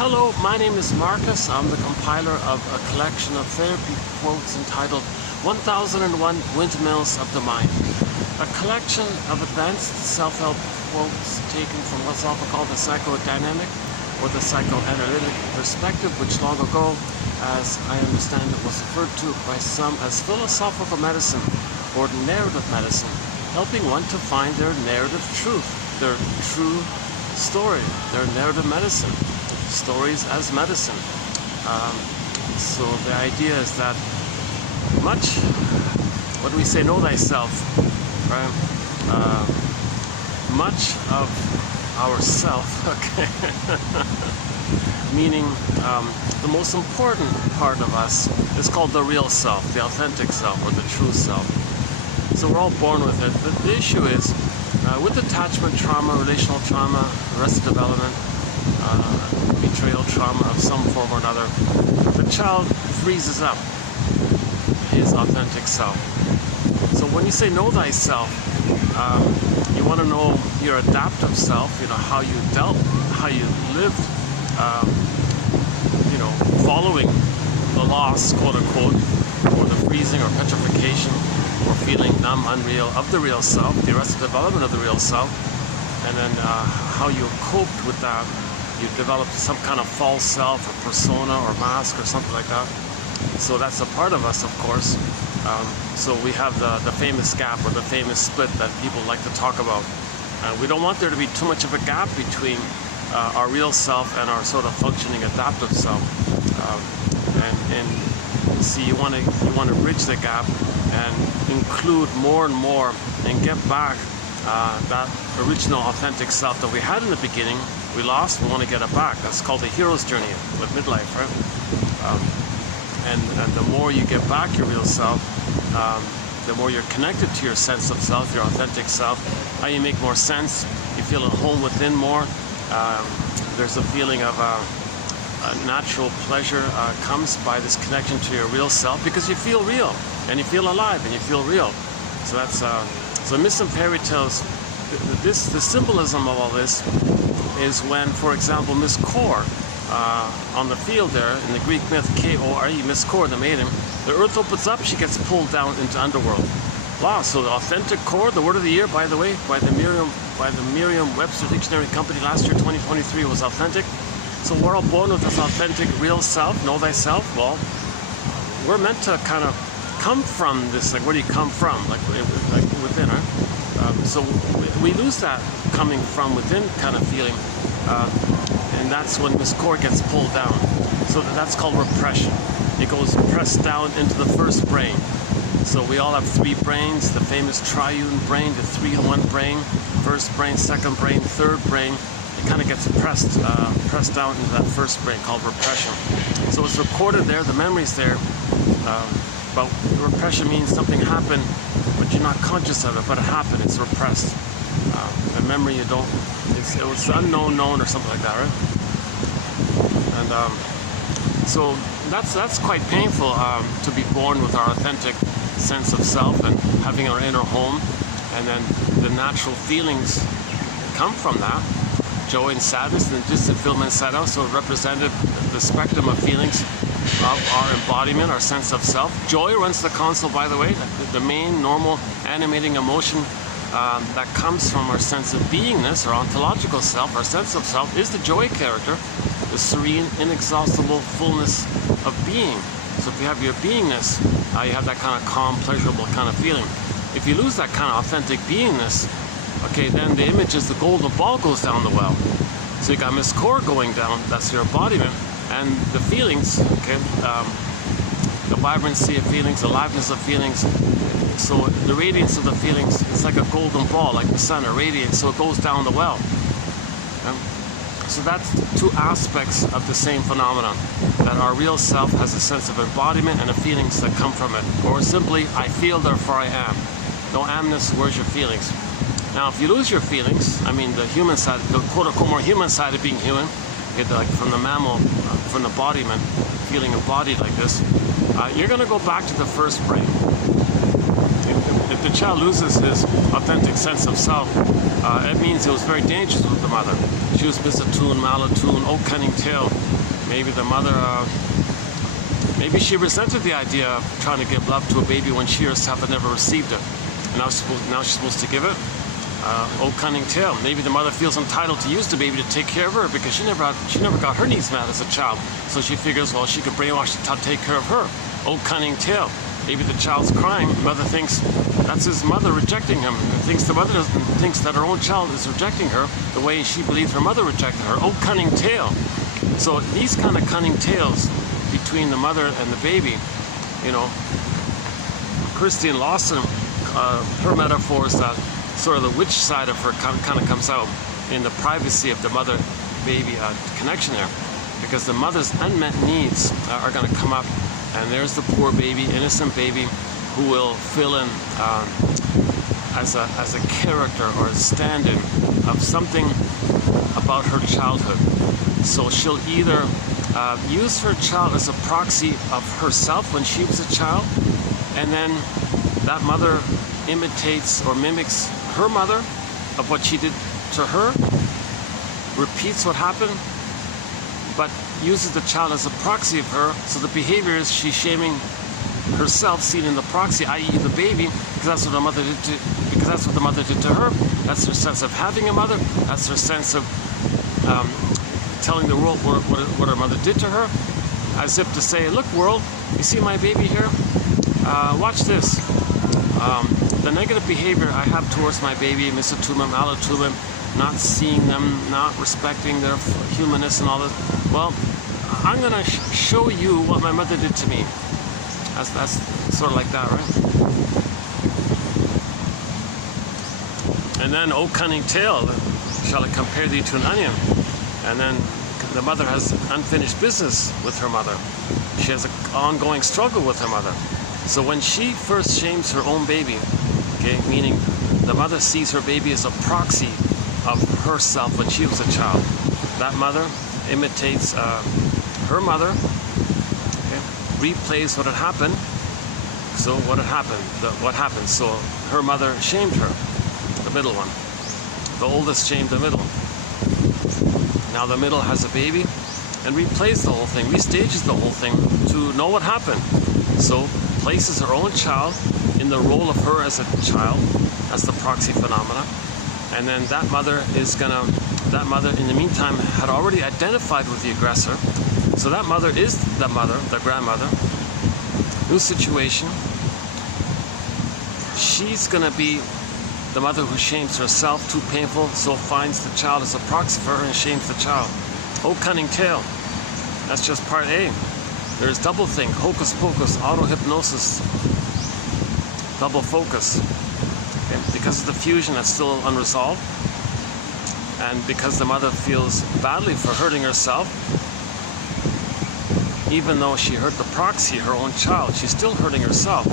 Hello, my name is Marcus. I'm the compiler of a collection of therapy quotes entitled 1001 Windmills of the Mind. A collection of advanced self-help quotes taken from what's often called the psychodynamic or the psychoanalytic perspective, which long ago, as I understand it, was referred to by some as philosophical medicine or narrative medicine, helping one to find their narrative truth, their true story, their narrative medicine. Stories as medicine. So the idea is that much, what we say, know thyself, right? Much of ourself, okay, meaning the most important part of us is called the real self, the authentic self, or the true self. So we're all born with it. But the issue is, with attachment trauma, relational trauma, arrested development, betrayal trauma of some form or another, the child freezes up his authentic self. So when you say know thyself, you want to know your adaptive self, how you dealt, how you lived, following the loss, quote unquote, or the freezing or petrification or feeling numb, unreal of the real self, the arrested development of the real self, and then how you coped with that. You developed some kind of false self or persona or mask or something like that. So that's a part of us, of course. So we have the famous gap or the famous split that people like to talk about. We don't want there to be too much of a gap between our real self and our sort of functioning adaptive self. And see, you want to bridge the gap and include more and more and get back that original authentic self that we had in the beginning. We lost, we want to get it back. That's called the hero's journey with midlife, right? And the more you get back your real self, the more you're connected to your sense of self, your authentic self, how you make more sense, you feel at home within more. There's a feeling of a natural pleasure comes by this connection to your real self because you feel real and you feel alive and you feel real. So that's so myths and fairy tales. The symbolism of all this is when, for example, Miss Core on the field there in the Greek myth K-O-R-E, Miss Core, the maiden, the earth opens up, she gets pulled down into underworld. Wow, so the authentic core, the word of the year, by the way, by the Merriam-Webster Dictionary Company last year, 2023, was authentic. So we're all born with this authentic real self, know thyself. Well, we're meant to kind of come from this, like where do you come from? Like within, right? So we lose that coming from within kind of feeling, and that's when this core gets pulled down. So that's called repression. It goes pressed down into the first brain. So we all have three brains, the famous triune brain, the 3-in-1 brain, first brain, second brain, third brain. It kind of gets pressed down into that first brain called repression. So it's recorded there, the memory's there, but repression means something happened, but you're not conscious of it, but it happened, it's repressed. The memory you don't, it was unknown known or something like that, right? And so that's quite painful to be born with our authentic sense of self and having our inner home, and then the natural feelings come from that. Joy and sadness and the distant feeling inside out, so it represented the spectrum of feelings of our embodiment, our sense of self. Joy runs the console, by the way, the main normal animating emotion that comes from our sense of beingness, our ontological self, our sense of self, is the joy character, the serene, inexhaustible fullness of being. So if you have your beingness, you have that kind of calm, pleasurable kind of feeling. If you lose that kind of authentic beingness, okay, then the image is the golden ball goes down the well. So you got Miss Core going down, that's your embodiment, and the feelings, okay, the vibrancy of feelings, the aliveness of feelings. So the radiance of the feelings, it's like a golden ball, like the sun, a radiance, so it goes down the well. So that's two aspects of the same phenomenon, that our real self has a sense of embodiment and the feelings that come from it. Or simply, I feel, therefore I am. No amness, where's your feelings? Now, if you lose your feelings, I mean the human side, the quote-unquote more human side of being human, like from the mammal, from the embodiment, feeling embodied like this, you're going to go back to the first brain. If if the child loses his authentic sense of self, it means it was very dangerous with the mother. She was misattuned, malattuned, oh cunning tale. Maybe the mother, maybe she resented the idea of trying to give love to a baby when she herself had never received it. And now she's supposed to give it. Oh cunning tale. Maybe the mother feels entitled to use the baby to take care of her because she never got her needs met as a child. So she figures, well, she could brainwash the child to take care of her. Oh cunning tale. Maybe the child's crying. Mother thinks that's his mother rejecting him. Thinks that her own child is rejecting her the way she believes her mother rejected her. Oh cunning tale. So these kind of cunning tales between the mother and the baby, you know, Christine Lawson, her metaphor is that sort of the witch side of her kind of comes out in the privacy of the mother-baby connection there, because the mother's unmet needs are going to come up, and there's the poor baby, innocent baby, who will fill in as a character or a stand-in of something about her childhood. So she'll either use her child as a proxy of herself when she was a child, and then that mother imitates or mimics her mother of what she did to her, repeats what happened, but uses the child as a proxy of her. So the behavior is she's shaming herself, seen in the proxy, i.e. the baby, because that's what the mother did to her. That's her sense of having a mother. That's her sense of telling the world what her mother did to her, as if to say, look world, you see my baby here? Watch this. The negative behavior I have towards my baby, misattunement, malattunement, not seeing them, not respecting their humanness and all this, well, I'm going to show you what my mother did to me. That's sort of like that, right? And then, oh cunning tale, shall I compare thee to an onion? And then the mother has unfinished business with her mother. She has an ongoing struggle with her mother. So when she first shames her own baby, okay, meaning the mother sees her baby as a proxy of herself when she was a child, that mother imitates her mother, okay, replays what had happened. So what had happened? What happened? So her mother shamed her, the middle one. The oldest shamed the middle. Now the middle has a baby and replays the whole thing, restages the whole thing to know what happened. So places her own child in the role of her as a child, as the proxy phenomena, and then that mother in the meantime had already identified with the aggressor. So that mother is the mother, the grandmother. New situation. She's gonna be the mother who shames herself, too painful, so finds the child as a proxy for her and shames the child. Oh cunning tale. That's just part A. There's double think, hocus pocus, auto-hypnosis, double focus. Okay? Because of the fusion that's still unresolved, and because the mother feels badly for hurting herself, even though she hurt the proxy, her own child, she's still hurting herself.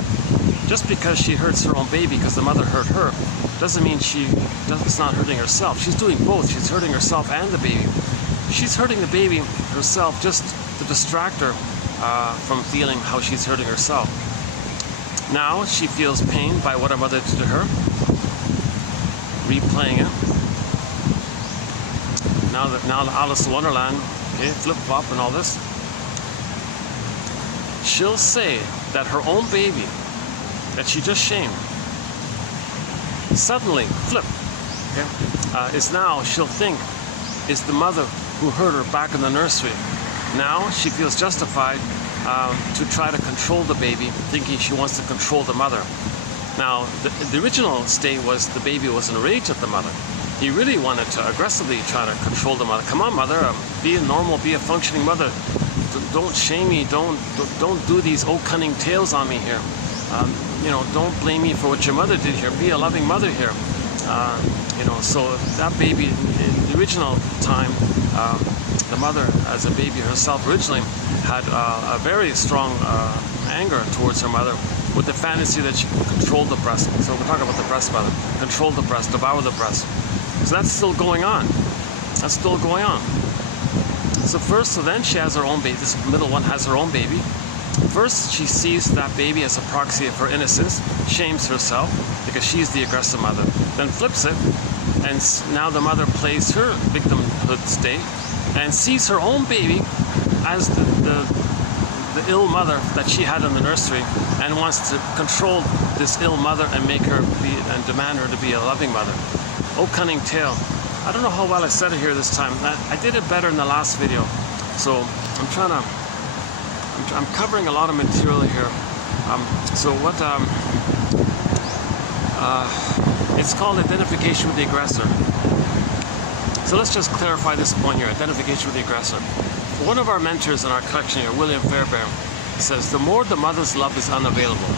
Just because she hurts her own baby because the mother hurt her, doesn't mean it's not hurting herself. She's doing both. She's hurting herself and the baby. She's hurting the baby herself just to distract her from feeling how she's hurting herself. Now she feels pain by what her mother did to her, replaying it. Now Alice in Wonderland, okay, flip-flop and all this. She'll say that her own baby that she just shamed, suddenly, flip, okay, is now, she'll think, is the mother who hurt her back in the nursery. Now she feels justified to try to control the baby, thinking she wants to control the mother. Now, the original state was the baby was enraged at the mother. He really wanted to aggressively try to control the mother. Come on, mother, be a normal, be a functioning mother. Don't shame me. Don't do these oh cunning tales on me here. You know, don't blame me for what your mother did here. Be a loving mother here. You know, so that baby in the original time, the mother as a baby herself originally had a very strong anger towards her mother, with the fantasy that she could control the breast. So we're talking about the breast mother. Control the breast, devour the breast. So that's still going on. That's still going on. So then she has her own baby. This middle one has her own baby. First, she sees that baby as a proxy of her innocence, shames herself because she's the aggressive mother. Then flips it, and now the mother plays her victimhood state and sees her own baby as the ill mother that she had in the nursery, and wants to control this ill mother and make her be, and demand her to be a loving mother. Oh, cunning tale. I don't know how well I said it here this time. I did it better in the last video, so I'm covering a lot of material here. It's called identification with the aggressor. So let's just clarify this point here, identification with the aggressor. One of our mentors in our collection here, William Fairbairn, says the more the mother's love is unavailable,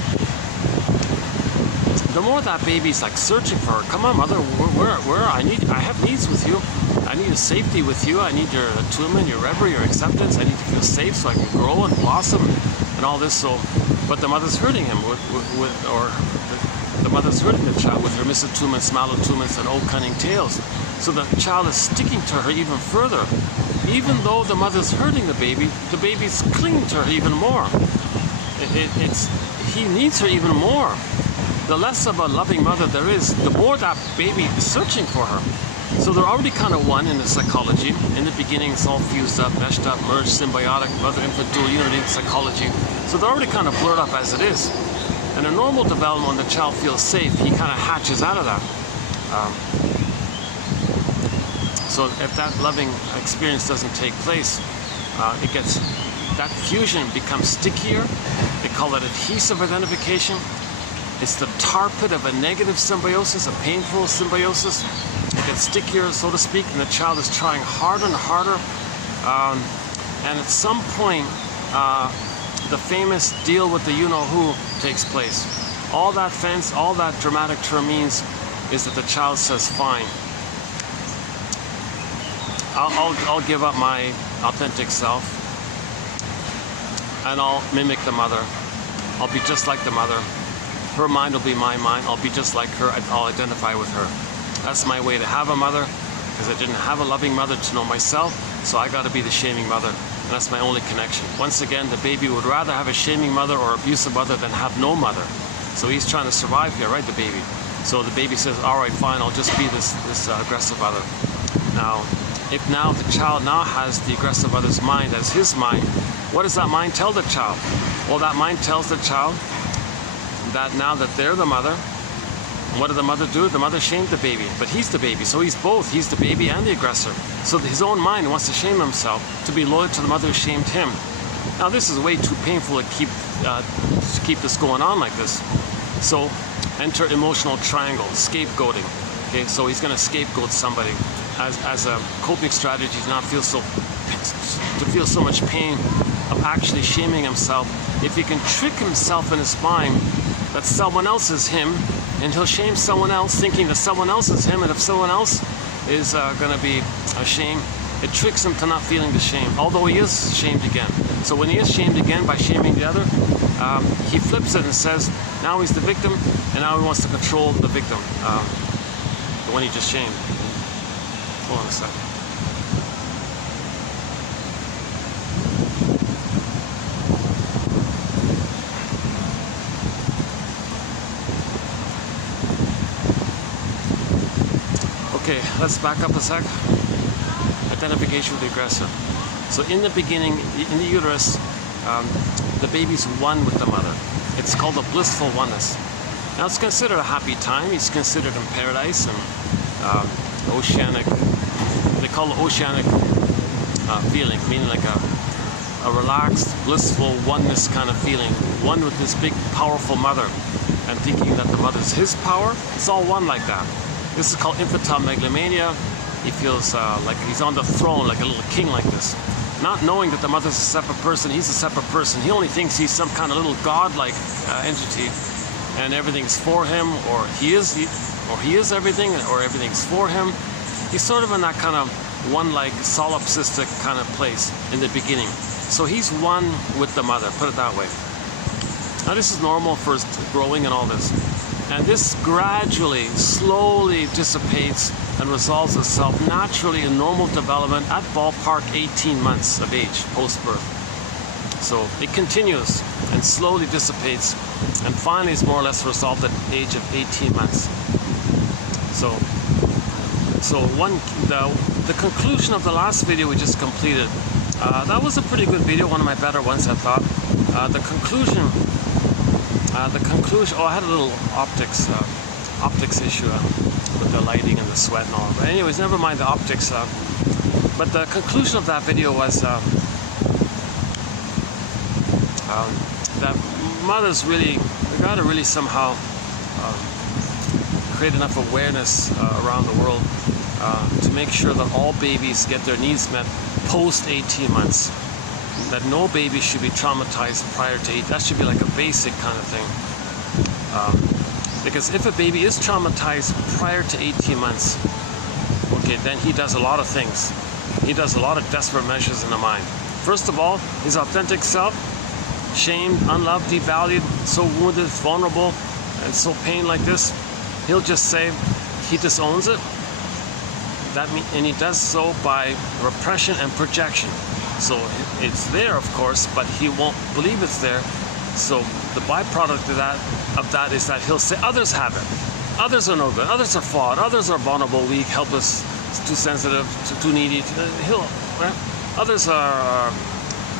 the more that baby's like searching for her. Come on, mother, where? I have needs with you. I need a safety with you. I need your attunement, your reverence, your acceptance. I need to feel safe so I can grow and blossom and all this. So, but the mother's hurting him the mother's hurting the child with her misattunements, malattunements, and old cunning tales. So the child is sticking to her even further. Even though the mother's hurting the baby's clinging to her even more. He needs her even more. The less of a loving mother there is, the more that baby is searching for her. So they're already kind of one in the psychology. In the beginning, it's all fused up, meshed up, merged, symbiotic, mother-infant dual unity psychology. So they're already kind of blurred up as it is. And in normal development, when the child feels safe, he kind of hatches out of that. So if that loving experience doesn't take place, that fusion becomes stickier. They call it adhesive identification. It's the tar pit of a negative symbiosis, a painful symbiosis. It gets stickier, so to speak, and the child is trying harder and harder. And at some point, the famous deal with the you-know-who takes place. All that dramatic term means is that the child says, fine. I'll give up my authentic self, and I'll mimic the mother. I'll be just like the mother. Her mind will be my mind. I'll be just like her. I'll identify with her. That's my way to have a mother, because I didn't have a loving mother to know myself, so I got to be the shaming mother. And that's my only connection. Once again, the baby would rather have a shaming mother or abusive mother than have no mother. So he's trying to survive here, right, the baby? So the baby says, all right, fine, I'll just be this aggressive mother. Now, if now the child now has the aggressive mother's mind as his mind, what does that mind tell the child? Well, that mind tells the child that now that they're the mother, what did the mother do? The mother shamed the baby, but he's the baby, so he's both. He's the baby and the aggressor. So his own mind wants to shame himself to be loyal to the mother who shamed him. Now this is way too painful to keep this going on like this. So enter emotional triangle, scapegoating. Okay, so he's going to scapegoat somebody as a coping strategy to not feel so much pain of actually shaming himself. If he can trick himself in his mind that someone else is him, and he'll shame someone else thinking that someone else is him, and if someone else is going to be ashamed, it tricks him to not feeling the shame, although he is shamed again. So when he is shamed again by shaming the other, he flips it and says, now he's the victim, and now he wants to control the victim, the one he just shamed. Hold on a second. Okay, let's back up a sec. Identification with the aggressor. So in the beginning, in the uterus, the baby's one with the mother. It's called a blissful oneness. Now it's considered a happy time. It's considered in paradise and oceanic. They call it oceanic feeling, meaning like a relaxed, blissful oneness kind of feeling. One with this big, powerful mother, and thinking that the mother's his power. It's all one like that. This is called infantile megalomania. He feels like he's on the throne, like a little king like this. Not knowing that the mother's a separate person, he's a separate person. He only thinks he's some kind of little god-like entity, and everything's for him, or he is everything, or everything's for him. He's sort of in that kind of one-like solipsistic kind of place in the beginning. So he's one with the mother, put it that way. Now this is normal for growing and all this. And this gradually, slowly dissipates and resolves itself naturally in normal development at ballpark 18 months of age, post-birth. So it continues and slowly dissipates, and finally is more or less resolved at the age of 18 months. So the conclusion of the last video we just completed, that was a pretty good video, one of my better ones, I thought. The conclusion, oh, I had a little optics issue with the lighting and the sweat and all. But anyways, never mind the optics. But the conclusion of that video was that mothers really, we gotta really somehow create enough awareness around the world to make sure that all babies get their needs met post 18 months. That no baby should be traumatized prior to 8. That should be like a basic kind of thing. Because if a baby is traumatized prior to 18 months, okay, then he does a lot of things. He does a lot of desperate measures in the mind. First of all, his authentic self, shamed, unloved, devalued, so wounded, vulnerable, and so pain like this, he'll just say he disowns it. And he does so by repression and projection. So it's there, of course, but he won't believe it's there. So the byproduct of that is that he'll say others have it. Others are no good. Others are flawed. Others are vulnerable, weak, helpless, too sensitive, too needy. Others are.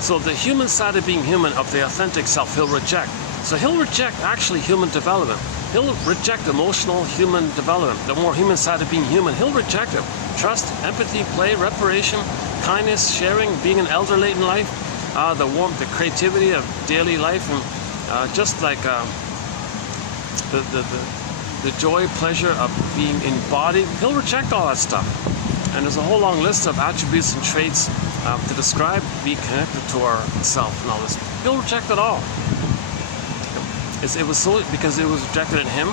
So the human side of being human, of the authentic self, he'll reject. So he'll reject actually human development. He'll reject emotional human development, the more human side of being human. He'll reject it. Trust, empathy, play, reparation, kindness, sharing, being an elder late in life, the warmth, the creativity of daily life, and just like the joy, pleasure of being embodied. He'll reject all that stuff. And there's a whole long list of attributes and traits to describe being connected to ourself and all this. He'll reject it all. It was so because it was rejected in him,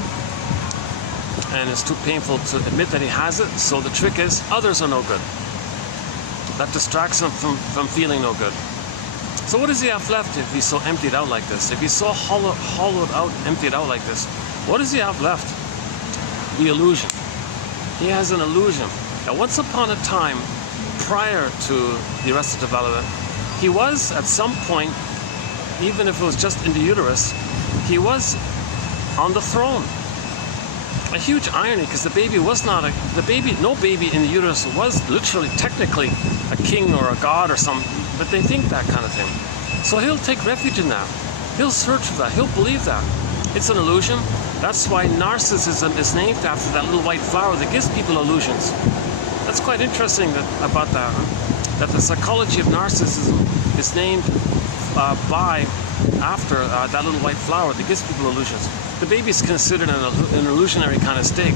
and it's too painful to admit that he has it. So the trick is, others are no good. That distracts him from feeling no good. So what does he have left if he's so emptied out like this? If he's so hollowed out, emptied out like this, what does he have left? The illusion. He has an illusion. Now, once upon a time, prior to the arrested development, he was at some point, even if it was just in the uterus, he was on the throne. A huge irony, because the baby was not no baby in the uterus was literally, technically, a king or a god or something, but they think that kind of thing. So he'll take refuge in that. He'll search for that. He'll believe that. It's an illusion. That's why narcissism is named after that little white flower that gives people illusions. That's quite interesting about that. That the psychology of narcissism is named after that little white flower that gives people illusions. The baby's considered an illusionary kind of state,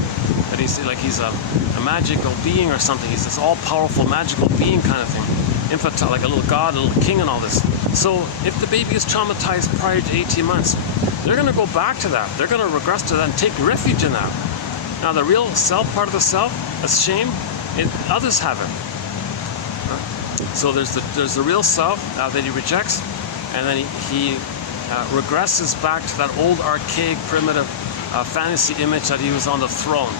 that he's a magical being or something. He's this all-powerful magical being kind of thing, infantile, like a little god, a little king, and all this. So if the baby is traumatized prior to 18 months, they're going to go back to that. They're going to regress to that and take refuge in that. Now the real self, part of the self, that's shame. Others have it. So there's the real self that he rejects, and then he regresses back to that old archaic primitive fantasy image that he was on the throne.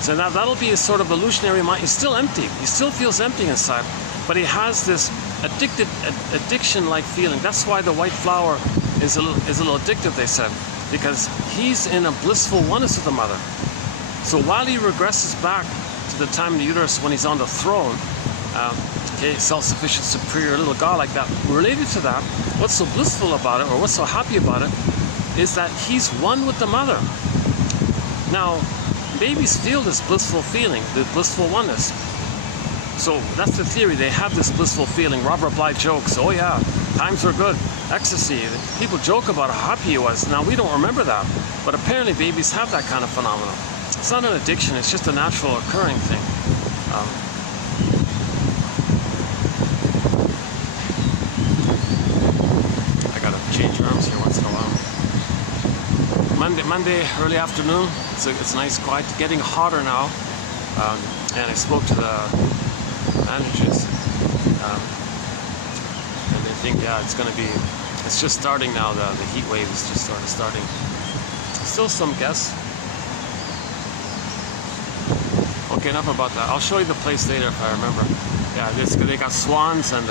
So now that'll be a sort of illusionary mind. He's still empty. He still feels empty inside, but he has this addiction-like feeling. That's why the white flower is a little addictive, they said, because he's in a blissful oneness with the mother. So while he regresses back to the time in the uterus when he's on the throne, self-sufficient, superior, little god like that, related to that, what's so blissful about it, or what's so happy about it, is that he's one with the mother. Now, babies feel this blissful feeling, the blissful oneness. So that's the theory. They have this blissful feeling. Robert Bly jokes, oh yeah, times were good, ecstasy. People joke about how happy he was. Now, we don't remember that, but apparently babies have that kind of phenomenon. It's not an addiction, it's just a natural occurring thing. I gotta change arms here once in a while. Monday early afternoon, it's nice, quiet, getting hotter now. And I spoke to the managers, and they think, yeah, it's just starting now, the heat wave is just sort of starting. Still some guests. Okay, enough about that. I'll show you the place later if I remember. Yeah, they got swans and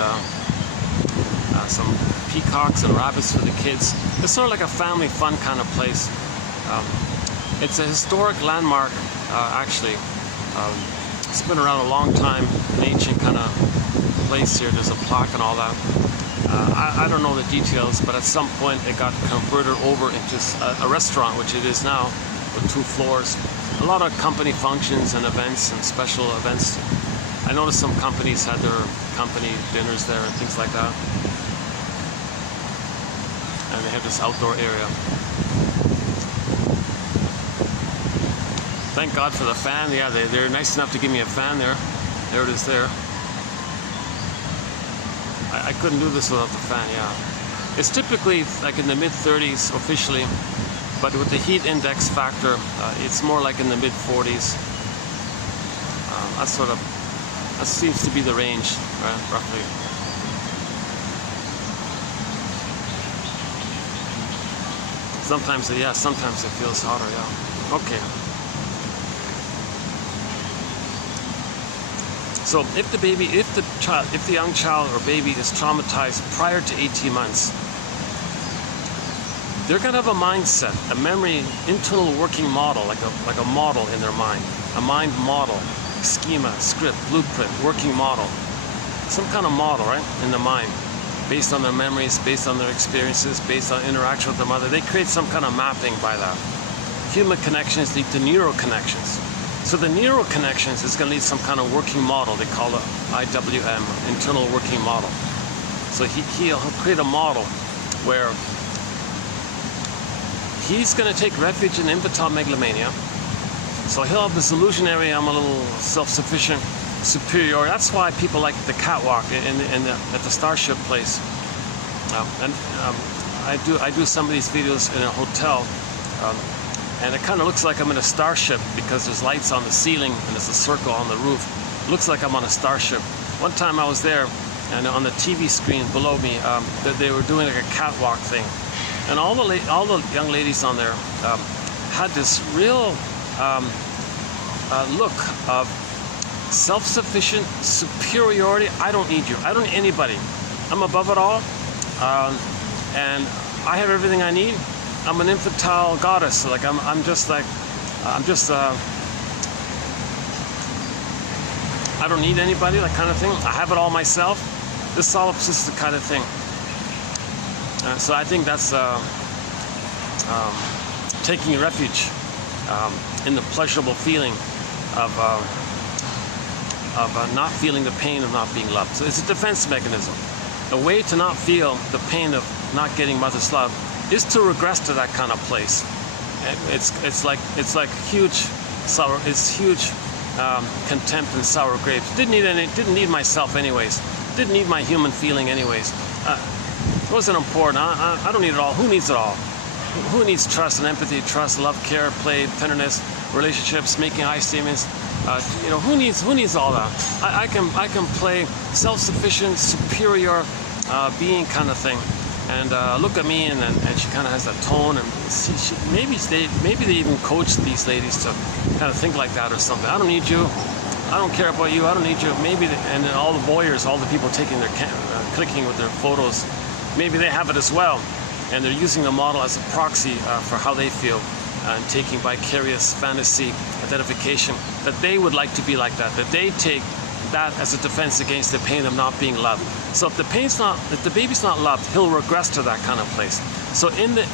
some peacocks and rabbits for the kids. It's sort of like a family fun kind of place. It's a historic landmark, actually. It's been around a long time, an ancient kind of place here. There's a plaque and all that. I don't know the details, but at some point it got converted over into a restaurant, which it is now, with 2 floors. A lot of company functions and events and special events. I noticed some companies had their company dinners there and things like that. And they have this outdoor area. Thank God for the fan. Yeah, they're nice enough to give me a fan there. There it is there. I couldn't do this without the fan, yeah. It's typically like in the mid-30s officially, but with the heat index factor, it's more like in the mid-40s. That seems to be the range, right, roughly. Sometimes it feels hotter, yeah. Okay. So if the young child or baby is traumatized prior to 18 months, they're going to have a mindset, a memory, internal working model, like a model in their mind, a mind model, schema, script, blueprint, working model, some kind of model, right, in the mind, based on their memories, based on their experiences, based on interaction with their mother. They create some kind of mapping by that. Human connections lead to neural connections. So the neural connections is going to need some kind of working model. They call it IWM, internal working model. So he'll create a model where he's going to take refuge in infantile megalomania. So he'll have this illusionary, I'm a little self-sufficient, superior. That's why people like the catwalk at the Starship place. I do some of these videos in a hotel. And it kind of looks like I'm in a starship because there's lights on the ceiling and there's a circle on the roof. It looks like I'm on a starship. One time I was there, and on the TV screen below me, they were doing like a catwalk thing, and all the young ladies on there had this real look of self-sufficient superiority. I don't need you. I don't need anybody. I'm above it all, and I have everything I need. I'm an infantile goddess. So like I'm just I don't need anybody, that kind of thing. I have it all myself. This solipsistic kind of thing. So I think that's taking refuge in the pleasurable feeling of not feeling the pain of not being loved. So it's a defense mechanism. A way to not feel the pain of not getting mother's love is to regress to that kind of place. It's like huge contempt and sour grapes. Didn't need myself anyways. Didn't need my human feeling anyways. It wasn't important. I don't need it all. Who needs it all? Who needs trust and empathy, trust, love, care, play, tenderness, relationships, making eye statements? Who needs all that? I can play self-sufficient, superior being kind of thing. And look at me, and she kind of has that tone, and maybe they even coach these ladies to kind of think like that or something. I don't need you. I don't care about you. I don't need you. Maybe, and then all the voyeurs, all the people taking their clicking with their photos, maybe they have it as well, and they're using the model as a proxy for how they feel, and taking vicarious fantasy identification that they would like to be like that they take that as a defense against the pain of not being loved. So if the baby's not loved, he'll regress to that kind of place. So in the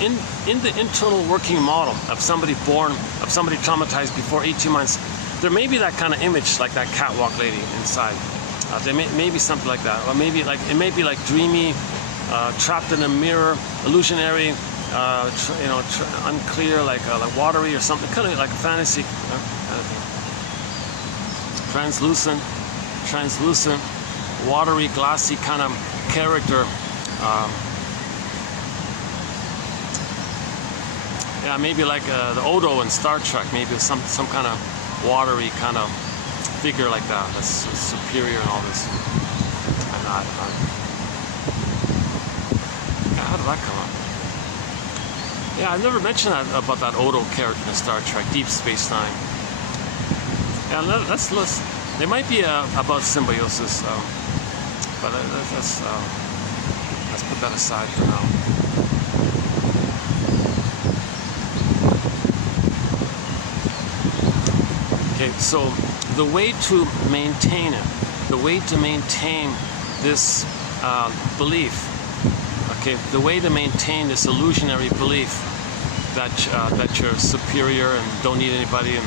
internal working model of somebody traumatized before 18 months, there may be that kind of image, like that catwalk lady inside. There may be something like that, or maybe it may be like dreamy, trapped in a mirror, illusionary, unclear, like watery or something, kind of like a fantasy kind of thing. Translucent, watery, glassy kind of character. Yeah, maybe like the Odo in Star Trek. Maybe some kind of watery kind of figure like that. That's superior and all this. And how did that come up? Yeah, I never mentioned that about that Odo character in Star Trek, Deep Space Nine. Yeah, let's. They might be about symbiosis, but that's let's put that aside for now. Okay, so the way to maintain it, the way to maintain this belief, okay, the way to maintain this illusionary belief that you're superior and don't need anybody and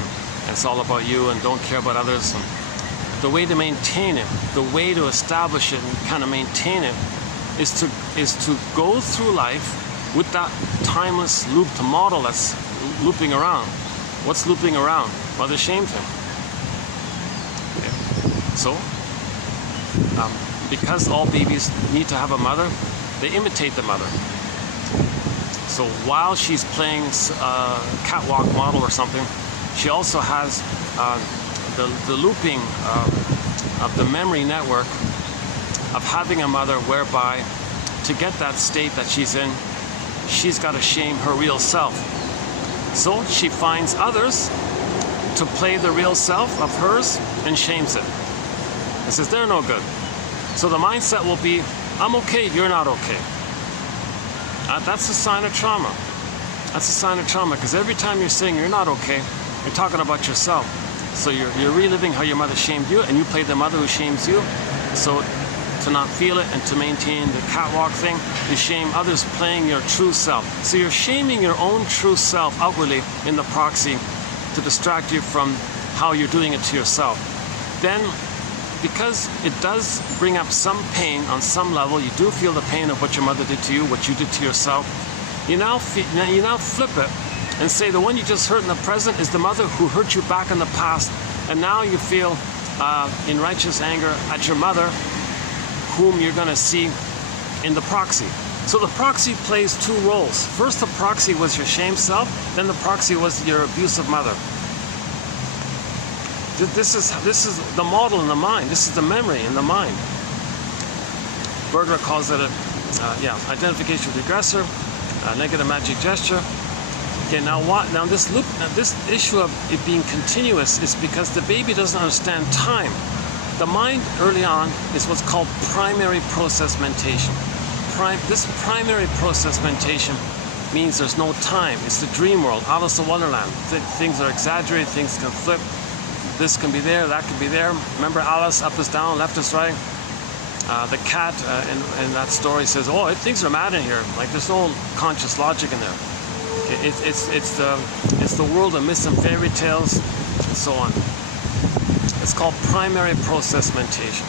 it's all about you and don't care about others. And the way to maintain it, the way to establish it and kind of maintain it is to go through life with that timeless looped model that's looping around. What's looping around? Mother shamed him. Okay. So, because all babies need to have a mother, they imitate the mother. So while she's playing a catwalk model or something, she also has the looping of the memory network of having a mother, whereby to get that state that she's in, she's got to shame her real self. So she finds others to play the real self of hers and shames it. And says they're no good. So the mindset will be, I'm okay, you're not okay. That's a sign of trauma. That's a sign of trauma, because every time you're saying you're not okay, you're talking about yourself. So you're reliving how your mother shamed you, and you play the mother who shames you. So to not feel it and to maintain the catwalk thing, you shame others playing your true self. So you're shaming your own true self outwardly in the proxy to distract you from how you're doing it to yourself. Then, because it does bring up some pain on some level, you do feel the pain of what your mother did to you, what you did to yourself. You now flip it and say the one you just hurt in the present is the mother who hurt you back in the past, and now you feel in righteous anger at your mother, whom you're going to see in the proxy. So the proxy plays two roles. First, the proxy was your shame self, then the proxy was your abusive mother. This is the model in the mind. This is the memory in the mind. Berger calls it identification with the aggressor, negative magic gesture. Okay, now what? Now this loop, this issue of it being continuous is because the baby doesn't understand time. The mind early on is what's called primary process mentation. This primary process mentation means there's no time. It's the dream world, Alice in Wonderland. Things are exaggerated, things can flip. This can be there, that can be there. Remember Alice, up is down, left is right. The cat in that story says, oh, things are mad in here. Like there's no conscious logic in there. It's the world of myths and fairy tales and so on. It's called primary process mentation.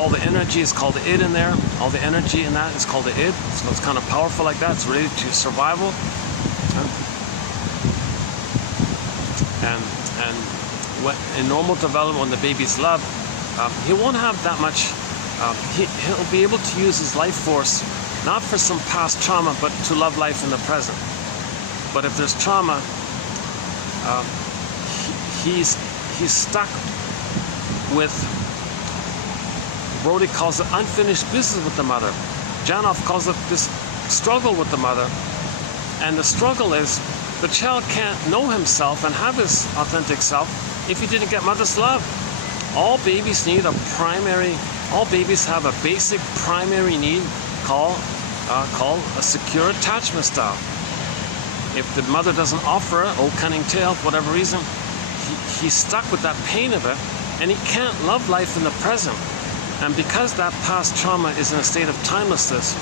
All the energy is called the id in there. All the energy in that is called the id. So it's kind of powerful like that. It's related to survival. And in normal development, when the baby's loved, he won't have that much. He'll be able to use his life force, not for some past trauma, but to love life in the present. But if there's trauma, he's stuck with, Brody calls it unfinished business with the mother. Janoff calls it this struggle with the mother. And the struggle is, the child can't know himself and have his authentic self if he didn't get mother's love. All babies need a primary, all babies have a basic primary need called a secure attachment style. If the mother doesn't offer it, old cunning tale, for whatever reason, he's stuck with that pain of it, and he can't love life in the present. And because that past trauma is in a state of timelessness,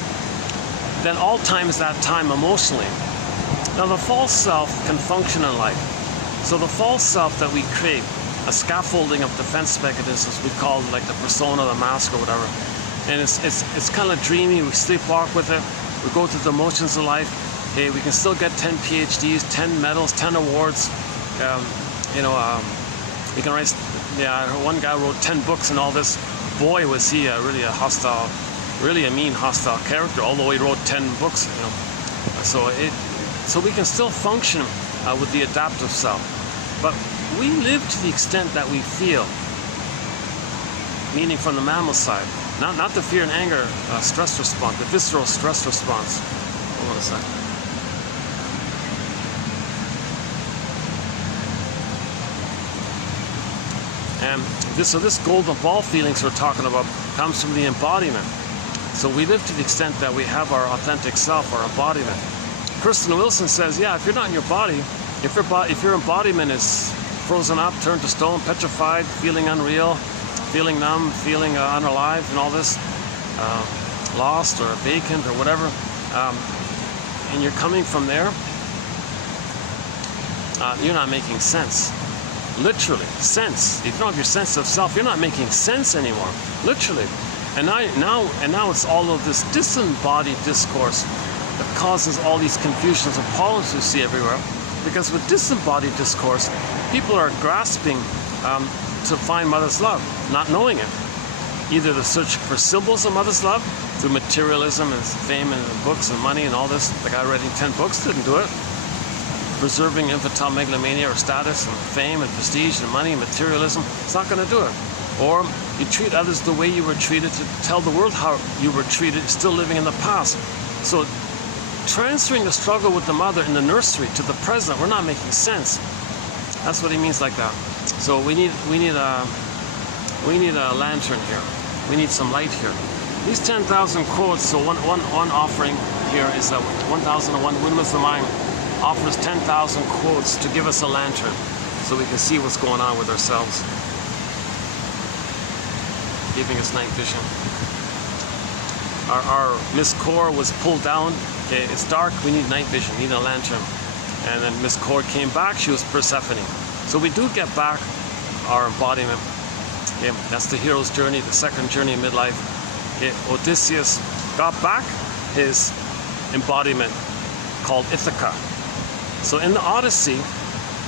then all time is that time emotionally. Now the false self can function in life. So the false self that we create, a scaffolding of defense mechanisms, we call it like the persona, the mask or whatever. And it's kind of dreamy, we sleepwalk with it, we go through the motions of life. Hey, we can still get 10 PhDs, 10 medals, 10 awards. You can write, one guy wrote 10 books and all this. Boy, was he really a hostile, really a mean hostile character, although he wrote 10 books, So we can still function with the adaptive self. But we live to the extent that we feel, meaning from the mammal side. Not the fear and anger stress response, the visceral stress response. Hold on a second. And this golden ball feelings we're talking about comes from the embodiment. So we live to the extent that we have our authentic self, our embodiment. Kristen Wilson says, yeah, if you're not in your body, if your embodiment is frozen up, turned to stone, petrified, feeling unreal, feeling numb, feeling unalive, and all this, lost or vacant or whatever, and you're coming from there, you're not making sense. Literally, sense. If you don't have your sense of self, you're not making sense anymore. Literally. And now it's all of this disembodied discourse that causes all these confusions and problems we see everywhere. Because with disembodied discourse, people are grasping to find mother's love, not knowing it. Either to search for symbols of mother's love through materialism and fame and books and money and all this. The guy writing 10 books didn't do it. Preserving infantile megalomania or status and fame and prestige and money and materialism, it's not going to do it. Or you treat others the way you were treated to tell the world how you were treated, still living in the past. So transferring the struggle with the mother in the nursery to the present, we're not making sense. That's what he means like that. So we need a lantern here. We need some light here. These 10,000 quotes, so one offering here is 1001 Windmills of the Mind offers 10,000 quotes to give us a lantern so we can see what's going on with ourselves, giving us night vision. Our Miss Core was pulled down. Okay, it's dark, we need night vision, we need a lantern. And then Miss Core came back, she was Persephone. So we do get back our embodiment. Okay, that's the hero's journey, the second journey in midlife. Okay, Odysseus got back his embodiment called Ithaca. So in the Odyssey,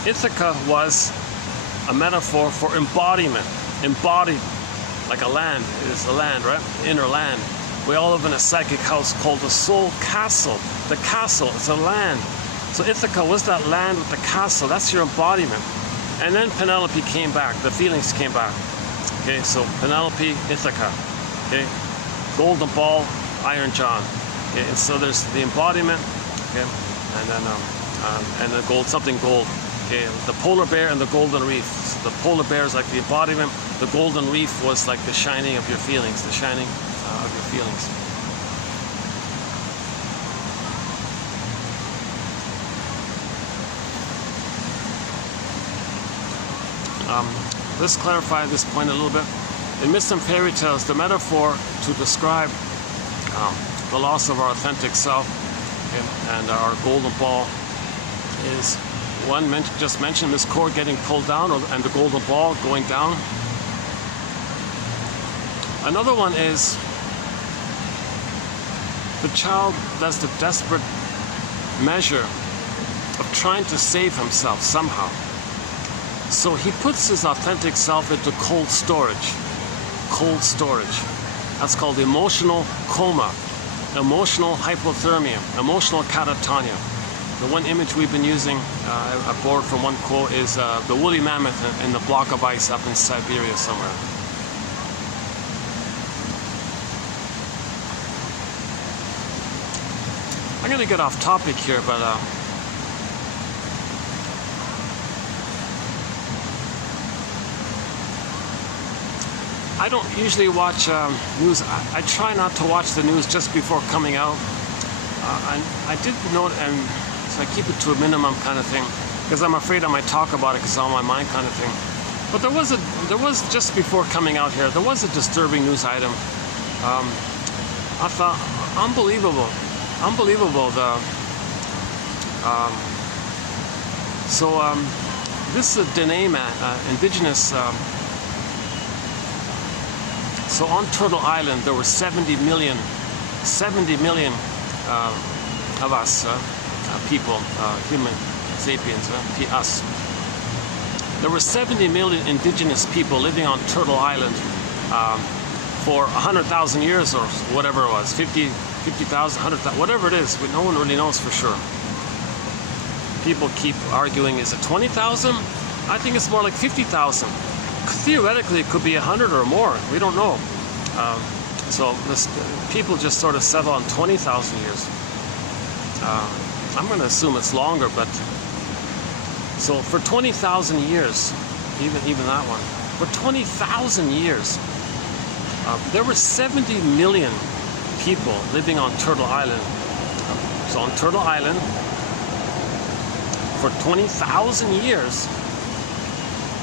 Ithaca was a metaphor for embodiment. Embodied, like a land, it is a land, right? Inner land. We all live in a psychic house called the soul castle. The castle is a land. So Ithaca was that land with the castle. That's your embodiment. And then Penelope came back. The feelings came back. Okay, so Penelope, Ithaca. Okay, golden ball, Iron John. Okay, and so there's the embodiment. Okay, and then and the gold, something gold. Okay, the polar bear and the golden reef. So the polar bear is like the embodiment. The golden reef was like the shining of your feelings, the shining of your feelings. Let's clarify this point a little bit. In myths and fairy tales, the metaphor to describe the loss of our authentic self, okay, and our golden ball is one just mentioned, Miss Core getting pulled down, and the golden ball going down. Another one is the child does the desperate measure of trying to save himself somehow. So he puts his authentic self into cold storage. Cold storage. That's called emotional coma, emotional hypothermia, emotional catatonia. The one image we've been using, I borrowed from one quote, is the woolly mammoth in the block of ice up in Siberia somewhere. I'm going to get off topic here, but I don't usually watch news. I try not to watch the news just before coming out. I did note, and so I keep it to a minimum kind of thing, because I'm afraid I might talk about it because it's on my mind kind of thing. But there was just before coming out here, there was a disturbing news item. I thought, unbelievable. This is a Dene man, indigenous. So on Turtle Island, there were 70 million of us people, human sapiens, us. There were 70 million indigenous people living on Turtle Island for 100,000 years or whatever it was, 50,000, 100,000, whatever it is. No one really knows for sure. People keep arguing, is it 20,000? I think it's more like 50,000. Theoretically, it could be 100 or more. We don't know. So people just sort of settle on 20,000 years. I'm going to assume it's longer, but so for 20,000 years, even that one. For 20,000 years, there were 70 million people living on Turtle Island. So on Turtle Island, for 20,000 years,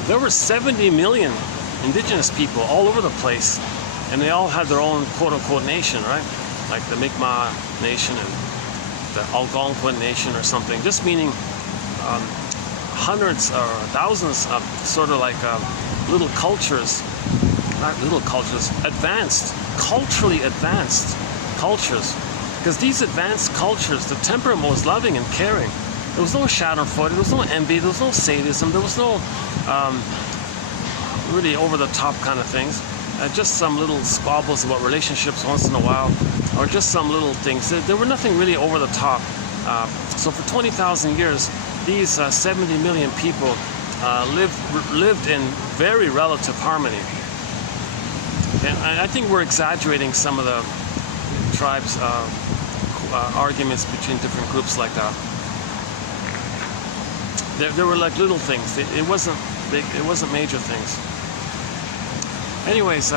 there were 70 million indigenous people all over the place, and they all had their own quote-unquote nation, right? Like the Mi'kmaq Nation and the Algonquin Nation or something, just meaning hundreds or thousands of sort of like little cultures, not little cultures, culturally advanced cultures. Because these advanced cultures, the temperament was loving and caring. There was no schadenfreude, there was no envy, there was no sadism, there was no really over-the-top kind of things. Just some little squabbles about relationships once in a while, or just some little things. There were nothing really over the top. So for 20,000 years, these 70 million people lived in very relative harmony. And I think we're exaggerating some of the tribes' arguments between different groups like that. There were like little things. It wasn't big. It wasn't major things. Anyways,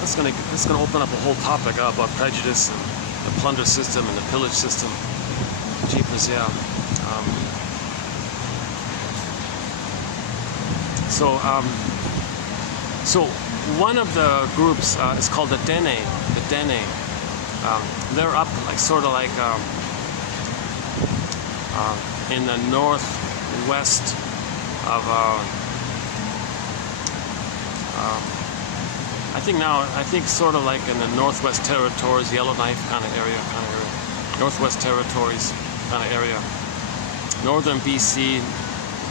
that's gonna open up a whole topic about prejudice and the plunder system and the pillage system. Jeepers, yeah. So one of the groups is called the Dene. The Dene. They're up like sort of like in the northwest of I think sort of like in the Northwest Territories, Yellowknife kind of area, Northwest Territories kind of area, northern BC,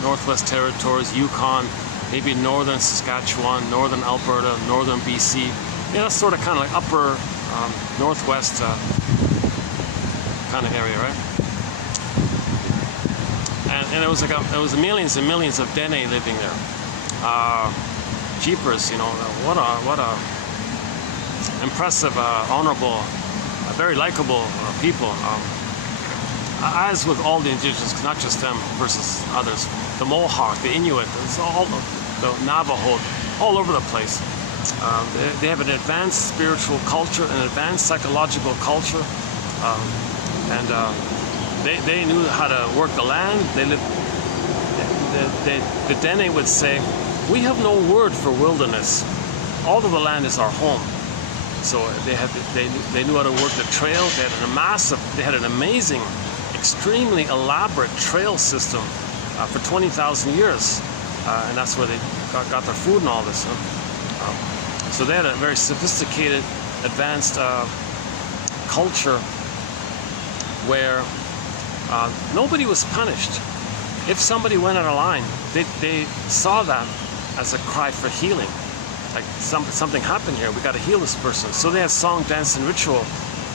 Northwest Territories, Yukon, maybe northern Saskatchewan, northern Alberta, northern BC. Yeah, that's sort of kind of like upper northwest kind of area, right? And it was millions and millions of Dene living there. Jeepers, you know, what a impressive, honorable, very likable people. As with all the indigenous, not just them versus others, the Mohawk, the Inuit, it's all the Navajo, all over the place. They have an advanced spiritual culture, an advanced psychological culture, and they knew how to work the land. They lived. The Dene would say, "We have no word for wilderness. All of the land is our home." So they knew how to work the trail. They had an amazing, extremely elaborate trail system for 20,000 years, and that's where they got their food and all this. So they had a very sophisticated, advanced culture where nobody was punished. If somebody went out of line, they saw that as a cry for healing. Like something happened here, we got to heal this person. So they had song, dance, and ritual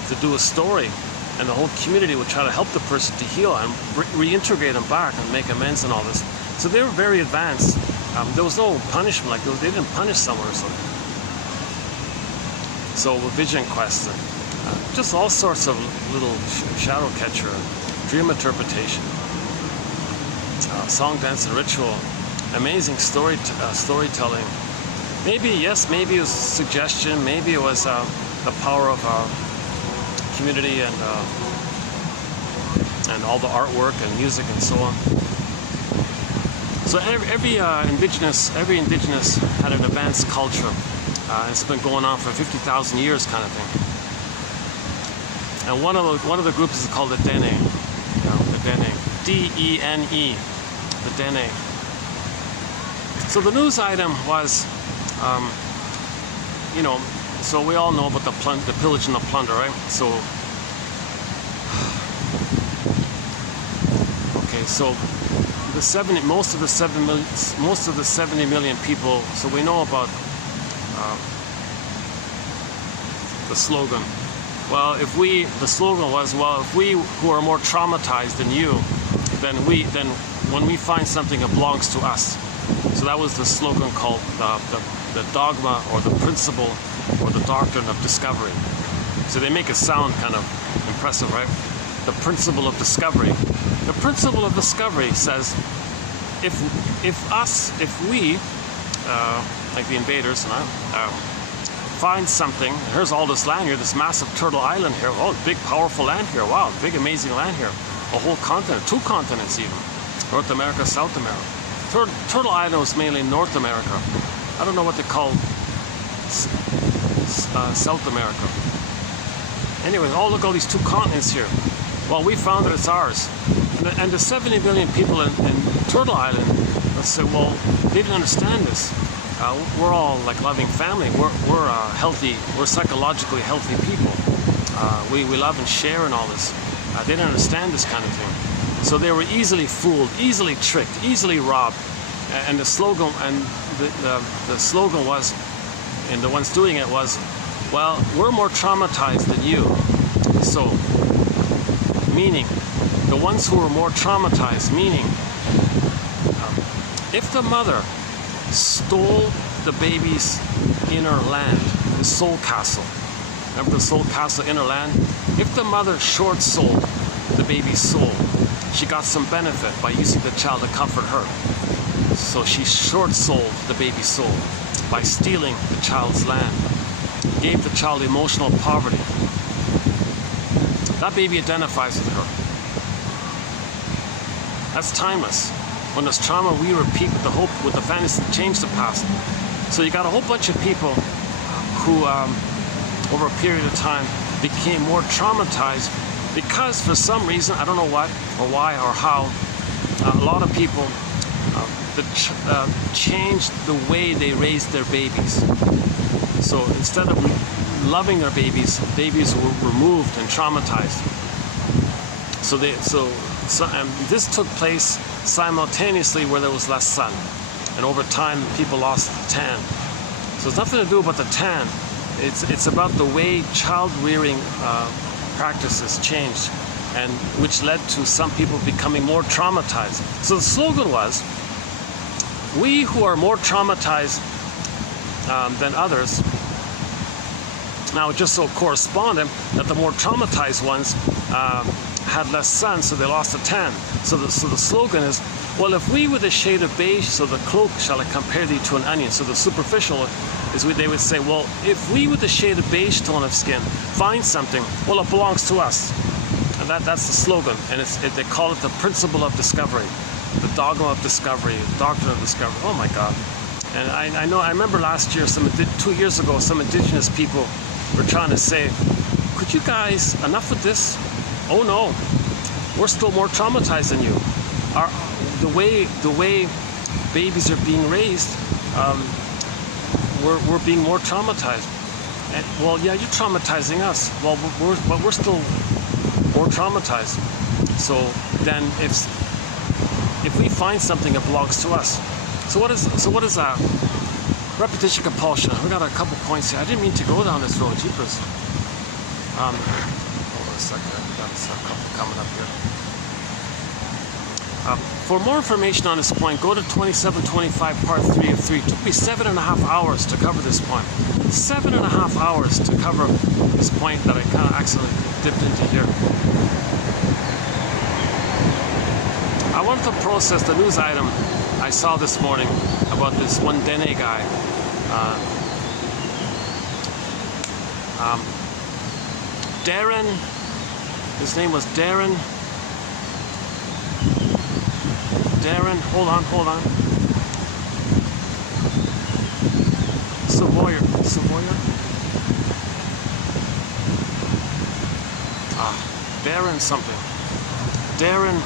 to do a story, and the whole community would try to help the person to heal and reintegrate them back and make amends and all this. So they were very advanced. There was no punishment, like they didn't punish someone or something. So with vision quests, just all sorts of little shadow catcher, dream interpretation, song, dance, and ritual, amazing storytelling. Maybe it was suggestion, maybe it was the power of community and all the artwork and music and so on. So every indigenous had an advanced culture. It's been going on for 50,000 years, kind of thing. And one of the groups is called the Dene. The Dene, D-E-N-E, the Dene. So the news item was, so we all know about the pillage and the plunder, right? So, okay, so most of the 70 million people. So we know about the slogan. Well, the slogan was, well, if we who are more traumatized than you, then when we find something, it belongs to us. So that was the slogan called the dogma or the principle or the doctrine of discovery. So they make it sound kind of impressive, right? The principle of discovery. The principle of discovery says if we, like the invaders, find something, here's all this land here, this massive turtle island here, oh, big powerful land here, wow, big amazing land here, a whole continent, 2 continents even, North America, South America. Turtle Island was mainly North America. I don't know what they call South America. Anyway, oh, look, all these 2 continents here. Well, we found that it's ours. And the 70 million people in Turtle Island, let's say, well, they didn't understand this. We're all like loving family. We're healthy. We're psychologically healthy people. We love and share and all this. They didn't understand this kind of thing. So they were easily fooled, easily tricked, easily robbed. And the slogan was, and the ones doing it was, well, we're more traumatized than you. So, meaning, the ones who were more traumatized, meaning, if the mother stole the baby's inner land, the soul castle, remember the soul castle, inner land? If the mother short sold the baby's soul, she got some benefit by using the child to comfort her. So she short sold the baby's soul by stealing the child's land, gave the child emotional poverty. That baby identifies with her. That's timeless. When there's trauma, we repeat with the hope, with the fantasy to change the past. So you got a whole bunch of people who, over a period of time, became more traumatized because for some reason, I don't know what, or why, or how, a lot of people changed the way they raised their babies. So instead of loving their babies were removed and traumatized. So this took place simultaneously where there was less sun, and over time people lost the tan. So it's nothing to do about the tan. It's about the way child rearing practices changed, and which led to some people becoming more traumatized. So the slogan was, we who are more traumatized than others. Now it just so corresponded that the more traumatized ones had less sun, so they lost the tan. So the slogan is, well, if we with a shade of beige, so the cloak shall I compare thee to an onion. So the superficial is they would say, well, if we with a shade of beige tone of skin find something, well, it belongs to us. And that's the slogan, and they call it the principle of discovery, the dogma of discovery, the doctrine of discovery. Oh my God! And I remember last year, 2 years ago, some indigenous people were trying to say, could you guys, enough with this? Oh no, we're still more traumatized than you. The way babies are being raised, we're being more traumatized. And, well, yeah, you're traumatizing us. Well, we're still more traumatized. So then, if we find something, it belongs to us. So what is that? Repetition compulsion. We got a couple points here. I didn't mean to go down this road, jeepers. Hold on a second. We got a couple coming up here. For more information on this point, go to 2725 part 3 of 3. It took me 7.5 hours to cover this point. 7.5 hours to cover this point that I kind of accidentally dipped into here. I wanted to process the news item I saw this morning about this one Dene guy. Darren, his name was Darren, hold on. Savoyer. Darren something. Darren.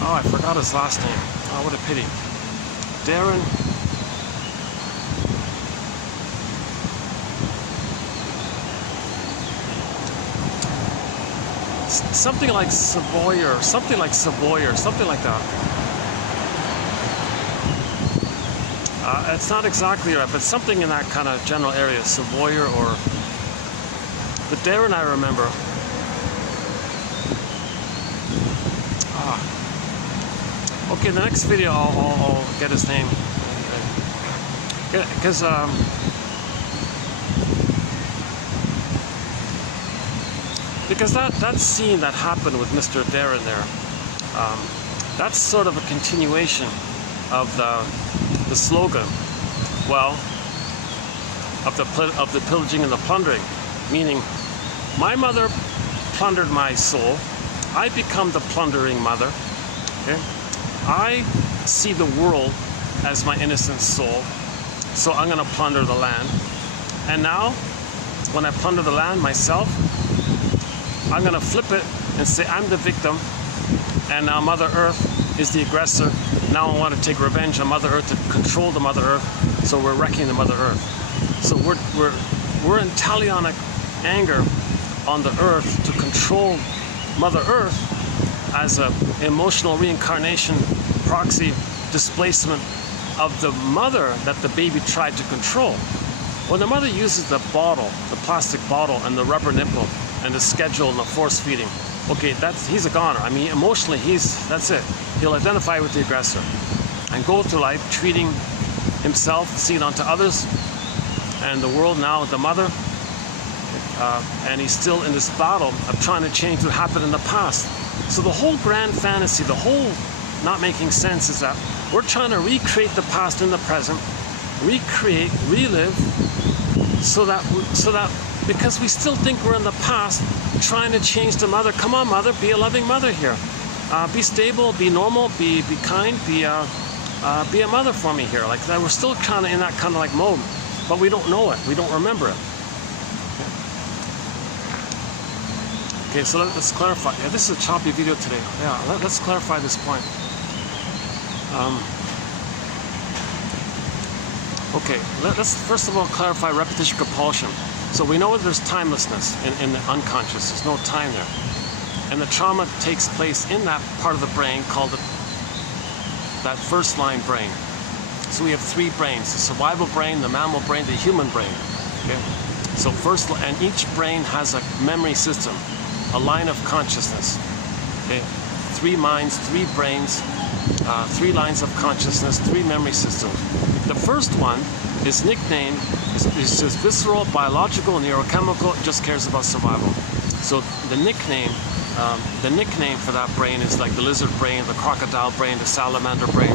Oh, I forgot his last name. Oh, what a pity. Darren. Something like Savoyer, something like that. It's not exactly right, but something in that kind of general area, Savoyer or... But Darren, I remember. Okay, the next video I'll get his name. Because Because that scene that happened with Mr. Darren there, that's sort of a continuation of the slogan, well, of the pillaging and the plundering, meaning my mother plundered my soul, I become the plundering mother. Okay? I see the world as my innocent soul, so I'm going to plunder the land. And now, when I plunder the land myself, I'm going to flip it and say I'm the victim, and now Mother Earth is the aggressor. Now I want to take revenge on Mother Earth to control the Mother Earth, so we're wrecking the Mother Earth. So we're in talionic anger on the Earth to control Mother Earth as an emotional reincarnation, proxy displacement of the mother that the baby tried to control. When the mother uses the bottle, the plastic bottle and the rubber nipple and the schedule and the force feeding, okay, he's a goner. I mean, emotionally, that's it. He'll identify with the aggressor and go through life treating himself, seeing onto others, and the world now with the mother, and he's still in this battle of trying to change what happened in the past. So the whole grand fantasy, the whole not making sense is that we're trying to recreate the past in the present, recreate, relive, so that because we still think we're in the past, trying to change the mother. Come on, mother, be a loving mother here. Be stable, be normal, be kind, be a mother for me here. Like that, we're still kind of in that kind of like mode, but we don't know it. We don't remember it. Okay, so let's clarify. Yeah, this is a choppy video today. Yeah, let's clarify this point. Okay, let's first of all clarify repetition compulsion. So we know there's timelessness in the unconscious. There's no time there. And the trauma takes place in that part of the brain called that first line brain. So we have three brains: the survival brain, the mammal brain, the human brain. Okay? So and each brain has a memory system, a line of consciousness. Okay? 3 minds, 3 brains, 3 lines of consciousness, 3 memory systems. The first one is nicknamed, it's just visceral, biological, neurochemical, it just cares about survival. So the nickname for that brain is like the lizard brain, the crocodile brain, the salamander brain.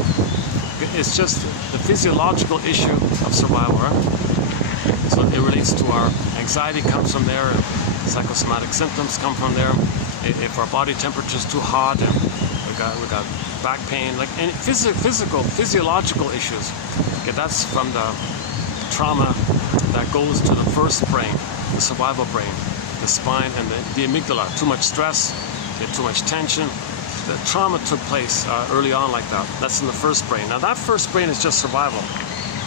It's just the physiological issue of survival, right? So it relates to our anxiety, comes from there, and psychosomatic symptoms come from there. If our body temperature is too hot, and we got back pain, like any physiological issues. Okay, that's from the trauma that goes to the first brain, the survival brain, the spine and the amygdala. Too much stress, too much tension. The trauma took place early on like that. That's in the first brain. Now that first brain is just survival.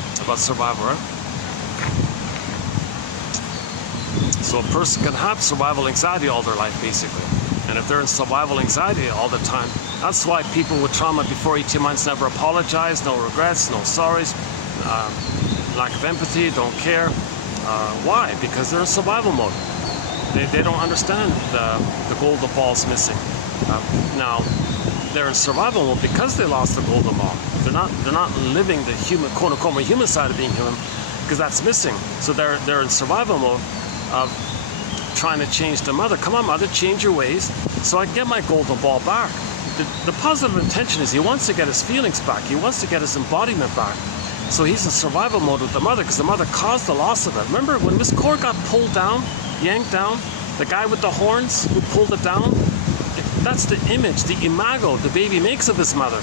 It's about survival, right? So a person can have survival anxiety all their life, basically. And if they're in survival anxiety all the time, that's why people with trauma before 18 months never apologize, no regrets, no sorries, lack of empathy, don't care. Why? Because they're in survival mode. They don't understand the golden ball's missing. Now, they're in survival mode because they lost the golden ball. They're not living the human, quote unquote, human side of being human, because that's missing. So they're in survival mode of trying to change the mother. Come on, mother, change your ways so I can get my golden ball back. The positive intention is he wants to get his feelings back. He wants to get his embodiment back. So he's in survival mode with the mother because the mother caused the loss of it. Remember when Miss Core got pulled down, yanked down, the guy with the horns who pulled it down? That's the image, the imago the baby makes of his mother.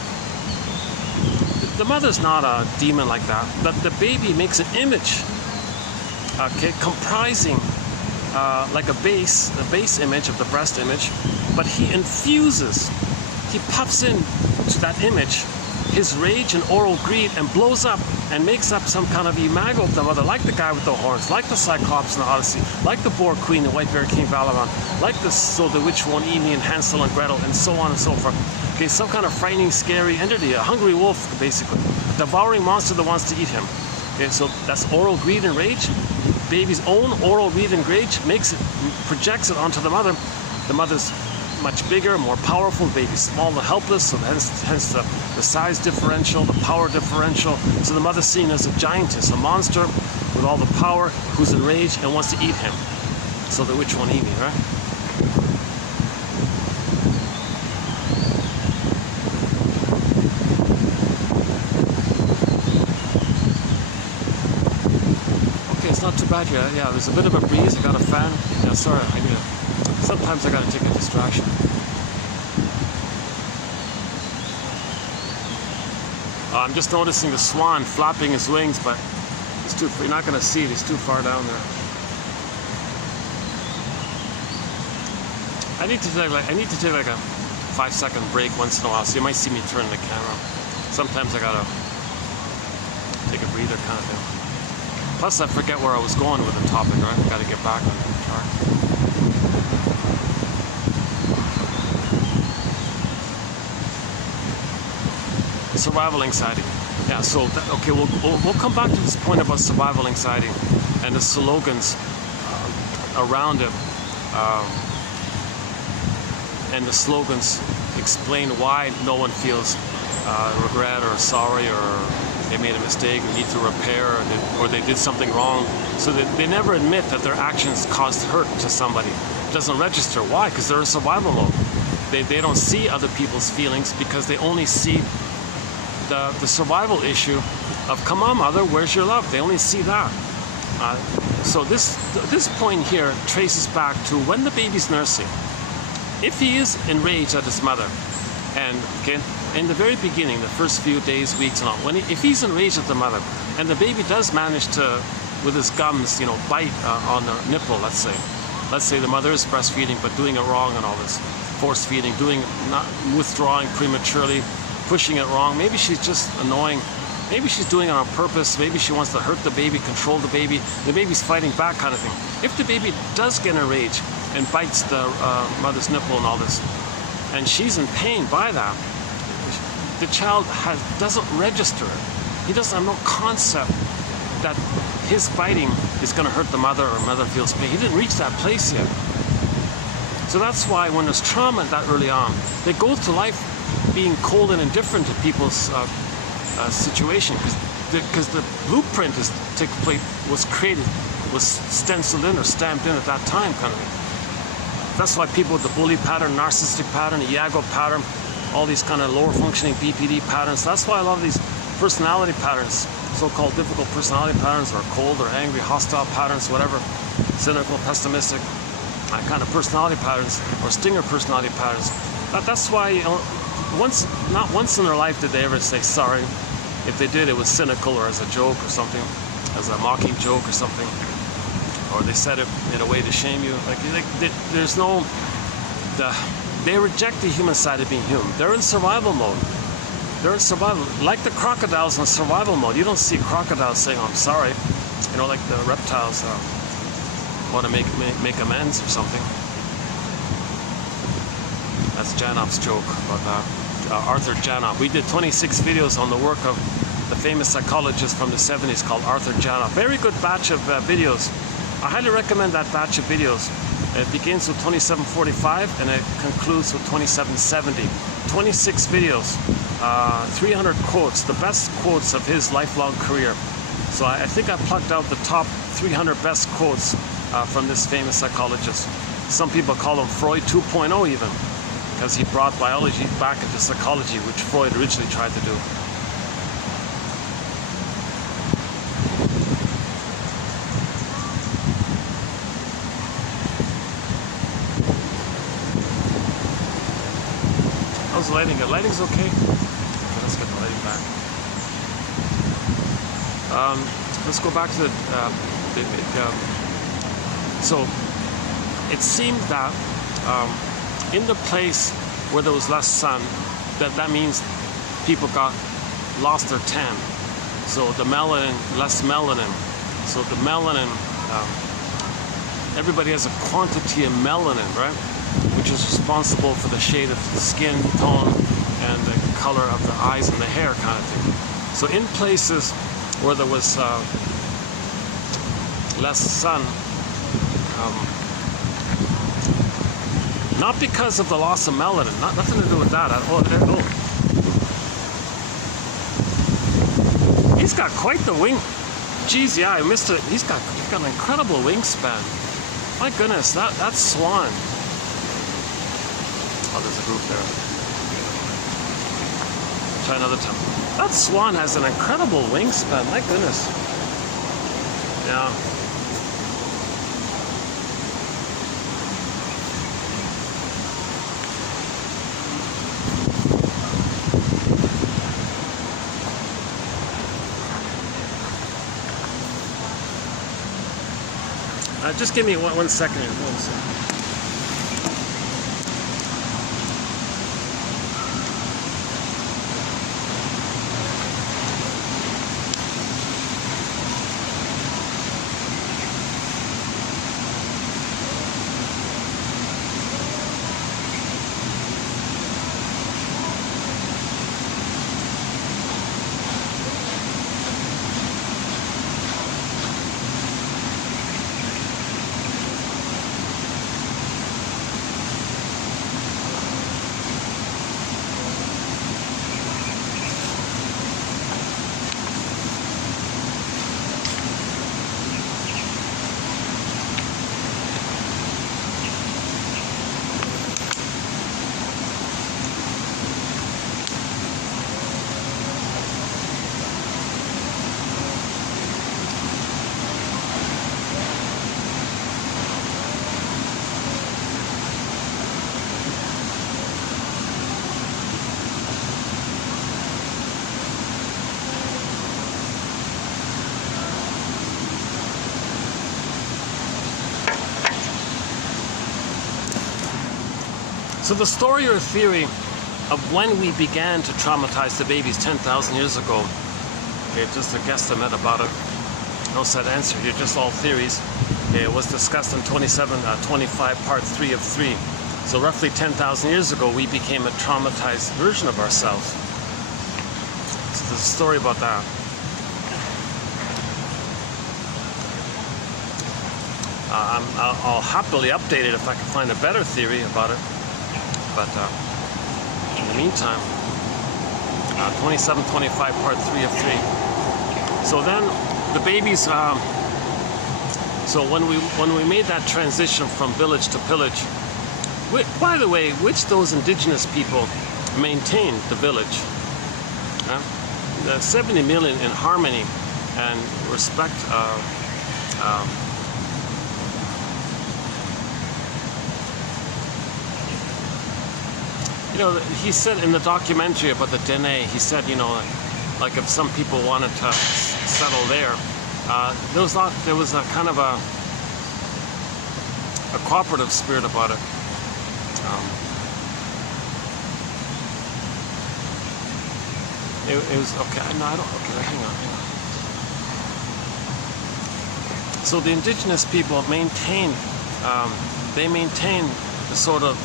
The mother's not a demon like that, but the baby makes an image, okay, comprising like a base image of the breast image, but he infuses, he puffs in to that image his rage and oral greed and blows up and makes up some kind of imago of the mother, like the guy with the horns, like the Cyclops in the Odyssey, like the Boar Queen, the White Bear King Balaban, like the witch won't eat me and Hansel and Gretel, and so on and so forth. Okay, some kind of frightening, scary entity, a hungry wolf, basically, a devouring monster that wants to eat him. Okay, so that's oral greed and rage. Baby's own oral greed and rage projects it onto the mother. The mother's much bigger, more powerful, the baby's small and helpless, so hence the size differential, the power differential. So the mother's seen as a giantess, a monster with all the power, who's enraged and wants to eat him. So the witch won't eat me, right? not too bad yet. Yeah, there's a bit of a breeze. I got a fan. Yeah, sorry. Sometimes I gotta take a distraction. I'm just noticing the swan flapping his wings, but you're not gonna see it. He's too far down there. I need to take like a 5-second break once in a while. So you might see me turn the camera. Sometimes I gotta take a breather kind of thing. Plus I forget where I was going with the topic, right? I gotta get back on track. Survival anxiety. Yeah, so okay, we'll come back to this point about survival anxiety and the slogans around it. And the slogans explain why no one feels regret or sorry, or they made a mistake, we need to repair, or they did something wrong. So they never admit that their actions caused hurt to somebody. It doesn't register. Why? Because they're in survival mode. They don't see other people's feelings because they only see the survival issue of, come on mother, where's your love? They only see that. So this point here traces back to when the baby's nursing. If he is enraged at his mother, and okay, in the very beginning, the first few days, weeks, and all, if he's enraged at the mother, and the baby does manage to, with his gums, bite on the nipple, let's say the mother is breastfeeding but doing it wrong and all this, force feeding, not withdrawing prematurely, pushing it wrong. Maybe she's just annoying. Maybe she's doing it on purpose. Maybe she wants to hurt the baby, control the baby. The baby's fighting back, kind of thing. If the baby does get enraged and bites the mother's nipple and all this, and she's in pain by that, the child doesn't register it. He doesn't have no concept that his biting is going to hurt the mother, or mother feels pain. He didn't reach that place yet. So that's why when there's trauma that early on, they go through life being cold and indifferent to people's situation, because the blueprint was created, was stenciled in or stamped in at that time, kind of thing. That's why people with the bully pattern, narcissistic pattern, Iago pattern, all these kind of lower functioning BPD patterns, that's why a lot of these personality patterns, so-called difficult personality patterns, or cold or angry, hostile patterns, whatever, cynical, pessimistic, kind of personality patterns, or stinger personality patterns. That's why, not once in their life did they ever say sorry. If they did, it was cynical or as a joke or something, as a mocking joke or something, or they said it in a way to shame you. There's no, they reject the human side of being human. They're in survival mode. They're in survival, like the crocodiles in survival mode. You don't see crocodiles saying, "I'm sorry," like the reptiles want to make amends or something. That's Janop's joke about that. Arthur Janop. We did 26 videos on the work of the famous psychologist from the 70s called Arthur Janop. Very good batch of videos. I highly recommend that batch of videos. It begins with 2745 and it concludes with 2770. 26 videos, 300 quotes, the best quotes of his lifelong career. So I think I plucked out the top 300 best quotes from this famous psychologist. Some people call him Freud 2.0 even, because he brought biology back into psychology, which Freud originally tried to do. How's the lighting? The lighting's okay? Let's get the lighting back. Let's go back to so it seemed that in the place where there was less sun, that means people lost their tan. So the melanin, less melanin. So the melanin, everybody has a quantity of melanin, right? Which is responsible for the shade of the skin tone and the color of the eyes and the hair, kind of thing. So in places where there was less sun, not because of the loss of melanin, nothing to do with that. He's got quite the wing. Geez, yeah, I missed it. He's got an incredible wingspan. My goodness, that swan. Oh, there's a group there. Try another time. That swan has an incredible wingspan. My goodness. Yeah. Just give me one second here. 1 second. So the story or theory of when we began to traumatize the babies 10,000 years ago, okay, just a guesstimate about it, no set answer here, just all theories. It was discussed in 25 part 3 of 3. So roughly 10,000 years ago, we became a traumatized version of ourselves. So there's a story about that. I'll happily update it if I can find a better theory about it. But in the meantime, 25 part 3 of 3. So then the babies, so when we made that transition from village to pillage, by the way, which those indigenous people maintained the village? The 70 million in harmony and respect. You know, he said in the documentary about the Dene, he said, you know, like if some people wanted to settle there, there was a kind of a cooperative spirit about it. It was, okay, no, I don't, okay, hang on. So the indigenous people maintained, they maintained the sort of,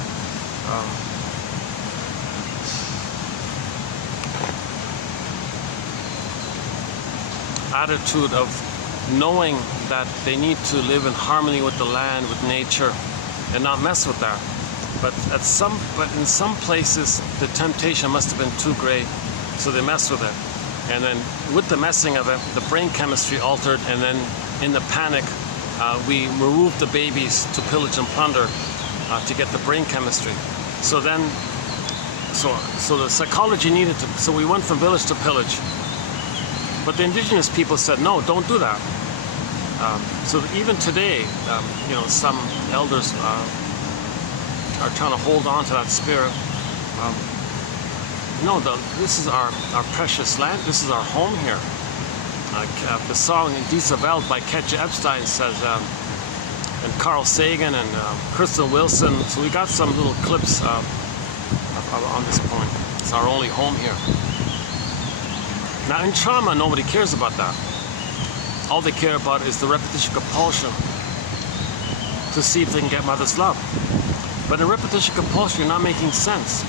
attitude of knowing that they need to live in harmony with the land, with nature, and not mess with that. But in some places, the temptation must have been too great, so they messed with it. And then with the messing of it, the brain chemistry altered, and then in the panic, we removed the babies to pillage and plunder to get the brain chemistry. So then, so the psychology needed to, so we went from village to pillage. But the indigenous people said, no, don't do that. So even today, you know, some elders are trying to hold on to that spirit. No, this is our precious land. This is our home here. The song Diese Welt by Ketja Epstein says, and Carl Sagan and Kristen Wilson. So we got some little clips on this point. It's our only home here. Now in trauma, nobody cares about that. All they care about is the repetition compulsion to see if they can get mother's love. But in repetition compulsion, you're not making sense.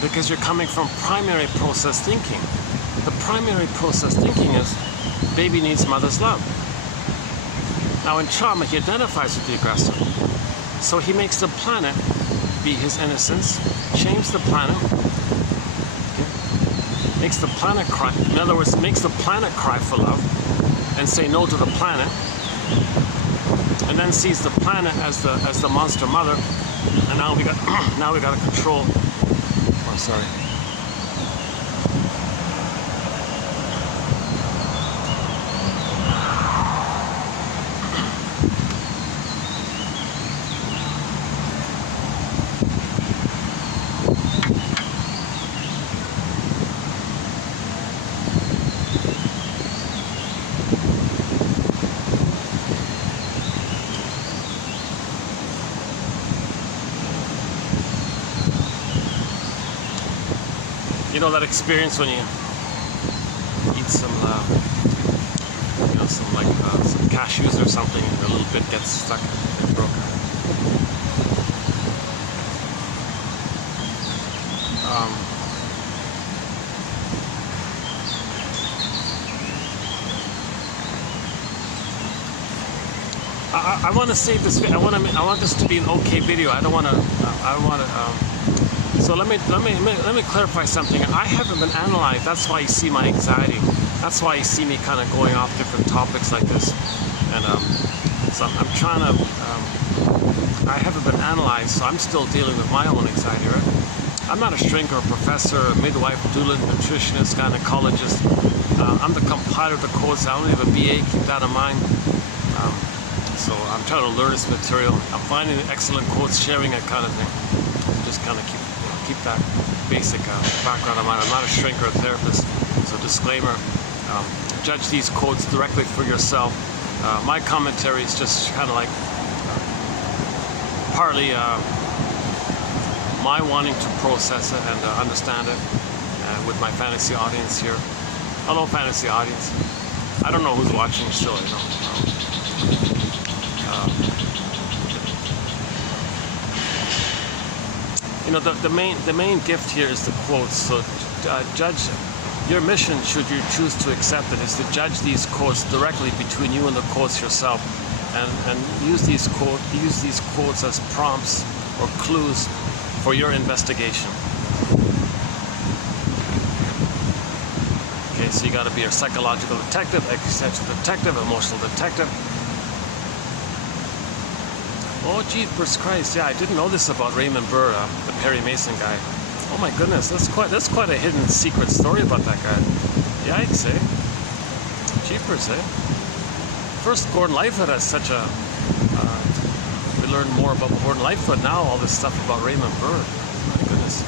Because you're coming from primary process thinking. The primary process thinking is, baby needs mother's love. Now in trauma, he identifies with the aggressor. So he makes the planet be his innocence, change the planet, makes the planet cry, in other words, makes the planet cry for love and say no to the planet, and then sees the planet as the monster mother, and now we got to control. Oh, sorry. You know that experience when you eat some, some cashews or something, and a little bit gets stuck and broken. I want to save this. I want this to be an okay video. I don't want to. So let me clarify something. I haven't been analyzed. That's why you see my anxiety. That's why you see me kind of going off different topics like this. And so I'm trying to. I haven't been analyzed, so I'm still dealing with my own anxiety. Right? I'm not a shrink or a professor, a midwife, doula, nutritionist, gynecologist. I'm the compiler of the codes. I only have a BA. Keep that in mind. So I'm trying to learn this material. I'm finding excellent quotes, sharing that kind of thing. Just kind of keep that basic background in mind. I'm not a shrink or a therapist. So disclaimer, judge these quotes directly for yourself. My commentary is just kind of like partly my wanting to process it and understand it with my fantasy audience here. Hello, fantasy audience. I don't know who's watching still, you know. You know, the main gift here is the quotes. So judge your mission, should you choose to accept it, is to judge these quotes directly between you and the quotes yourself, and use these quotes as prompts or clues for your investigation. Okay, so you got to be a psychological detective, existential detective, emotional detective. Oh, jeepers Christ! Yeah, I didn't know this about Raymond Burr, the Perry Mason guy. Oh my goodness, that's quite a hidden secret story about that guy. Yikes, eh? Jeepers, eh? First, Gordon Lightfoot has such a. We learned more about Gordon Lightfoot. Now all this stuff about Raymond Burr. My goodness.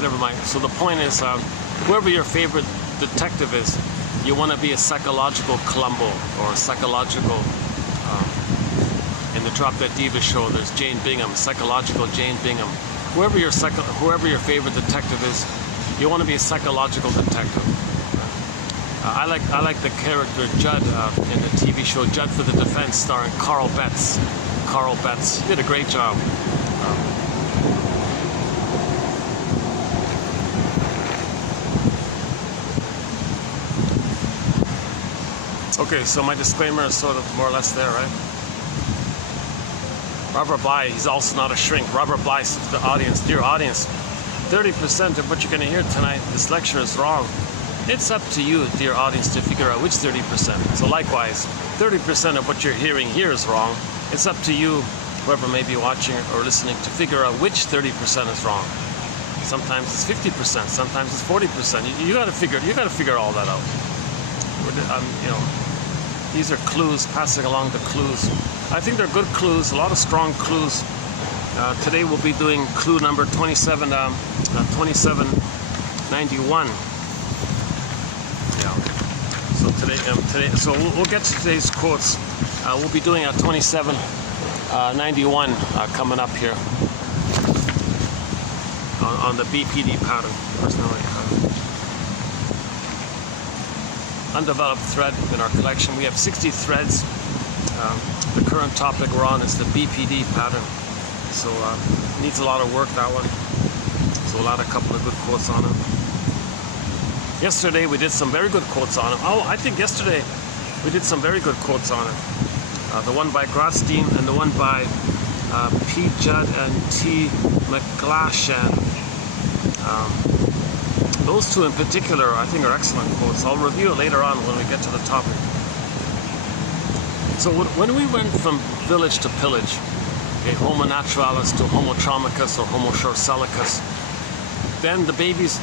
Never mind. So the point is, whoever your favorite detective is, you want to be a psychological Columbo or a psychological. In the Drop Dead Diva show, there's Jane Bingham, psychological Jane Bingham. Whoever your favorite detective is, you want to be a psychological detective. I like the character Judd in the TV show Judd for the Defense, starring Carl Betts. Carl Betts did a great job. Okay, so my disclaimer is sort of more or less there, right? Robert Bly, he's also not a shrink. Robert Bly said to the audience, dear audience, 30% of what you're going to hear tonight, this lecture is wrong. It's up to you, dear audience, to figure out which 30%. So likewise, 30% of what you're hearing here is wrong. It's up to you, whoever may be watching or listening, to figure out which 30% is wrong. Sometimes it's 50%, sometimes it's 40%. You got to figure all that out. You know. These are clues, passing along the clues. I think they're good clues, a lot of strong clues. Today we'll be doing clue number 2791. Yeah. So so we'll get to today's quotes. We'll be doing 2791 coming up here on the BPD pattern, personality pattern. Undeveloped thread in our collection. We have 60 threads. The current topic we're on is the BPD pattern. So needs a lot of work, that one. So we'll add a couple of good quotes on it. Yesterday we did some very good quotes on it. Oh, I think yesterday we did some very good quotes on it. The one by Gratzstein and the one by P. Judd and T. McGlashan. Those two in particular, I think, are excellent quotes. I'll review it later on when we get to the topic. So when we went from village to pillage, okay, Homo naturalis to Homo traumicus or Homo shorsalicus, then the babies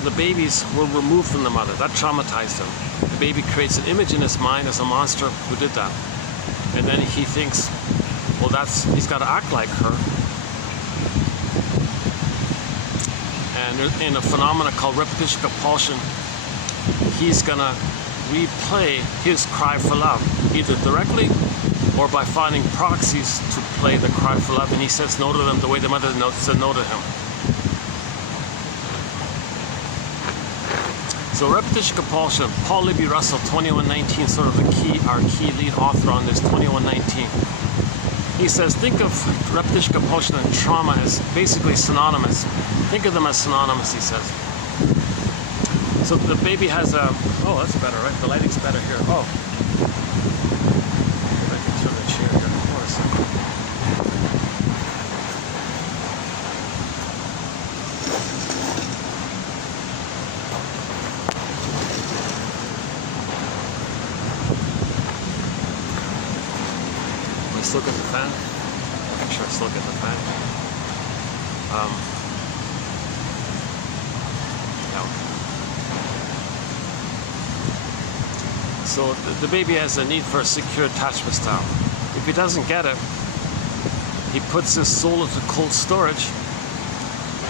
were removed from the mother. That traumatized him. The baby creates an image in his mind as a monster who did that. And then he thinks, well, he's got to act like her. And in a phenomenon called repetition compulsion, he's gonna replay his cry for love, either directly or by finding proxies to play the cry for love, and he says no to them the way the mother said no to him. So repetition compulsion, Paul Libby Russell, 2119, sort of our key lead author on this, 2119. He says, think of repetition compulsion and trauma as basically synonymous. Think of them as synonymous, he says. So the baby has a, oh, that's better, right? The lighting's better here. Oh. If I can turn the chair here. Hold on a second. Am I still getting the fan? Make sure I still get the fan. So the baby has a need for a secure attachment style. If he doesn't get it, he puts his soul into cold storage,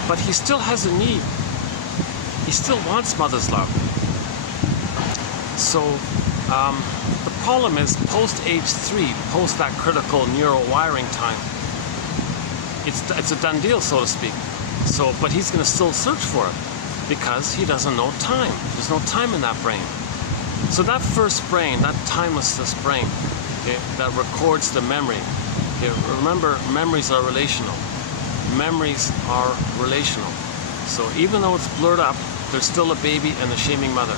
but he still has a need. He still wants mother's love. So the problem is post age 3, post that critical neural wiring time, it's a done deal, so to speak. So, but he's going to still search for it because he doesn't know time. There's no time in that brain. So that first brain, that timelessness brain, okay, that records the memory. Okay, remember, memories are relational. Memories are relational. So even though it's blurred up, there's still a baby and a shaming mother.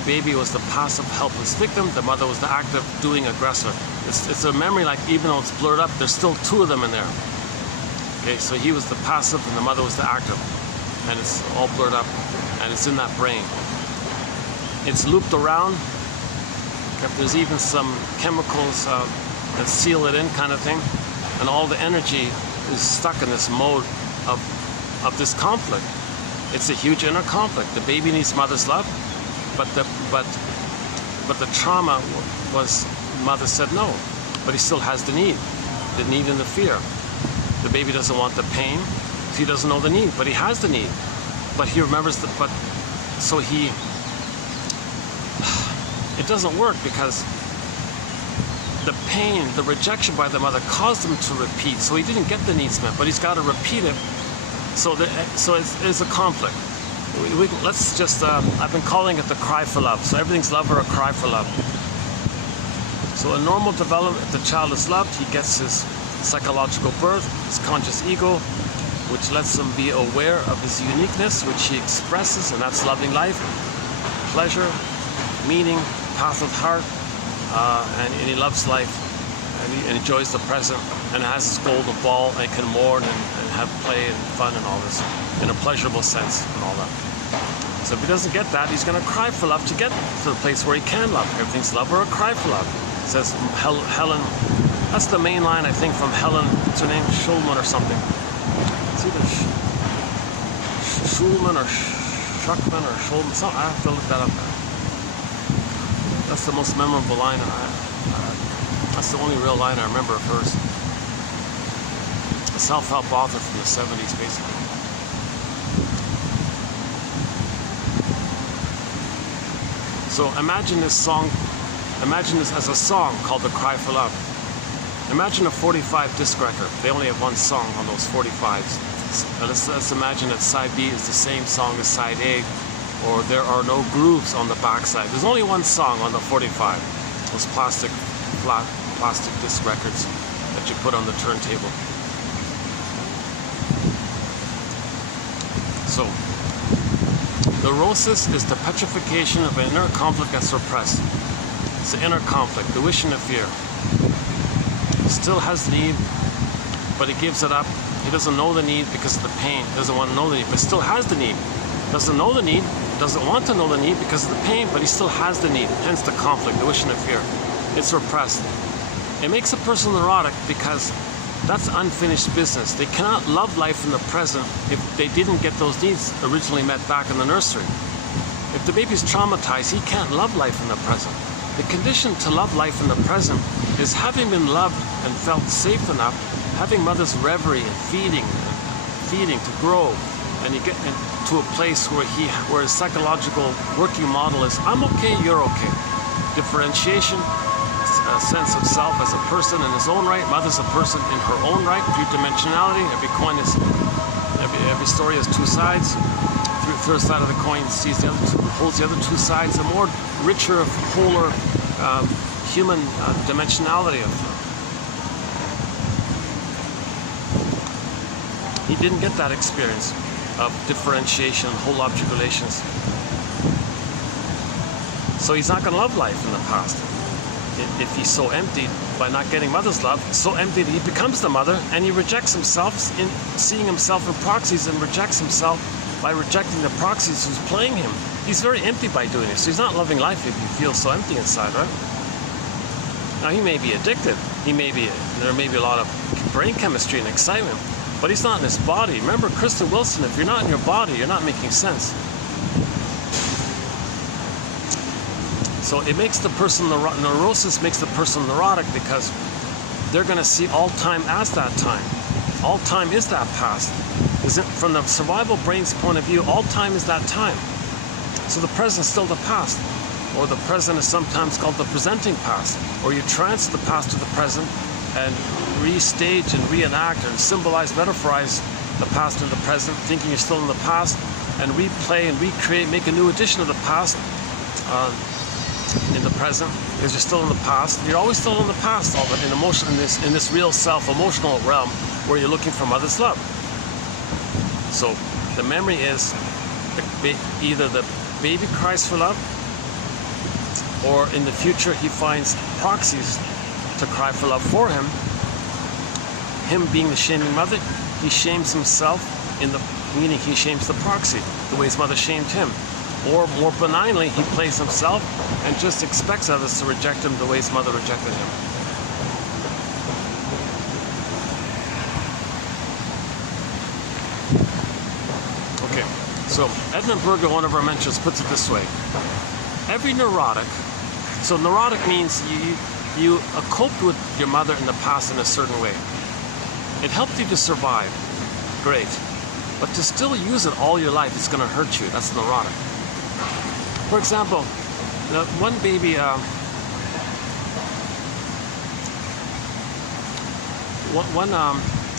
The baby was the passive, helpless victim. The mother was the active, doing aggressor. It's a memory like, even though it's blurred up, there's still two of them in there. Okay, so he was the passive and the mother was the active. And it's all blurred up, and it's in that brain. It's looped around. There's even some chemicals that seal it in, kind of thing. And all the energy is stuck in this mode of this conflict. It's a huge inner conflict. The baby needs mother's love, but the trauma was mother said no. But he still has the need and the fear. The baby doesn't want the pain, so he doesn't know the need, but he has the need. But he remembers so it doesn't work because the pain, the rejection by the mother caused him to repeat. So he didn't get the needs met, but he's got to repeat it. So it's a conflict. Let's just, I've been calling it the cry for love. So everything's love or a cry for love. So in normal development, if the child is loved, he gets his psychological birth, his conscious ego, which lets him be aware of his uniqueness, which he expresses, and that's loving life, pleasure, meaning, path of heart, and he loves life, and he enjoys the present, and has his golden ball, and can mourn and have play and fun and all this, in a pleasurable sense and all that. So if he doesn't get that, he's going to cry for love to get to the place where he can love. Everything's love or a cry for love. It says Helen, that's the main line, I think, from Helen, what's her name, Schulman or something. It's either Schulman or Schuckman or Schulman, I have to look that up. That's the most memorable line. That's the only real line I remember of hers. A self-help author from the 70s, basically. So imagine this as a song called The Cry for Love. Imagine a 45 disc record. They only have one song on those 45s. Let's imagine that side B is the same song as side A, or there are no grooves on the backside. There's only one song on the 45. Those plastic disc records that you put on the turntable. So, neurosis is the petrification of an inner conflict that's repressed. It's the inner conflict, the wish and the fear. He still has the need, but he gives it up. He doesn't know the need because of the pain. He doesn't want to know the need, but still has the need. Doesn't know the need, doesn't want to know the need because of the pain, but he still has the need. Hence the conflict, the wish and the fear. It's repressed. It makes a person neurotic because that's unfinished business. They cannot love life in the present if they didn't get those needs originally met back in the nursery. If the baby's traumatized, he can't love life in the present. The condition to love life in the present is having been loved and felt safe enough, having mother's reverie and feeding to grow, and you get into a place where his psychological working model is, I'm okay, you're okay. Differentiation, a sense of self as a person in his own right, mother's a person in her own right, three-dimensionality. Every coin is, every story has two sides. The third side of the coin sees the other two, holds the other two sides. A more richer, fuller human dimensionality of. He didn't get that experience of differentiation, whole object relations. So he's not going to love life in the past. If he's so emptied by not getting mother's love, so emptied he becomes the mother, and he rejects himself in seeing himself in proxies, and rejects himself by rejecting the proxies who's playing him. He's very empty by doing this. So he's not loving life if he feels so empty inside, right? Now he may be addicted. There may be a lot of brain chemistry and excitement, but he's not in his body. Remember, Kristen Wilson, if you're not in your body, you're not making sense. So it makes the person, neurosis makes the person neurotic, because they're going to see all time as that time. All time is that past. From the survival brain's point of view, all time is that time. So the present is still the past. Or the present is sometimes called the presenting past. Or you transfer the past to the present and restage and reenact and symbolize, metaphorize the past and the present, thinking you're still in the past, and replay and recreate, make a new edition of the past in the present, because you're still in the past. You're always still in the past, all in emotion, in this real self, emotional realm, where you're looking for mother's love. So the memory is either the baby cries for love, or in the future he finds proxies to cry for love for him. Him being the shaming mother, he shames himself, meaning he shames the proxy, the way his mother shamed him. Or more benignly, he plays himself and just expects others to reject him the way his mother rejected him. Okay, so Edmund Berger, one of our mentors, puts it this way. Every neurotic, so neurotic means you coped with your mother in the past in a certain way. It helped you to survive, great. But to still use it all your life, it's going to hurt you. That's neurotic. For example, one baby,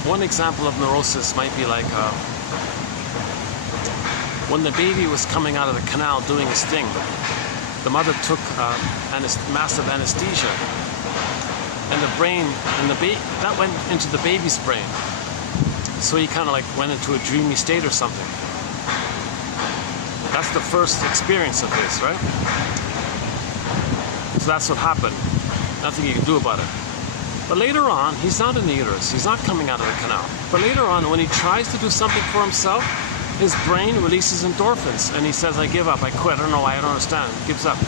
one example of neurosis might be like when the baby was coming out of the canal doing his thing, the mother took massive anesthesia, and the brain, that went into the baby's brain. So he kind of like went into a dreamy state or something. That's the first experience of his, right? So that's what happened. Nothing you can do about it. But later on, he's not in the uterus. He's not coming out of the canal. But later on, when he tries to do something for himself, his brain releases endorphins, and he says, I give up, I quit, I don't know why, I don't understand. He gives up.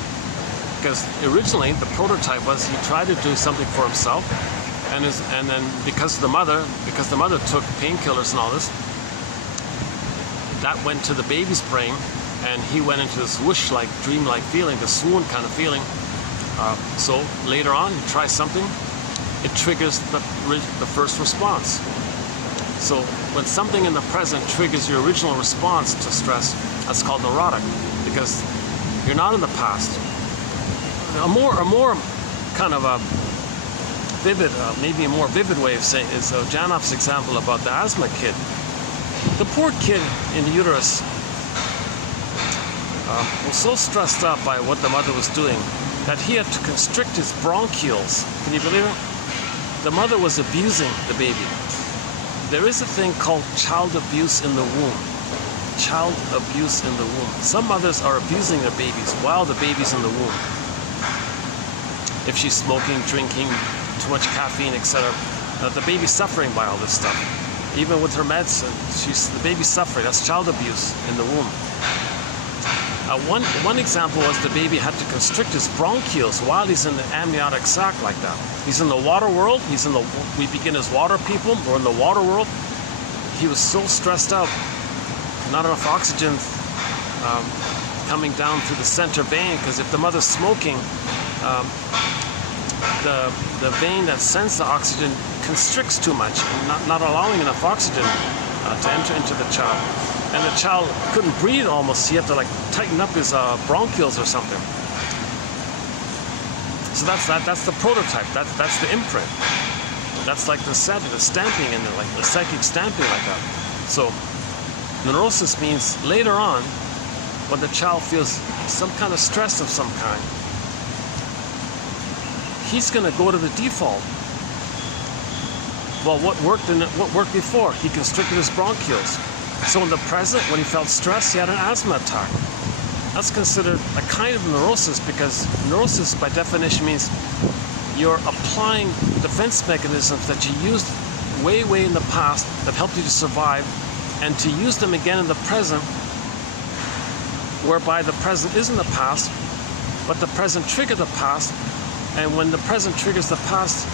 Because originally, the prototype was he tried to do something for himself, and then because the mother took painkillers and all this, that went to the baby's brain, and he went into this whoosh-like, dream-like feeling, the swoon kind of feeling. So later on, he tries something, it triggers the first response. So when something in the present triggers your original response to stress, that's called neurotic, because you're not in the past. A more kind of a vivid, maybe a more vivid way of saying it is Janoff's example about the asthma kid. The poor kid in the uterus was so stressed out by what the mother was doing that he had to constrict his bronchioles. Can you believe it? The mother was abusing the baby. There is a thing called child abuse in the womb. Child abuse in the womb. Some mothers are abusing their babies while the baby's in the womb. If she's smoking, drinking, too much caffeine, etc., the baby's suffering by all this stuff. Even with her meds, the baby's suffering. That's child abuse in the womb. One example was the baby had to constrict his bronchioles while he's in the amniotic sac like that. He's in the water world. We begin as water people. We're in the water world. He was so stressed out. Not enough oxygen coming down through the center vein, because if the mother's smoking, the vein that sends the oxygen constricts too much, not allowing enough oxygen to enter into the child. and the child couldn't breathe almost. He had to like tighten up his bronchioles or something. So that's the prototype. That's the imprint. That's like the stamping and like the psychic stamping like that. So neurosis means later on, when the child feels some kind of stress of some kind, he's going to go to the default. Well, what worked before? He constricted his bronchioles. So in the present, when he felt stress, he had an asthma attack. That's considered a kind of neurosis, because neurosis by definition means you're applying defense mechanisms that you used way in the past that helped you to survive, and to use them again in the present, whereby the present isn't the past, but the present triggered the past. And when the present triggers the past,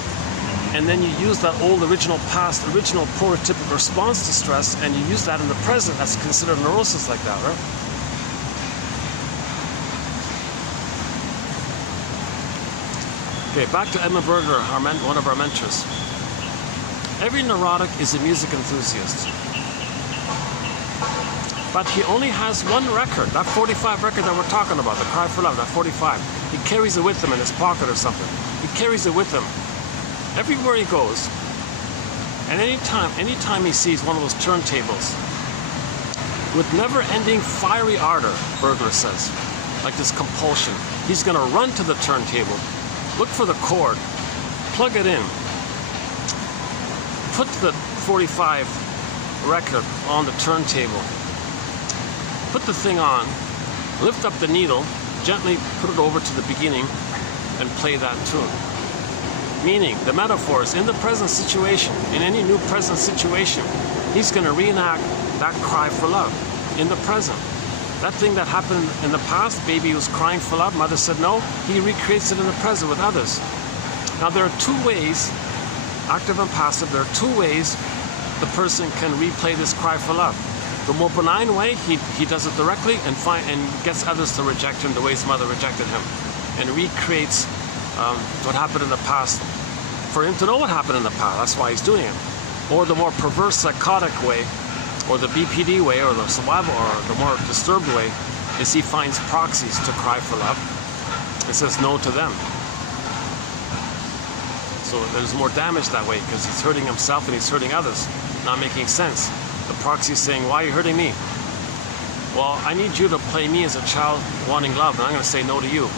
and then you use that old original prototypical response to stress, and you use that in the present, that's considered neurosis like that, right? Okay, back to Edmund Berger, one of our mentors. Every neurotic is a music enthusiast. But he only has one record, that 45 record that we're talking about, the Cry for Love, that 45. He carries it with him in his pocket or something. He carries it with him everywhere he goes. And anytime he sees one of those turntables, with never-ending fiery ardor, Berger says, like this compulsion, he's going to run to the turntable, look for the cord, plug it in, put the 45 record on the turntable, put the thing on, lift up the needle, gently put it over to the beginning, and play that tune. Meaning, the metaphor is, in the present situation, in any new present situation, he's going to reenact that cry for love in the present. That thing that happened in the past, baby was crying for love, mother said no, he recreates it in the present with others. Now there are two ways, active and passive, there are two ways the person can replay this cry for love. The more benign way, he does it directly and gets others to reject him the way his mother rejected him, and recreates what happened in the past for him to know what happened in the past. That's why he's doing it. Or the more perverse, psychotic way, or the BPD way, or the survival, or the more disturbed way, is he finds proxies to cry for love and says no to them. So there's more damage that way, because he's hurting himself and he's hurting others. Not making sense. The proxy is saying, why are you hurting me? Well, I need you to play me as a child wanting love, and I'm going to say no to you.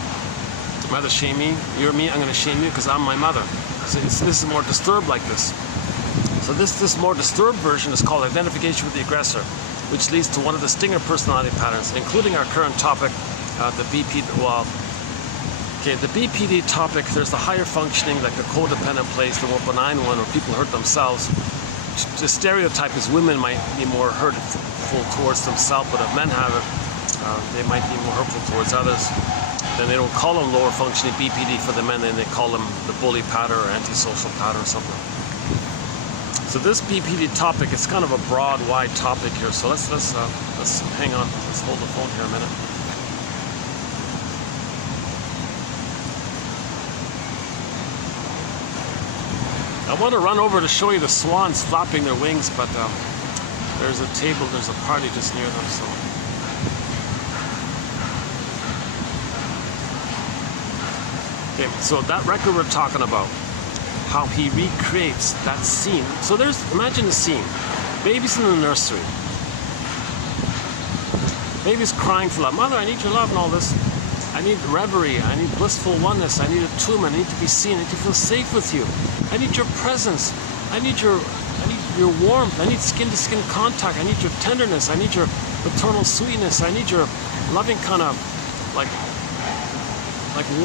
Mother shame me, you're me, I'm going to shame you because I'm my mother. So this is more disturbed like this. So this more disturbed version is called identification with the aggressor, which leads to one of the stinger personality patterns, including our current topic, the BPD. Well, okay, the BPD topic, there's the higher functioning, like the codependent place, the more benign one, where people hurt themselves. The stereotype is women might be more hurtful towards themselves, but if men have it, they might be more hurtful towards others. Then they don't call them lower functioning BPD for the men, then they call them the bully pattern or antisocial pattern or something. So this BPD topic, it's kind of a broad, wide topic here. So let's hang on. Let's hold the phone here a minute. I want to run over to show you the swans flapping their wings, but there's a table, there's a party just near them. So. Okay, so that record we're talking about, how he recreates that scene. So imagine the scene. Baby's in the nursery. Baby's crying for love. Mother, I need your love and all this. I need reverie. I need blissful oneness. I need attunement. I need to be seen. I need to feel safe with you. I need your presence. I need your warmth. I need skin-to-skin contact. I need your tenderness. I need your maternal sweetness. I need your loving kind of like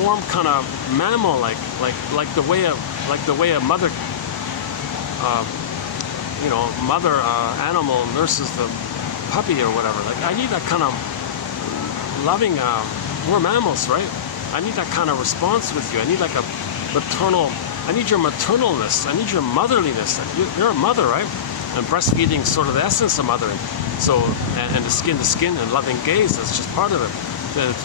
warm kind of mammal, like the way a mother, mother animal nurses the puppy or whatever. Like I need that kind of loving. We're mammals, right? I need that kind of response with you. I need like a maternal. I need your maternalness. I need your motherliness. You're a mother, right? And breastfeeding is sort of the essence of mothering. So and the skin to skin and loving gaze, that's just part of it.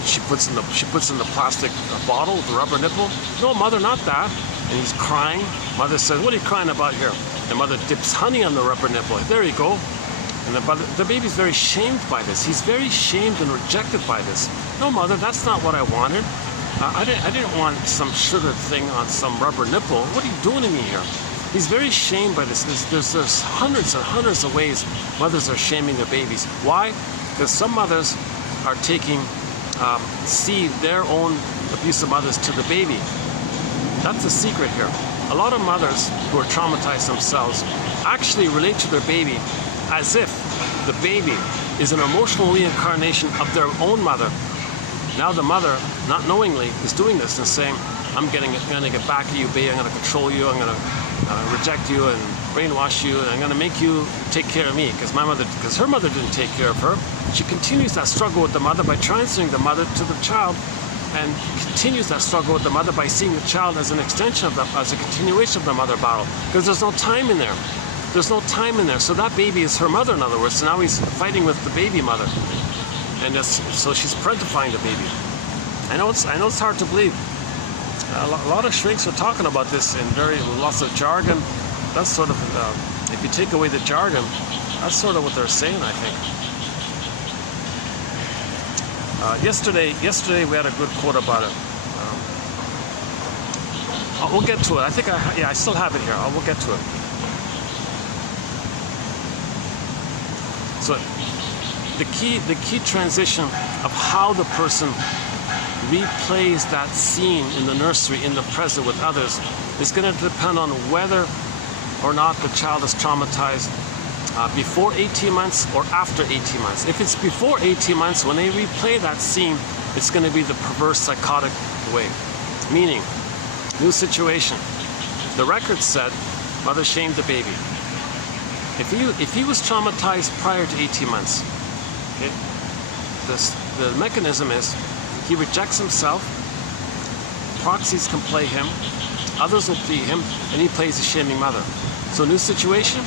She puts in the plastic bottle with the rubber nipple. No, mother, not that. And he's crying. Mother says, what are you crying about here? And mother dips honey on the rubber nipple. There you go. And the baby's very shamed by this. He's very shamed and rejected by this. No, mother, that's not what I wanted. I didn't want some sugar thing on some rubber nipple. What are you doing to me here? He's very shamed by this. There's hundreds and hundreds of ways mothers are shaming their babies. Why? Because some mothers are taking their own abusive mothers to the baby. That's the secret here. A lot of mothers who are traumatized themselves actually relate to their baby as if the baby is an emotional reincarnation of their own mother. Now the mother, not knowingly, is doing this and saying, I'm gonna get back at you, baby. I'm gonna control you. I'm gonna reject you and brainwash you. And I'm gonna make you take care of me because her mother didn't take care of her. She continues that struggle with the mother by transferring the mother to the child, and continues that struggle with the mother by seeing the child as an extension of as a continuation of the mother battle. Because there's no time in there. There's no time in there. So that baby is her mother, in other words. So now he's fighting with the baby mother. And so she's parentifying the baby. I know it's hard to believe. A lot of shrinks are talking about this in lots of jargon. That's sort of, if you take away the jargon, that's sort of what they're saying, I think. Yesterday we had a good quote about it. We'll get to it. I think I still have it here. We'll get to it. So the key transition of how the person replays that scene in the nursery in the present with others is going to depend on whether or not the child is traumatized before 18 months or after 18 months. If it's before 18 months, when they replay that scene, it's going to be the perverse psychotic way. Meaning, new situation. The record said mother shamed the baby. If he was traumatized prior to 18 months, okay, the mechanism is he rejects himself, proxies can play him, others will play him, and he plays the shaming mother. So new situation,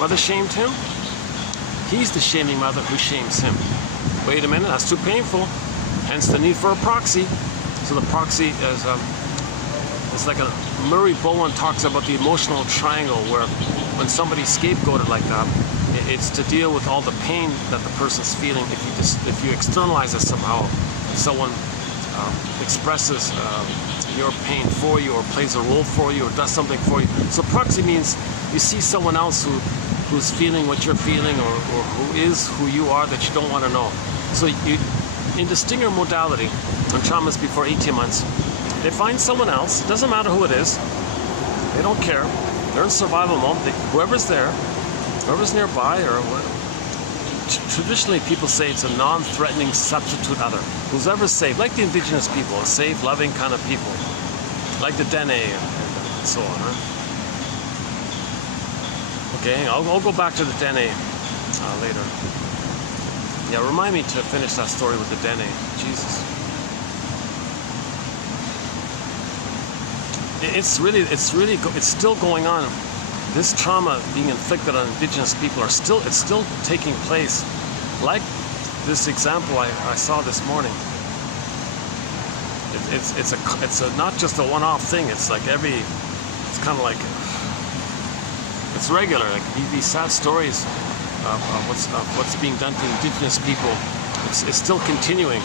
mother shamed him, he's the shaming mother who shames him. Wait a minute, that's too painful, hence the need for a proxy. So the proxy is it's like Murray Bowen talks about the emotional triangle, where when somebody's scapegoated like that, it's to deal with all the pain that the person's feeling. If you externalize it somehow, someone expresses your pain for you, or plays a role for you, or does something for you. So proxy means you see someone else who's feeling what you're feeling, or who is who you are that you don't want to know. So in the stinger modality, on traumas before 18 months, they find someone else, doesn't matter who it is, they don't care, they're in survival mode, whoever's there, whoever's nearby, or traditionally people say it's a non-threatening substitute other, who's ever safe, like the indigenous people, a safe, loving kind of people, like the Dene and so on. Huh? Okay, I'll go back to the Dene later. Yeah, remind me to finish that story with the Dene. Jesus. It's still going on. This trauma being inflicted on indigenous people it's still taking place. Like this example I saw this morning. It's not just a one-off thing. It's like it's kind of like, it's regular. Like these sad stories of what's being done to indigenous people. It's still continuing.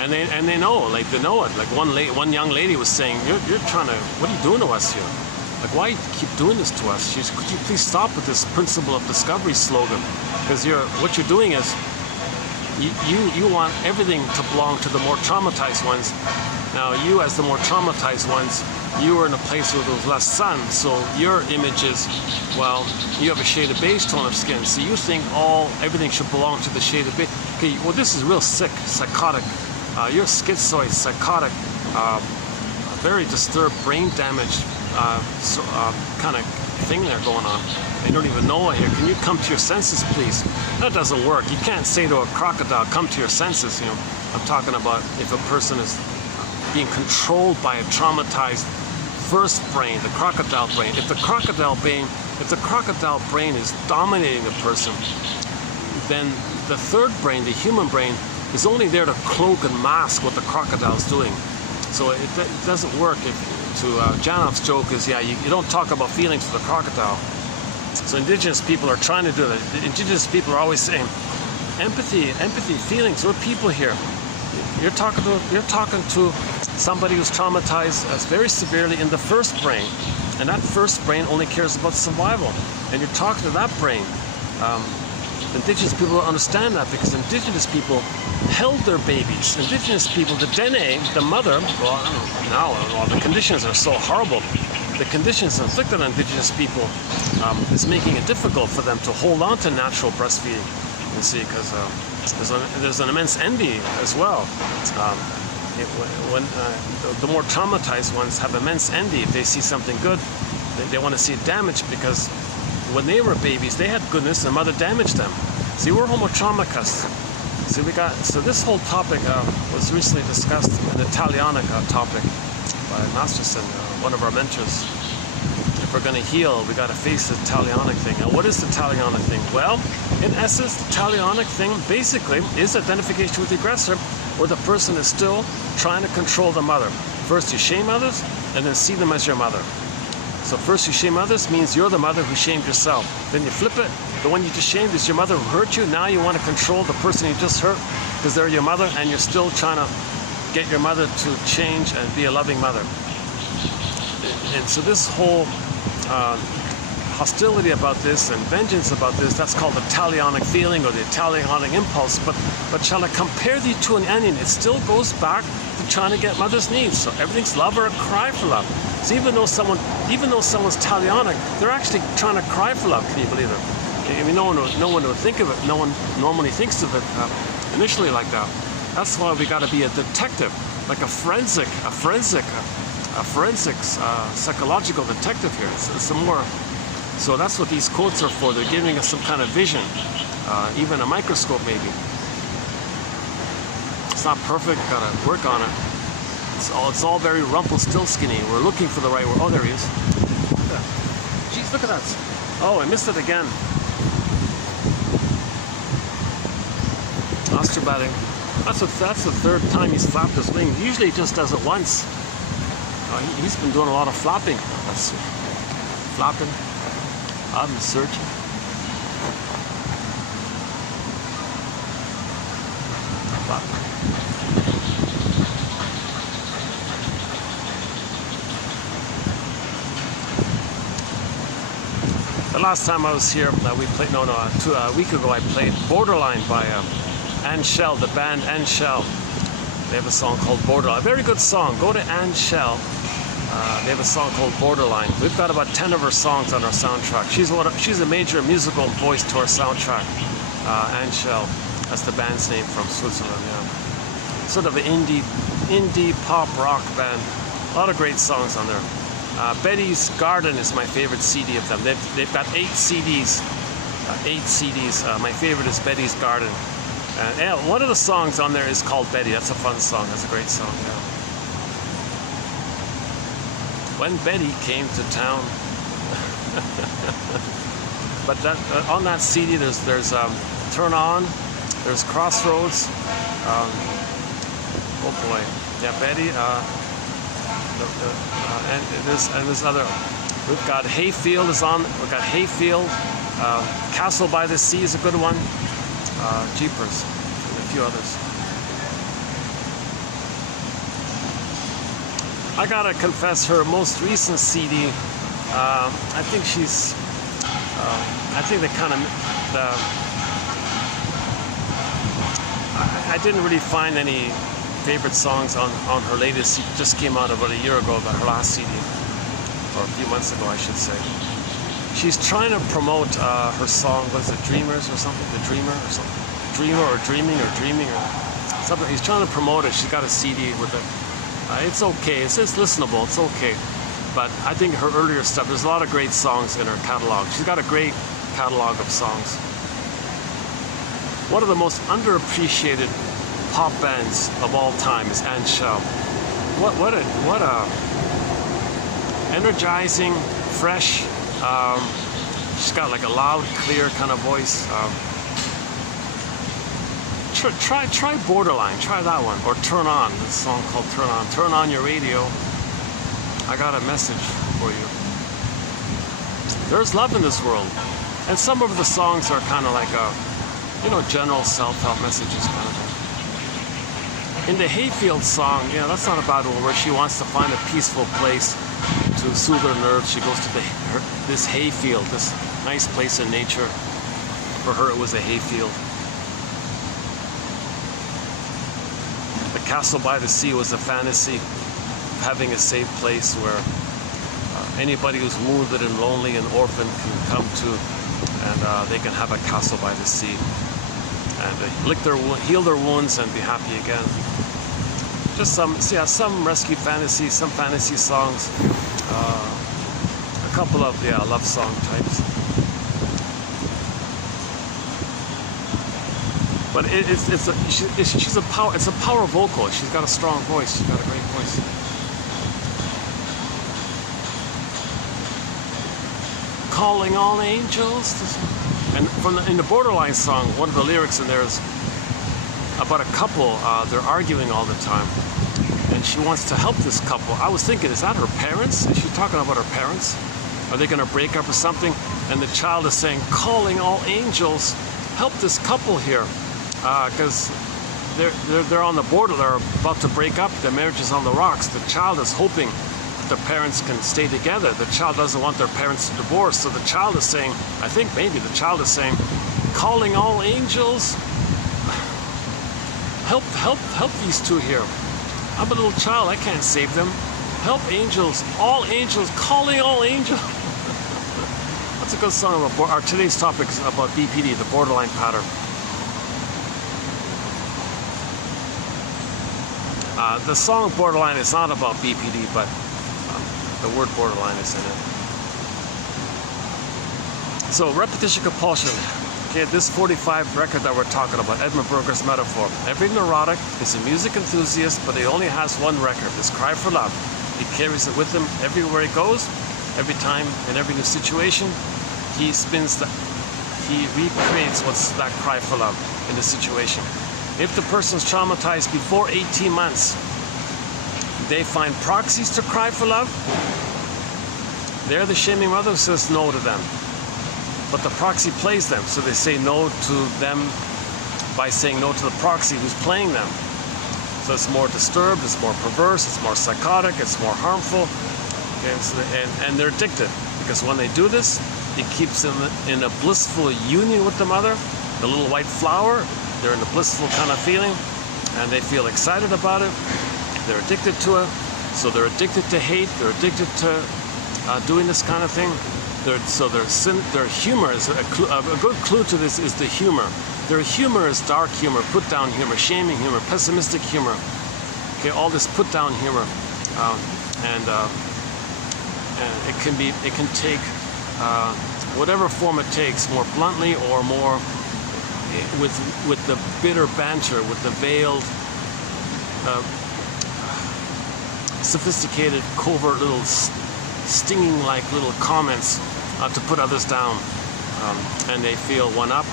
And they know, like they know it. Like one young lady was saying, "You're trying to, what are you doing to us here? Like, why you keep doing this to us?" She said, "Could you please stop with this principle of discovery slogan? Because what you're doing is, you want everything to belong to the more traumatized ones. Now you, as the more traumatized ones, you are in a place where there's less sun, so your image is, well, you have a shade of beige tone of skin, so you think everything should belong to the shade of beige. Okay, well, this is real sick, psychotic. You're schizoid, psychotic, very disturbed, brain damaged kind of thing there going on. You don't even know it here. Can you come to your senses, please?" That doesn't work. You can't say to a crocodile, "Come to your senses." You know, I'm talking about if a person is being controlled by a traumatized first brain, the crocodile brain. If the crocodile brain is dominating a person, then the third brain, the human brain, is only there to cloak and mask what the crocodile's doing. So it doesn't work. Janoff's joke is, you don't talk about feelings to the crocodile. So indigenous people are trying to do that. The indigenous people are always saying, empathy, feelings. We're people here. You're talking to somebody who's traumatized very severely in the first brain, and that first brain only cares about survival. And you're talking to that brain. Indigenous people don't understand that, because indigenous people held their babies. Indigenous people, the Dene, the mother, well, now the conditions are so horrible. The conditions inflicted on indigenous people is making it difficult for them to hold on to natural breastfeeding. You see, because there's an immense envy as well. The more traumatized ones have immense envy. If they see something good, they want to see it damaged, because when they were babies, they had goodness, and mother damaged them. See, we're homotraumacus. See, so this whole topic was recently discussed in the Talionic topic by Masterson, one of our mentors. If we're going to heal, we got to face the Talionic thing. Now, what is the Talionic thing? Well, in essence, the Talionic thing basically is identification with the aggressor, where the person is still trying to control the mother. First you shame others, and then see them as your mother. So first you shame others means you're the mother who shamed yourself. Then you flip it. The one you just shamed is your mother who hurt you. Now you want to control the person you just hurt because they're your mother, and you're still trying to get your mother to change and be a loving mother. And so this whole hostility about this and vengeance about this, that's called the Talionic feeling or the Talionic impulse. But shall I compare these to an onion? It still goes back to trying to get mother's needs. So everything's love or a cry for love. So even though someone's Talionic, they're actually trying to cry for love. Can you believe it? I mean, no one would think of it. No one normally thinks of it initially like that. That's why we got to be a detective, like a forensic psychological detective here. It's some more. So that's what these quotes are for. They're giving us some kind of vision, even a microscope maybe. It's not perfect. Got to work on it. It's all very Rumpelstiltskin-y. We're looking for the right word. Oh, there he is. Jeez, look at that. Oh, I missed it again. Masturbating. That's the third time he's flapped his wings. Usually he just does it once. He's been doing a lot of flapping. That's flapping. I'm searching. Flapping. The last time I was here, we played. A week ago I played "Borderline" by Ann Shell, the band Ann Shell. They have a song called "Borderline." A very good song. Go to Ann Shell. They have a song called "Borderline." We've got about 10 of her songs on our soundtrack. She's a major musical voice to our soundtrack. Ann Shell. That's the band's name from Switzerland. Yeah. Sort of an indie pop rock band. A lot of great songs on there. Betty's Garden is my favorite CD of them. They've got 8 CDs. 8 CDs. My favorite is Betty's Garden. Yeah, one of the songs on there is called Betty. That's a fun song. That's a great song. Yeah. When Betty came to town. But on that CD, there's Turn On. There's Crossroads. Oh boy. Yeah, Betty. And there's other. We've got Hayfield is on. We've got Hayfield. Castle by the Sea is a good one. Jeepers, and a few others. I gotta confess, her most recent CD. I think she's. I think they kind of. I didn't really find any favorite songs on her latest CD. Just came out about a year ago, about her last CD, or a few months ago, I should say. She's trying to promote her song. What is it, Dreamers or something? The Dreamer or something? Dreamer or Dreaming or Dreaming or something. He's trying to promote it. She's got a CD with it. It's okay. It's listenable. It's okay. But I think her earlier stuff. There's a lot of great songs in her catalog. She's got a great catalog of songs. One of the most underappreciated pop bands of all time is Ann Shell. What a energizing, fresh. She's got like a loud, clear kind of voice. Try Borderline. Try that one, or Turn On. This song called Turn On. Turn on your radio. I got a message for you. there's love in this world. And some of the songs are kind of like general self-help messages kind of thing. In the Hayfield song, that's not a bad one, where she wants to find a peaceful place to soothe her nerves. She goes to this hayfield, this nice place in nature. For her, it was a hayfield. The castle by the sea was a fantasy of having a safe place where anybody who's wounded and lonely and orphaned can come to, and they can have a castle by the sea and heal their wounds and be happy again. Just some rescue fantasy, some fantasy songs, a couple of love song types. But she's a power vocal. She's got a strong voice. She's got a great voice. Calling all angels. And in the Borderline song, one of the lyrics in there is about a couple. They're arguing all the time, and she wants to help this couple. I was thinking, is that her parents? Is she talking about her parents? Are they going to break up or something? And the child is saying, calling all angels, help this couple here, because they're on the border. They're about to break up. The marriage is on the rocks. The child is hoping the parents can stay together. The child doesn't want their parents to divorce. So the child is saying, I think maybe the child is saying, calling all angels, help these two here. I'm a little child, I can't save them. Help angels, all angels, calling all angels. That's a good song. Our today's topic is about BPD, the borderline pattern. The song Borderline is not about BPD, but the word borderline is in it. So repetition compulsion. Okay, this 45 record that we're talking about, Edmund Berger's metaphor. Every neurotic is a music enthusiast, but he only has one record, this cry for love. He carries it with him everywhere he goes, every time, in every new situation. He recreates what's that cry for love in the situation. If the person's traumatized before 18 months, they find proxies to cry for love. There, the shaming mother says no to them, but the proxy plays them, so they say no to them by saying no to the proxy who's playing them. So it's more disturbed, it's more perverse, it's more psychotic, it's more harmful, and they're addicted, because when they do this, it keeps them in a blissful union with the mother, the little white flower. They're in a blissful kind of feeling, and they feel excited about it. They're addicted to it, so they're addicted to hate. They're addicted to doing this kind of thing. Their humor is a good clue to this is the humor. Their humor is dark humor, put down humor, shaming humor, pessimistic humor. Okay, all this put down humor, and it can take whatever form it takes, more bluntly or more with the bitter banter, with the veiled, sophisticated, covert little stinging like little comments to put others down, and they feel one up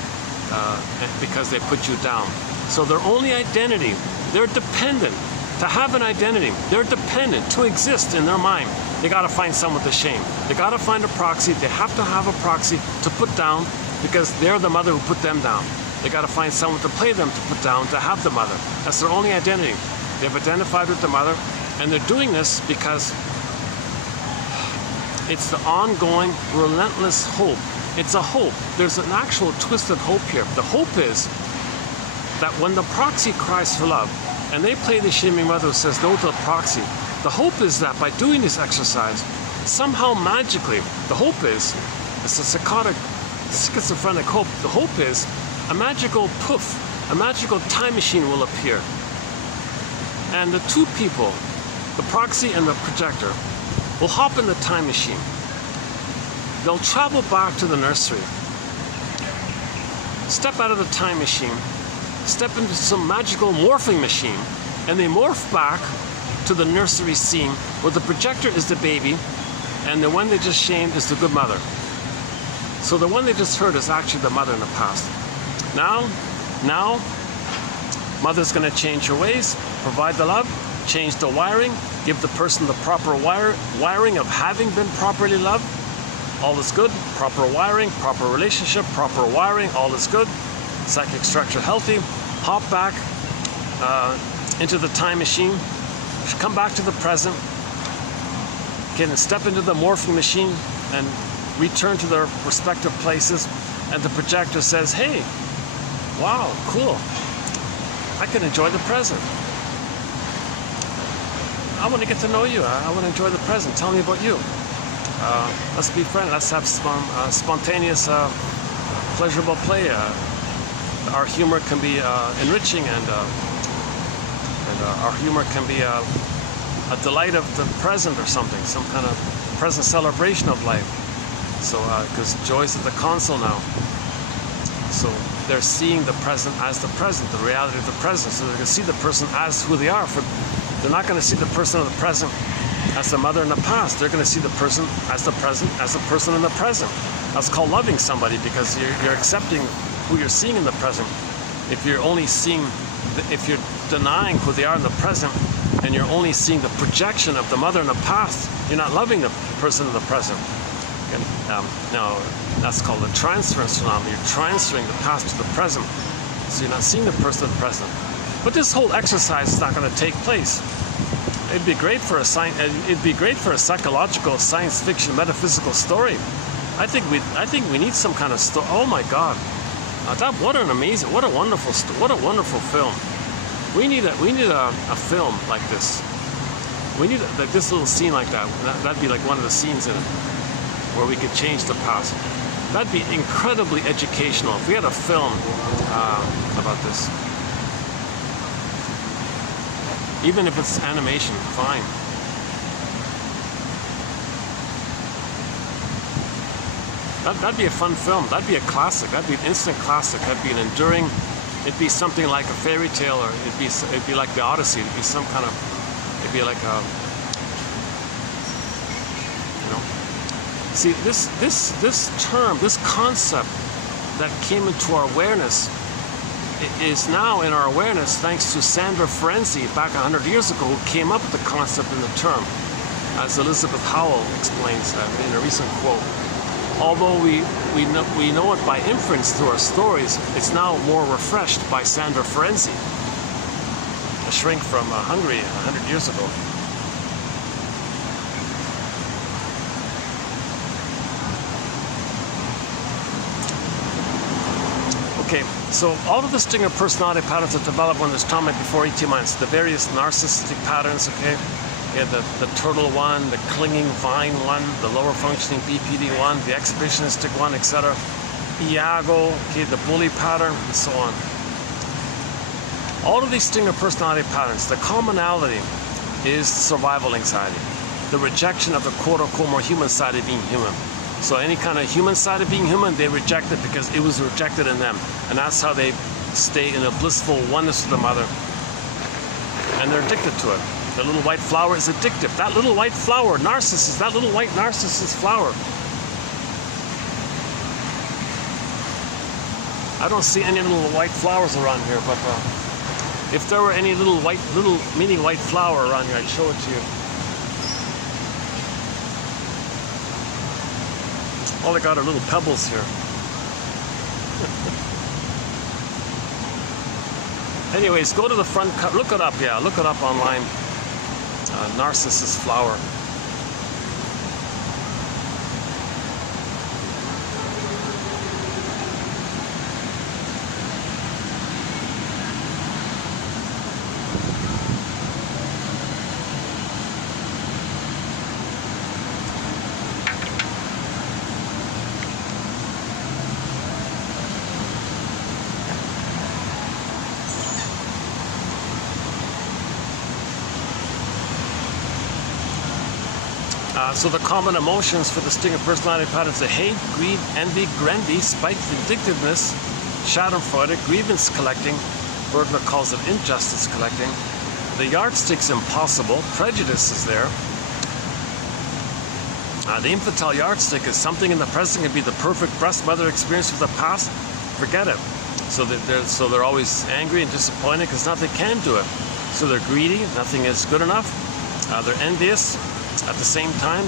because they put you down. So their only identity, they're dependent to have an identity. They're dependent to exist in their mind. They got to find someone to shame. They got to find a proxy. They have to have a proxy to put down, because they're the mother who put them down. They got to find someone to play them to put down, to have the mother. That's their only identity. They've identified with the mother, and they're doing this because it's the ongoing, relentless hope. It's a hope. There's an actual twisted hope here. The hope is that when the proxy cries for love, and they play the shaming mother who says no to the proxy, the hope is that by doing this exercise, somehow magically, the hope is, it's a psychotic, schizophrenic hope. The hope is a magical poof, a magical time machine will appear. And the two people, the proxy and the projector, will hop in the time machine. They'll travel back to the nursery, step out of the time machine, step into some magical morphing machine, and they morph back to the nursery scene where the projector is the baby and the one they just shamed is the good mother. So the one they just heard is actually the mother in the past. Now, mother's going to change her ways, provide the love, change the wiring, give the person the proper wiring of having been properly loved, all is good, proper wiring, proper relationship, proper wiring, all is good, psychic structure healthy, hop back into the time machine, come back to the present, can step into the morphing machine and return to their respective places, and the projector says, hey, wow, cool, I can enjoy the present. I want to get to know you. I want to enjoy the present. Tell me about you. Let's be friends. Let's have spontaneous, pleasurable play. Our humor can be enriching, and our humor can be a delight of the present or something, some kind of present celebration of life. So, because joy's at the console now. So they're seeing the present as the present, the reality of the present. So they can see the person as who they are. They're not going to see the person of the present as the mother in the past. They're going to see the person as the present, as the person in the present. That's called loving somebody, because you're accepting who you're seeing in the present. If you're only seeing, if you're denying who they are in the present, and you're only seeing the projection of the mother in the past, you're not loving the person in the present. And, now, that's called the transference phenomenon. You're transferring the past to the present, so you're not seeing the person in the present. But this whole exercise is not going to take place. It'd be great for a psychological science fiction metaphysical story. I think we need some kind of story. Oh my God, what a wonderful what a wonderful film. We need a film like this. We need like this little scene like that. That'd be like one of the scenes in it where we could change the past. That'd be incredibly educational if we had a film about this. Even if it's animation, fine. That'd be a fun film. That'd be a classic. That'd be an instant classic. That'd be an enduring. It'd be something like a fairy tale, or it'd be like the Odyssey. It'd be some kind of. It'd be like a. You know. See, this term, this concept that came into our awareness is now in our awareness thanks to Sandra Ferenczi back 100 years ago, who came up with the concept and the term, as Elizabeth Howell explains in a recent quote. Although we know it by inference through our stories, it's now more refreshed by Sandra Ferenczi, a shrink from Hungary 100 years ago. Okay, so all of the stinger personality patterns that develop when there's trauma before 18 months, the various narcissistic patterns, okay? Yeah, the turtle one, the clinging vine one, the lower functioning BPD one, the exhibitionistic one, etc. Iago, okay, the bully pattern, and so on. All of these stinger personality patterns, the commonality is survival anxiety, the rejection of the quote-unquote more human side of being human. So any kind of human side of being human, they reject it because it was rejected in them. And that's how they stay in a blissful oneness with the mother. And they're addicted to it. The little white flower is addictive. That little white flower, narcissus, that little white narcissus flower. I don't see any little white flowers around here, but if there were any little mini white flower around here, I'd show it to you. All I got are little pebbles here. Anyways, go to the front, look it up, yeah, look it up online. Narcissus flower. So the common emotions for the stinger personality patterns are hate, greed, envy, grandy, spite, vindictiveness, schadenfreude, grievance collecting, Bergman calls it injustice collecting. The yardstick's impossible, prejudice is there. The infantile yardstick is something in the present can be the perfect breast mother experience of the past, forget it. So they're always angry and disappointed because nothing can do it. So they're greedy, nothing is good enough. They're envious at the same time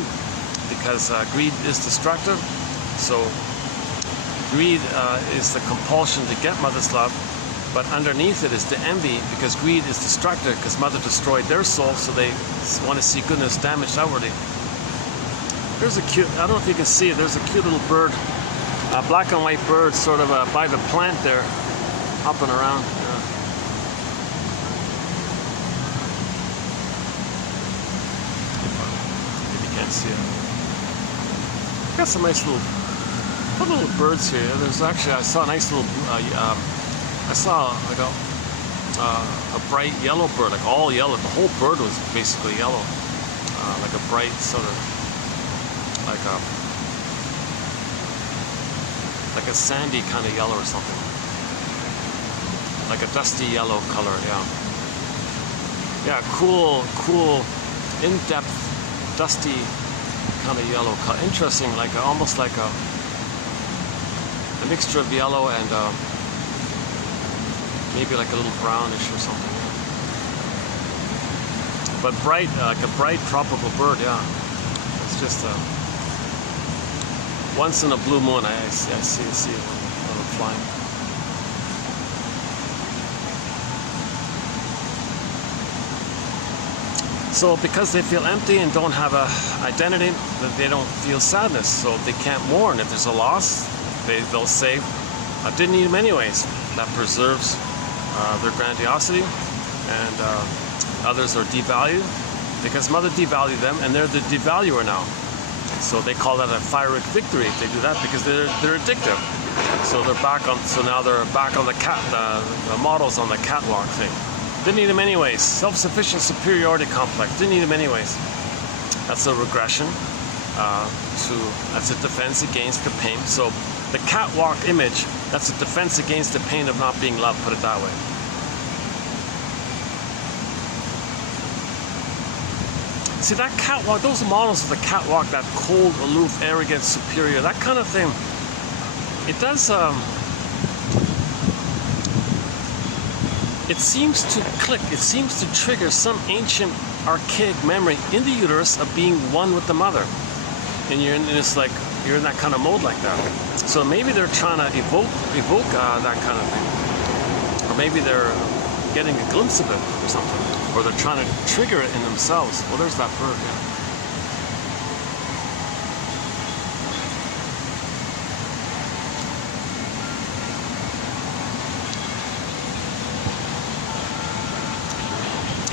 because greed is destructive. So greed is the compulsion to get mother's love, but underneath it is the envy, because greed is destructive, because mother destroyed their soul, so they want to see goodness damaged outwardly. There's a cute, I don't know if you can see it, there's a cute little bird, a black and white bird sort of by the plant there, hopping around. If you can't see it. Got some nice little birds here. There's actually, I saw a nice little, I saw like a bright yellow bird, like all yellow. The whole bird was basically yellow, like a bright sort of, like a sandy kind of yellow or something, like a dusty yellow color. Yeah, cool, in-depth, dusty kind of yellow color. Interesting, like almost like a mixture of yellow and maybe like a little brownish or something. But bright, like a bright tropical bird. Yeah, it's just once in a blue moon I see it when I'm flying. So because they feel empty and don't have a identity, they don't feel sadness, so they can't mourn. If there's a loss, they'll say, I didn't need them anyways. That preserves their grandiosity, and others are devalued because mother devalued them, and they're the devaluer now. So they call that a Pyrrhic victory if they do that, because they're addictive. So they're back on. So now they're back on the models on the catwalk thing. Didn't need them anyways. Self-sufficient superiority complex. Didn't need them anyways. That's a regression. That's a defense against the pain. So the catwalk image, that's a defense against the pain of not being loved, put it that way. See, that catwalk, those models of the catwalk, that cold, aloof, arrogant, superior, that kind of thing, it does, it seems to click, it seems to trigger some ancient, archaic memory in the uterus of being one with the mother. And you're in this, like, you're in that kind of mode like that. So maybe they're trying to evoke that kind of thing. Or maybe they're getting a glimpse of it or something. Or they're trying to trigger it in themselves. Well, there's that bird, yeah.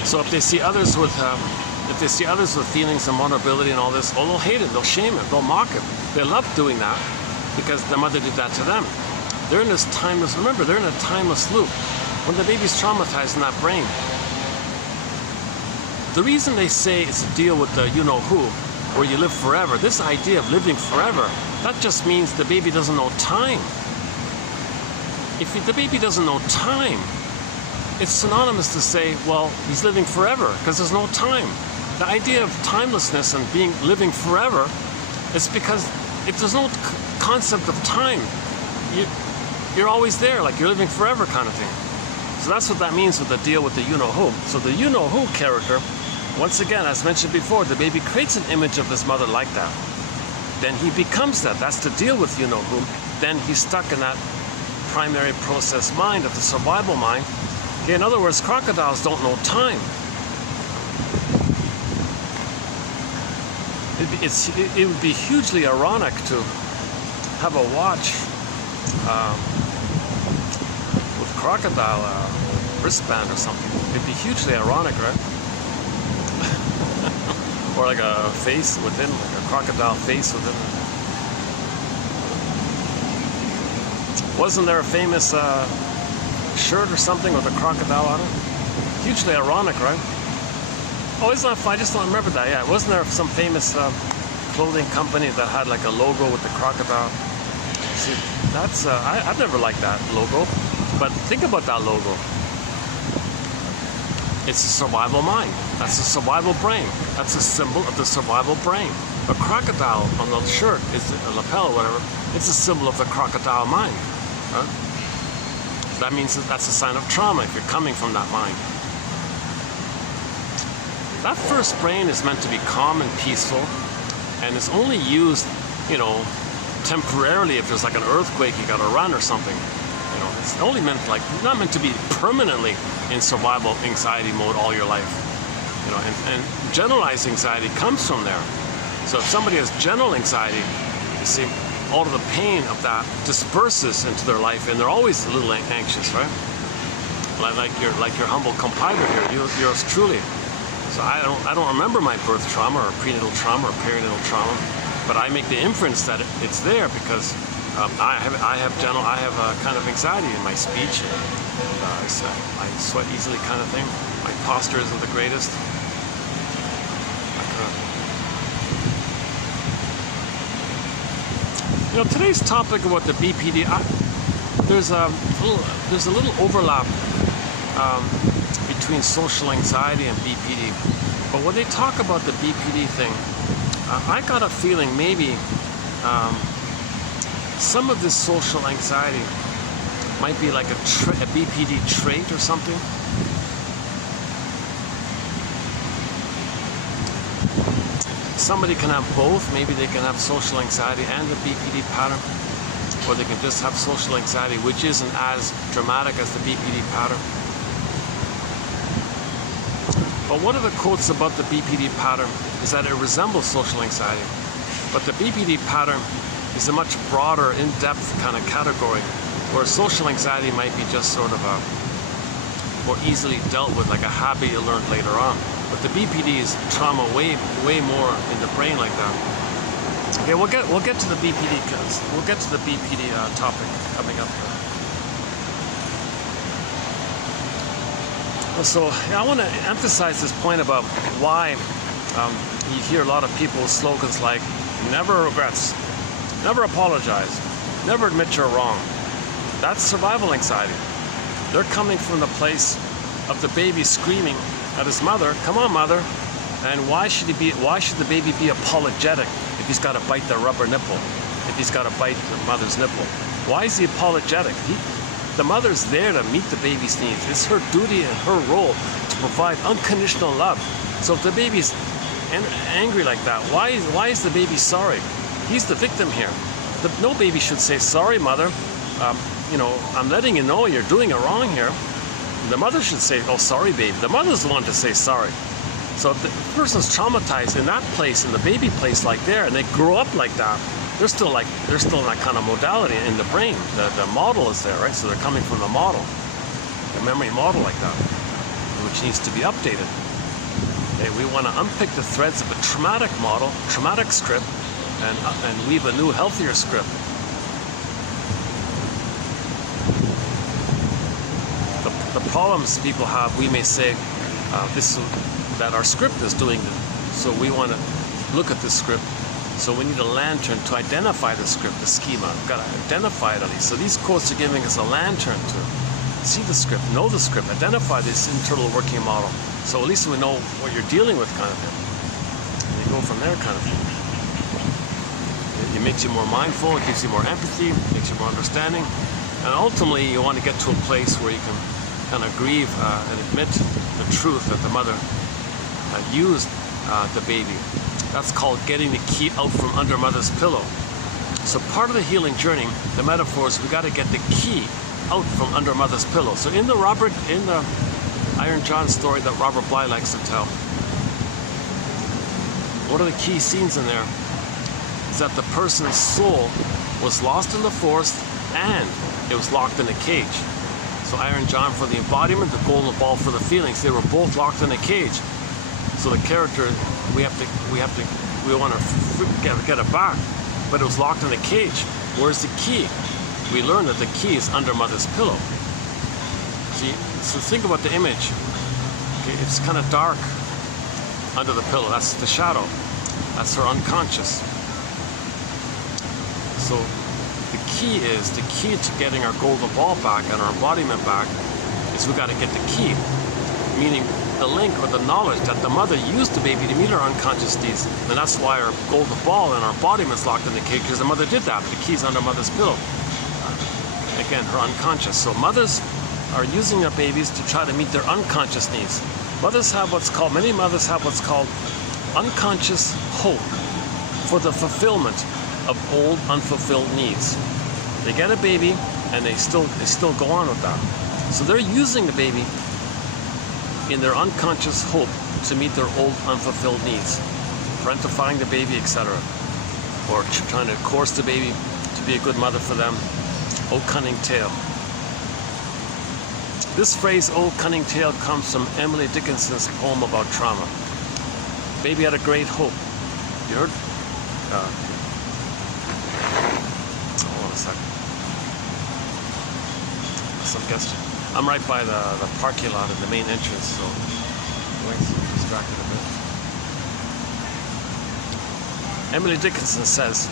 So if they see others with feelings of vulnerability and all this, oh, they'll hate it, they'll shame it, they'll mock it. They love doing that because their mother did that to them. They're in this timeless, remember, they're in a timeless loop. When the baby's traumatized in that brain, the reason they say it's a deal with the you-know-who, where you live forever, this idea of living forever, that just means the baby doesn't know time. If the baby doesn't know time, it's synonymous to say, well, he's living forever, because there's no time. The idea of timelessness and living forever is because if there's no concept of time, you're always there, like you're living forever kind of thing. So that's what that means with the deal with the you-know-who. So the you-know-who character, once again, as mentioned before, the baby creates an image of his mother like that. Then he becomes that. That's the deal with you-know-who. Then he's stuck in that primary process mind of the survival mind. Okay, in other words, crocodiles don't know time. It would be hugely ironic to have a watch with crocodile wristband or something. It'd be hugely ironic, right? Or like a face within, like a crocodile face within. Wasn't there a famous shirt or something with a crocodile on it? Hugely ironic, right? Oh, it's not fun. I just don't remember that. Yeah, wasn't there some famous clothing company that had like a logo with the crocodile? See, that's I've never liked that logo, but think about that logo. It's a survival mind. That's a survival brain. That's a symbol of the survival brain. A crocodile on the shirt is a lapel or whatever. It's a symbol of the crocodile mind. Huh? That means that's a sign of trauma if you're coming from that mind. That first brain is meant to be calm and peaceful and it's only used, you know, temporarily. If there's like an earthquake, you got to run or something. You know, it's only meant not meant to be permanently in survival anxiety mode all your life. You know, and generalized anxiety comes from there. So if somebody has general anxiety, you see, all of the pain of that disperses into their life, and they're always a little anxious, right? Like your humble compiler here, yours truly. So I don't remember my birth trauma or prenatal trauma or perinatal trauma, but I make the inference that it's there because I have a kind of anxiety in my speech. I sweat easily, kind of thing. My posture isn't the greatest. You know, today's topic about the BPD, there's a little overlap between social anxiety and BPD. But when they talk about the BPD thing, I got a feeling maybe some of this social anxiety might be like a BPD trait or something. Somebody can have both. Maybe they can have social anxiety and a BPD pattern, or they can just have social anxiety which isn't as dramatic as the BPD pattern. But one of the quotes about the BPD pattern is that it resembles social anxiety, but the BPD pattern is a much broader, in-depth kind of category, where social anxiety might be just sort of a more easily dealt with, like a habit you learned later on. But the BPD is trauma way more in the brain like that. Okay, we'll get to the BPD because we'll get to the BPD topic coming up here. So yeah, I want to emphasize this point about why you hear a lot of people's slogans like "never regrets," "never apologize," "never admit you're wrong." That's survival anxiety. They're coming from the place of the baby screaming at his mother, "Come on, mother!" And why should the baby be apologetic if he's got to bite the rubber nipple? If he's got to bite the mother's nipple, why is he apologetic? The mother's there to meet the baby's needs. It's her duty and her role to provide unconditional love. So if the baby's angry like that, why is the baby sorry? He's the victim here. No baby should say, "Sorry, mother. You know, I'm letting you know you're doing it wrong here." The mother should say, "Oh, sorry, baby." The mother's the one to say sorry. So if the person's traumatized in that place, in the baby place like there, and they grow up like that, they're still in that kind of modality in the brain. The model is there, right? So they're coming from the model, the memory model like that, which needs to be updated. Okay, we want to unpick the threads of a traumatic model, traumatic script, and weave a new, healthier script. The problems people have, we may say, that our script is doing it. So we want to look at this script. So we need a lantern to identify the script, the schema. We've got to identify it at least. So these quotes are giving us a lantern to see the script, know the script, identify this internal working model. So at least we know what you're dealing with, kind of thing. And you go from there, kind of thing. It makes you more mindful, it gives you more empathy, it makes you more understanding. And ultimately, you want to get to a place where you can kind of grieve and admit the truth that the mother used the baby. That's called getting the key out from under mother's pillow. So part of the healing journey, the metaphor is we got to get the key out from under mother's pillow. So in the Iron John story that Robert Bly likes to tell, one of the key scenes in there is that the person's soul was lost in the forest and it was locked in a cage. So Iron John for the embodiment, the golden ball for the feelings. They were both locked in a cage. So the character, we want to get it back, but it was locked in a cage. Where's the key? We learned that the key is under mother's pillow. See, so think about the image. Okay, it's kind of dark under the pillow. That's the shadow. That's her unconscious. So the key to getting our golden ball back and our embodiment back is we got to get the key, meaning the link or the knowledge that the mother used the baby to meet her unconscious needs. And that's why our golden ball and our embodiment's locked in the cage, because the mother did that. The key's under mother's pillow. Again, her unconscious. So mothers are using their babies to try to meet their unconscious needs. Many mothers have what's called unconscious hope. for the fulfillment of old unfulfilled needs. They get a baby and they still go on with that. So they're using the baby in their unconscious hope to meet their old unfulfilled needs, parentifying the baby, etc., or trying to coerce the baby to be a good mother for them. Oh, cunning tale. This phrase, oh, cunning tale, comes from Emily Dickinson's poem about trauma. Baby had a great hope. You heard? Hold on a second. Some guest. I'm right by the parking lot at the main entrance, so I'm distracted a bit. Emily Dickinson says,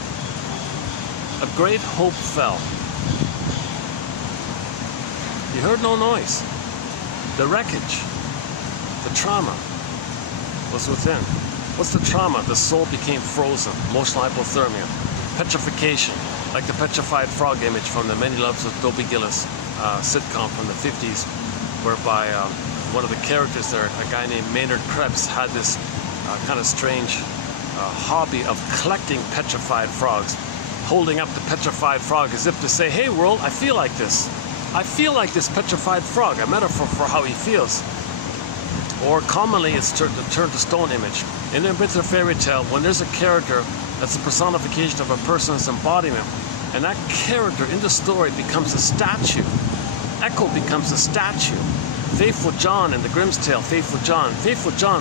a great hope fell. You heard no noise. The wreckage, the trauma was within. What's the trauma? The soul became frozen, emotional hypothermia, petrification, like the petrified frog image from the Many Loves of Dobie Gillis sitcom from the 50s, whereby one of the characters there, a guy named Maynard Krebs, had this kind of strange hobby of collecting petrified frogs, holding up the petrified frog as if to say, hey world, I feel like this. I feel like this petrified frog, a metaphor for how he feels. Or commonly it's the turn to stone image. In a myth or fairy tale, when there's a character that's a personification of a person's embodiment, and that character in the story becomes a statue. Echo becomes a statue. Faithful John in the Grimm's tale, Faithful John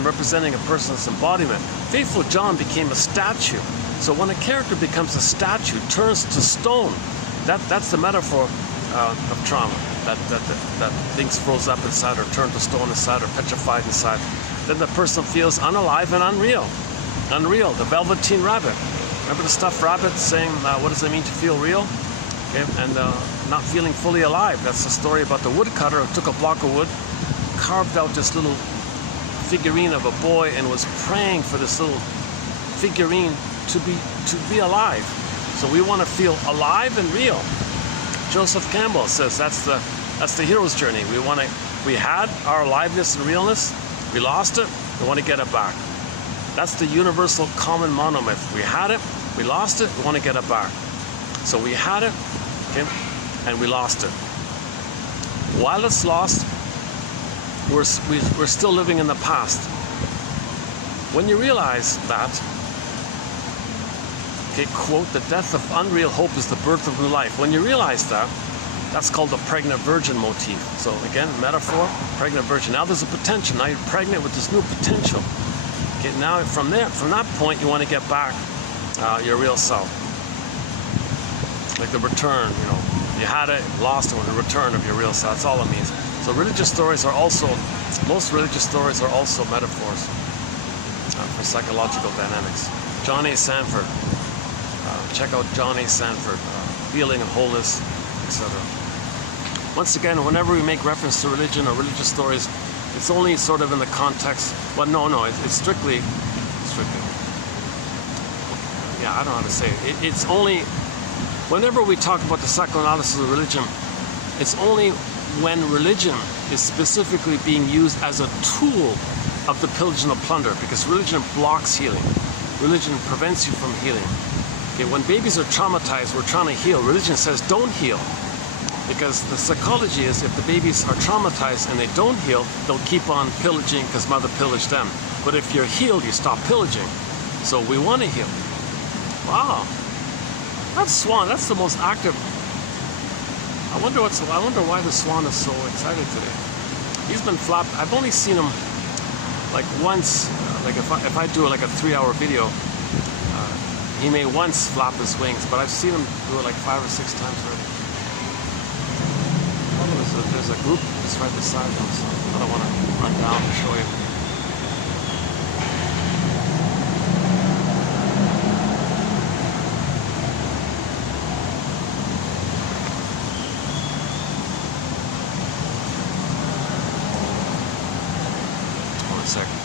representing a person's embodiment. Faithful John became a statue. So when a character becomes a statue, turns to stone, that's the metaphor of trauma. That things froze up inside, or turned to stone inside, or petrified inside. Then the person feels unalive and unreal. Unreal, the Velveteen Rabbit. Remember the stuffed rabbit saying, what does it mean to feel real? Okay, and not feeling fully alive. That's the story about the woodcutter who took a block of wood, carved out this little figurine of a boy, and was praying for this little figurine to be alive. So we want to feel alive and real. Joseph Campbell says that's the hero's journey. We had our aliveness and realness, we lost it, we want to get it back. That's the universal common monomyth. We had it, we lost it, we want to get it back. So we had it, okay, and we lost it. While it's lost, we're still living in the past. When you realize that, okay, quote, the death of unreal hope is the birth of new life. When you realize that, that's called the pregnant virgin motif. So again, metaphor, pregnant virgin. Now there's a potential. Now you're pregnant with this new potential. Okay, now from that point, you want to get back your real self. Like the return, you had it, lost it, the return of your real self. That's all it means. So most religious stories are also metaphors for psychological dynamics. John A. Sanford. Check out John A. Sanford, Healing and Wholeness, etc. Once again, whenever we make reference to religion or religious stories, it's only sort of in the context, well, no, it's strictly, yeah, I don't know how to say it. It's only, whenever we talk about the psychoanalysis of religion, it's only when religion is specifically being used as a tool of the pillage and the plunder, because religion blocks healing. Religion prevents you from healing. Okay, when babies are traumatized, we're trying to heal. Religion says don't heal. Because the psychology is if the babies are traumatized and they don't heal, they'll keep on pillaging because mother pillaged them. But if you're healed, you stop pillaging. So we want to heal. Wow. That swan, that's the most active. I wonder why the swan is so excited today. He's been flapped. I've only seen him like once, like if I do like a 3-hour video, he may once flap his wings, but I've seen him do it like 5 or 6 times already. There's a group just right beside them, so I don't want to run down and show you. Hold on a second.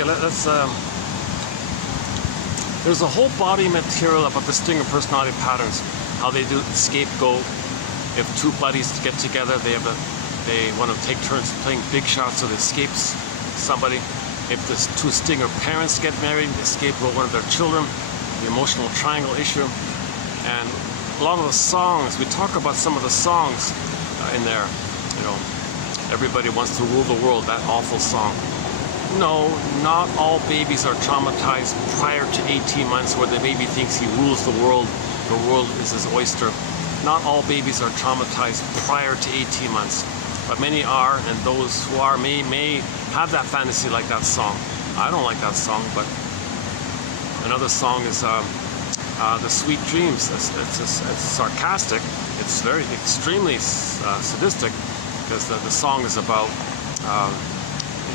Okay, there's a whole body material about distinct personality patterns, how they do scapegoat. If two buddies get together, they want to take turns playing big shots, so they escape somebody. If the two stinger parents get married, they scapegoat one of their children, the emotional triangle issue. And a lot of the songs, we talk about some of the songs in there, you know, everybody wants to rule the world, that awful song. No, not all babies are traumatized prior to 18 months where the baby thinks he rules the world is his oyster. Not all babies are traumatized prior to 18 months, but many are, and those who are may have that fantasy like that song. I don't like that song, but another song is The Sweet Dreams. It's sarcastic. It's very extremely sadistic, because the song is about,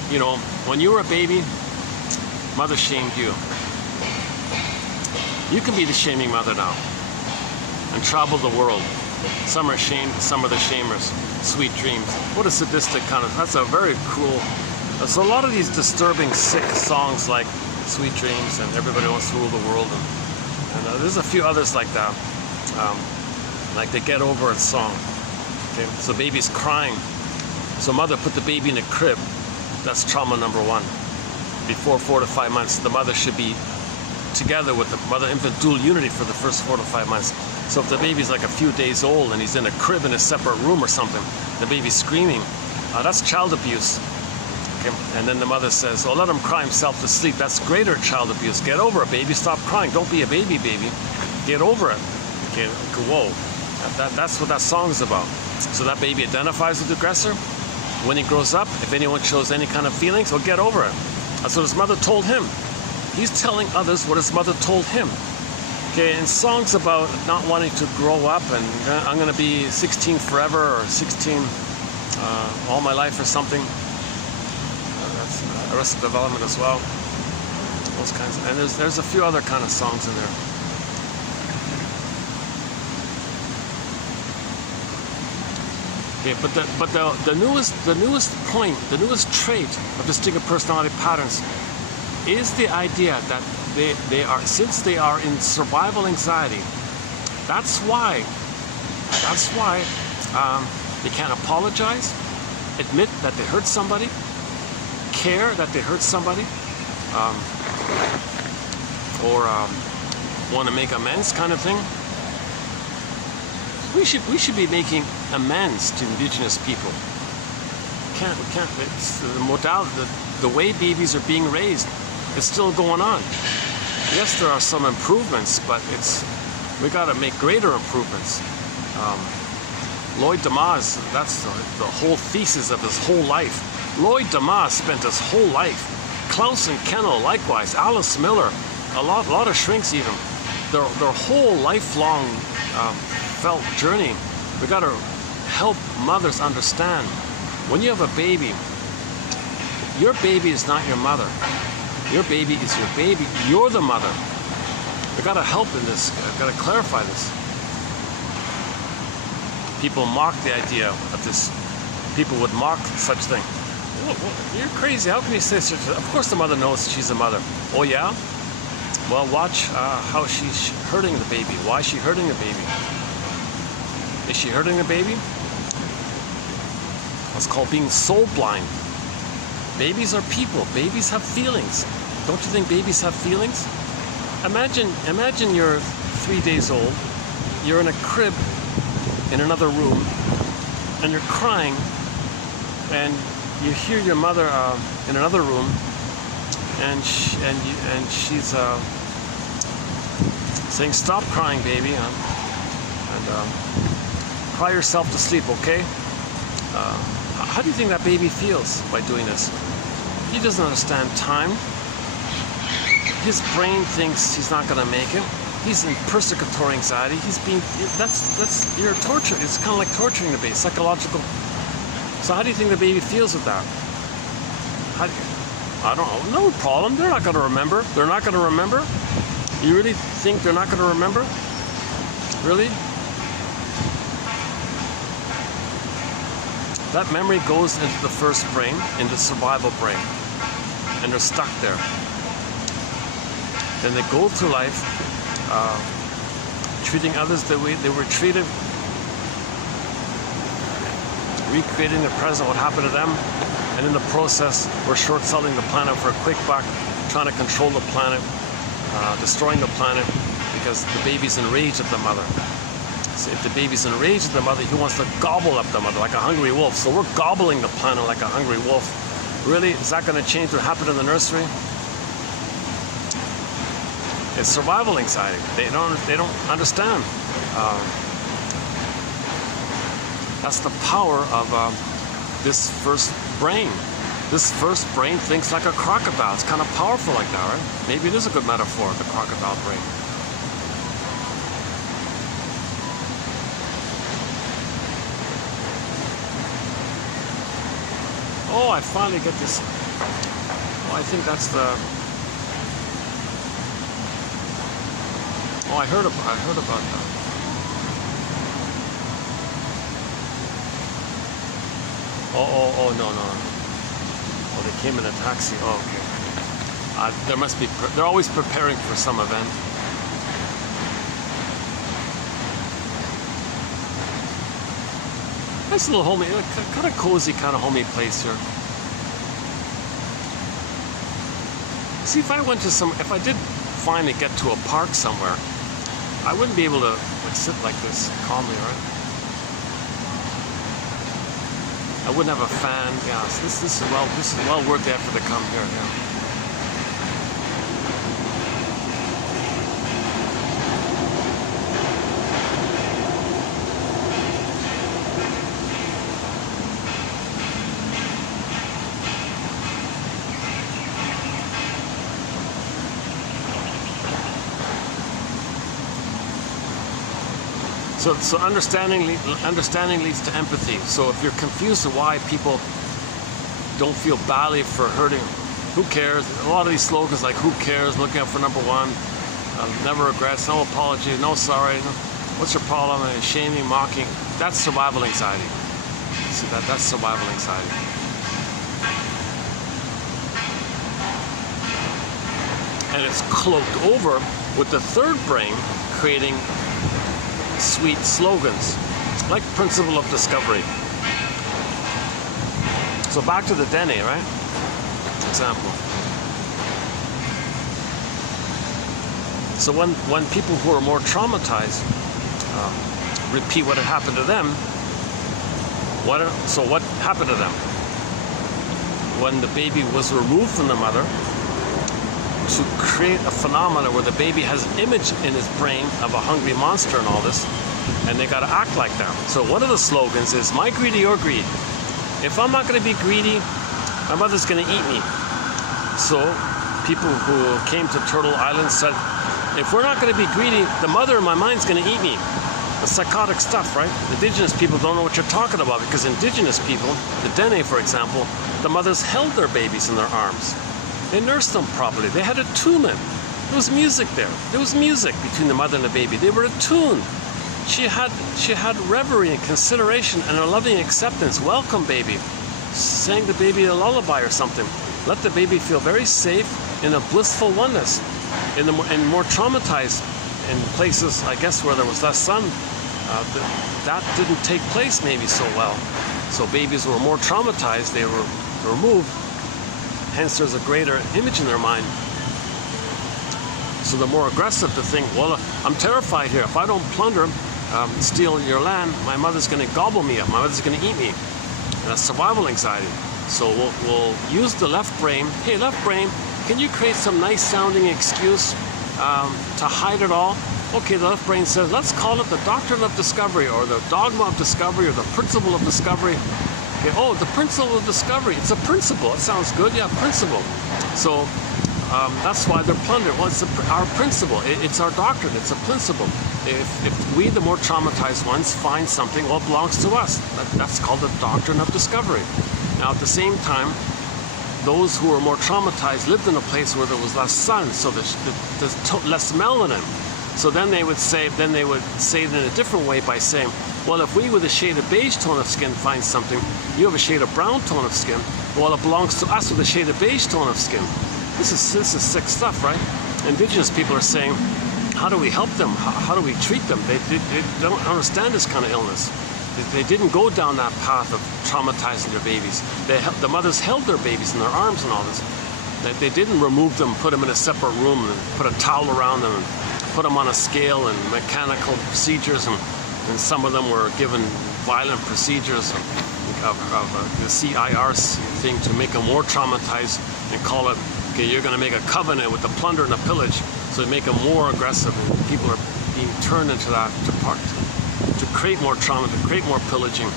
you know, when you were a baby, mother shamed you. You can be the shaming mother now and travel the world. Some are shamed, some are the shamers. Sweet Dreams. What a sadistic kind of, that's a very cruel. So a lot of these disturbing, sick songs like Sweet Dreams and Everybody Wants to Rule the World, and there's a few others like that, like the Get Over It song. Okay, so baby's crying, so mother put the baby in a crib. That's trauma number one. Before 4 to 5 months, the mother should be together with the mother-infant dual unity for the first 4 to 5 months. So if the baby's like a few days old and he's in a crib in a separate room or something, the baby's screaming, that's child abuse. Okay? And then the mother says, oh, let him cry himself to sleep. That's greater child abuse. Get over it, baby. Stop crying. Don't be a baby. Get over it. Okay, whoa. That's what that song is about. So that baby identifies with the aggressor. When he grows up, if anyone shows any kind of feelings, he'll get over it. That's what his mother told him. He's telling others what his mother told him. Okay, and songs about not wanting to grow up and I'm going to be 16 forever, or 16 all my life or something. That's Arrested Development as well. Those kinds of, and there's a few other kind of songs in there. Okay, but the newest point, the newest trait of distinctive personality patterns is the idea that they are, since they are in survival anxiety, that's why they can't apologize, admit that they hurt somebody, care that they hurt somebody, or want to make amends, kind of thing. We should be making amends to indigenous people. We can't. It's the modality, the way babies are being raised. It's still going on. Yes, there are some improvements, but we got to make greater improvements. Lloyd Demas, that's the whole thesis of his whole life. Lloyd Demas spent his whole life. Klaus and Kennel, likewise. Alice Miller, a lot of shrinks even. Their whole lifelong felt journey. We got to help mothers understand. When you have a baby, your baby is not your mother. Your baby is your baby. You're the mother. We got to help in this. I've got to clarify this. People mock the idea of this. People would mock such thing. You're crazy. How can you say such a thing? Of course the mother knows she's a mother. Oh yeah? Well, watch how she's hurting the baby. Why is she hurting the baby? Is she hurting the baby? That's called being soul blind. Babies are people. Babies have feelings. Don't you think babies have feelings? Imagine you're 3 days old. You're in a crib in another room, and you're crying, and you hear your mother in another room, and she's saying, "Stop crying, baby, and cry yourself to sleep, okay?" How do you think that baby feels by doing this? He doesn't understand time. His brain thinks he's not going to make it. He's in persecutory anxiety. That's you're torture. It's kind of like torturing the baby, psychological. So how do you think the baby feels with that? I don't know. No problem. They're not going to remember. They're not going to remember. You really think they're not going to remember? Really? That memory goes into the first brain, into survival brain. and they're stuck there. Then they go through life treating others the way they were treated, recreating the present, what happened to them, and in the process, we're short-selling the planet for a quick buck, trying to control the planet, destroying the planet, because the baby's enraged at the mother. So if the baby's enraged at the mother, he wants to gobble up the mother like a hungry wolf. So we're gobbling the planet like a hungry wolf. Really? Is that going to change what happened in the nursery? It's survival anxiety. They don't understand. That's the power of this first brain. This first brain thinks like a crocodile. It's kind of powerful like that, right? Maybe it is a good metaphor, the crocodile brain. Oh, I finally get this. Oh, I think that's the. Oh, I heard about that. Oh, no. Oh, they came in a taxi. Oh, okay. There must be. They're always preparing for some event. Nice little homey, kind of cozy, kind of homey place here. See, if I did finally get to a park somewhere, I wouldn't be able to sit like this calmly, right? I wouldn't have a fan. Yeah, so this is well worth the effort to come here. Yeah. So understanding leads to empathy. So if you're confused of why people don't feel badly for hurting, who cares? A lot of these slogans like "Who cares?" Looking out for number one, never regrets, no apology, no sorry. No, what's your problem? Shaming, mocking. That's survival anxiety. See that's survival anxiety. And it's cloaked over with the third brain creating sweet slogans, like principle of discovery. So back to the Dene, right? Example. So when people who are more traumatized repeat what had happened to them, what happened to them? When the baby was removed from the mother, to create a phenomena where the baby has an image in his brain of a hungry monster and all this, and they got to act like that. So one of the slogans is, my greedy, your greed. If I'm not going to be greedy, my mother's going to eat me. So people who came to Turtle Island said, if we're not going to be greedy, the mother in my mind's going to eat me. The psychotic stuff, right? Indigenous people don't know what you're talking about, because indigenous people, the Dene for example, the mothers held their babies in their arms. They nursed them properly. They had attunement. There was music there. There was music between the mother and the baby. They were attuned. She had reverie and consideration and a loving acceptance. Welcome, baby. Sang the baby a lullaby or something. Let the baby feel very safe in a blissful oneness. In more traumatized, in places, I guess, where there was less sun, that didn't take place maybe so well. So babies were more traumatized. They were removed. Hence, there's a greater image in their mind. So they're more aggressive to think, well, I'm terrified here. If I don't plunder, steal your land, my mother's going to gobble me up. My mother's going to eat me. And that's survival anxiety. So we'll use the left brain. Hey, left brain, can you create some nice sounding excuse to hide it all? Okay, the left brain says, let's call it the doctrine of discovery, or the dogma of discovery, or the principle of discovery. Okay, oh, the principle of discovery. It's a principle. It sounds good. Yeah, principle. So that's why they're plundered. Well, it's our principle. It's our doctrine. It's a principle. If we, the more traumatized ones, find something, well, it belongs to us. That's called the doctrine of discovery. Now, at the same time, those who were more traumatized lived in a place where there was less sun, so there's less melanin. So then they would say it in a different way by saying, Well, if we with a shade of beige tone of skin find something, you have a shade of brown tone of skin, well, it belongs to us with a shade of beige tone of skin. This is sick stuff, right? Indigenous people are saying, how do we help them? How do we treat them? They don't understand this kind of illness. They didn't go down that path of traumatizing their babies. The mothers held their babies in their arms and all this. They didn't remove them, put them in a separate room, and put a towel around them, and put them on a scale and mechanical procedures, and some of them were given violent procedures of the CIR thing to make them more traumatized and call it, okay, you're going to make a covenant with the plunder and the pillage, so they make them more aggressive, and people are being turned into that to create more trauma, to create more pillaging.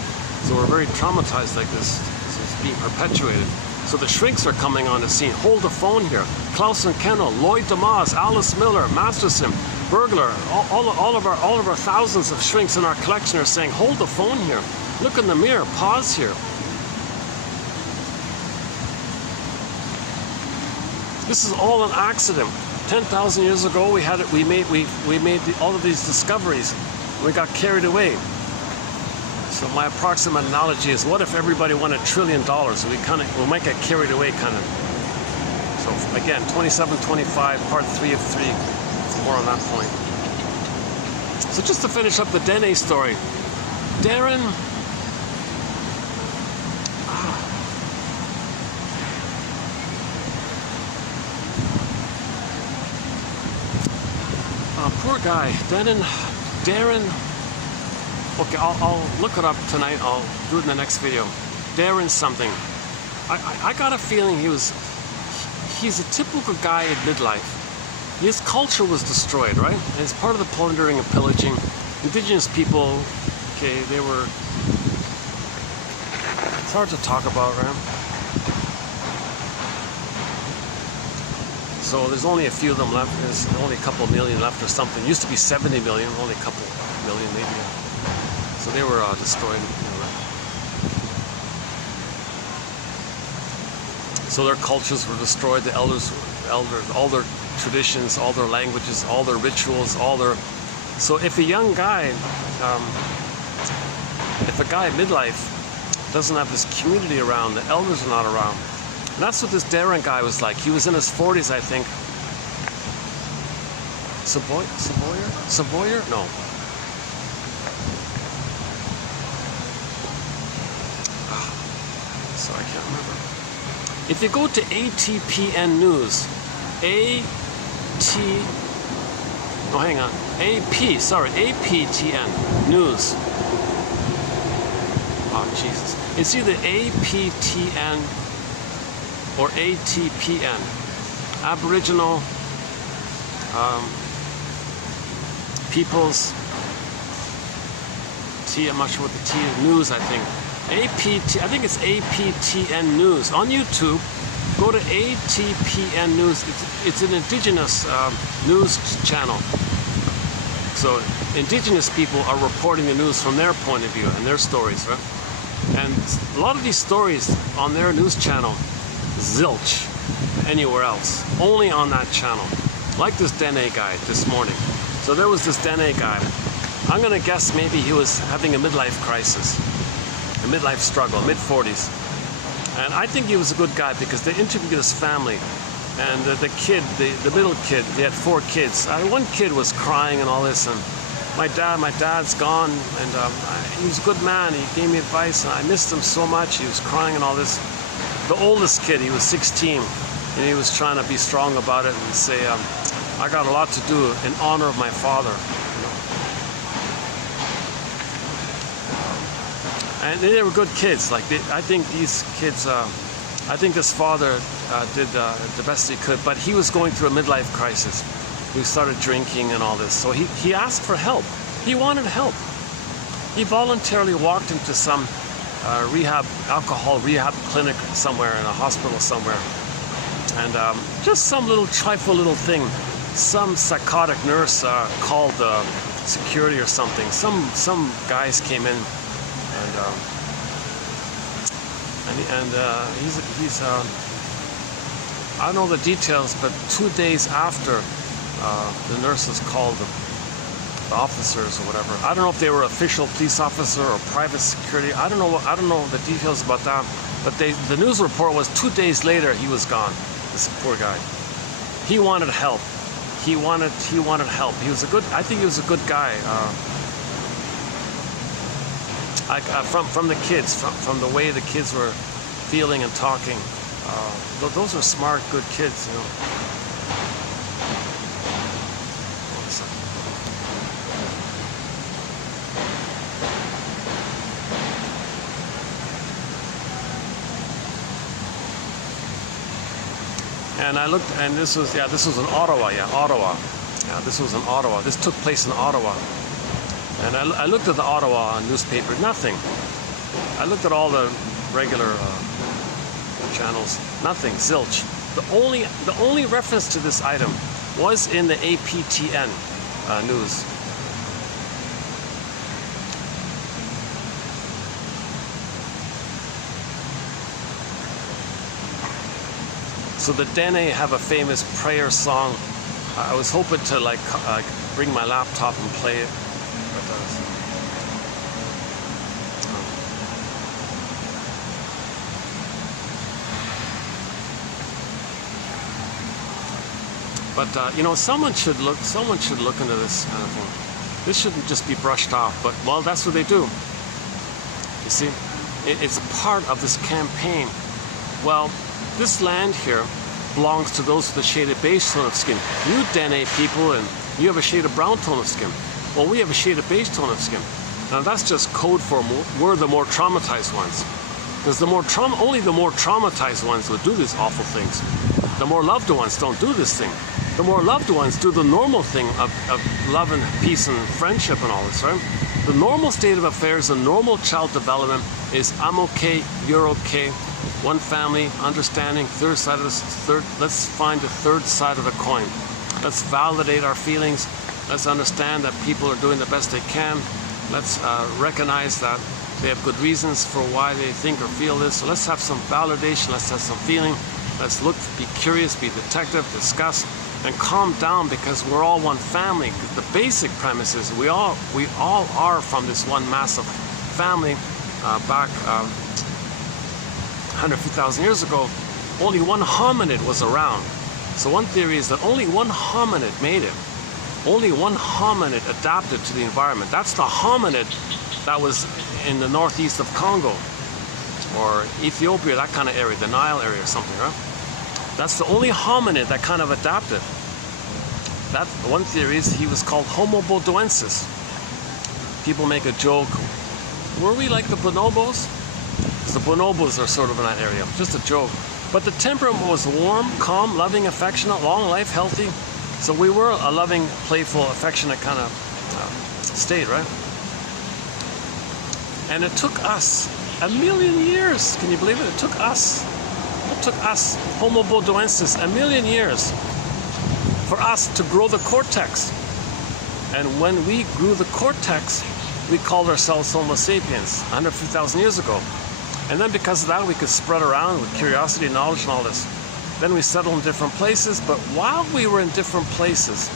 So we're very traumatized like this. This is being perpetuated. So the shrinks are coming on the scene. Hold the phone here. Klaus and Kennel, Lloyd DeMoss, Alice Miller, Masterson, Burglar, all of our thousands of shrinks in our collection are saying, hold the phone here. Look in the mirror. Pause here. This is all an accident. 10,000 years ago, we made all of these discoveries. We got carried away. So my approximate analogy is, what if everybody won $1 trillion? We might get carried away, kind of. So again, 2725, part 3 of 3. For more on that point. So just to finish up the Dene story, Darren. Poor guy, Darren. Okay, I'll look it up tonight. I'll do it in the next video. Darren something. I got a feeling he's a typical guy at midlife. His culture was destroyed, right? And it's part of the plundering and pillaging. Indigenous people, okay, they were. It's hard to talk about, right? So there's only a few of them left. There's only a couple million left or something. Used to be 70 million, only a couple million maybe. So they were destroyed. So their cultures were destroyed. The elders, all their traditions, all their languages, all their rituals, So if a young guy, if a guy midlife doesn't have this community around, the elders are not around. And that's what this Darren guy was like. He was in his 40s, I think. Savoyer? No. So I can't remember. If you go to ATPN News, APTN News. Oh, Jesus. It's either APTN or ATPN, Aboriginal People's T, I'm not sure what the T is, News, I think. I think it's APTN News. On YouTube, go to ATPN News. It's an indigenous news channel. So indigenous people are reporting the news from their point of view and their stories, right? And a lot of these stories on their news channel, zilch anywhere else, only on that channel. Like this Dene guy this morning. So there was this Dene guy. I'm gonna guess maybe he was having a midlife crisis, a midlife struggle, mid-40s. And I think he was a good guy because they interviewed his family. And the kid, the middle kid, they had 4 kids. One kid was crying and all this, and my dad's gone, and he was a good man. He gave me advice, and I missed him so much. He was crying and all this. The oldest kid, he was 16, and he was trying to be strong about it and say, I got a lot to do in honor of my father. And they were good kids. Like I think these kids, I think this father did the best he could, but he was going through a midlife crisis. He started drinking and all this. So he asked for help. He wanted help. He voluntarily walked into some alcohol rehab clinic somewhere, in a hospital somewhere. And just some little trifle little thing. Some psychotic nurse called security or something. Some guys came in, and he's I don't know the details, but 2 days after the nurses called him, the officers or whatever. I don't know if they were official police officer or private security. I don't know the details about that. But the news report was 2 days later he was gone. This poor guy. He wanted help. He wanted help. He was I think he was a good guy. From the kids, from the way the kids were feeling and talking. Those are smart, good kids, you know. One second. And I looked, and this was in Ottawa, Ottawa. Yeah, this was in Ottawa. This took place in Ottawa. And I looked at the Ottawa newspaper, nothing. I looked at all the regular channels, nothing, zilch. The only reference to this item was in the APTN news. So the Dene have a famous prayer song. I was hoping to bring my laptop and play it. But you know, someone should look into this kind of thing. This shouldn't just be brushed off. But well, that's what they do. You see, it's part of this campaign. Well, this land here belongs to those with a shaded beige tone of skin. You Dene people, and you have a shaded brown tone of skin. Well, we have a shaded beige tone of skin. Now that's just code for we're the more traumatized ones. Because only the more traumatized ones would do these awful things. The more loved ones don't do this thing. The more loved ones do the normal thing of love and peace and friendship and all this, right? The normal state of affairs, the normal child development is I'm okay, you're okay, one family, understanding, let's find the third side of the coin. Let's validate our feelings. Let's understand that people are doing the best they can. Let's recognize that they have good reasons for why they think or feel this. So let's have some validation, let's have some feeling. Let's look, be curious, be detective, discuss, and calm down, because we're all one family. The basic premise is we all are from this one massive family. Back 150,000 years ago, only one hominid was around. So one theory is that only one hominid made it. Only one hominid adapted to the environment. That's the hominid that was in the northeast of Congo or Ethiopia, that kind of area, the Nile area or something, right? That's the only hominid that kind of adapted. That one theory is he was called Homo bodoensis. People make a joke. Were we like the bonobos? The bonobos are sort of in that area. Just a joke. But the temperament was warm, calm, loving, affectionate, long life, healthy. So we were a loving, playful, affectionate kind of state, right? And it took us 1,000,000 years. Can you believe it? It took us, Homo bodoensis, 1,000,000 years for us to grow the cortex. And when we grew the cortex, we called ourselves Homo sapiens 150,000 years ago. And then because of that, we could spread around with curiosity, knowledge, and all this. Then we settled in different places. But while we were in different places,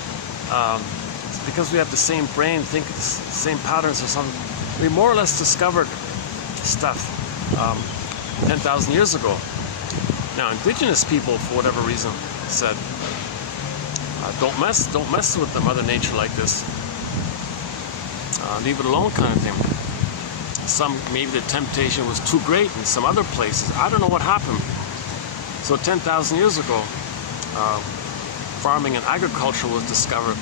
because we have the same brain, think the same patterns or something, we more or less discovered stuff 10,000 years ago. Now, indigenous people, for whatever reason, said, don't mess with the Mother Nature like this. Leave it alone, kind of thing. Maybe the temptation was too great in some other places. I don't know what happened. So 10,000 years ago, farming and agriculture was discovered,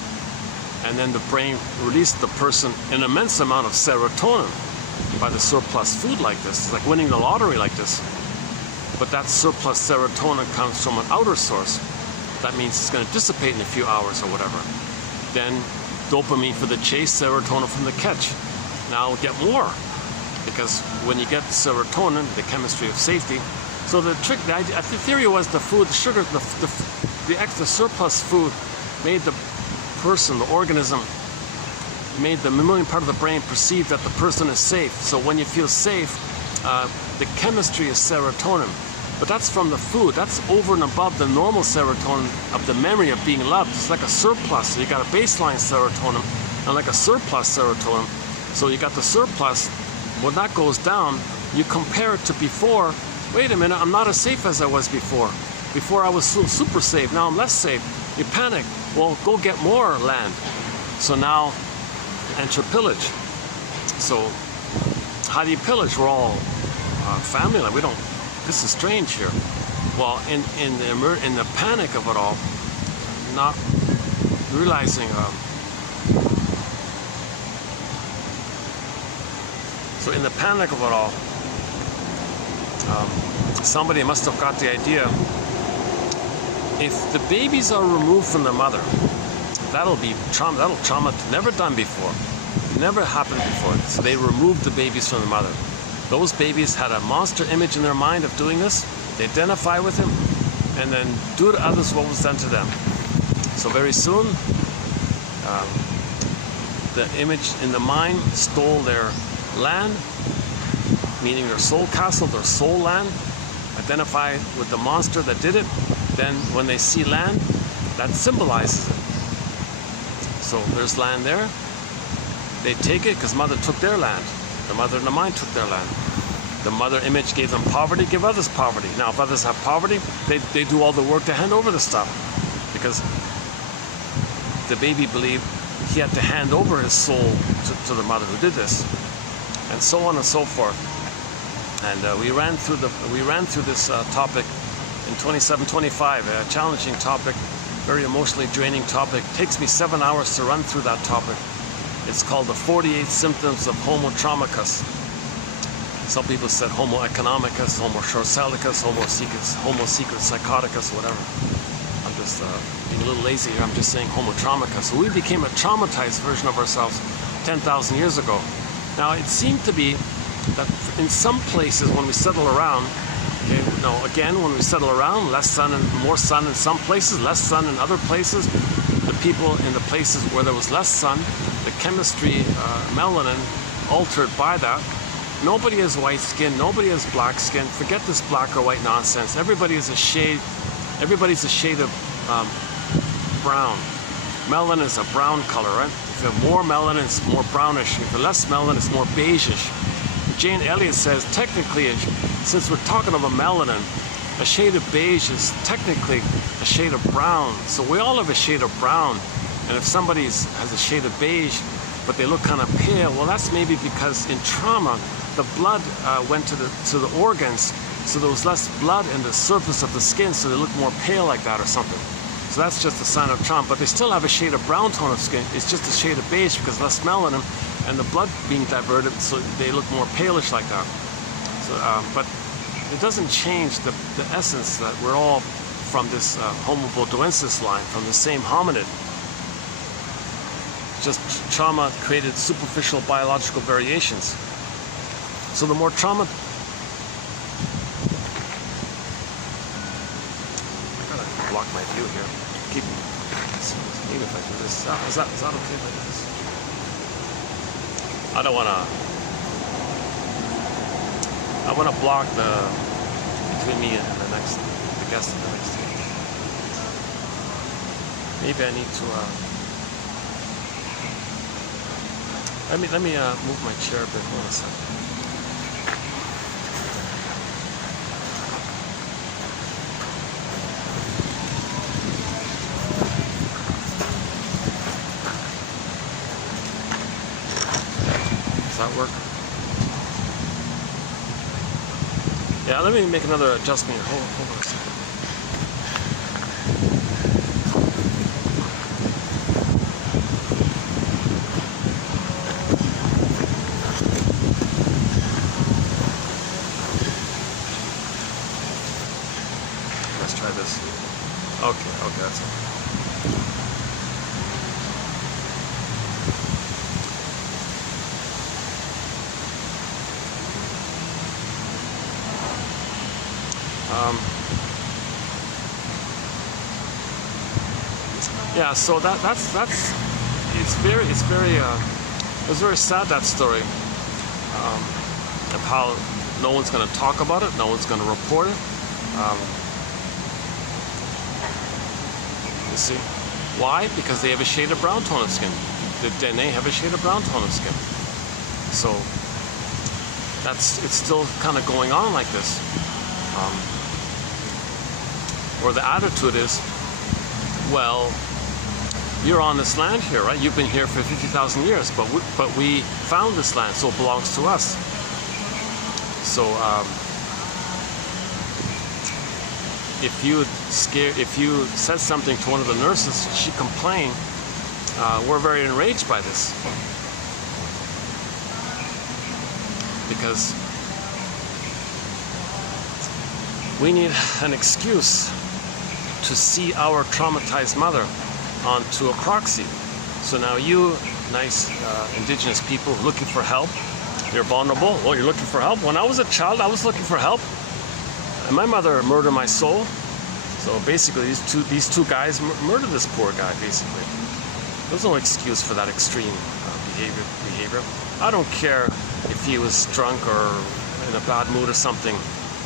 and then the brain released the person an immense amount of serotonin by the surplus food like this. It's like winning the lottery like this. But that surplus serotonin comes from an outer source. That means it's going to dissipate in a few hours or whatever. Then dopamine for the chase, serotonin from the catch. Now get more, because when you get the serotonin, the chemistry of safety. So the theory was the food, the sugar, the extra surplus food made the person, the organism, made the mammalian part of the brain perceive that the person is safe. So when you feel safe, the chemistry is serotonin. But that's from the food. That's over and above the normal serotonin of the memory of being loved. It's like a surplus. So you got a baseline serotonin, and like a surplus serotonin. So you got the surplus. When that goes down, you compare it to before. Wait a minute, I'm not as safe as I was before. Before I was super safe, now I'm less safe. You panic. Well, go get more land. So now enter pillage. So how do you pillage? We're all family. We don't. This is strange here. Well, in the panic of it all, not realizing. So in the panic of it all, somebody must have got the idea. If the babies are removed from the mother, that'll be trauma. That'll trauma never done before, never happened before. So they removed the babies from the mother. Those babies had a monster image in their mind of doing this. They identify with him, and then do to others what was done to them. So very soon, the image in the mind stole their land, meaning their soul castle, their soul land, identify with the monster that did it. Then when they see land, that symbolizes it. So there's land there. They take it because mother took their land. The mother in the mind took their land. The mother image gave them poverty, give others poverty. Now if others have poverty, they do all the work to hand over the stuff. Because the baby believed he had to hand over his soul to the mother who did this. And so on and so forth. And we ran through this topic in 27-25, a challenging topic, very emotionally draining topic. It takes me 7 hours to run through that topic. It's called the 48 symptoms of Homo traumicus. Some people said Homo economicus, Homo short-sellicus, Homo secret psychoticus, whatever. I'm just being a little lazy here. I'm just saying Homo traumicus. So we became a traumatized version of ourselves 10,000 years ago. Now it seemed to be that in some places when we settle around, okay, no, again, when we settle around, less sun and more sun in some places, less sun in other places. The people in the places where there was less sun, the chemistry, melanin, altered by that. Nobody has white skin, nobody has black skin. Forget this black or white nonsense. Everybody's a shade of brown. Melanin is a brown color, right? If you have more melanin, it's more brownish. If you have less melanin, it's more beigeish. Jane Elliott says, technically, since we're talking about melanin, a shade of beige is technically a shade of brown. So we all have a shade of brown. And if somebody has a shade of beige, but they look kind of pale, well, that's maybe because in trauma, the blood went to the organs, so there was less blood in the surface of the skin, so they look more pale like that or something. So that's just a sign of trauma. But they still have a shade of brown tone of skin. It's just a shade of beige because less melanin and the blood being diverted, so they look more palish like that. So, but it doesn't change the essence that we're all from this Homo bodoensis line, from the same hominid. Just trauma created superficial biological variations. So the more trauma, I gotta block my view here. Keep. Maybe if I do this, is that okay if I do this? I don't wanna. I wanna block between me and the guest in the next team. Maybe I need to. Let me move my chair a bit. Hold on a second. Does that work? Yeah, let me make another adjustment here. Hold on a second. Let's try this. Okay, that's it. Yeah, so that's it was very sad, that story, of how no one's going to talk about it, no one's going to report it. You see, why? Because they have a shade of brown tone of skin. the Dene have a shade of brown tone of skin. So it's still kind of going on like this. Or the attitude is, well, you're on this land here, right? You've been here for 50,000 years, but we found this land, so it belongs to us. So if you said something to one of the nurses, she complained. We're very enraged by this because we need an excuse to see our traumatized mother onto a proxy. So now you, nice indigenous people looking for help, you're vulnerable. Well, you're looking for help. When I was a child, I was looking for help, and my mother murdered my soul. So basically, these two guys murdered this poor guy. Basically, there's no excuse for that extreme behavior. I don't care if he was drunk or in a bad mood or something.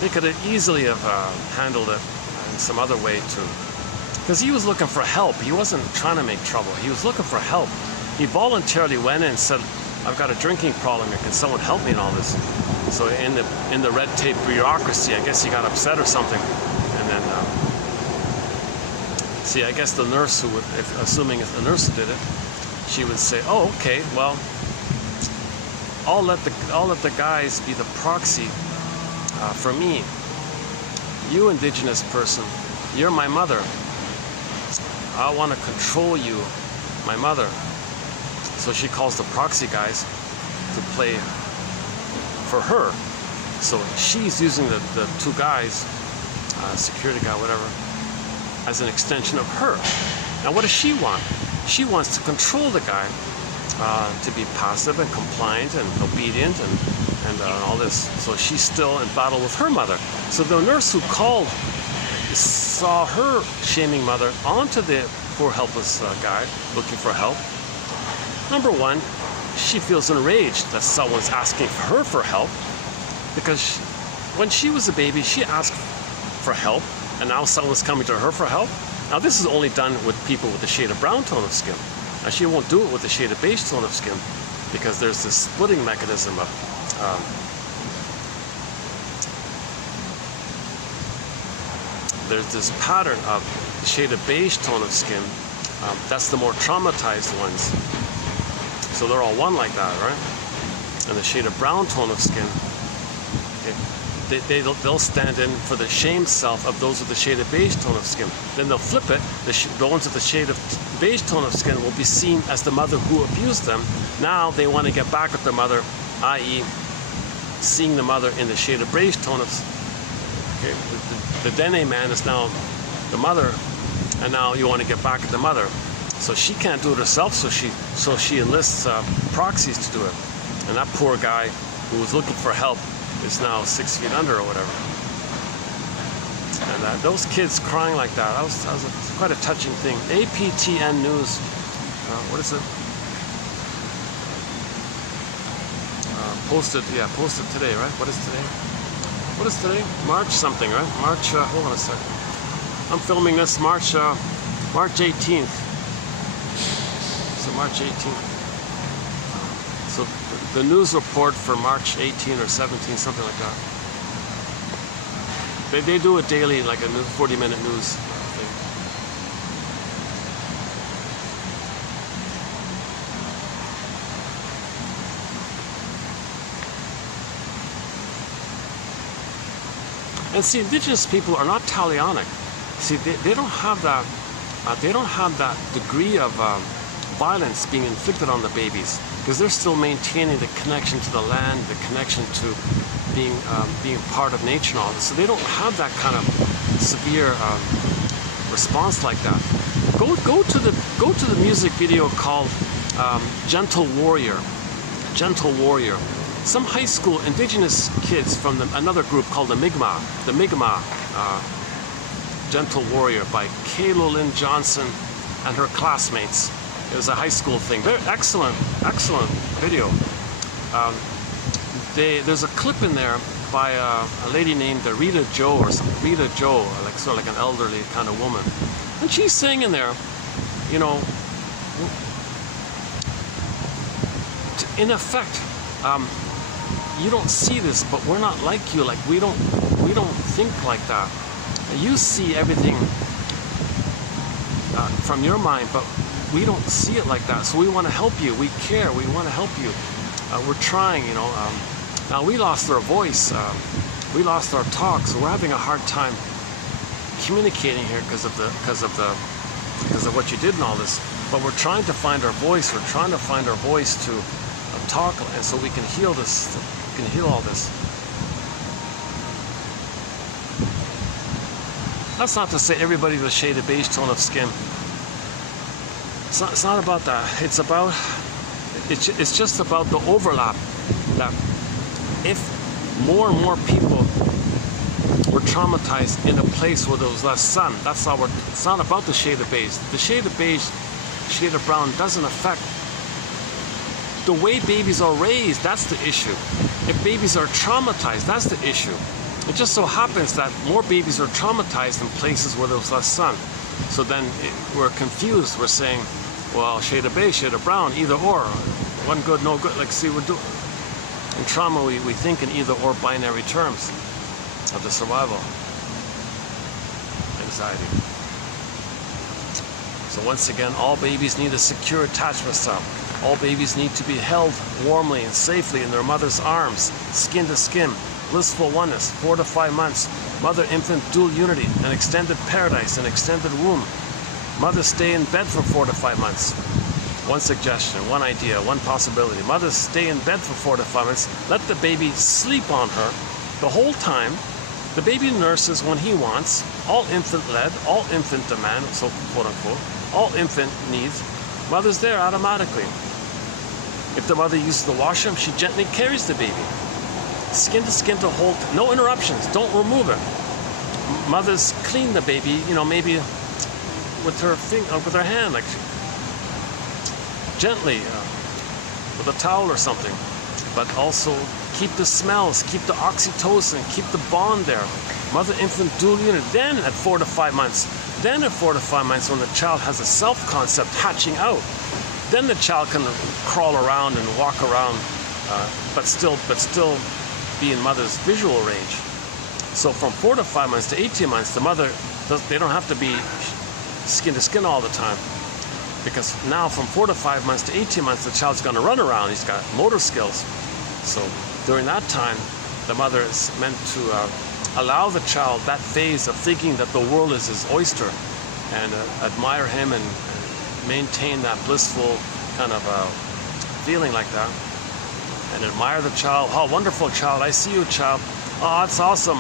They could have easily have handled it in some other way too. Because he was looking for help. He wasn't trying to make trouble. He was looking for help. He voluntarily went in and said, I've got a drinking problem here. Can someone help me in all this? So in the red tape bureaucracy, I guess he got upset or something. And then, see, I guess the nurse who would, assuming it's the nurse who did it, she would say, oh, okay, well, I'll let the guys be the proxy for me. You indigenous person, you're my mother. I want to control you, my mother. So she calls the proxy guys to play for her. So she's using the two guys, security guy, whatever, as an extension of her. Now what does she want? She wants to control the guy to be passive and compliant and obedient and all this. So she's still in battle with her mother. So the nurse who called saw her shaming mother onto the poor helpless guy looking for help. Number one, she feels enraged that someone's asking her for help, because when she was a baby, she asked for help, and now someone's coming to her for help. Now this is only done with people with a shade of brown tone of skin. Now she won't do it with a shade of beige tone of skin, because there's this splitting mechanism of there's this pattern of the shade of beige tone of skin. That's the more traumatized ones. So they're all one like that, right? And the shade of brown tone of skin, they'll stand in for the shame self of those with the shade of beige tone of skin. Then they'll flip it. The ones with the shade of beige tone of skin will be seen as the mother who abused them. Now they want to get back at their mother, i.e. seeing the mother in the shade of beige tone of skin. Okay, the Dene man is now the mother, and now you want to get back at the mother. So she can't do it herself, so she enlists proxies to do it. And that poor guy who was looking for help is now 6 feet under or whatever. And those kids crying like that, that was quite a touching thing. APTN News, what is it? Posted today, right? What is today? What is today? March something, right? March, hold on a second. I'm filming this March 18th. So March 18th. So the news report for March 18 or 17, something like that. They do it daily, like a 40-minute news thing. And see, indigenous people are not talionic. See, they don't have that. They don't have that degree of violence being inflicted on the babies, because they're still maintaining the connection to the land, the connection to being part of nature and all this. So they don't have that kind of severe response like that. Go to the music video called Gentle Warrior. Gentle Warrior. Some high school indigenous kids from another group called the Mi'kmaq. The Mi'kmaq Gentle Warrior by Kayla Lynn Johnson and her classmates. It was a high school thing. Very excellent video. There's a clip in there by a lady named Rita Joe or something. Rita Joe, like sort of like an elderly kind of woman, and she's saying in there, you know, in effect, you don't see this, but we're not like you. Like we don't think like that. You see everything from your mind, but we don't see it like that. So we want to help you. We care. We want to help you. We're trying, you know. Now we lost our voice. We lost our talk, so we're having a hard time communicating here because of what you did and all this. But we're trying to find our voice. We're trying to find our voice to talk, and so we can heal this. We can heal all this. That's not to say everybody's a shade of beige tone of skin. It's not about that. It's just about the overlap. That if more and more people were traumatized in a place where there was less sun, it's not about the shade of beige. The shade of beige, shade of brown doesn't affect the way babies are raised. That's the issue. If babies are traumatized, that's the issue. It just so happens that more babies are traumatized in places where there was less sun. So then we're confused. We're saying, well, shade of beige, shade of brown, either or. One good, no good. Like, see, in trauma, we think in either or binary terms of the survival anxiety. So once again, all babies need a secure attachment style. All babies need to be held warmly and safely in their mother's arms, skin to skin, blissful oneness, 4 to 5 months, mother-infant dual unity, an extended paradise, an extended womb. Mothers stay in bed for 4 to 5 months. One suggestion, one idea, one possibility. Mothers stay in bed for 4 to 5 months. Let the baby sleep on her the whole time. The baby nurses when he wants, all infant-led, all infant demand, so quote-unquote, all infant needs. Mother's there automatically. If the mother uses the washroom, she gently carries the baby. Skin to skin to hold, no interruptions, don't remove it. Mothers clean the baby, you know, maybe with her finger, with her hand, like gently, with a towel or something. But also keep the smells, keep the oxytocin, keep the bond there. Mother-infant dual unit. Then at 4 to 5 months, when the child has a self-concept hatching out, then the child can crawl around and walk around, but still be in mother's visual range. So from 4 to 5 months to 18 months, the mother, they don't have to be skin to skin all the time. Because now from 4 to 5 months to 18 months, the child's going to run around. He's got motor skills. So during that time, the mother is meant to allow the child that phase of thinking that the world is his oyster, and admire him and maintain that blissful kind of feeling like that. And admire the child. Oh, wonderful child. I see you, child. Oh, that's awesome.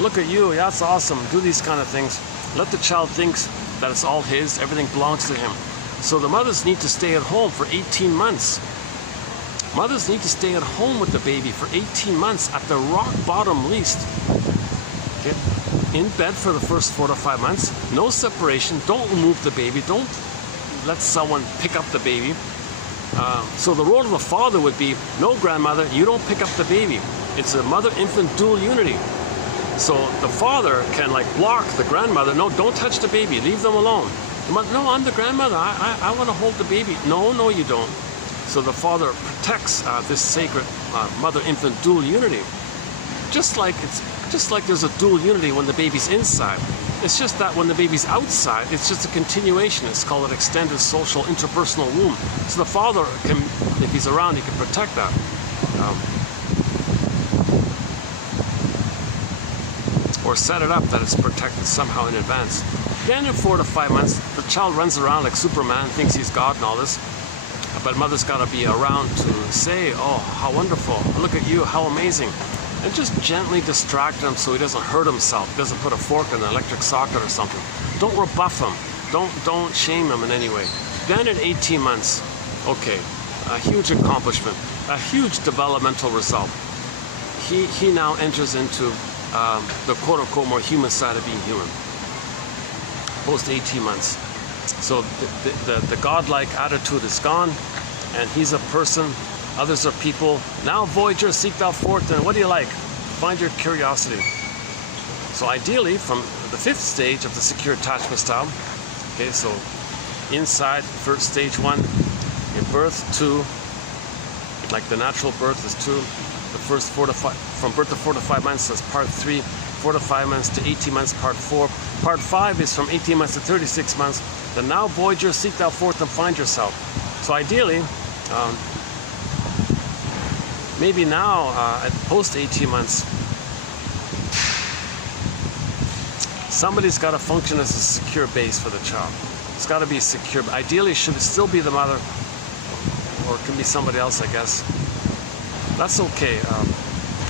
Look at you. Yeah, that's awesome. Do these kind of things. Let the child think that it's all his. Everything belongs to him. So the mothers need to stay at home for 18 months. Mothers need to stay at home with the baby for 18 months at the rock bottom least. Okay? In bed for the first 4 to 5 months. No separation. Don't remove the baby. Don't let someone pick up the baby. So the role of the father would be, no, grandmother, you don't pick up the baby. It's a mother-infant dual unity. So the father can like block the grandmother. No, don't touch the baby. Leave them alone. No, I'm the grandmother. I want to hold the baby. No, you don't. So the father protects this sacred mother-infant dual unity. Just like there's a dual unity when the baby's inside. It's just that when the baby's outside, it's just a continuation. It's called an extended social interpersonal womb. So the father can, if he's around, he can protect that. Or set it up that it's protected somehow in advance. Then in 4 to 5 months, the child runs around like Superman, thinks he's God and all this. But mother's got to be around to say, oh, how wonderful, look at you, how amazing. And just gently distract him so he doesn't hurt himself, doesn't put a fork in an electric socket or something. Don't rebuff him, don't shame him in any way. Then at 18 months, okay, a huge accomplishment, a huge developmental result. He now enters into the quote-unquote more human side of being human, post 18 months. So the godlike attitude is gone, and he's a person, others are people. Now Voyager, seek thou forth, and what do you like? Find your curiosity. So ideally, from the 5th stage of the secure attachment style, okay, so inside, first stage 1, in birth 2, Like the natural birth is 2. The first 4 to 5, from birth to 4 to 5 months is part 3. 4 to 5 months to 18 months, part 4. Part 5 is from 18 months to 36 months. Then now, Voyager, seek thou forth and find yourself. So ideally, maybe now, at post 18 months, somebody's got to function as a secure base for the child. It's got to be secure. Ideally, should it still be the mother, or it can be somebody else, I guess. That's okay.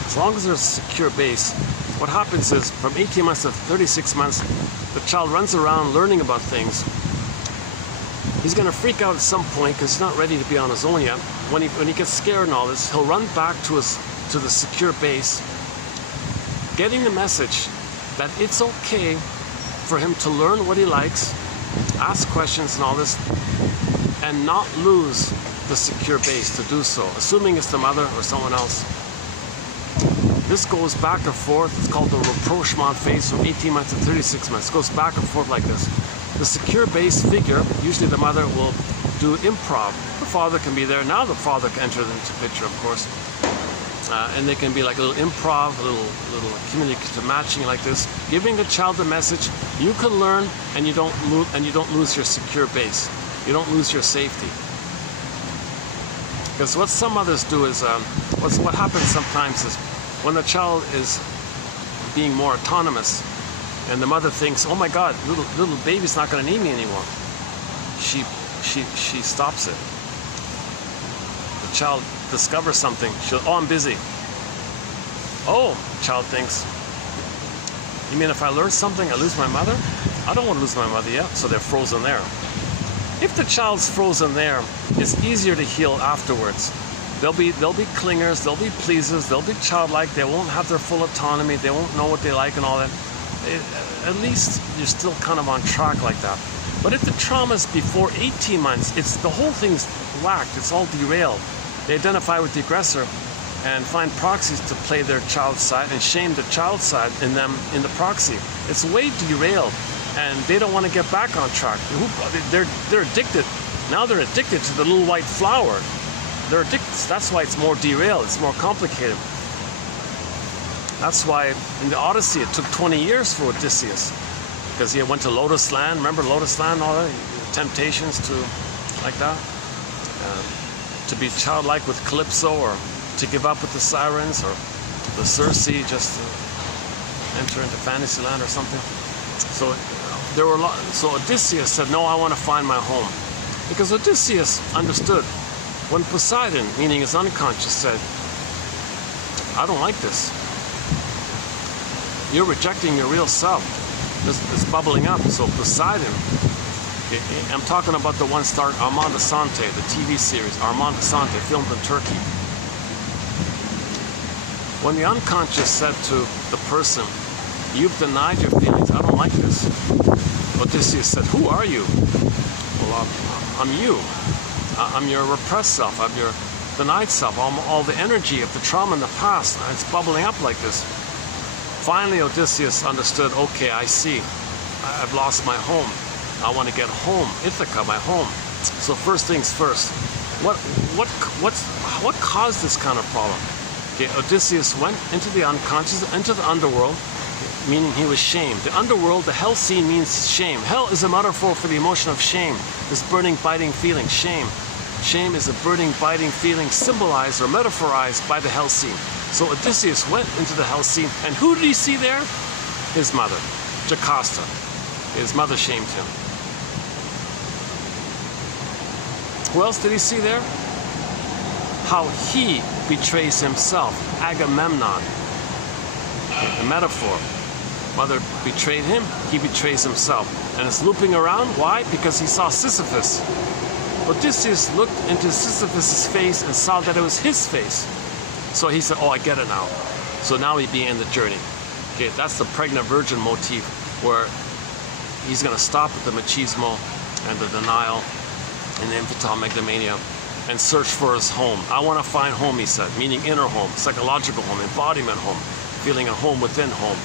As long as there's a secure base, what happens is from 18 months to 36 months, the child runs around learning about things. He's going to freak out at some point because he's not ready to be on his own yet. When he gets scared and all this, he'll run back to the secure base, getting the message that it's okay for him to learn what he likes, ask questions and all this, and not lose the secure base to do so, assuming it's the mother or someone else. This goes back and forth. It's called the rapprochement phase from 18 months to 36 months. It goes back and forth like this. The secure base figure, usually the mother, will do improv. The father can be there. Now the father can enter into the picture, of course. And they can be like a little improv, a little communicative matching like this, giving the child the message: you can learn, and you don't lose your secure base. You don't lose your safety. Because what some mothers do is, what happens sometimes is, when the child is being more autonomous, and the mother thinks, "Oh my God, little baby's not going to need me anymore," she stops it. The child discovers something. "Oh, I'm busy." "Oh," child thinks, "you mean if I learn something, I lose my mother? I don't want to lose my mother yet." So they're frozen there. If the child's frozen there, it's easier to heal afterwards. They'll be clingers, they'll be pleasers, they'll be childlike, they won't have their full autonomy, they won't know what they like and all that. At least you're still kind of on track like that. But if the trauma's before 18 months, the whole thing's whacked, it's all derailed. They identify with the aggressor and find proxies to play their child's side and shame the child's side in the proxy. It's way derailed, and they don't want to get back on track. They're addicted. Now they're addicted to the little white flower. They're addicted. That's why it's more derailed. It's more complicated. That's why in the Odyssey it took 20 years for Odysseus, because he went to Lotus Land. Remember Lotus Land, all that temptations to like that, to be childlike with Calypso, or to give up with the sirens, or the Circe, just to enter into Fantasyland or something. So there were so Odysseus said, "No, I want to find my home," because Odysseus understood when Poseidon, meaning his unconscious, said, "I don't like this. You're rejecting your real self. It's bubbling up." So Poseidon, I'm talking about the one starring Armand Assante, the TV series Armand Assante, filmed in Turkey. When the unconscious said to the person, "You've denied your feelings, I don't like this," Odysseus said, "Who are you?" "Well, I'm you. I'm your repressed self. I'm your denied self. All the energy of the trauma in the past, it's bubbling up like this." Finally, Odysseus understood, okay, I see. I've lost my home. I want to get home, Ithaca, my home. So first things first, what caused this kind of problem? Okay, Odysseus went into the unconscious, into the underworld, meaning he was shamed. The underworld, the hell scene, means shame. Hell is a metaphor for the emotion of shame, this burning, biting feeling, shame. Shame is a burning, biting feeling symbolized or metaphorized by the hell scene. So Odysseus went into the hell scene, and who did he see there? His mother, Jocasta. His mother shamed him. Who else did he see there? How he betrays himself, Agamemnon. A metaphor. Mother betrayed him, he betrays himself. And it's looping around. Why? Because he saw Sisyphus. Odysseus looked into Sisyphus' face and saw that it was his face. So he said, oh, I get it now. So now he began the journey. Okay, that's the pregnant virgin motif, where he's going to stop at the machismo and the denial and the infantile megalomania and search for his home. I want to find home, he said, meaning inner home, psychological home, embodiment home, feeling a home within home.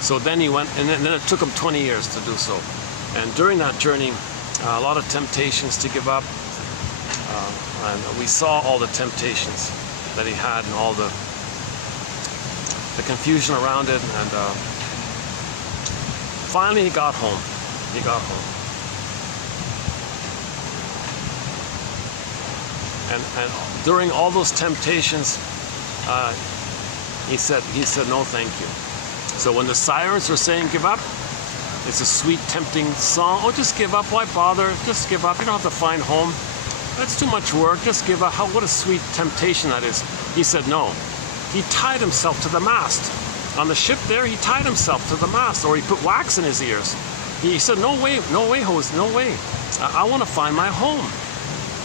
So then he went, and then it took him 20 years to do so. And during that journey, a lot of temptations to give up, And we saw all the temptations that he had and all the confusion around it. And finally he got home. He got home. And during all those temptations, he said, no, thank you. So when the sirens were saying, give up, it's a sweet, tempting song. Oh, just give up. Why bother? Just give up. You don't have to find home. That's too much work. Just give up. What a sweet temptation that is. He said no. He tied himself to the mast. On the ship there, he tied himself to the mast, or he put wax in his ears. He said, no way, Jose, no way. I want to find my home.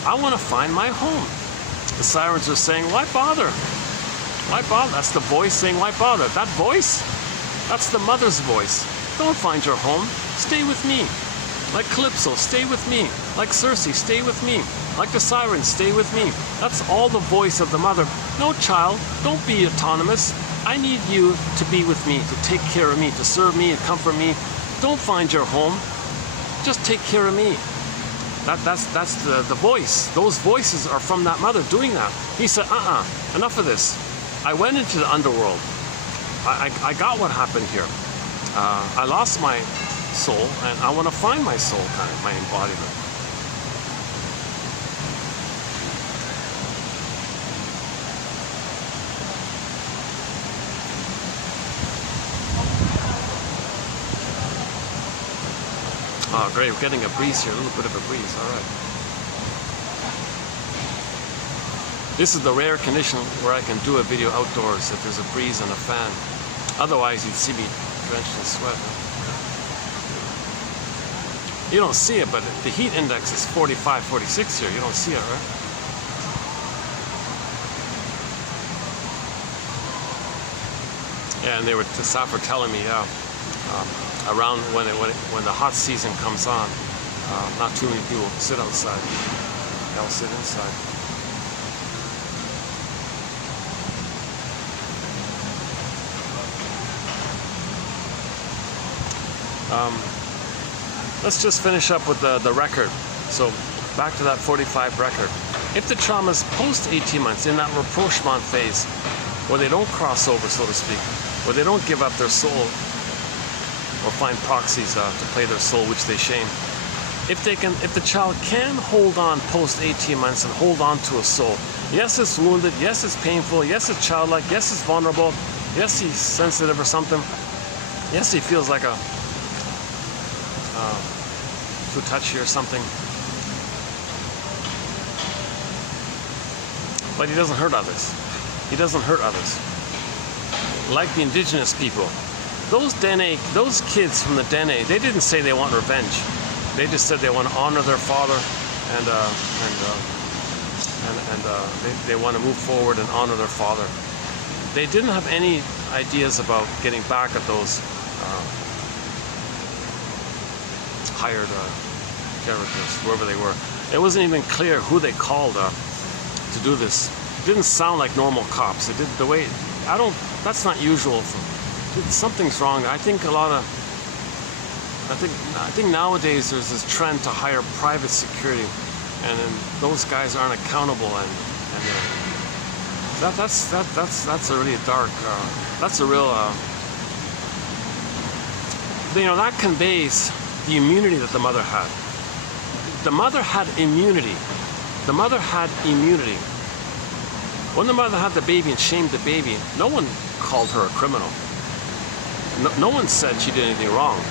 I want to find my home. The sirens are saying, why bother? Why bother? That's the voice saying, why bother? That voice? That's the mother's voice. Don't find your home. Stay with me. Like Calypso, stay with me. Like Circe, stay with me. Like the sirens, stay with me. That's all the voice of the mother. No, child, don't be autonomous. I need you to be with me, to take care of me, to serve me and comfort me. Don't find your home. Just take care of me. That's the voice. Those voices are from that mother doing that. He said, enough of this. I went into the underworld. I got what happened here. I lost my soul, and I want to find my soul, kind of, my embodiment. Oh, great, we're getting a breeze here, a little bit of a breeze, all right. This is the rare condition where I can do a video outdoors if there's a breeze and a fan. Otherwise, you'd see me drenched in sweat. You don't see it, but the heat index is 45, 46 here. You don't see it, right? Yeah, and they were telling me, around when the hot season comes on, not too many people sit outside. They'll sit inside. Let's just finish up with the record. So back to that 45 record. If the trauma is post 18 months, in that rapprochement phase, where they don't cross over, so to speak, where they don't give up their soul or find proxies to play their soul, which they shame. If the child can hold on post 18 months and hold on to a soul, yes, it's wounded, yes, it's painful, yes, it's childlike, yes, it's vulnerable, yes, he's sensitive or something, yes, he feels like a too touchy or something, but he doesn't hurt others. He doesn't hurt others. Like the indigenous people, those kids from the Dene, they didn't say they want revenge. They just said they want to honor their father, and they want to move forward and honor their father. They didn't have any ideas about getting back at those hired characters, wherever they were. It wasn't even clear who they called to do this. It didn't sound like normal cops. It did the way. That's not usual. Something's wrong. I think nowadays there's this trend to hire private security, and then those guys aren't accountable, and that's a really dark. That's a real. That conveys the immunity that the mother had. The mother had immunity. The mother had immunity. When the mother had the baby and shamed the baby, no one called her a criminal. No one said she did anything wrong.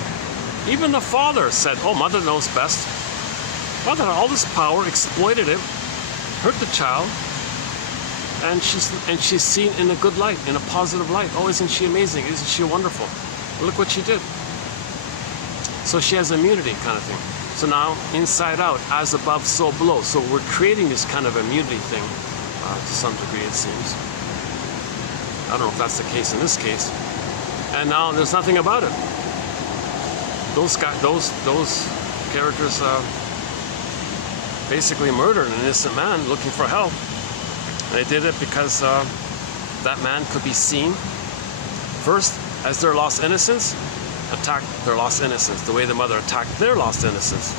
Even the father said, oh, mother knows best. Mother had all this power, exploited it, hurt the child, and she's seen in a good light, in a positive light. Oh, isn't she amazing? Isn't she wonderful? Look what she did. So she has immunity, kind of thing. So now, inside out, as above, so below. So we're creating this kind of immunity thing, to some degree, it seems. I don't know if that's the case in this case. And now there's nothing about it. Those characters basically murdered an innocent man looking for help. And they did it because that man could be seen first as their lost innocence, attacked their lost innocence, the way the mother attacked their lost innocence.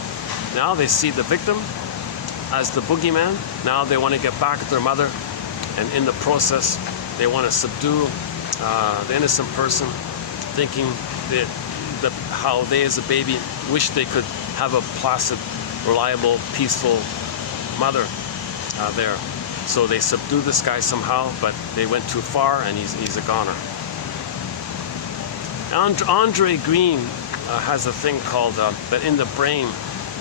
Now they see the victim as the boogeyman. Now they want to get back at their mother, and in the process, they want to subdue the innocent person, thinking that how they as a baby wish they could have a placid, reliable, peaceful mother there. So they subdue this guy somehow, but they went too far, and he's a goner. Andre Green has a thing called that in the brain,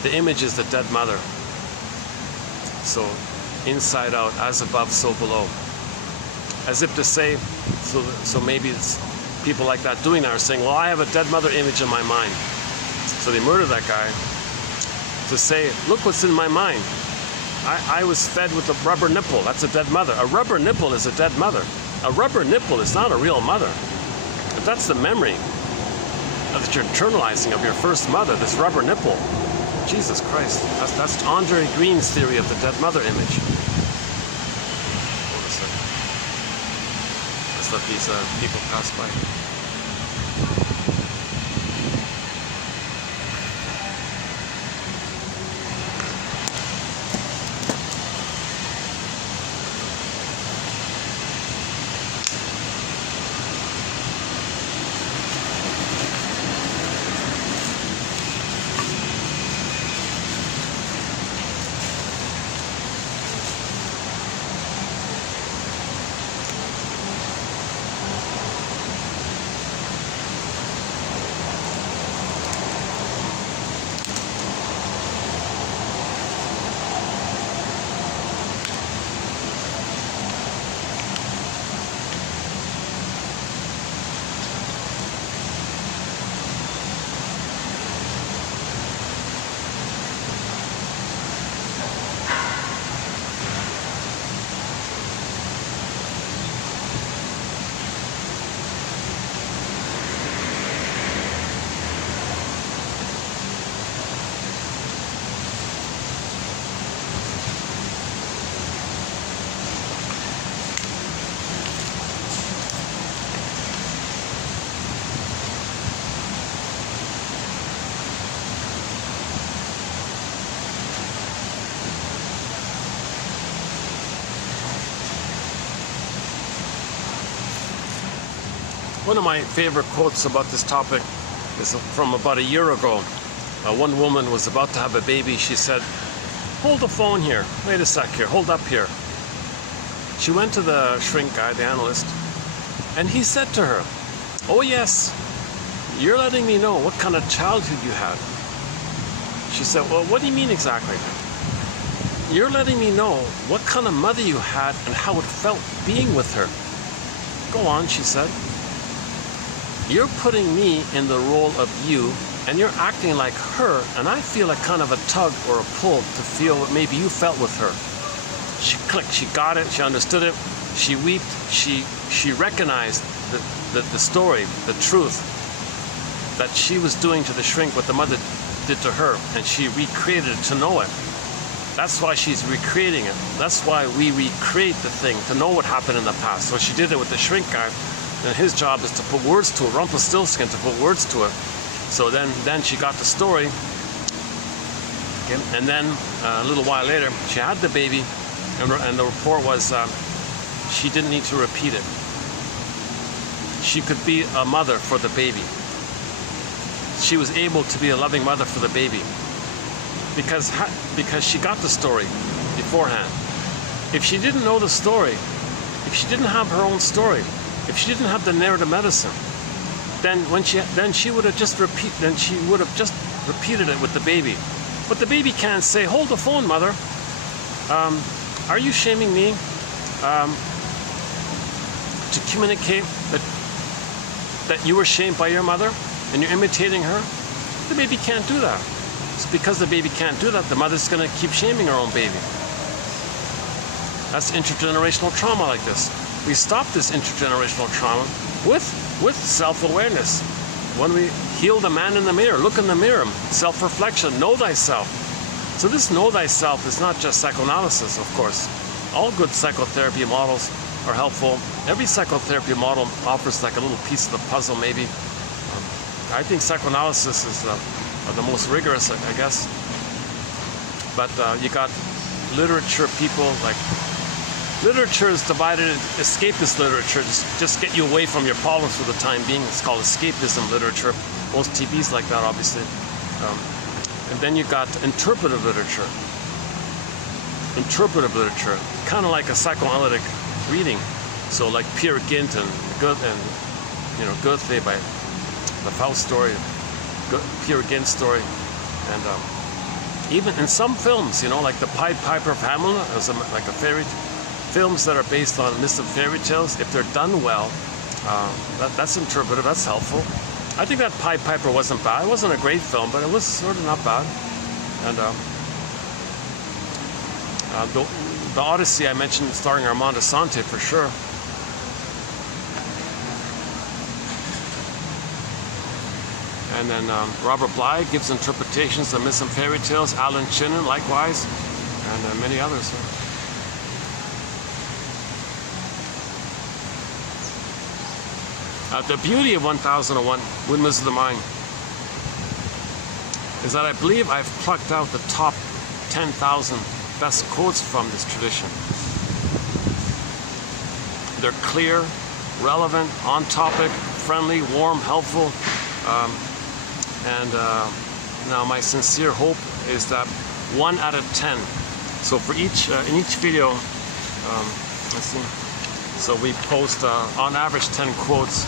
the image is the dead mother. So inside out, as above, so below. As if to say, so maybe it's people like that doing that are saying, well, I have a dead mother image in my mind. So they murder that guy to say, look what's in my mind. I was fed with a rubber nipple. That's a dead mother. A rubber nipple is a dead mother. A rubber nipple is not a real mother. But that's the memory that you're internalizing of your first mother, this rubber nipple. Jesus Christ. That's Andre Green's theory of the dead mother image. Hold a second. Let's let these people pass by. One of my favorite quotes about this topic is from about a year ago. One woman was about to have a baby. She said, hold the phone here. Wait a sec here. Hold up here. She went to the shrink guy, the analyst, and he said to her, oh yes, you're letting me know what kind of childhood you had. She said, well, what do you mean exactly? You're letting me know what kind of mother you had and how it felt being with her. Go on, she said. You're putting me in the role of you, and you're acting like her, and I feel a kind of a tug or a pull to feel what maybe you felt with her. She clicked, she got it, she understood it, she wept, she recognized the story, the truth that she was doing to the shrink what the mother did to her, and she recreated it to know it. That's why she's recreating it. That's why we recreate the thing, to know what happened in the past. So she did it with the shrink guy. And his job is to put words to it, Rumpelstiltskin, to put words to it. So then she got the story. Okay. And then a little while later, she had the baby, and the report was she didn't need to repeat it. She could be a mother for the baby. She was able to be a loving mother for the baby because she got the story beforehand. If she didn't know the story, if she didn't have her own story, if she didn't have the narrative medicine, then she would have just repeated it with the baby. But the baby can't say, "Hold the phone, mother. Are you shaming me to communicate that you were shamed by your mother and you're imitating her?" The baby can't do that. It's because the baby can't do that, the mother's going to keep shaming her own baby. That's intergenerational trauma like this. We stop this intergenerational trauma with self-awareness. When we heal the man in the mirror, look in the mirror, self-reflection, know thyself. So this know thyself is not just psychoanalysis, of course. All good psychotherapy models are helpful. Every psychotherapy model offers like a little piece of the puzzle, maybe. I think psychoanalysis is the most rigorous, I guess. But you got literature people, like literature is divided into escapist literature, just get you away from your problems for the time being. It's called escapism literature. Most TVs like that, obviously. And then you got interpretive literature. Interpretive literature, kind of like a psychoanalytic reading. So like Peer Gynt and Goethe by the Faust story, Peer Gynt story, and even in some films, like the Pied Piper of Hamelin, like a fairy. Films that are based on myths and fairy tales, if they're done well, that's interpretive, that's helpful. I think that Pied Piper wasn't bad. It wasn't a great film, but it was sort of not bad. And the Odyssey I mentioned, starring Armand Assante, for sure. And then Robert Bly gives interpretations of myths and fairy tales. Alan Chinen, likewise, and many others. The beauty of 1001 Windmills of the Mind is that I believe I've plucked out the top 10,000 best quotes from this tradition. They're clear, relevant, on topic, friendly, warm, helpful. Now my sincere hope is that 1 out of 10. So for each in each video, let's see. So we post on average 10 quotes,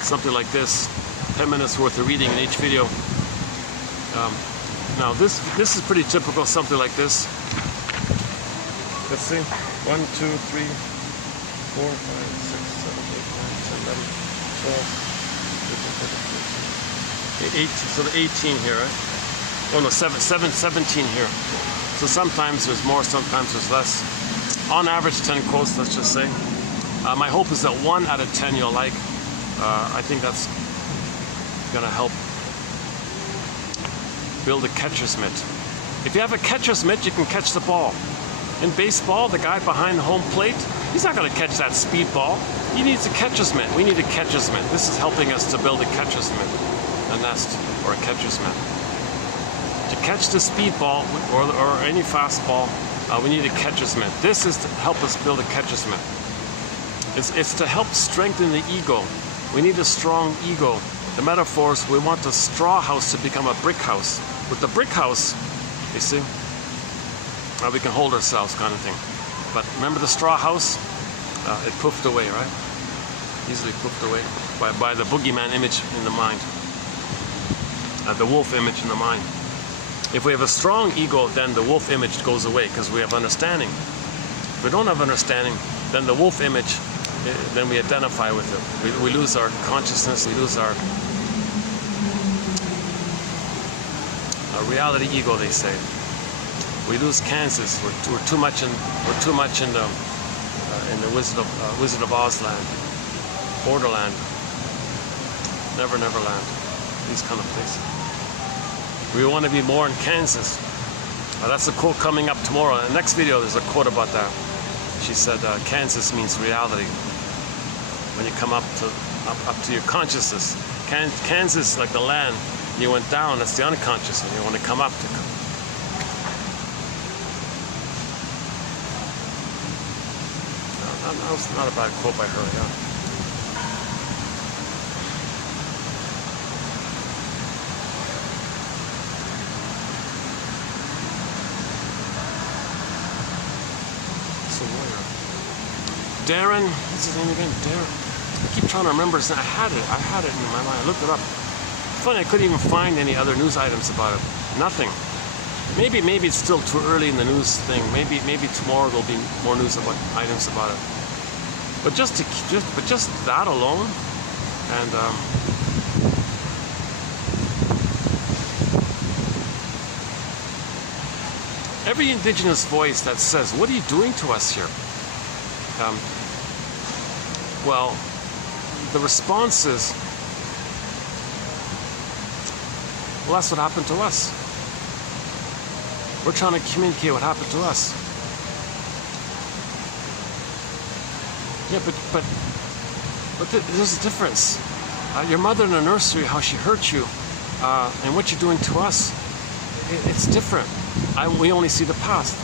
something like this, 10 minutes worth of reading in each video. Now this is pretty typical, something like this. Let's see, 1, 2, 3, 4, 5, 6, 7, 8, 9, 10, 11, 12. 18, so the 18 here, right? Oh no, 17 here. So sometimes there's more, sometimes there's less. On average, 10 quotes, let's just say. My hope is that 1 out of 10 you'll like. I think that's gonna help build a catcher's mitt. If you have a catcher's mitt, you can catch the ball. In baseball, the guy behind the home plate, he's not gonna catch that speed ball. He needs a catcher's mitt. We need a catcher's mitt. This is helping us to build a catcher's mitt, a nest, or a catcher's mitt. To catch the speed ball or any fastball, we need a catcher's mitt. This is to help us build a catcher's mitt. It's to help strengthen the ego. We need a strong ego. The metaphors, we want the straw house to become a brick house. With the brick house, you see, we can hold ourselves, kind of thing. But remember the straw house? It poofed away, right? Easily poofed away by the boogeyman image in the mind. The wolf image in the mind. If we have a strong ego, then the wolf image goes away because we have understanding. If we don't have understanding, then the wolf image, then we identify with it. We lose our consciousness, we lose our reality ego, they say. We lose Kansas. We're too much in the Wizard of Oz land, Borderland, Never land. These kind of places. We want to be more in Kansas. That's a quote coming up tomorrow. In the next video, there's a quote about that. She said, Kansas means reality. When you come up to your consciousness. Kansas, like the land, you went down, that's the unconscious, and you want to come up to. That was not a bad quote by her, yeah. Darren, what's his name again? Darren. I keep trying to remember his name. I had it in my mind. I looked it up. Funny, I couldn't even find any other news items about it. Nothing. Maybe it's still too early in the news thing. Maybe tomorrow there'll be more news about items about it. But just that alone, and every indigenous voice that says, "What are you doing to us here?" Well, the response is, well, that's what happened to us. We're trying to communicate what happened to us. Yeah, but there's a difference. Your mother in the nursery, how she hurt you, and what you're doing to us, it's different. We only see the past.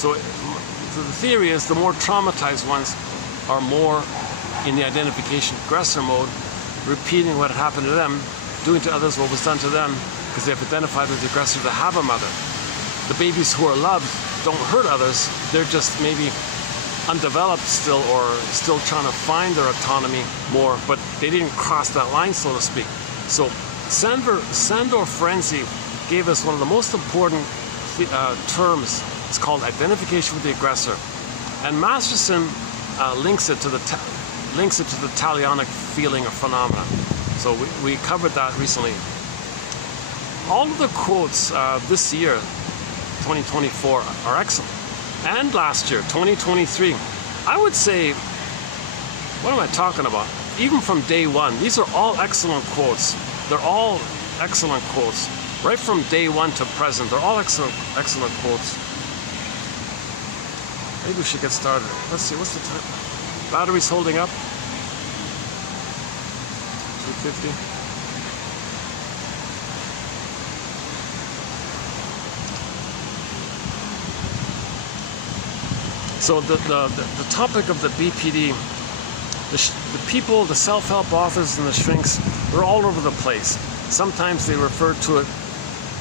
So the theory is the more traumatized ones are more in the identification aggressor mode, repeating what happened to them, doing to others what was done to them, because they've identified with the aggressor to have a mother. The babies who are loved don't hurt others, they're just maybe undeveloped still, or still trying to find their autonomy more, but they didn't cross that line, so to speak. So Sandor Ferenczi gave us one of the most important terms. It's called identification with the aggressor, and Masterson links it to the talionic feeling or phenomena. So we covered that recently. All of the quotes this year, 2024, are excellent, and last year, 2023. I would say, what am I talking about? Even from day one, these are all excellent quotes. They're all excellent quotes. Right from day one to present, they're all excellent quotes. Maybe we should get started. Let's see, what's the time? Battery's holding up. 250. So the topic of the BPD, the people, the self-help authors and the shrinks, they're all over the place. Sometimes they refer to it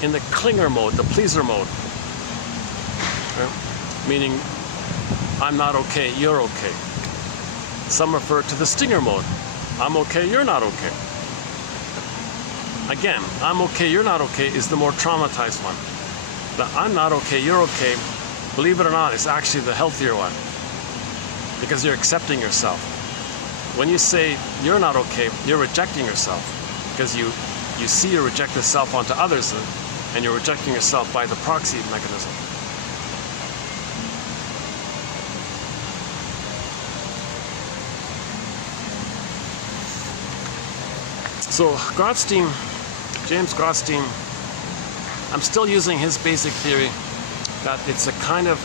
in the clinger mode, the pleaser mode. Okay? Meaning, I'm not okay, you're okay. Some refer to the stinger mode. I'm okay, you're not okay. Again, I'm okay, you're not okay is the more traumatized one. The I'm not okay, you're okay, believe it or not, is actually the healthier one, because you're accepting yourself. When you say you're not okay, you're rejecting yourself, because you see your rejected self onto others, and you're rejecting yourself by the proxy mechanism. So Gratzstein, James Gratzstein, I'm still using his basic theory that it's a kind of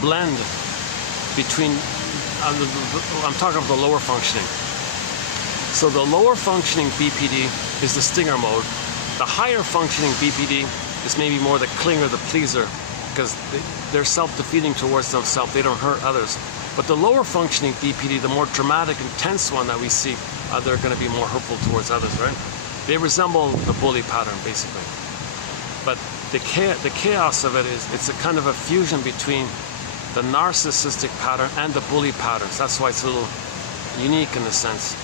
blend between, I'm talking about the lower functioning. So the lower functioning BPD is the stinger mode. The higher functioning BPD is maybe more the clinger, the pleaser, because they're self-defeating towards themselves. They don't hurt others. But the lower functioning BPD, the more dramatic, intense one that we see, they're going to be more hurtful towards others, right? They resemble the bully pattern, basically. But the chaos of it is, it's a kind of a fusion between the narcissistic pattern and the bully patterns. That's why it's a little unique in a sense.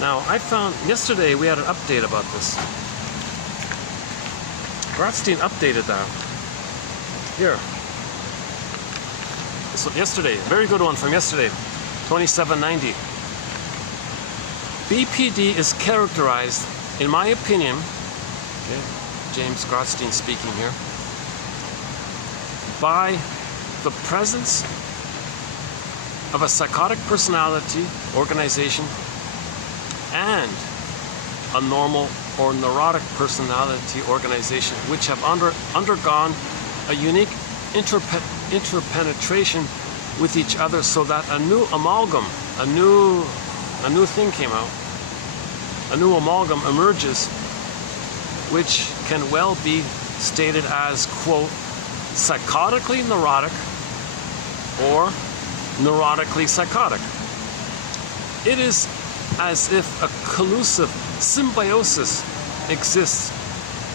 Now, I found yesterday we had an update about this. Gratzstein updated that. Here. So yesterday, very good one from yesterday, 2790. BPD is characterized, in my opinion, okay, James Gratzstein speaking here, by the presence of a psychotic personality organization and a normal or neurotic personality organization, which have undergone a unique interpenetration with each other, so that a new amalgam, a new thing came out, a new amalgam emerges, which can well be stated as, quote, psychotically neurotic or neurotically psychotic. It is as if a collusive symbiosis exists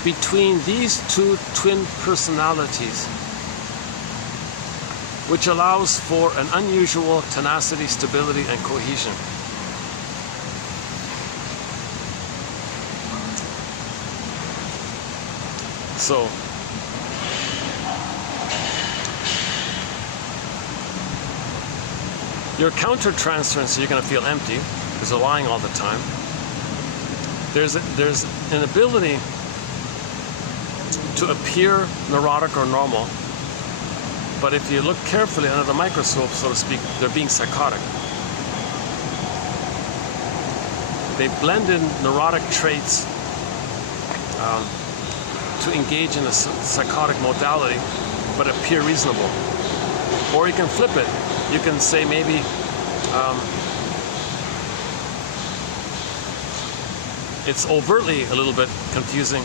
between these two twin personalities, which allows for an unusual tenacity, stability, and cohesion. So, your countertransference, you're going to feel empty because you're lying all the time. There's an ability to appear neurotic or normal, but if you look carefully under the microscope, so to speak, they're being psychotic. They blend in neurotic traits to engage in a psychotic modality, but appear reasonable. Or you can flip it. You can say maybe it's overtly a little bit confusing,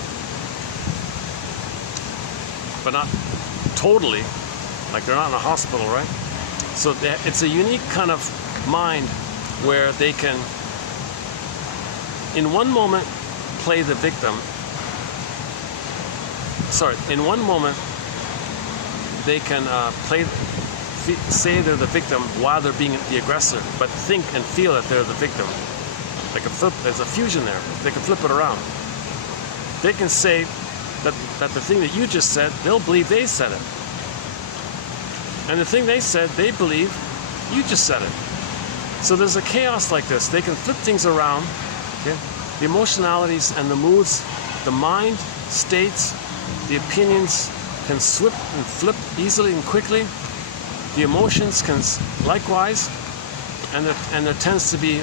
but not totally. like they're not in a hospital, right? So it's a unique kind of mind where they can, in one moment, play the victim. In one moment, they can say they're the victim while they're being the aggressor, but think and feel that they're the victim. They can flip. There's a fusion there. They can flip it around. They can say that the thing that you just said, they'll believe they said it. And the thing they said, they believe you just said it. So there's a chaos like this. They can flip things around. Okay? The emotionalities and the moods, the mind states, the opinions can slip and flip easily and quickly. The emotions can likewise. And there tends to be,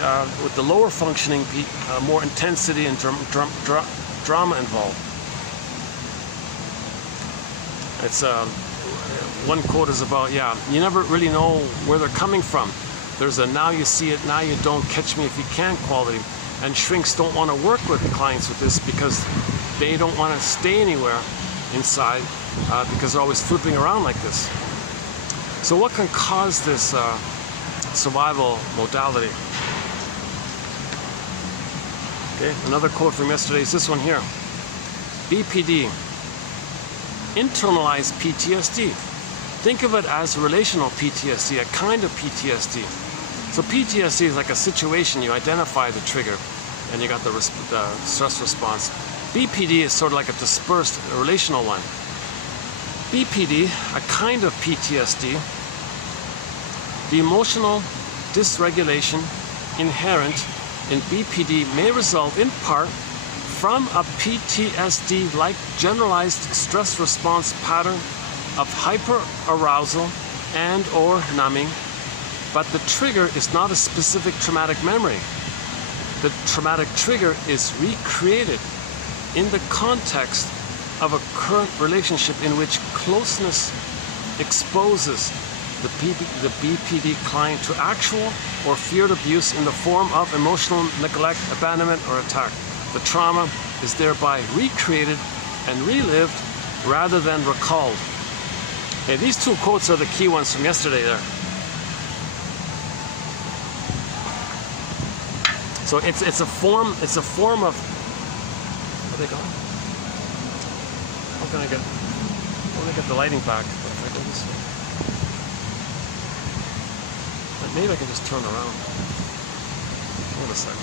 with the lower functioning, more intensity and drama involved. It's one quote is about, you never really know where they're coming from. There's a now you see it, now you don't, catch me if you can quality. And shrinks don't want to work with clients with this because they don't want to stay anywhere inside because they're always flipping around like this. So what can cause this survival modality? Okay, another quote from yesterday is this one here. BPD, internalized PTSD. Think of it as relational PTSD, a kind of PTSD. So PTSD is like a situation, you identify the trigger, and you got the stress response. BPD is sort of like a dispersed relational one. BPD, a kind of PTSD, the emotional dysregulation inherent in BPD may result in part from a PTSD-like generalized stress response pattern of hyperarousal and or numbing, but the trigger is not a specific traumatic memory. The traumatic trigger is recreated in the context of a current relationship in which closeness exposes the BPD client to actual or feared abuse in the form of emotional neglect, abandonment, or attack. The trauma is thereby recreated and relived rather than recalled. Okay, these two quotes are the key ones from yesterday there. So it's a form of, what do they call it? How can I get the lighting back? If I go this way. But maybe I can just turn around. Hold a second.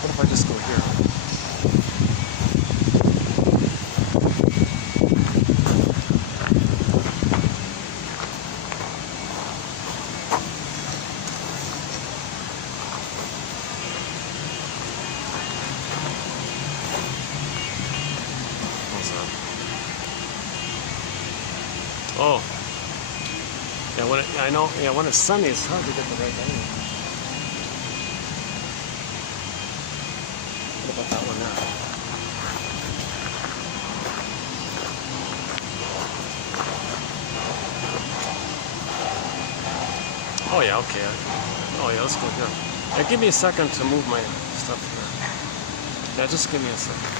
What if I just go here? Oh, yeah. When it's sunny, it's hard to get the right angle. What about that one now? Oh yeah, okay. Oh yeah, let's go here. Yeah, give me a second to move my stuff here. Yeah, just give me a second.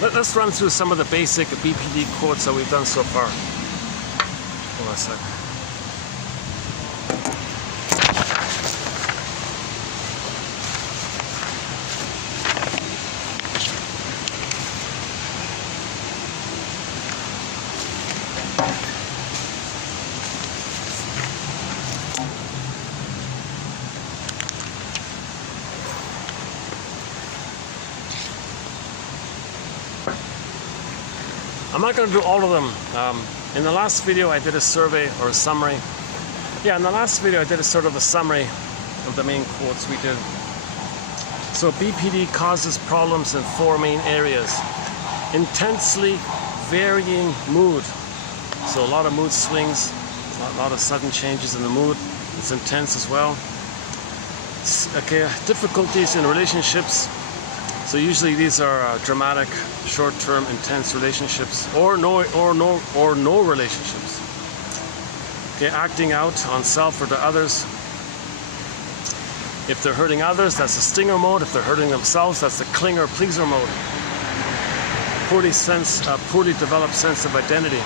Let's run through some of the basic BPD quotes that we've done so far. Hold on a sec. I'm not going to do all of them. In the last video I did a survey or a summary. Yeah, in the last video I did a sort of a summary of the main quotes we did. So BPD causes problems in 4 main areas. Intensely varying mood. So a lot of mood swings, a lot of sudden changes in the mood. It's intense as well. Okay, difficulties in relationships. So usually these are dramatic, short-term, intense relationships, or no relationships. Okay, acting out on self or to others. If they're hurting others, that's the stinger mode. If they're hurting themselves, that's the clinger pleaser mode. Poorly developed sense of identity.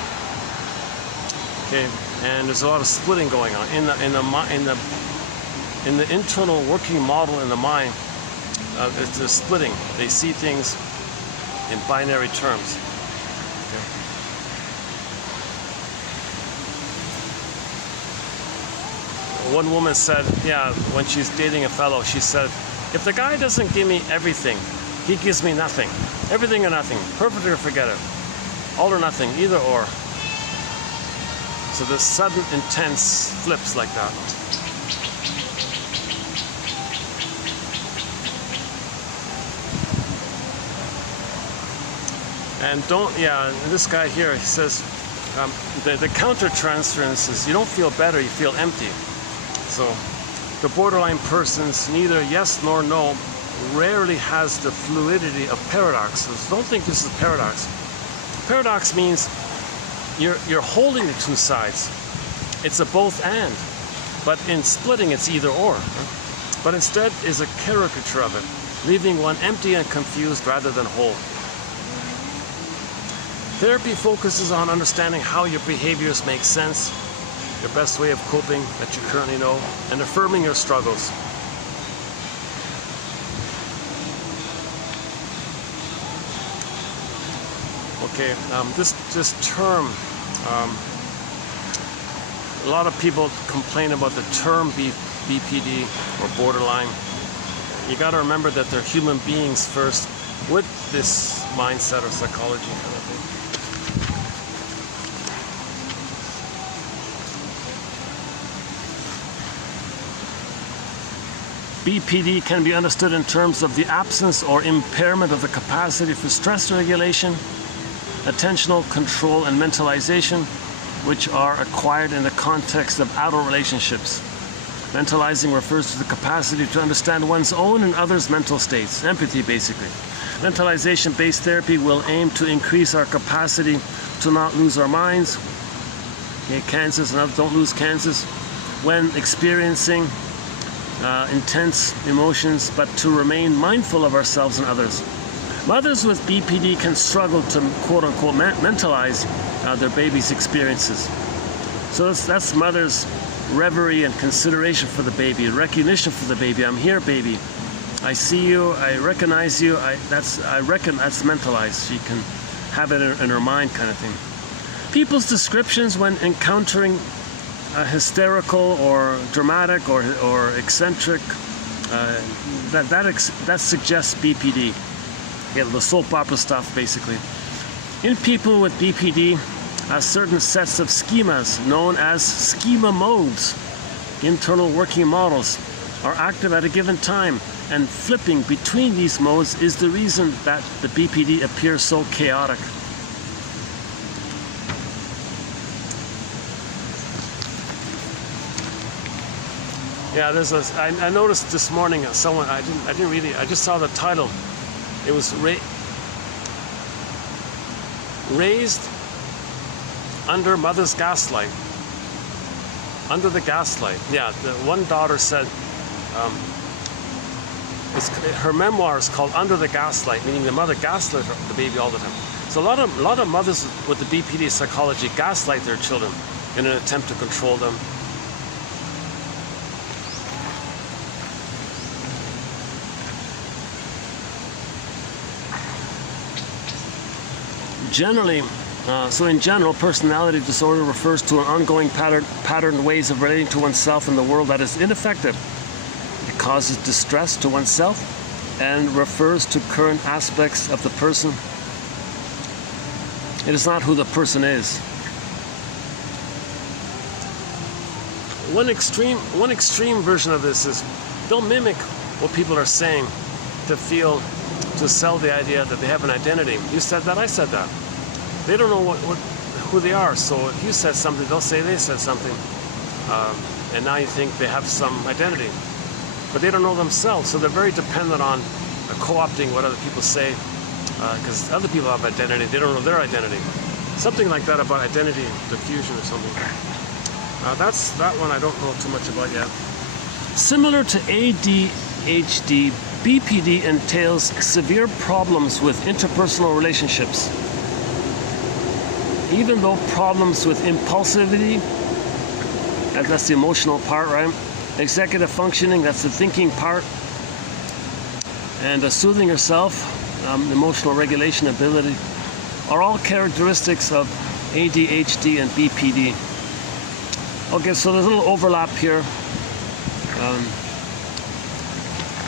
Okay, and there's a lot of splitting going on in the internal working model in the mind. It's a splitting. They see things in binary terms. Okay. One woman said, yeah, when she's dating a fellow, she said, if the guy doesn't give me everything, he gives me nothing. Everything or nothing. Perfect or forget it. All or nothing. Either or. So the sudden, intense flips like that. And this guy here, he says, the counter-transference is you don't feel better, you feel empty. So the borderline person's neither yes nor no rarely has the fluidity of paradoxes. Don't think this is paradox. Paradox means you're holding the two sides. It's a both and. But in splitting, it's either or. But instead is a caricature of it, leaving one empty and confused rather than whole. Therapy focuses on understanding how your behaviors make sense, your best way of coping that you currently know, and affirming your struggles. Okay, this term, a lot of people complain about the term BPD or borderline. You got to remember that they're human beings first with this mindset or psychology kind of thing. BPD can be understood in terms of the absence or impairment of the capacity for stress regulation, attentional control, and mentalization, which are acquired in the context of adult relationships. Mentalizing refers to the capacity to understand one's own and others' mental states, empathy basically. Mentalization-based therapy will aim to increase our capacity to not lose our minds, okay, Kansas and others don't lose Kansas, when experiencing intense emotions, but to remain mindful of ourselves and others. Mothers with BPD can struggle to quote-unquote mentalize their baby's experiences. So that's mother's reverie and consideration for the baby, recognition for the baby. I'm here, baby. I see you. I recognize you. That's mentalized. She can have it in her mind, kind of thing. People's descriptions when encountering hysterical or dramatic or eccentric, that suggests BPD. Yeah, the soap opera stuff, basically. In people with BPD, certain sets of schemas known as schema modes, internal working models, are active at a given time, and flipping between these modes is the reason that the BPD appears so chaotic. Yeah, I noticed this morning someone, I just saw the title. It was raised under mother's gaslight. Under the gaslight. Yeah, the one daughter said, her memoir is called Under the Gaslight, meaning the mother gaslit the baby all the time. So a lot of mothers with the BPD psychology gaslight their children in an attempt to control them. Generally, so in general, personality disorder refers to an ongoing pattern ways of relating to oneself in the world that is ineffective. It causes distress to oneself and refers to current aspects of the person. It is not who the person is. One extreme version of this is they'll mimic what people are saying to sell the idea that they have an identity. You said that, I said that. They don't know who they are, so if you said something, they'll say they said something. And now you think they have some identity. But they don't know themselves, so they're very dependent on co-opting what other people say, because other people have identity, they don't know their identity. Something like that about identity diffusion or something. That one I don't know too much about yet. Similar to ADHD, BPD entails severe problems with interpersonal relationships. Even though problems with impulsivity, that's the emotional part, right? Executive functioning, that's the thinking part. And soothing yourself, emotional regulation ability, are all characteristics of ADHD and BPD. Okay, so there's a little overlap here.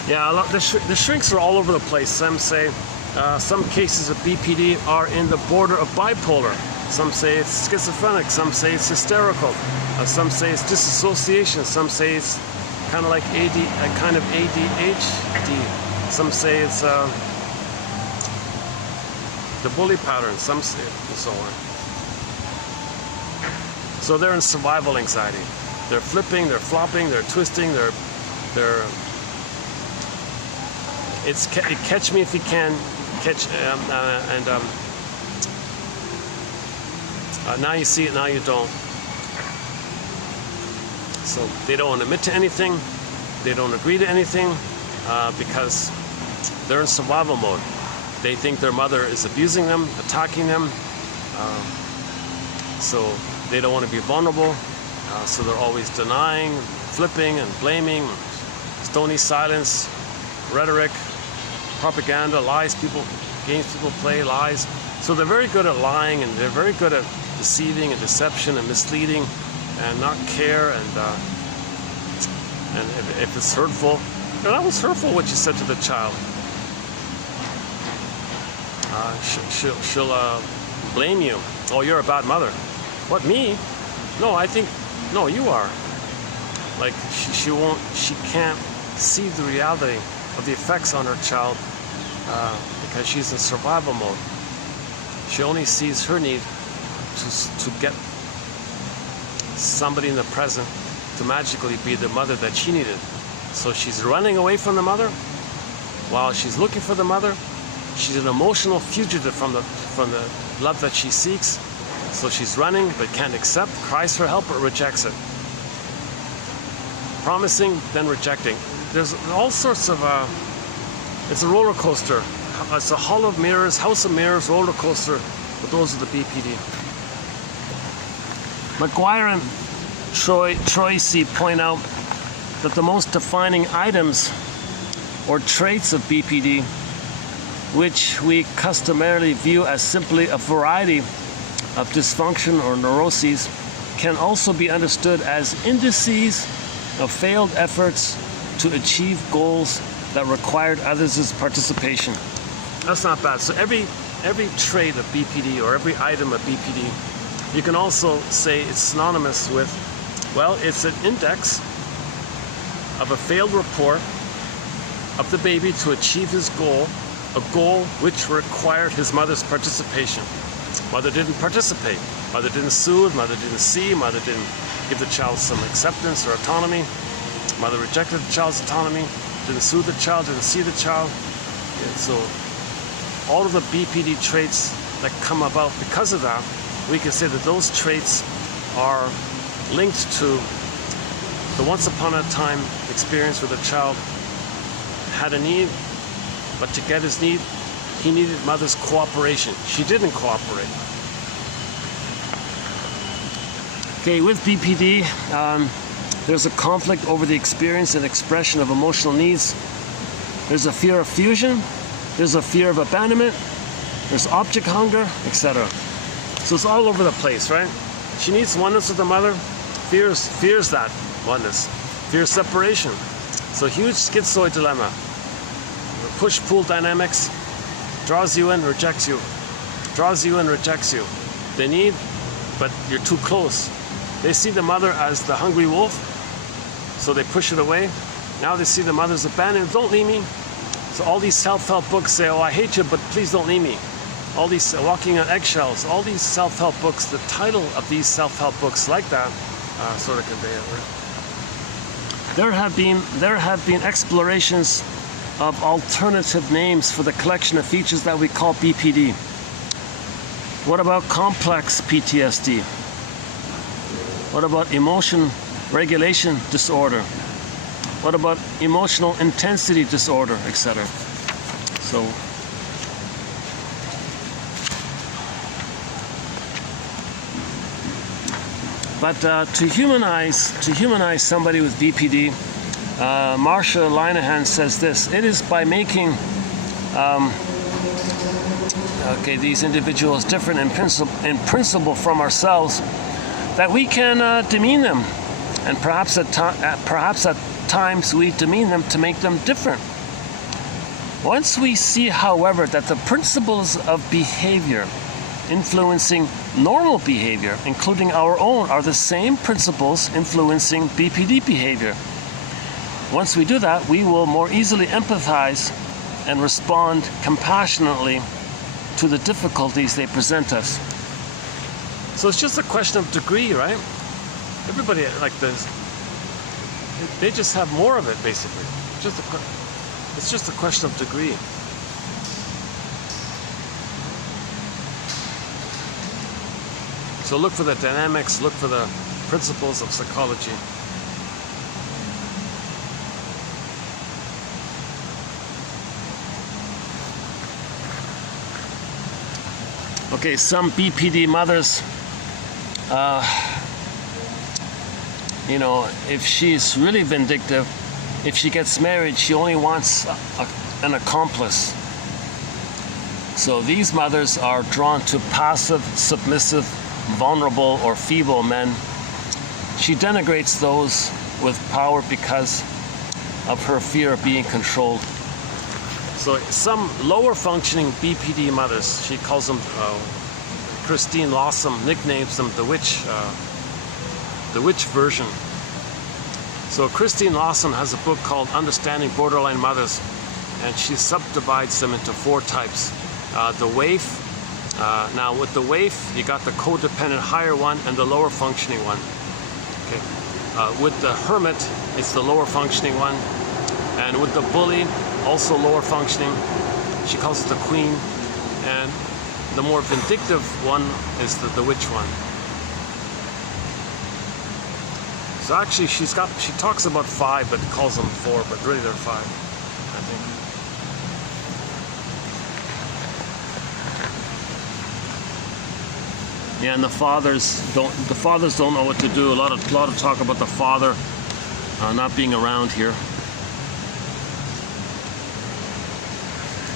The shrinks are all over the place. Some say some cases of BPD are in the border of bipolar. Some say it's schizophrenic. Some say it's hysterical. Some say it's disassociation. Some say it's kind of like kind of ADHD. Some say it's the bully pattern. Some say and so on. So they're in survival anxiety. They're flipping. They're flopping. They're twisting. It's catch me if you can, catch, now you see it, now you don't. So they don't admit to anything, they don't agree to anything, because they're in survival mode. They think their mother is abusing them, attacking them, so they don't want to be vulnerable, so they're always denying, flipping and blaming, stony silence, rhetoric, propaganda, lies, games people play, lies. So they're very good at lying, and they're very good at deceiving and deception and misleading and not care, and if it's hurtful, that was hurtful what you said to the child. She'll blame you. Oh, you're a bad mother. What, me? No, no, you are. Like she can't see the reality of the effects on her child because she's in survival mode. She only sees her need to get somebody in the present to magically be the mother that she needed. So she's running away from the mother. While she's looking for the mother, she's an emotional fugitive from the love that she seeks. So she's running but can't accept, cries for help, or rejects it. Promising, then rejecting. There's all sorts of, it's a roller coaster. It's a hall of mirrors, house of mirrors, roller coaster, but those are the BPD. McGuire and Troisi point out that the most defining items or traits of BPD, which we customarily view as simply a variety of dysfunction or neuroses, can also be understood as indices of failed efforts to achieve goals that required others' participation. That's not bad. So every trait of BPD or every item of BPD, you can also say it's synonymous with, well, it's an index of a failed report of the baby to achieve his goal, a goal which required his mother's participation. Mother didn't participate. Mother didn't soothe. Mother didn't see. Mother didn't give the child some acceptance or autonomy. Mother rejected the child's autonomy, didn't soothe the child, didn't see the child. And so all of the BPD traits that come about because of that, we can say that those traits are linked to the once upon a time experience where the child had a need, but to get his need, he needed mother's cooperation. She didn't cooperate. Okay, with BPD, there's a conflict over the experience and expression of emotional needs. There's a fear of fusion. There's a fear of abandonment. There's object hunger, etc. So it's all over the place, right? She needs oneness with the mother, fears that oneness, fears separation. So huge schizoid dilemma. Push-pull dynamics, draws you in, rejects you. Draws you in, rejects you. They need, but you're too close. They see the mother as the hungry wolf, so they push it away. Now they see the mother's abandoned. Don't leave me. So all these self-help books say, oh, I hate you, but please don't leave me. All these walking on eggshells, all these self-help books, the title of these self-help books like that sort of convey it. There have been explorations of alternative names for the collection of features that we call BPD. What about complex PTSD? What about emotion regulation disorder? What about emotional intensity disorder, etc.? So, but to humanize somebody with BPD, Marsha Linehan says this: it is by making these individuals different in principle from ourselves that we can demean them, and perhaps at times we demean them to make them different. Once we see, however, that the principles of behavior influencing normal behavior, including our own, are the same principles influencing BPD behavior. Once we do that, we will more easily empathize and respond compassionately to the difficulties they present us. So it's just a question of degree, right? Everybody like this, they just have more of it, basically. It's just a question of degree. So look for the dynamics, look for the principles of psychology. Okay, some BPD mothers, if she's really vindictive, if she gets married, she only wants an accomplice. So these mothers are drawn to passive, submissive, vulnerable, or feeble men. She denigrates those with power because of her fear of being controlled. So some lower functioning BPD mothers, she calls them, Christine Lawson nicknames them the witch version. So Christine Lawson has a book called Understanding Borderline Mothers, and she subdivides them into 4 types. The waif, now with the waif, you got the codependent higher one and the lower functioning one. Okay. With the hermit, it's the lower functioning one. And with the bully, also lower functioning, she calls it the queen. And the more vindictive one is the witch one. So actually she talks about 5, but calls them 4, but really they're 5, I think. Yeah, and the fathers don't know what to do. A lot of talk about the father not being around here.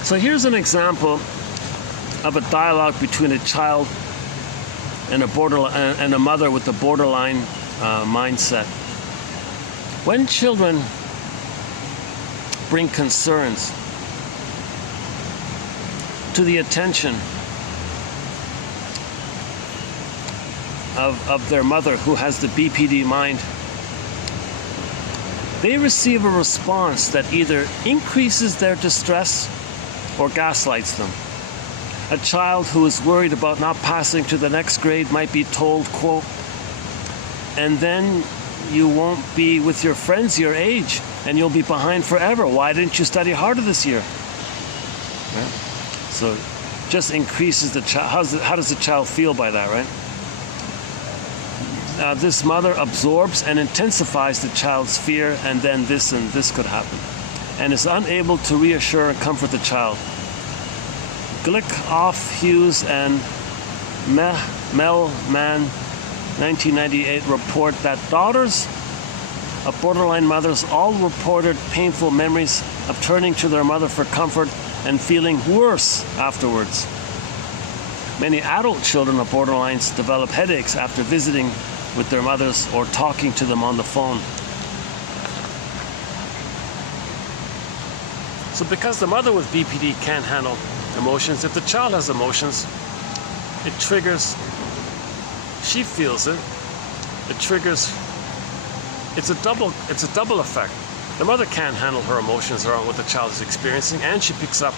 So here's an example of a dialogue between a child and a mother with a borderline mindset. When children bring concerns to the attention of their mother, who has the BPD mind, they receive a response that either increases their distress or gaslights them. A child who is worried about not passing to the next grade might be told, quote, "And then you won't be with your friends your age, and you'll be behind forever. Why didn't you study harder this year?" Right? So just increases the child. How does the child feel by that, right? This mother absorbs and intensifies the child's fear, and then this could happen. and is unable to reassure and comfort the child. Glick, Off, Hughes, and Melman 1998 report that daughters of borderline mothers all reported painful memories of turning to their mother for comfort and feeling worse afterwards. Many adult children of borderlines develop headaches after visiting with their mothers or talking to them on the phone. So because the mother with BPD can't handle emotions, if the child has emotions, it triggers, she feels it, it triggers, it's a double effect. The mother can't handle her emotions around what the child is experiencing, and she picks up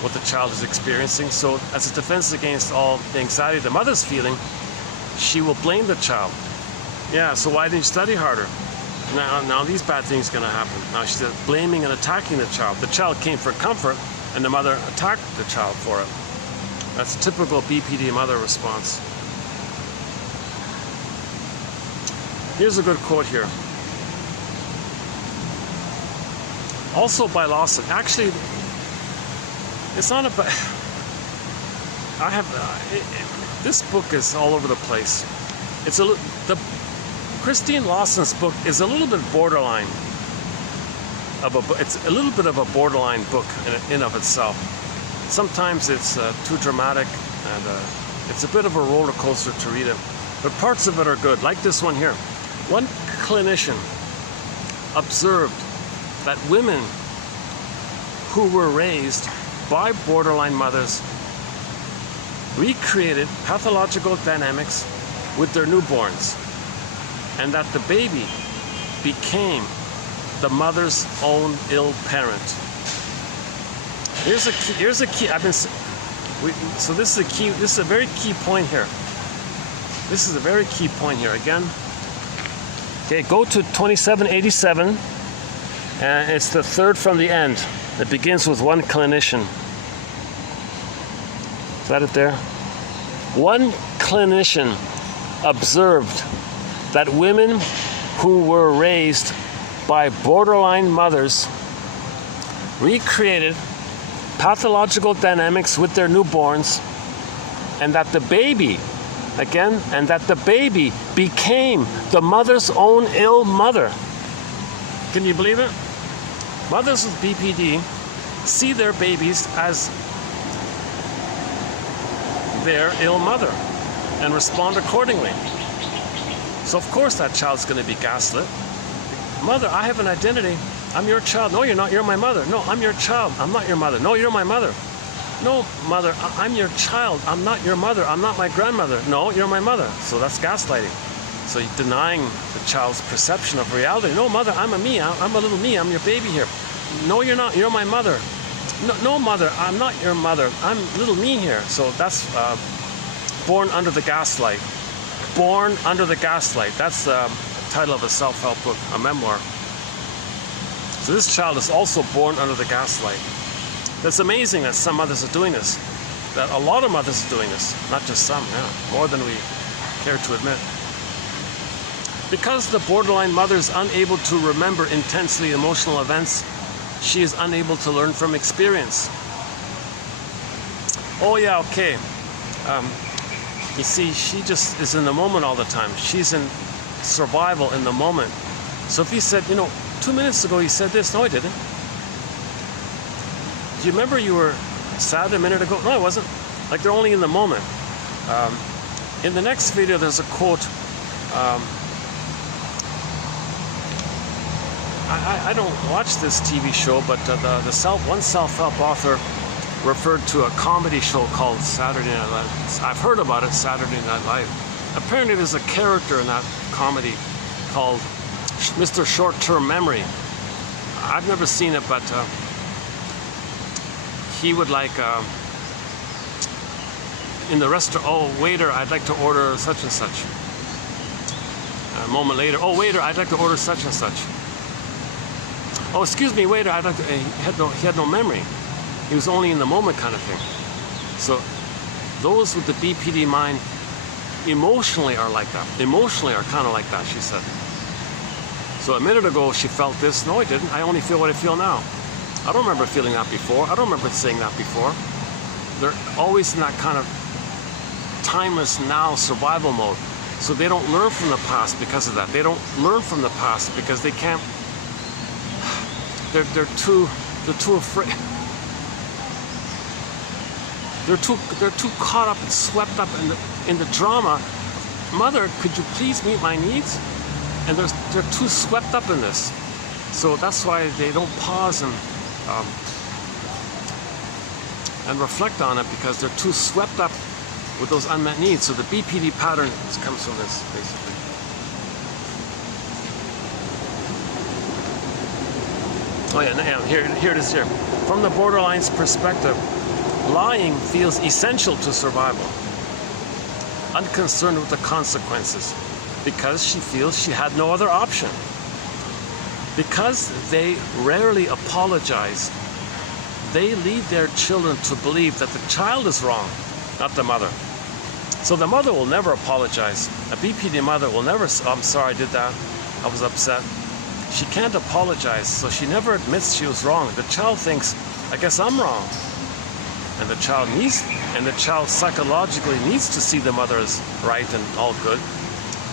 what the child is experiencing. So as a defense against all the anxiety the mother's feeling, she will blame the child. Yeah, so why didn't you study harder? Now these bad things are going to happen. Now she's blaming and attacking the child. The child came for comfort, and the mother attacked the child for it. That's a typical BPD mother response. Here's a good quote here. Also by Lawson. Actually, it's not about. I have this book is all over the place. It's Christine Lawson's book is a little bit borderline it's a little bit of a borderline book in of itself. Sometimes it's too dramatic, and it's a bit of a roller coaster to read it. But parts of it are good, like this one here. One clinician observed that women who were raised by borderline mothers recreated pathological dynamics with their newborns, and that the baby became the mother's own ill parent. Here's a key. So this is a key. This is a very key point here. This is a very key point here. Again, okay, go to 2787, and it's the third from the end. It begins with one clinician. Is that it there? One clinician observed that women who were raised by borderline mothers recreated pathological dynamics with their newborns, and that the baby, again, and that the baby became the mother's own ill mother. Can you believe it? Mothers with BPD see their babies as their ill mother and respond accordingly. So of course that child's going to be gaslit. Mother, I have an identity. I'm your child. No, you're not. You're my mother. No, I'm your child. I'm not your mother. No, you're my mother. No, mother, I'm your child. I'm not your mother. I'm not my grandmother. No, you're my mother. So that's gaslighting. So you're denying the child's perception of reality. No, mother, I'm a me. I'm a little me. I'm your baby here. No, you're not. You're my mother. No, mother, I'm not your mother. I'm little me here. So that's born under the gaslight. Born under the gaslight. That's the title of a self-help book, a memoir. So this child is also born under the gaslight. That's amazing that some mothers are doing this. That a lot of mothers are doing this. Not just some, yeah, more than we care to admit. Because the borderline mother is unable to remember intensely emotional events, she is unable to learn from experience. Oh yeah, okay. You see, she just is in the moment all the time. She's in survival in the moment. So if he said, 2 minutes ago you said this, no I didn't. Do you remember you were sad a minute ago? No, I wasn't. Like they're only in the moment. In the next video there's a quote. I don't watch this TV show, but one self-help author referred to a comedy show called Saturday Night Live. I've heard about it, Saturday Night Live. Apparently there's a character in that comedy called Mr. Short-Term Memory. I've never seen it, but he would in the restaurant, oh waiter, I'd like to order such and such. A moment later, oh waiter, I'd like to order such and such. Oh, excuse me, waiter, I'd like to, he had no memory. He was only in the moment kind of thing. So those with the BPD mind emotionally are like that. Emotionally are kind of like that, she said. So a minute ago she felt this. No, I didn't. I only feel what I feel now. I don't remember feeling that before. I don't remember saying that before. They're always in that kind of timeless now survival mode. So they don't learn from the past because of that. They don't learn from the past because they can't. They're too afraid. They're too caught up and swept up in the drama. Mother, could you please meet my needs? And they're too swept up in this. So that's why they don't pause and reflect on it, because they're too swept up with those unmet needs. So the BPD pattern comes from this, basically. Oh yeah, here it is here. From the borderline's perspective, lying feels essential to survival, unconcerned with the consequences, because she feels she had no other option. Because they rarely apologize, they lead their children to believe that the child is wrong, not the mother. So the mother will never apologize. A BPD mother will never say, I'm sorry I did that, I was upset. She can't apologize, so she never admits she was wrong. The child thinks, I guess I'm wrong. And the child psychologically needs to see the mother as right and all good.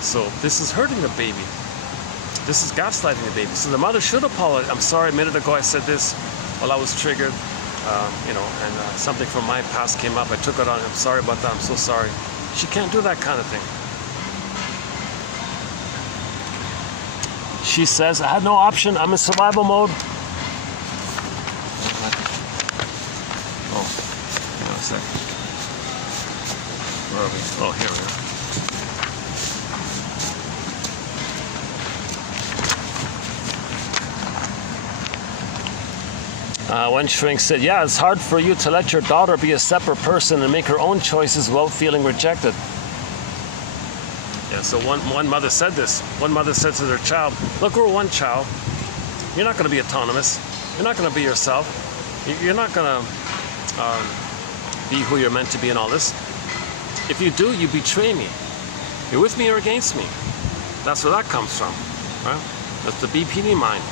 So this is hurting the baby. This is gaslighting the baby. So the mother should apologize. I'm sorry, a minute ago I said this while I was triggered, and something from my past came up. I took it on. I'm sorry about that. I'm so sorry. She can't do that kind of thing. She says, I had no option. I'm in survival mode. Oh, hang on a sec. Where are we? Oh, here we are. One shrink said, yeah, it's hard for you to let your daughter be a separate person and make her own choices without feeling rejected. Yeah, so one mother said this. One mother said to their child, look, we're one child. You're not going to be autonomous. You're not going to be yourself. You're not going to be who you're meant to be in all this. If you do, you betray me. You're with me or against me. That's where that comes from, right? That's the BPD mind.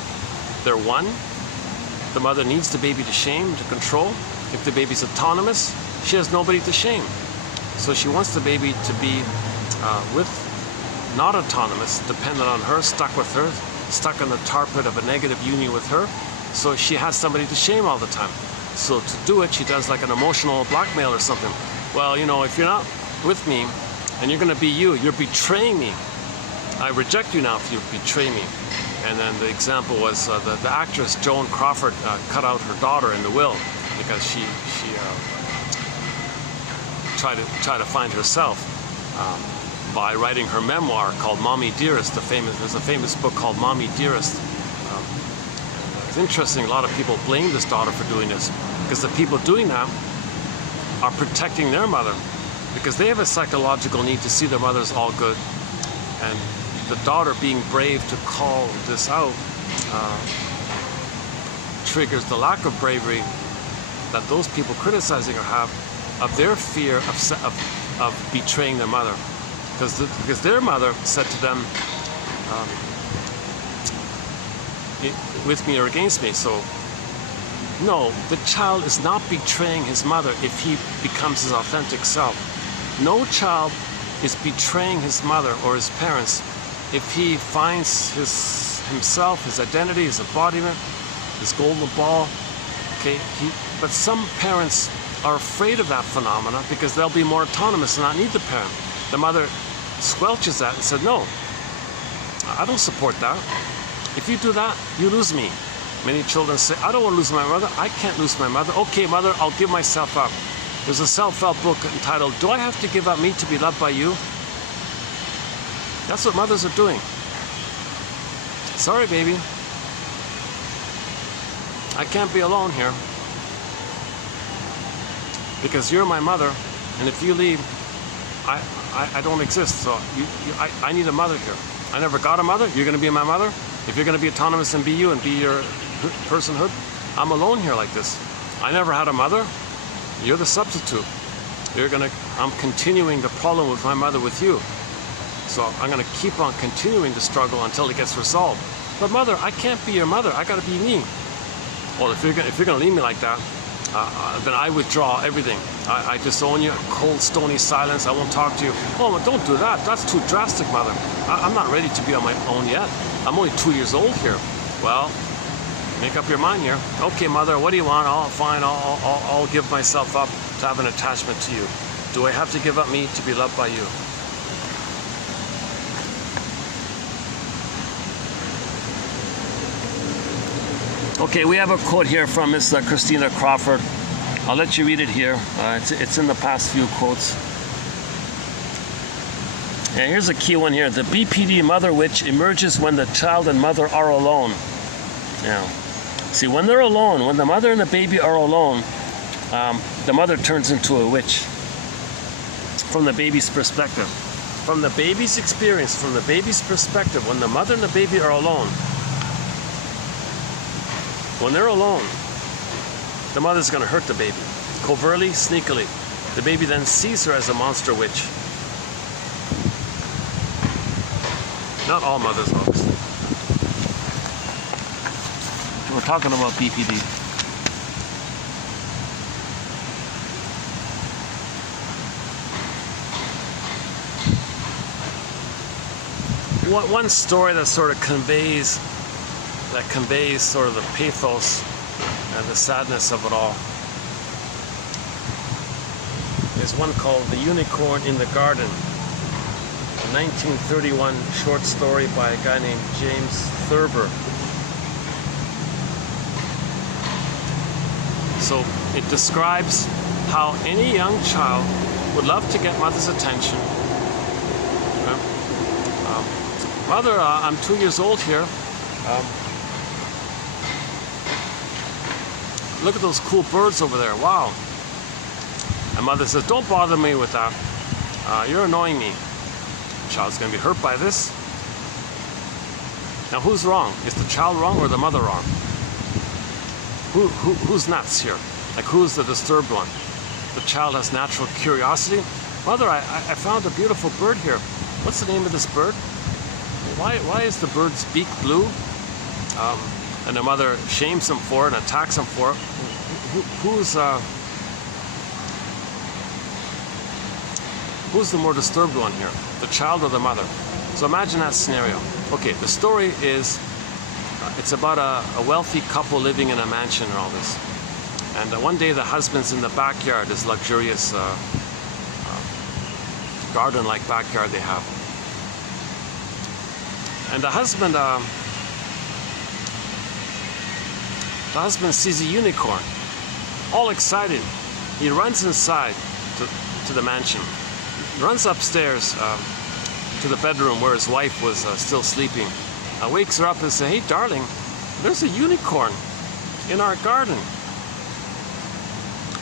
They're one. The mother needs the baby to shame, to control. If the baby's autonomous, she has nobody to shame. So she wants the baby to be not autonomous, dependent on her, stuck with her, stuck in the tar pit of a negative union with her. So she has somebody to shame all the time. So to do it, she does like an emotional blackmail or something. Well, if you're not with me and you're going to be you're betraying me. I reject you now if you betray me. And then the example was the actress Joan Crawford cut out her daughter in the will because she tried to find herself by writing her memoir called Mommy Dearest. There's a famous book called Mommy Dearest. It's interesting. A lot of people blame this daughter for doing this because the people doing that are protecting their mother because they have a psychological need to see their mother's all good. And the daughter being brave to call this out triggers the lack of bravery that those people criticizing her have of their fear of betraying their mother, because their mother said to them, with me or against me. So no, the child is not betraying his mother if he becomes his authentic self. No child is betraying his mother or his parents if he finds himself, his identity, his embodiment, his golden ball. Okay, but some parents are afraid of that phenomena because they'll be more autonomous and not need the parent. The mother squelches that and said, no, I don't support that. If you do that, you lose me. Many children say, I don't want to lose my mother. I can't lose my mother. Okay, mother, I'll give myself up. There's a self-help book entitled, Do I Have to Give Up Me to Be Loved by You? That's what mothers are doing. Sorry, baby. I can't be alone here. Because you're my mother, and if you leave, I don't exist. So I need a mother here. I never got a mother. You're going to be my mother. If you're going to be autonomous and be you and be your personhood, I'm alone here like this. I never had a mother. You're the substitute. I'm continuing the problem with my mother with you. So I'm going to keep on continuing the struggle until it gets resolved. But mother, I can't be your mother. I got to be me. Well, if you're gonna leave me like that, then I withdraw everything. I disown you, cold, stony silence. I won't talk to you. Oh, don't do that. That's too drastic, mother. I'm not ready to be on my own yet. I'm only 2 years old here. Well, make up your mind here. Okay, mother, what do you want? Fine. I'll give myself up to have an attachment to you. Do I have to give up me to be loved by you? Okay, we have a quote here from Miss Christina Crawford. I'll let you read it here. It's in the past few quotes. And here's a key one here. The BPD mother witch emerges when the child and mother are alone. Now, see, when they're alone, when the mother and the baby are alone, the mother turns into a witch. From the baby's perspective. From the baby's experience, from the baby's perspective, when the mother and the baby are alone, when they're alone, the mother's going to hurt the baby, covertly, sneakily. The baby then sees her as a monster witch. Not all mothers, obviously. We're talking about BPD. One story that sort of conveys sort of the pathos and the sadness of it all is one called The Unicorn in the Garden, a 1931 short story by a guy named James Thurber. So it describes how any young child would love to get mother's attention. Mother, I'm 2 years old here. Look at those cool birds over there. Wow. And mother says, don't bother me with that. You're annoying me. The child's going to be hurt by this. Now, who's wrong? Is the child wrong or the mother wrong? Who's nuts here? Like, who's the disturbed one? The child has natural curiosity. Mother, I found a beautiful bird here. What's the name of this bird? Why is the bird's beak blue? And the mother shames him for it and attacks him for it. Who's the more disturbed one here? The child or the mother? So imagine that scenario. Okay, the story is, it's about a wealthy couple living in a mansion and all this. And one day the husband's in the backyard, this luxurious garden-like backyard they have. And the husband sees a unicorn, all excited. He runs inside to the mansion, runs upstairs to the bedroom where his wife was still sleeping. Wakes her up and says, hey darling, there's a unicorn in our garden.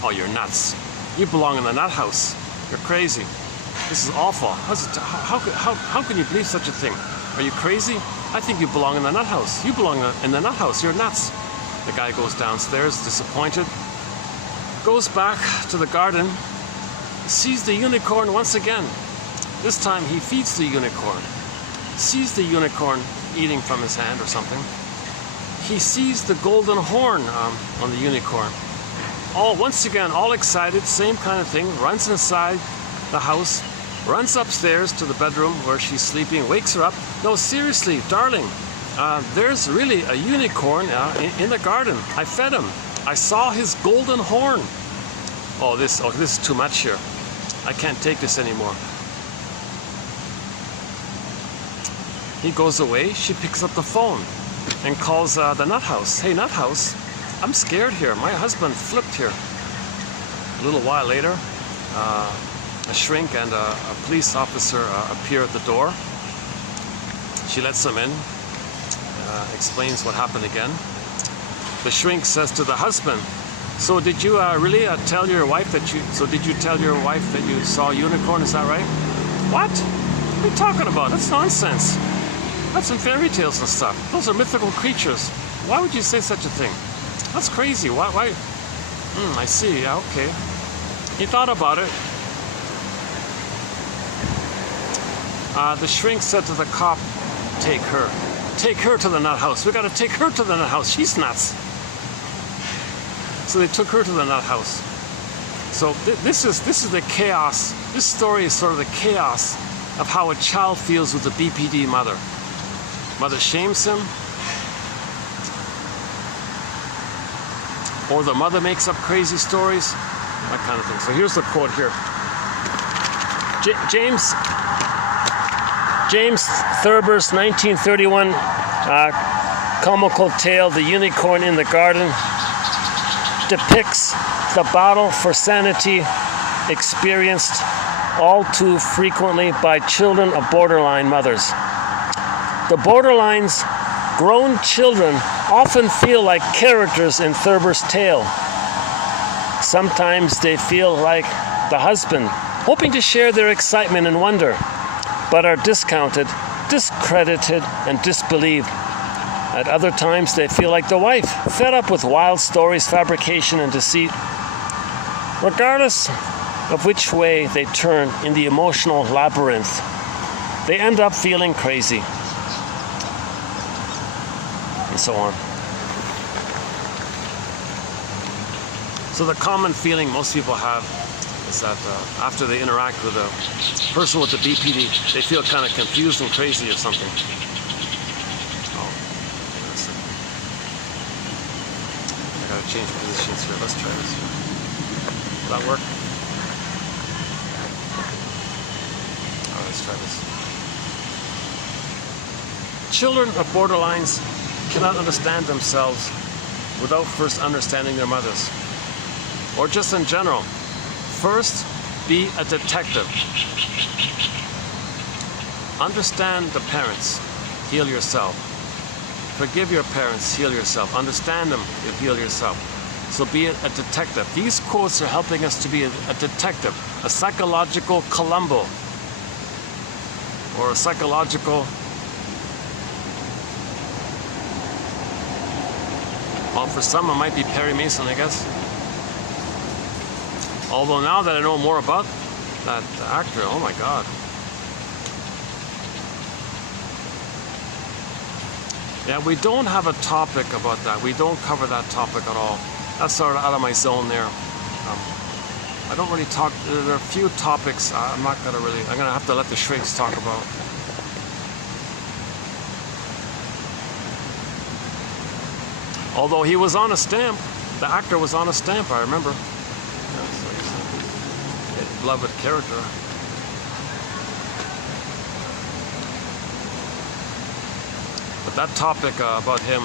Oh, you're nuts. You belong in the nut house. You're crazy. This is awful. How can you believe such a thing? Are you crazy? I think you belong in the nut house. You belong in the nut house. You're nuts. The guy goes downstairs, disappointed, goes back to the garden, sees the unicorn once again. This time he feeds the unicorn, sees the unicorn eating from his hand or something. He sees the golden horn on the unicorn. Once again, all excited, same kind of thing, runs inside the house, runs upstairs to the bedroom where she's sleeping, wakes her up. No, seriously, darling, there's really a unicorn in the garden. I fed him. I saw his golden horn. Oh, this is too much here. I can't take this anymore. He goes away. She picks up the phone and calls the nut house. Hey, nut house, I'm scared here. My husband flipped here. A little while later, a shrink and a police officer appear at the door. She lets them in, explains what happened again. The shrink says to the husband, so did you really tell your wife that you saw a unicorn, is that right? What? What are you talking about? That's nonsense. That's in fairy tales and stuff. Those are mythical creatures. Why would you say such a thing? That's crazy. Why? I see. Yeah, okay. He thought about it. The shrink said to the cop, take her to the nut house. We got to take her to the nut house. She's nuts. So they took her to the nut house. So this is the chaos. This story is sort of the chaos of how a child feels with a BPD mother. Mother shames him, or the mother makes up crazy stories, that kind of thing. So here's the quote here. James Thurber's 1931 comical tale, The Unicorn in the Garden, depicts the battle for sanity experienced all too frequently by children of borderline mothers. The borderlines' grown children often feel like characters in Thurber's tale. Sometimes they feel like the husband, hoping to share their excitement and wonder, but are discounted, discredited, and disbelieved. At other times, they feel like the wife, fed up with wild stories, fabrication, and deceit. Regardless of which way they turn in the emotional labyrinth, they end up feeling crazy, and so on. So the common feeling most people have is that after they interact with a person with the BPD, they feel kind of confused and crazy or something. I gotta change positions here. Let's try this. Will that work? Oh, let's try this. Children of borderlines cannot understand themselves without first understanding their mothers, or just in general. First, be a detective. Understand the parents, heal yourself. Forgive your parents, heal yourself. Understand them, you heal yourself. So be a detective. These quotes are helping us to be a detective, a psychological Columbo, or a psychological, well, for some it might be Perry Mason, I guess. Although now that I know more about that actor, oh my God. Yeah, we don't have a topic about that. We don't cover that topic at all. That's sort of out of my zone there. I don't really talk, there are a few topics I'm not gonna really, I'm gonna have to let the shrieks talk about. Although he was on a stamp, the actor was on a stamp, I remember. Yeah, so he's a beloved character. But that topic about him,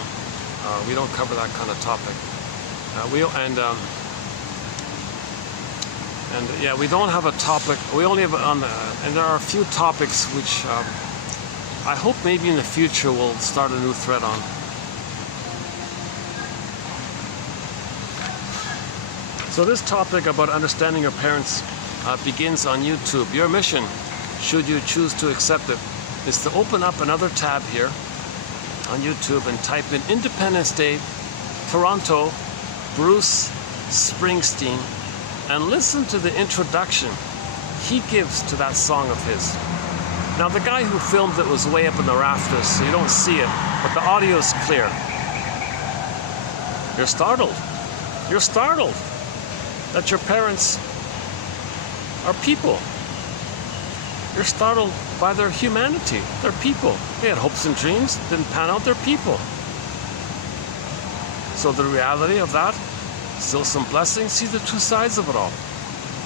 we don't cover that kind of topic. Yeah, we don't have a topic. We only have and there are a few topics which I hope maybe in the future we'll start a new thread on. So this topic about understanding your parents begins on YouTube. Your mission, should you choose to accept it, is to open up another tab here on YouTube and type in Independence Day, Toronto, Bruce Springsteen, and listen to the introduction he gives to that song of his. Now the guy who filmed it was way up in the rafters, so you don't see it, but the audio is clear. You're startled. You're startled that your parents are people. You're startled by their humanity. They're people. They had hopes and dreams, didn't pan out, they're people. So the reality of that, still some blessings. See the two sides of it all.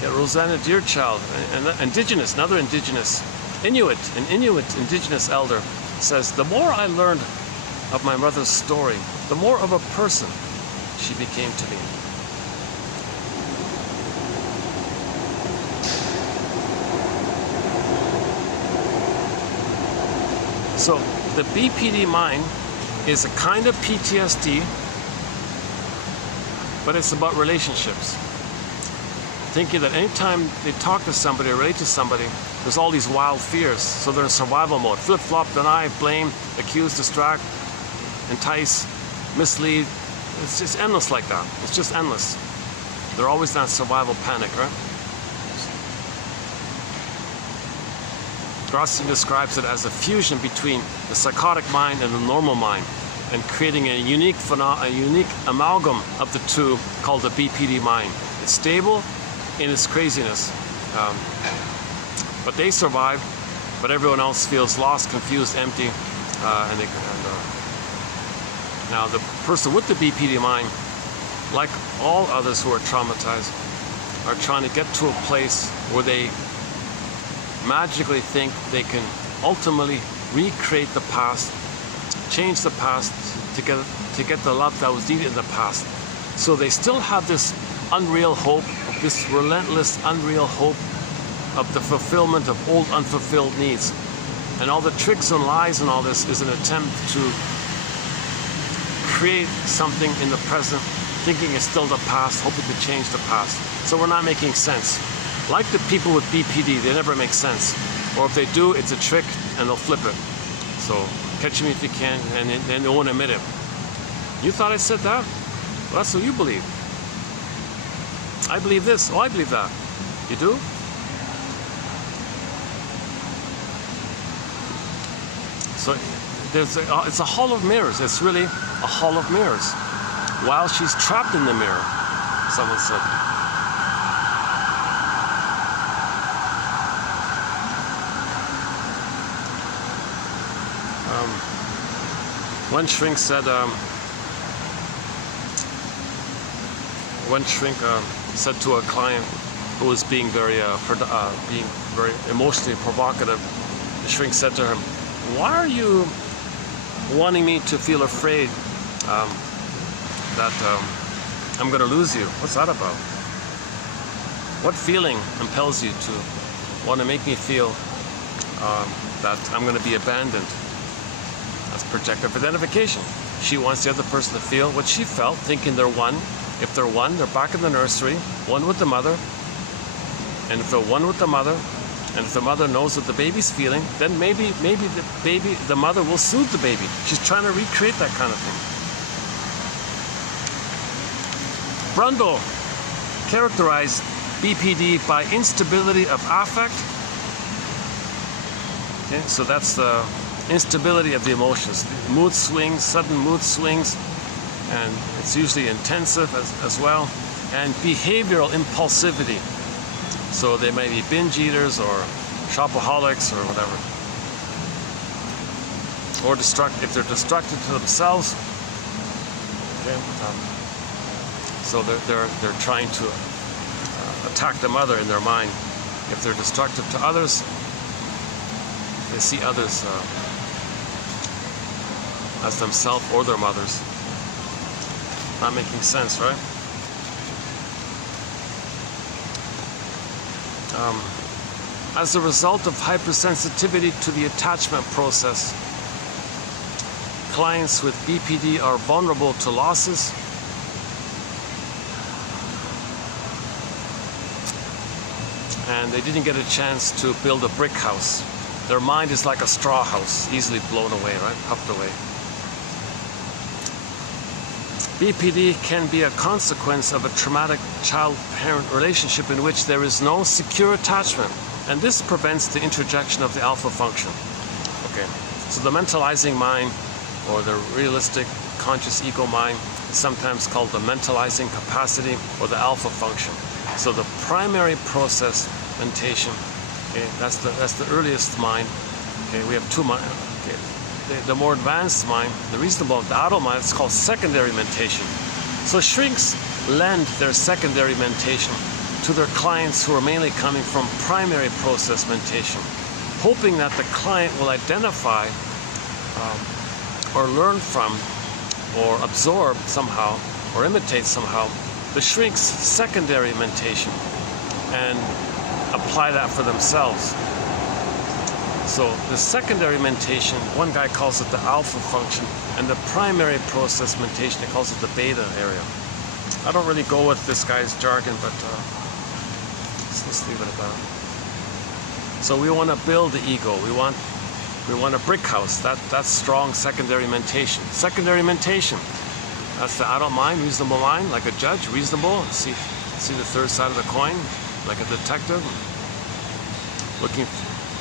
Get Rosanna Deerchild, another indigenous Inuit, an Inuit indigenous elder, says, the more I learned of my mother's story, the more of a person she became to me. So the BPD mind is a kind of PTSD, but it's about relationships. Thinking that anytime they talk to somebody or relate to somebody, there's all these wild fears. So they're in survival mode. Flip-flop, deny, blame, accuse, distract, entice, mislead. It's just endless like that. It's just endless. They're always in that survival panic, right? Gratz describes it as a fusion between the psychotic mind and the normal mind. and creating a unique amalgam of the two called the BPD mind. It's stable in its craziness, but they survive. But everyone else feels lost, confused, empty, now the person with the BPD mind, like all others who are traumatized, are trying to get to a place where they magically think they can ultimately recreate the past, change the past to get the love that was needed in the past. So they still have this unreal hope, this relentless, unreal hope of the fulfillment of old unfulfilled needs. And all the tricks and lies and all this is an attempt to create something in the present, thinking it's still the past, hoping to change the past. So we're not making sense. Like the people with BPD, they never make sense. Or if they do, it's a trick and they'll flip it. So catch me if you can, and then they won't admit it. You thought I said that? Well, that's what you believe. I believe this. Oh, I believe that. You do? So it's a hall of mirrors. It's really a hall of mirrors. While she's trapped in the mirror, someone said. One shrink said, said to a client who was being very emotionally provocative. The shrink said to him, "Why are you wanting me to feel afraid that I'm going to lose you? What's that about? What feeling impels you to want to make me feel that I'm going to be abandoned?" That's projective identification. She wants the other person to feel what she felt, thinking they're one. If they're one, they're back in the nursery, one with the mother. And if they're one with the mother, and if the mother knows what the baby's feeling, then maybe the mother will soothe the baby. She's trying to recreate that kind of thing. Brundle characterized BPD by instability of affect. Okay, so that's the instability of the emotions, mood swings, sudden mood swings, and it's usually intensive as well, and behavioral impulsivity. So they may be binge eaters or shopaholics or whatever, or if they're destructive to themselves. Okay, so they're trying to attack the mother in their mind. If they're destructive to others, they see others as themselves or their mothers. Not making sense, right? As a result of hypersensitivity to the attachment process, clients with BPD are vulnerable to losses, and they didn't get a chance to build a brick house. Their mind is like a straw house, easily blown away, right? Puffed away. BPD can be a consequence of a traumatic child-parent relationship in which there is no secure attachment, and this prevents the introjection of the alpha function. Okay, so the mentalizing mind, or the realistic conscious ego mind, is sometimes called the mentalizing capacity or the alpha function. So the primary process mentation, okay, that's the earliest mind. Okay, we have two minds. Okay. The more advanced mind, the reasonable, the adult mind, it's called secondary mentation. So shrinks lend their secondary mentation to their clients who are mainly coming from primary process mentation, hoping that the client will identify or learn from or absorb somehow or imitate somehow the shrink's secondary mentation and apply that for themselves. So the secondary mentation, one guy calls it the alpha function, and the primary process mentation, he calls it the beta area. I don't really go with this guy's jargon, but let's leave it at that. So we want to build the ego. We want a brick house. That's strong secondary mentation. Secondary mentation. That's the adult mind, reasonable mind, like a judge, reasonable. See the third side of the coin, like a detective,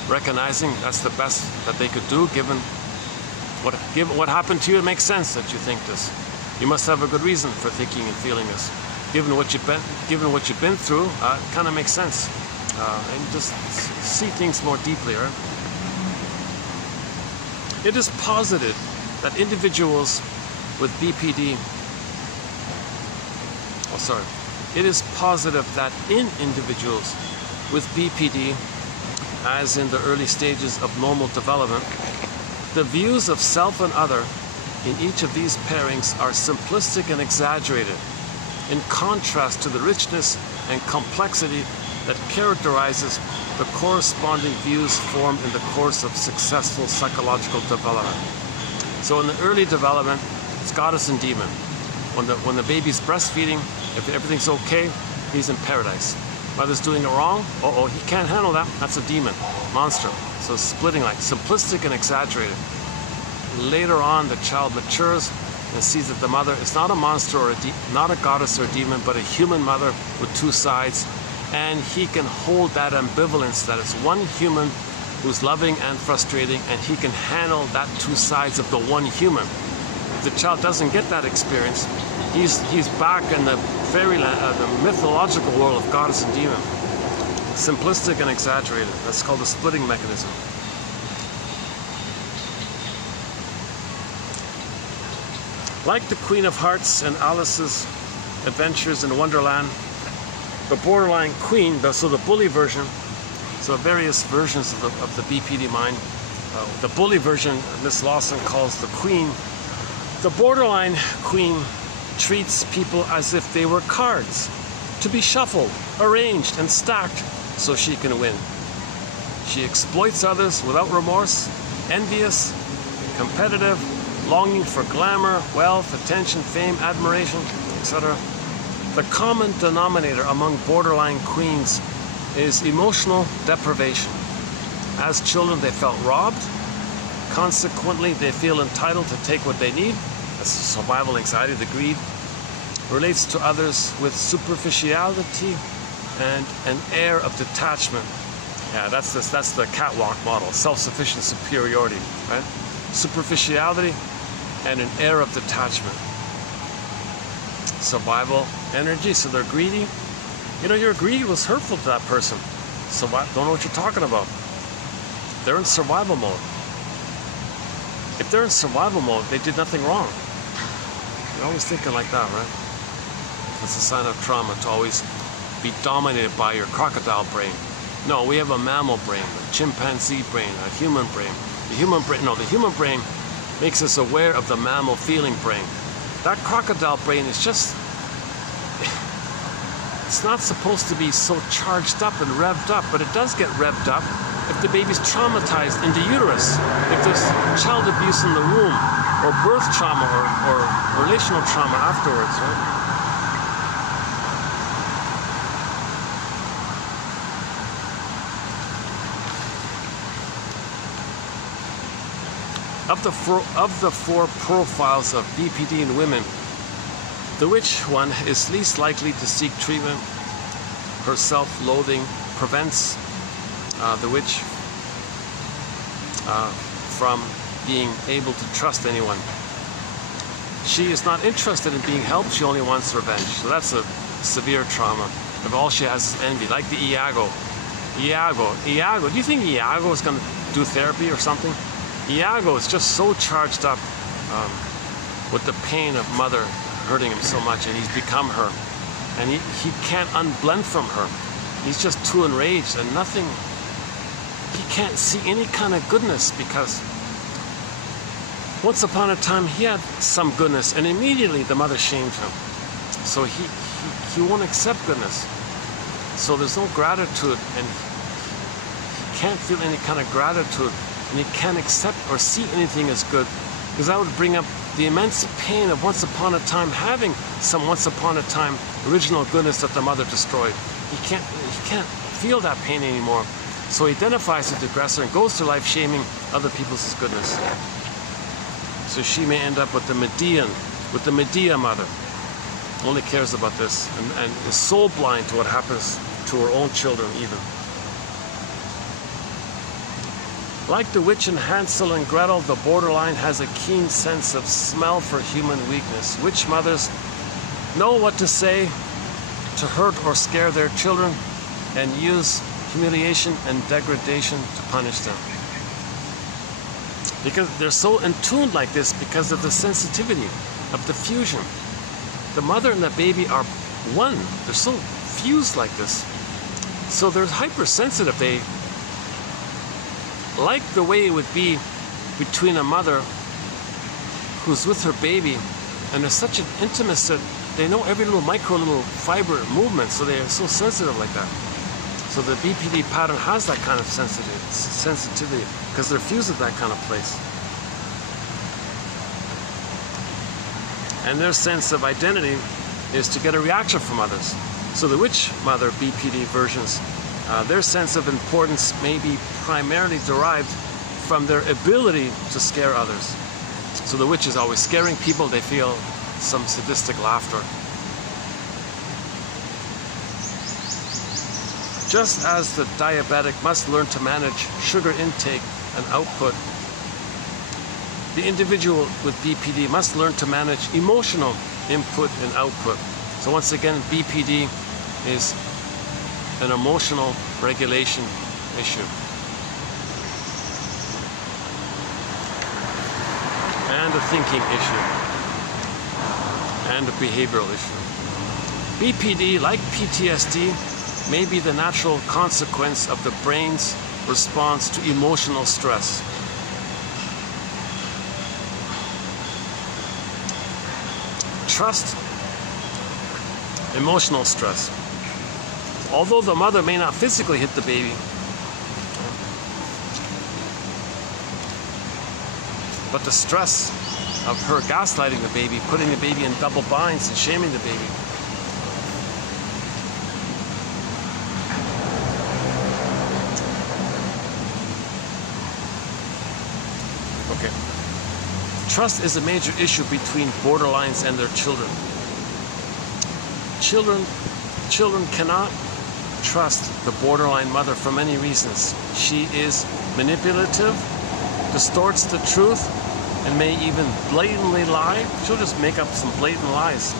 recognizing that's the best that they could do given What happened to you, it makes sense that you think this. You must have a good reason for thinking and feeling this. Given what you've been through, it kind of makes sense. And just see things more deeply, right? It is posited that individuals with BPD, it is positive that in individuals with BPD, as in the early stages of normal development, the views of self and other in each of these pairings are simplistic and exaggerated, in contrast to the richness and complexity that characterizes the corresponding views formed in the course of successful psychological development. So in the early development, it's goddess and demon. When the baby's breastfeeding, if everything's okay, he's in paradise. Mother's doing it wrong, he can't handle that, that's a demon, monster. So splitting, like simplistic and exaggerated. Later on, the child matures and sees that the mother is not a monster or not a goddess or a demon, but a human mother with two sides. And he can hold that ambivalence that it's one human who's loving and frustrating, and he can handle that two sides of the one human. If the child doesn't get that experience, he's back in the fairyland, the mythological world of goddess and demon. Simplistic and exaggerated. That's called the splitting mechanism. Like the Queen of Hearts and Alice's Adventures in Wonderland, the borderline queen, so the bully version, so various versions of the BPD mind. The bully version, Miss Lawson calls the queen. The borderline queen treats people as if they were cards, to be shuffled, arranged, and stacked so she can win. She exploits others without remorse, envious, competitive, longing for glamour, wealth, attention, fame, admiration, etc. The common denominator among borderline queens is emotional deprivation. As children, they felt robbed. Consequently, they feel entitled to take what they need. That's survival anxiety, the greed. Relates to others with superficiality and an air of detachment. Yeah, that's the catwalk model, self-sufficient superiority, right? Superficiality and an air of detachment. Survival energy, so they're greedy. You know, your greed was hurtful to that person. So don't know what you're talking about. They're in survival mode. If they're in survival mode, they did nothing wrong. You're always thinking like that, right? It's a sign of trauma to always be dominated by your crocodile brain. No, we have a mammal brain, a chimpanzee brain, a human brain. The human brain makes us aware of the mammal feeling brain. That crocodile brain is just, it's not supposed to be so charged up and revved up, but it does get revved up if the baby's traumatized in the uterus, if there's child abuse in the womb, or birth trauma, or relational trauma afterwards, right? Of the four profiles of BPD in women, the which one is least likely to seek treatment? Her self-loathing prevents the witch from being able to trust anyone. She is not interested in being helped, she only wants revenge. So that's a severe trauma. If all she has is envy, like the Iago. Iago, do you think Iago is going to do therapy or something? Iago is just so charged up with the pain of mother hurting him so much, and he's become her. And he can't unblend from her. He's just too enraged, and nothing, he can't see any kind of goodness, because once upon a time he had some goodness, and immediately the mother shamed him. So he won't accept goodness. So there's no gratitude, and he can't feel any kind of gratitude, and he can't accept or see anything as good, because that would bring up the immense pain of once upon a time having some once upon a time original goodness that the mother destroyed. He can't feel that pain anymore. So he identifies as the aggressor and goes through life shaming other people's goodness. So she may end up with the Medea mother. Only cares about this, and is so blind to what happens to her own children even. Like the witch in Hansel and Gretel, the borderline has a keen sense of smell for human weakness. Witch mothers know what to say to hurt or scare their children and use humiliation and degradation to punish them. Because they're so in tune like this because of the sensitivity of the fusion. The mother and the baby are one. They're so fused like this. So they're hypersensitive. They like the way it would be between a mother who's with her baby, and there's such an intimacy. They know every little little fiber movement, so they're so sensitive like that. So the BPD pattern has that kind of sensitivity because they're fused at that kind of place. And their sense of identity is to get a reaction from others. So the witch mother BPD versions, their sense of importance may be primarily derived from their ability to scare others. So the witch is always scaring people. They feel some sadistic laughter. Just as the diabetic must learn to manage sugar intake and output, the individual with BPD must learn to manage emotional input and output. So once again, BPD is an emotional regulation issue. And a thinking issue. And a behavioral issue. BPD, like PTSD, may be the natural consequence of the brain's response to emotional stress. Trust, emotional stress. Although the mother may not physically hit the baby, but the stress of her gaslighting the baby, putting the baby in double binds and shaming the baby. Okay. Trust is a major issue between borderlines and their children. Children cannot trust the borderline mother for many reasons. She is manipulative, distorts the truth, and may even blatantly lie. She'll just make up some blatant lies.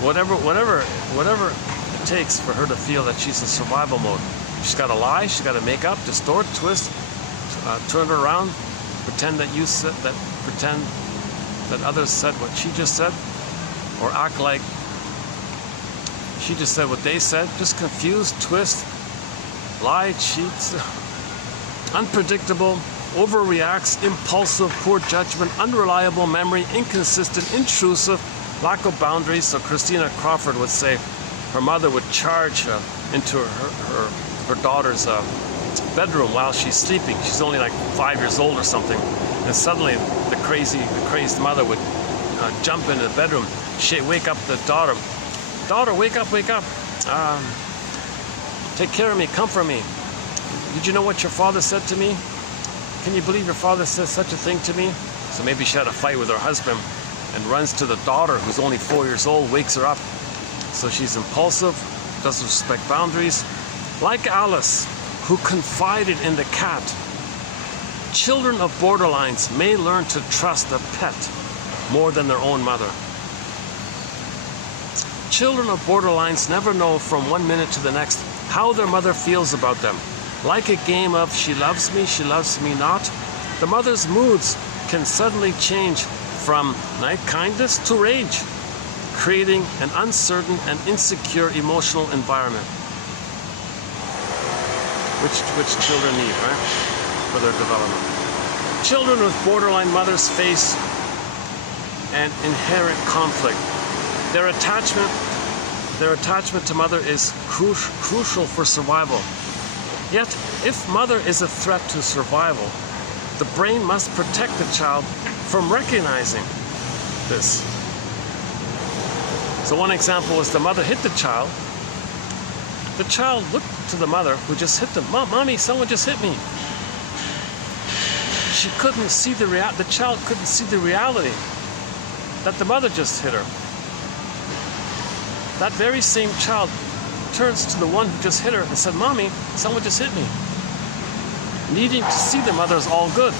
Whatever it takes for her to feel that she's in survival mode. She's got to lie, she's got to make up, distort, twist, turn it around, pretend that others said what she just said, or act like she just said what they said. Just confused, twist, lie, cheats, unpredictable, overreacts, impulsive, poor judgment, unreliable memory, inconsistent, intrusive, lack of boundaries. So Christina Crawford would say her mother would charge into her daughter's bedroom while she's sleeping. She's only like 5 years old or something, and suddenly the crazed mother would jump into the bedroom, wake up the daughter. Daughter, wake up, wake up. Take care of me, comfort me. Did you know what your father said to me? Can you believe your father said such a thing to me? So maybe she had a fight with her husband and runs to the daughter who's only 4 years old, wakes her up. So she's impulsive, doesn't respect boundaries. Like Alice, who confided in the cat. Children of borderlines may learn to trust a pet more than their own mother. Children of borderlines never know from 1 minute to the next how their mother feels about them. Like a game of she loves me not, the mother's moods can suddenly change from kindness to rage, creating an uncertain and insecure emotional environment, which children need, right, for their development. Children with borderline mothers face an inherent conflict. Their attachment to mother is crucial for survival. Yet, if mother is a threat to survival, the brain must protect the child from recognizing this. So one example was the mother hit the child. The child looked to the mother who just hit them. Mommy, someone just hit me. She couldn't see the child couldn't see the reality that the mother just hit her. That very same child turns to the one who just hit her and said, Mommy, someone just hit me. needing to see the mother as all good.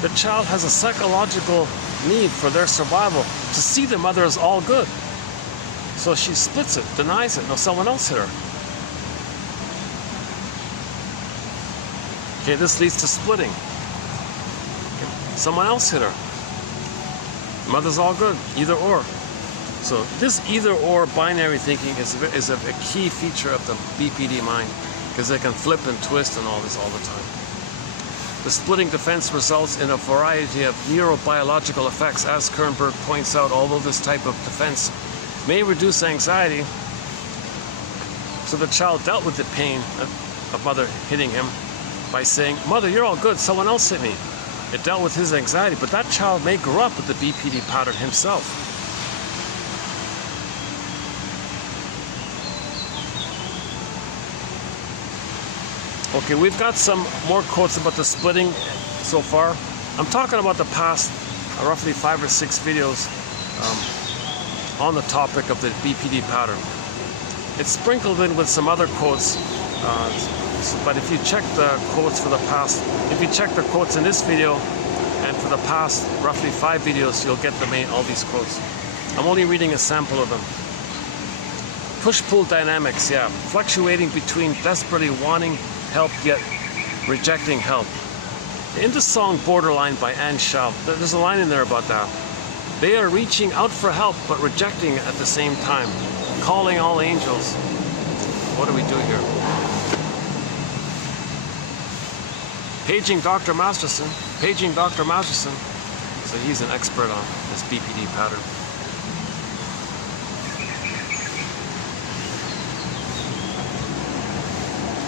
The child has a psychological need for their survival to see the mother as all good. So she splits it, denies it. No, someone else hit her. Okay, this leads to splitting. Okay. Someone else hit her. Mother's all good, either or. So this either or binary thinking is a key feature of the BPD mind, because they can flip and twist and all this all the time. The splitting defense results in a variety of neurobiological effects. As Kernberg points out, although this type of defense may reduce anxiety, so the child dealt with the pain of mother hitting him by saying, "Mother, you're all good, someone else hit me." It dealt with his anxiety, but that child may grow up with the BPD pattern himself. Okay, we've got some more quotes about the splitting so far. I'm talking about the past roughly 5 or 6 videos on the topic of the BPD pattern. It's sprinkled in with some other quotes, but if you check the quotes for the past, if you check the quotes in this video and for the past roughly 5 videos, you'll get all these quotes. I'm only reading a sample of them. Push-pull dynamics, yeah. Fluctuating between desperately wanting help yet rejecting help. In the song Borderline by Anne Shaw, there's a line in there about that. They are reaching out for help but rejecting it at the same time. Calling all angels. What do we do here? Paging Dr. Masterson. Paging Dr. Masterson. So he's an expert on this BPD pattern.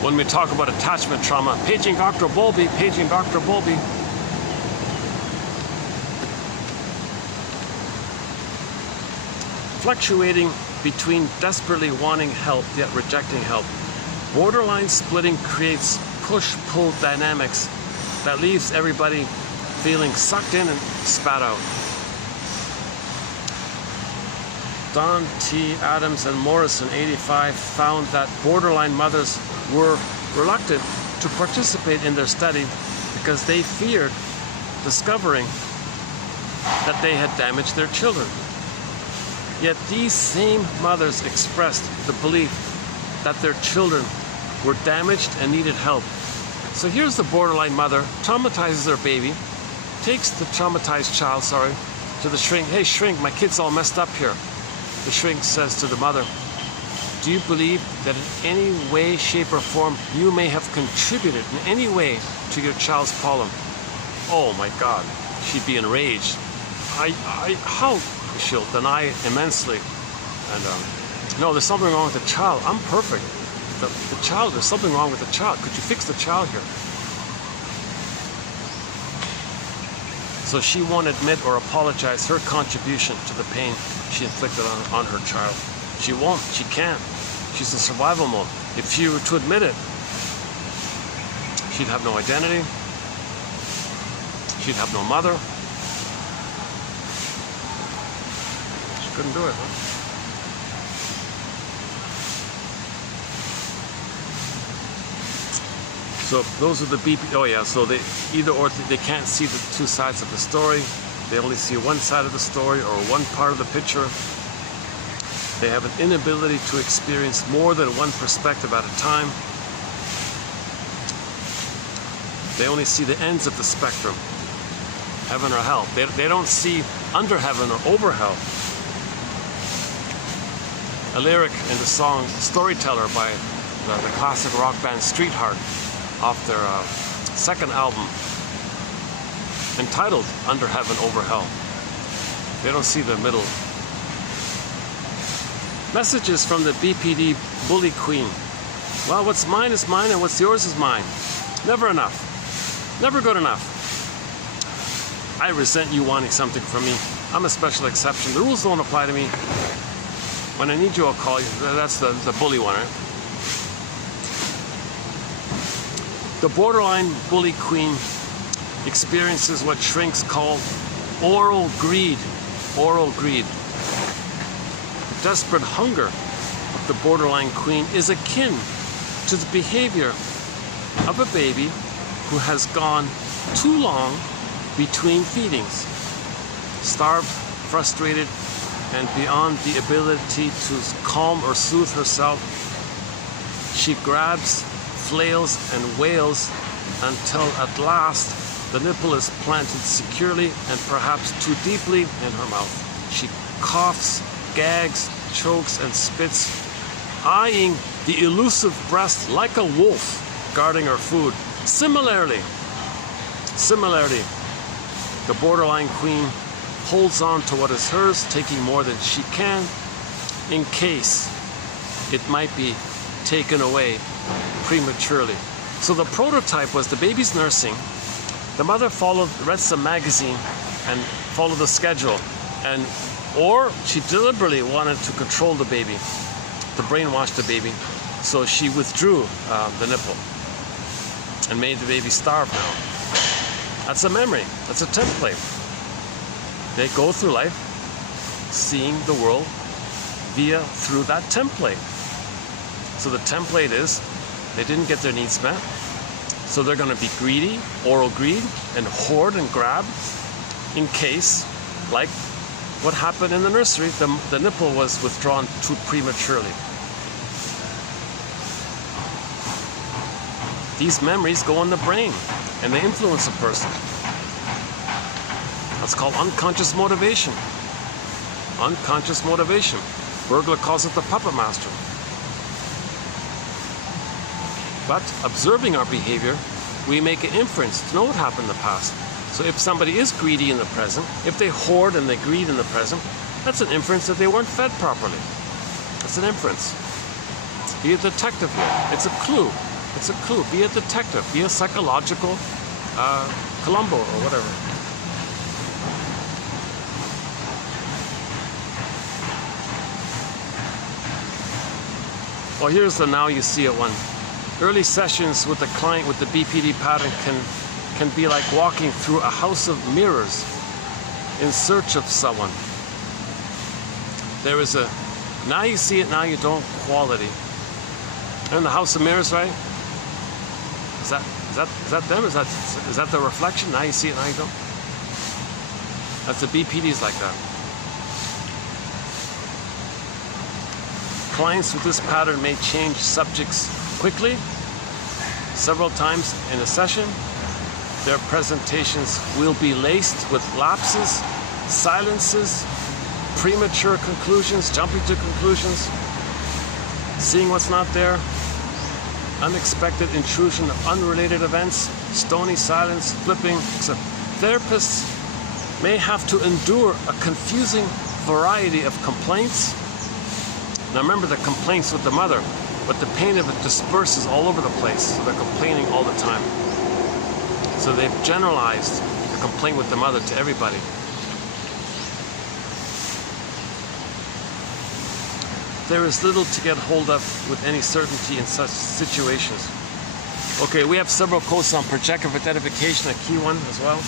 When we talk about attachment trauma, paging Dr. Bowlby, paging Dr. Bowlby. Fluctuating between desperately wanting help yet rejecting help. Borderline splitting creates push-pull dynamics that leaves everybody feeling sucked in and spat out. Don T. Adams and Morrison, 85, found that borderline mothers were reluctant to participate in their study because they feared discovering that they had damaged their children. Yet these same mothers expressed the belief that their children were damaged and needed help. So here's the borderline mother, traumatizes her baby, takes the traumatized child, to the shrink. "Hey shrink, my kid's all messed up here." The shrink says to the mother, "Do you believe that in any way, shape, or form you may have contributed in any way to your child's problem?" Oh my God, she'd be enraged. How? She'll deny it immensely. And no, there's something wrong with the child. I'm perfect. The child, there's something wrong with the child. Could you fix the child here? So she won't admit or apologize her contribution to the pain she inflicted on her child. She won't, she can't. She's in survival mode. If she were to admit it, she'd have no identity. She'd have no mother. She couldn't do it, huh? So those are the BP. Oh yeah, so they either or they can't see the two sides of the story. They only see one side of the story or one part of the picture. They have an inability to experience more than one perspective at a time. They only see the ends of the spectrum, heaven or hell. They don't see under heaven or over hell. A lyric in the song Storyteller by the classic rock band Streetheart off their second album, entitled Under Heaven, Over Hell. They don't see the middle. Messages from the BPD bully queen. Well, what's mine is mine and what's yours is mine. Never enough. Never good enough. I resent you wanting something from me. I'm a special exception. The rules don't apply to me. When I need you, I'll call you. That's the bully one, right? The borderline bully queen experiences what shrinks call oral greed. Oral greed. The desperate hunger of the borderline queen is akin to the behavior of a baby who has gone too long between feedings. Starved, frustrated, and beyond the ability to calm or soothe herself, she grabs, flails, and wails until at last the nipple is planted securely and perhaps too deeply in her mouth. She coughs, gags, chokes, and spits, eyeing the elusive breast like a wolf guarding her food. Similarly, the borderline queen holds on to what is hers, taking more than she can, in case it might be taken away prematurely. So the prototype was the baby's nursing. The mother read some magazine and followed the schedule, or she deliberately wanted to control the baby, to brainwash the baby. So she withdrew the nipple and made the baby starve now. That's a memory. That's a template. They go through life seeing the world through that template. So the template is they didn't get their needs met, so they're going to be greedy, oral greed, and hoard and grab in case, like what happened in the nursery, the nipple was withdrawn too prematurely. These memories go in the brain and they influence a person. That's called unconscious motivation. Unconscious motivation. Bergler calls it the puppet master. But observing our behavior, we make an inference to know what happened in the past. So if somebody is greedy in the present, if they hoard and they greed in the present, that's an inference that they weren't fed properly. That's an inference. Be a detective here. It's a clue. It's a clue. Be a detective. Be a psychological Columbo or whatever. Well, here's the now you see it one. Early sessions with the client with the BPD pattern can be like walking through a house of mirrors in search of someone. There is a now you see it, now you don't quality. In the house of mirrors, right? Is that them? Is that the reflection? Now you see it, now you don't. That's the BPDs like that. Clients with this pattern may change subjects quickly, several times in a session. Their presentations will be laced with lapses, silences, premature conclusions, jumping to conclusions, seeing what's not there, unexpected intrusion of unrelated events, stony silence, flipping, etc. Therapists may have to endure a confusing variety of complaints. Now remember the complaints with the mother, but the pain of it disperses all over the place, so they're complaining all the time. So they've generalized the complaint with the mother to everybody. There is little to get hold of with any certainty in such situations. Okay, we have several quotes on projective identification, a key one as well.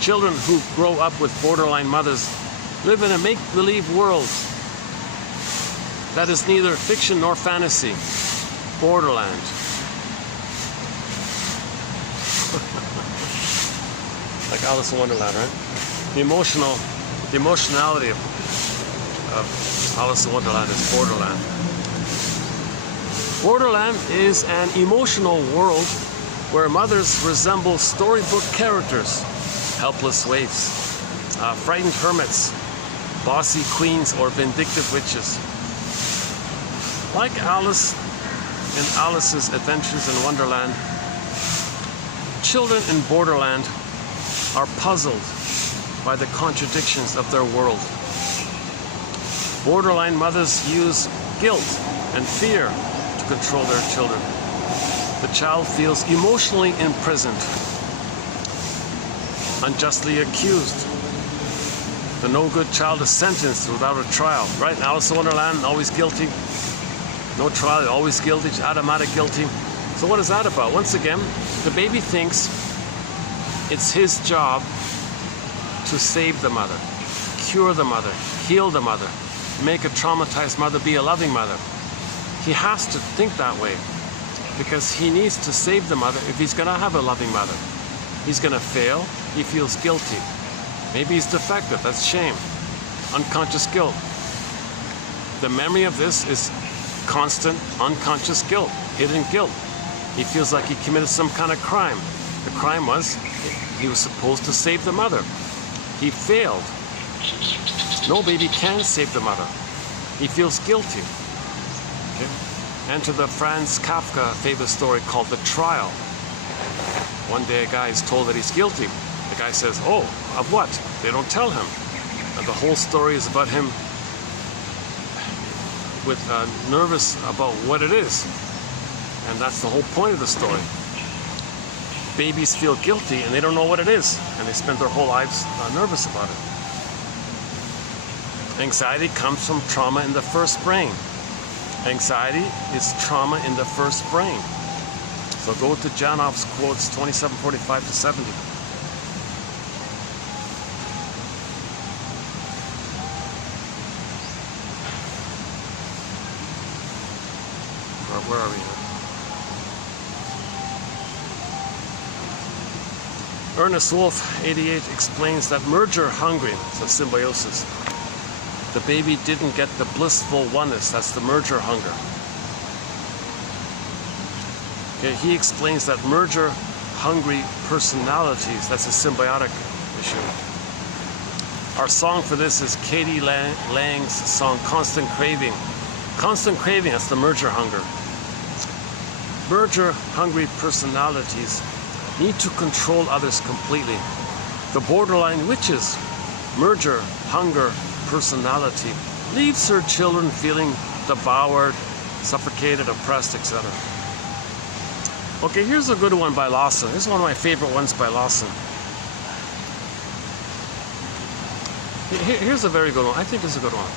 Children who grow up with borderline mothers live in a make-believe world that is neither fiction nor fantasy. Borderland. Like Alice in Wonderland, right? The emotionality of Alice in Wonderland is borderland. Borderland is an emotional world where mothers resemble storybook characters, helpless waifs, frightened hermits, bossy queens, or vindictive witches. Like Alice in Alice's Adventures in Wonderland, children in Borderland are puzzled by the contradictions of their world. Borderline mothers use guilt and fear to control their children. The child feels emotionally imprisoned, unjustly accused. The no-good child is sentenced without a trial. Right? In Alice in Wonderland, always guilty. No trial, always guilty, automatic guilty. So what is that about? Once again, the baby thinks it's his job to save the mother, cure the mother, heal the mother, make a traumatized mother be a loving mother. He has to think that way because he needs to save the mother if he's going to have a loving mother. He's going to fail. He feels guilty. Maybe he's defective. That's shame. Unconscious guilt. The memory of this is constant unconscious guilt, hidden guilt. He feels like he committed some kind of crime. The crime was he was supposed to save the mother. He failed. No baby can save the mother. He feels guilty. Okay? Enter the Franz Kafka famous story called The Trial. One day a guy is told that he's guilty. The guy says, "Oh, of what?" They don't tell him. And the whole story is about him nervous about what it is. And that's the whole point of the story. Babies feel guilty and they don't know what it is. And they spend their whole lives nervous about it. Anxiety comes from trauma in the first brain. Anxiety is trauma in the first brain. So go to Janoff's quotes 2745 to 70. Where are we now? Ernest Wolf, 88, explains that merger hungry, so symbiosis. The baby didn't get the blissful oneness, that's the merger hunger. Okay, he explains that merger hungry personalities, that's a symbiotic issue. Our song for this is Katie Lang's song Constant Craving. Constant craving, that's the merger hunger. Merger hungry personalities need to control others completely. The borderline witches, merger hunger personality, leaves her children feeling devoured, suffocated, oppressed, etc. Okay, here's a good one by Lawson. This is one of my favorite ones by Lawson. Here's a very good one. I think this is a good one.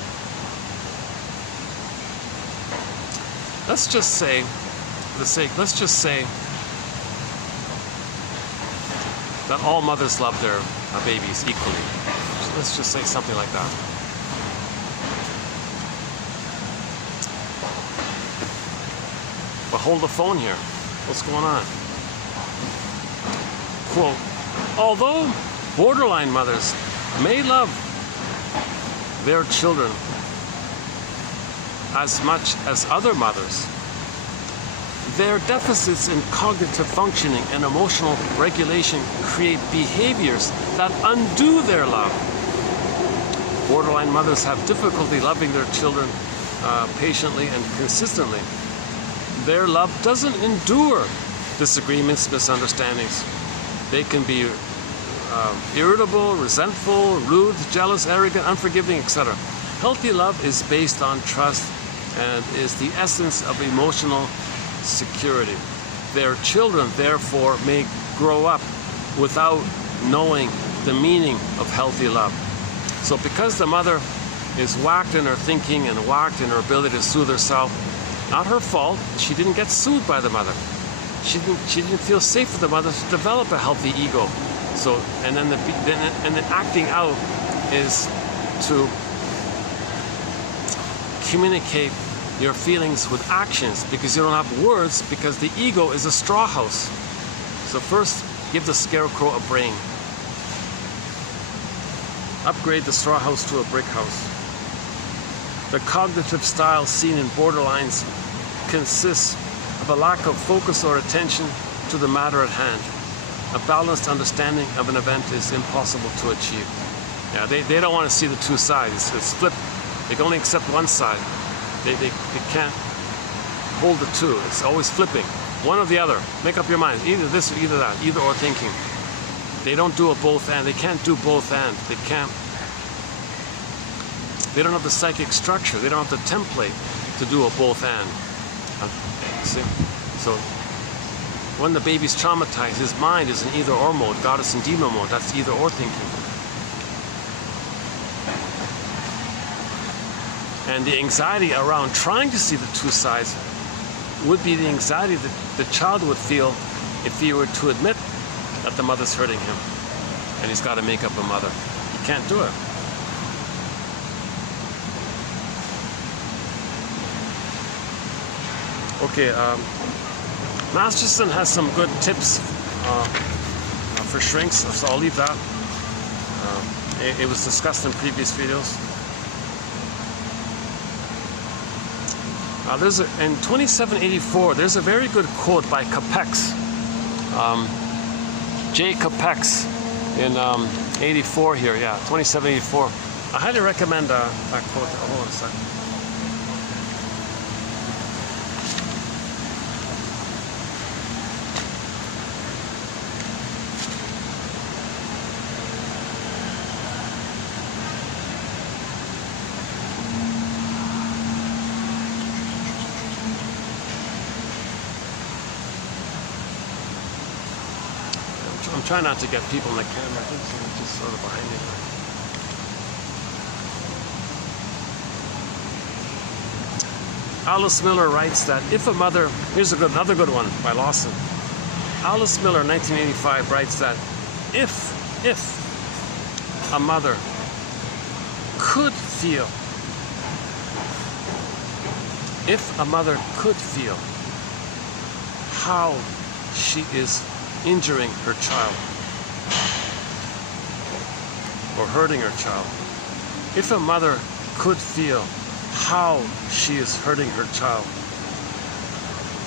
Let's just say that all mothers love their babies equally. Let's just say something like that. But hold the phone here. What's going on? Quote, although borderline mothers may love their children as much as other mothers, their deficits in cognitive functioning and emotional regulation create behaviors that undo their love. Borderline mothers have difficulty loving their children patiently and consistently. Their love doesn't endure disagreements, misunderstandings. They can be irritable, resentful, rude, jealous, arrogant, unforgiving, etc. Healthy love is based on trust and is the essence of emotional security. Their children, therefore, may grow up without knowing the meaning of healthy love. So because the mother is whacked in her thinking and whacked in her ability to soothe herself, not her fault, she didn't get soothed by the mother. She didn't feel safe with the mother to develop a healthy ego. So, and then acting out is to communicate your feelings with actions, because you don't have words, because the ego is a straw house. So first, give the scarecrow a brain. Upgrade the straw house to a brick house. The cognitive style seen in borderlines consists of a lack of focus or attention to the matter at hand. A balanced understanding of an event is impossible to achieve. Yeah, they don't want to see the two sides. It's flipped. They can only accept one side. They can't hold the two. It's always flipping. One or the other. Make up your mind. Either this or either that. Either or thinking. They don't do a both and. They can't do both and. They can't. They don't have the psychic structure. They don't have the template to do a both and. See? So when the baby's traumatized, his mind is in either or mode. Goddess and demon mode. That's either or thinking. And the anxiety around trying to see the two sides would be the anxiety that the child would feel if he were to admit that the mother's hurting him and he's got to make up a mother. He can't do it. Okay, Masterson has some good tips for shrinks, so I'll leave that. It was discussed in previous videos. In 2784, there's a very good quote by Capex, J. Capex, in 84 here, yeah, 2784. I highly recommend that quote. Hold on a second. I'm trying not to get people in the camera. I think someone's just sort of behind me. Alice Miller writes that if a mother, here's another good one by Lawson. Alice Miller, 1985, writes that if a mother could feel how she is injuring her child or hurting her child, if a mother could feel how she is hurting her child,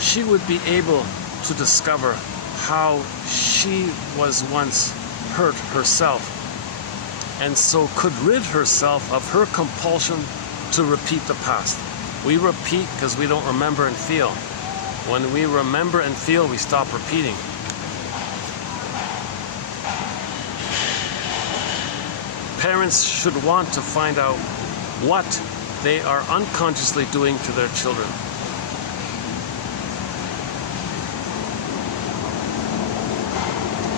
she would be able to discover how she was once hurt herself, and so could rid herself of her compulsion to repeat the past. We repeat because we don't remember and feel. When we remember and feel, we stop repeating. Parents should want to find out what they are unconsciously doing to their children.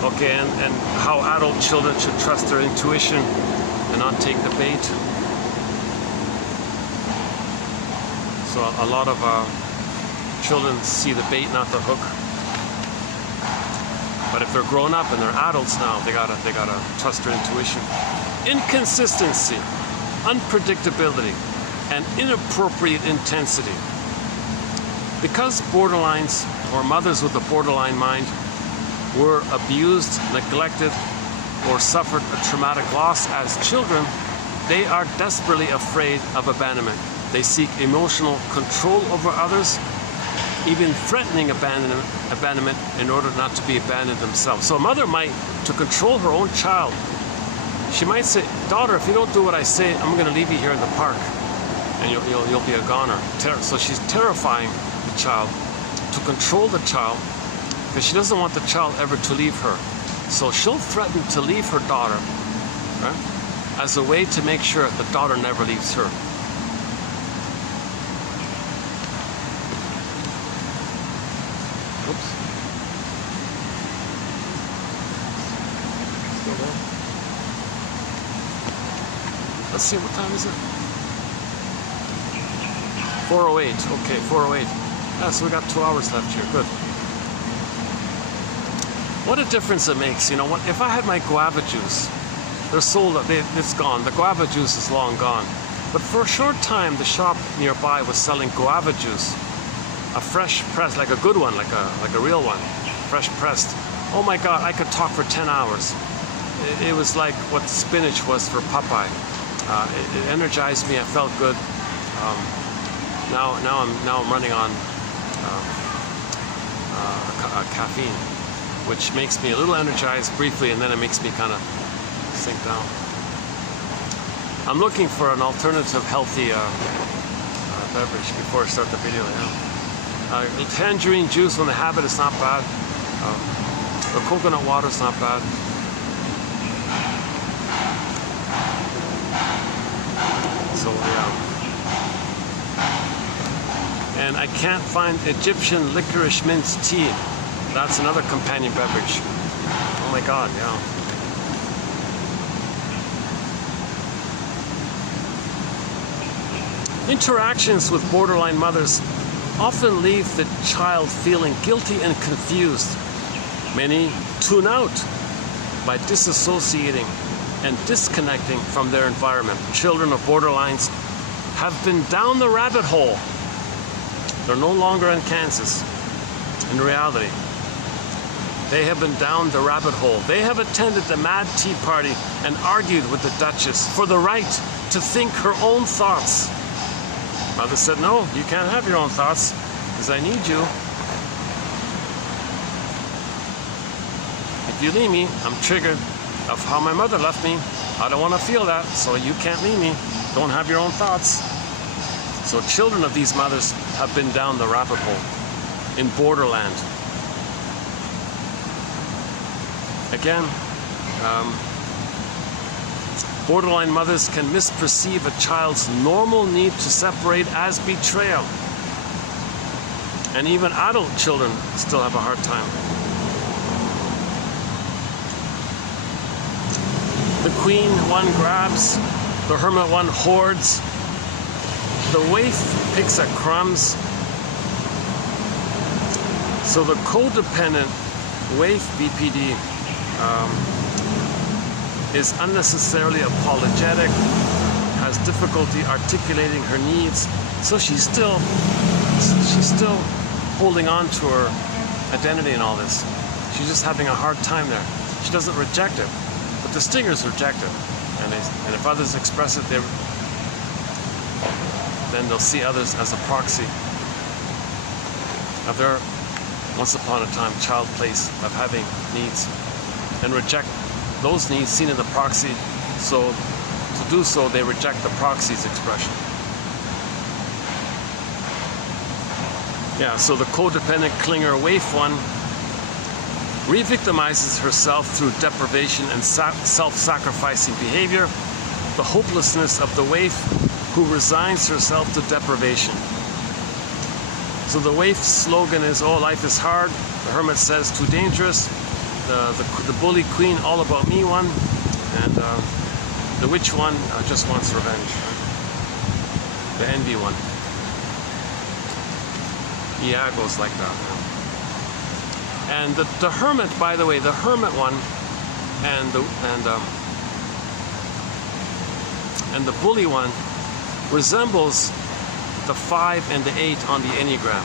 Okay, and how adult children should trust their intuition and not take the bait. So a lot of children see the bait, not the hook. But if they're grown up and they're adults now, they gotta trust their intuition. Inconsistency, unpredictability, and inappropriate intensity. Because borderlines, or mothers with a borderline mind, were abused, neglected, or suffered a traumatic loss as children, they are desperately afraid of abandonment. They seek emotional control over others, even threatening abandonment in order not to be abandoned themselves. So a mother might, to control her own child, she might say, "Daughter, if you don't do what I say, I'm going to leave you here in the park, and you'll be a goner." So she's terrifying the child to control the child, because she doesn't want the child ever to leave her. So she'll threaten to leave her daughter, right, as a way to make sure the daughter never leaves her. Oops. Still there? Let's see, what time is it? 4:08. Okay, 4:08. Yeah, so we got 2 hours left here. Good. What a difference it makes, you know. What if I had my guava juice? They're sold. It's gone. The guava juice is long gone. But for a short time, the shop nearby was selling guava juice, a fresh pressed, like a good one, like a real one, fresh pressed. Oh my God, I could talk for 10 hours. It was like what spinach was for Popeye. It energized me. I felt good. Now I'm running on caffeine, which makes me a little energized briefly, and then it makes me kind of sink down. I'm looking for an alternative healthy beverage before I start the video. Yeah. Tangerine juice when they have it is not bad. Or coconut water is not bad. So yeah. And I can't find Egyptian licorice mint tea. That's another companion beverage. Oh my God, yeah. Interactions with borderline mothers often leave the child feeling guilty and confused. Many tune out by disassociating and disconnecting from their environment. Children of borderlines have been down the rabbit hole They're no longer in Kansas. In reality, they have been down the rabbit hole. They have attended the Mad Tea Party and argued with the Duchess for the right to think her own thoughts. Mother said, no, you can't have your own thoughts because I need you. If you leave me, I'm triggered of how my mother left me. I don't want to feel that, so you can't leave me. Don't have your own thoughts. So children of these mothers have been down the rabbit hole in borderland. Again, borderline mothers can misperceive a child's normal need to separate as betrayal. And even adult children still have a hard time. The queen one grabs, the hermit one hoards, the waif picks at crumbs. So the codependent waif BPD is unnecessarily apologetic, has difficulty articulating her needs, so she's still holding on to her identity and all this. She's just having a hard time there. She doesn't reject it, but the stingers reject it, and if others express it, then they'll see others as a proxy of their once upon a time child place of having needs, and reject those needs seen in the proxy. So to do so, they reject the proxy's expression. Yeah, so the codependent clinger waif one re-victimizes herself through deprivation and self-sacrificing behavior, the hopelessness of the waif who resigns herself to deprivation. So the waif's slogan is, oh, life is hard. The hermit says, too dangerous. The bully queen, all about me one. And the witch one just wants revenge. The envy one. Yeah, it goes like that. And the hermit, by the way, the hermit one and the bully one resembles the 5 and the 8 on the Enneagram.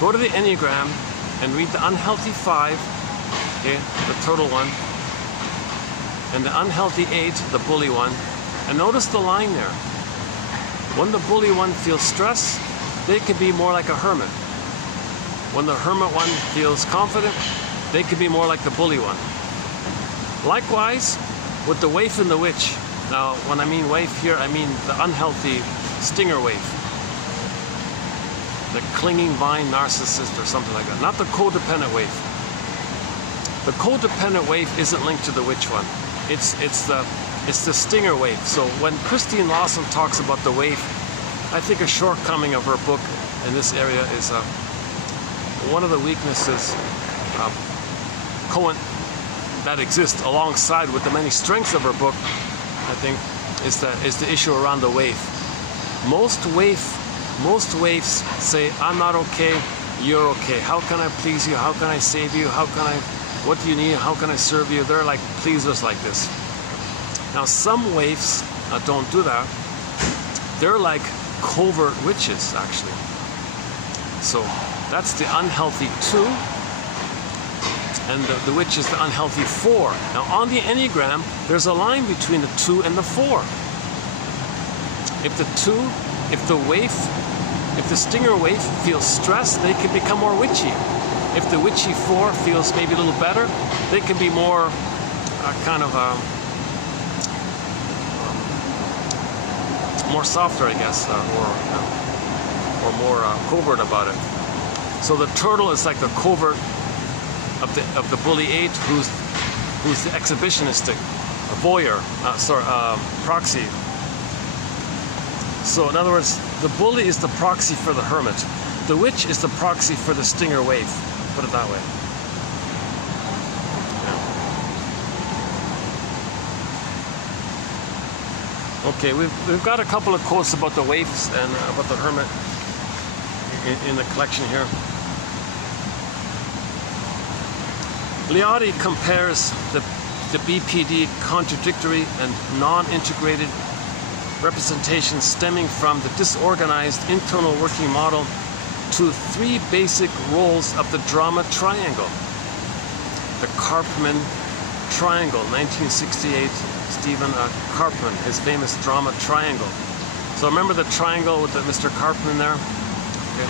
Go to the Enneagram and read the unhealthy 5, okay, the turtle one, and the unhealthy 8, the bully one, and notice the line there. When the bully one feels stress, they can be more like a hermit. When the hermit one feels confident, they can be more like the bully one. Likewise, with the waif and the witch. Now, when I mean waif here, I mean the unhealthy stinger waif. The clinging vine narcissist or something like that. Not the codependent waif. The codependent waif isn't linked to the witch one. It's the stinger waif. So when Christine Lawson talks about the waif, I think a shortcoming of her book in this area is one of the weaknesses that exist alongside with the many strengths of her book, I think, is the issue around the waif. Most waifs say, I'm not okay, you're okay. How can I please you? How can I save you? What do you need? How can I serve you? They're like pleasers like this. Now some waifs don't do that. They're like covert witches, actually. So that's the unhealthy 2, and the witch is the unhealthy 4. Now on the Enneagram, there's a line between the 2 and the 4. If the stinger waif feels stressed, they can become more witchy. If the witchy 4 feels maybe a little better, they can be more more softer, I guess, or more covert about it. So the turtle is like the covert of the bully 8, who's the exhibitionistic, a voyeur, proxy. So in other words, the bully is the proxy for the hermit. The witch is the proxy for the stinger waif. Put it that way. Yeah. Okay, we've got a couple of quotes about the waifs and about the hermit in the collection here. Leotti compares the BPD contradictory and non-integrated representation stemming from the disorganized internal working model to 3 basic roles of the drama triangle. The Chapman triangle, 1968, Stephen Chapman, his famous drama triangle. So remember the triangle with the Mr. Chapman there? Okay.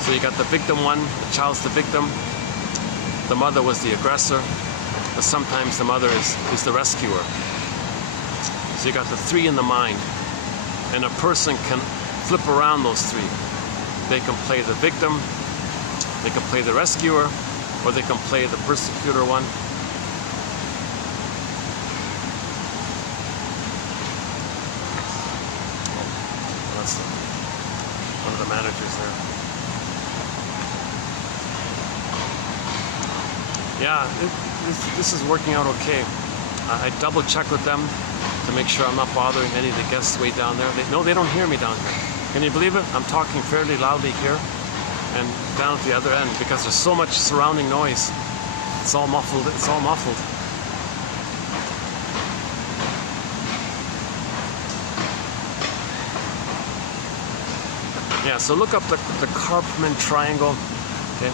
So you got the victim one, the child's the victim, the mother was the aggressor, but sometimes the mother is the rescuer. So you got the 3 in the mind, and a person can flip around those 3. They can play the victim, they can play the rescuer, or they can play the persecutor one. That's one of the managers there. Yeah, this is working out okay. I double check with them to make sure I'm not bothering any of the guests way down there. They don't hear me down here. Can you believe it? I'm talking fairly loudly here and down at the other end because there's so much surrounding noise. It's all muffled. It's all muffled. Yeah, so look up the Chapman triangle, okay?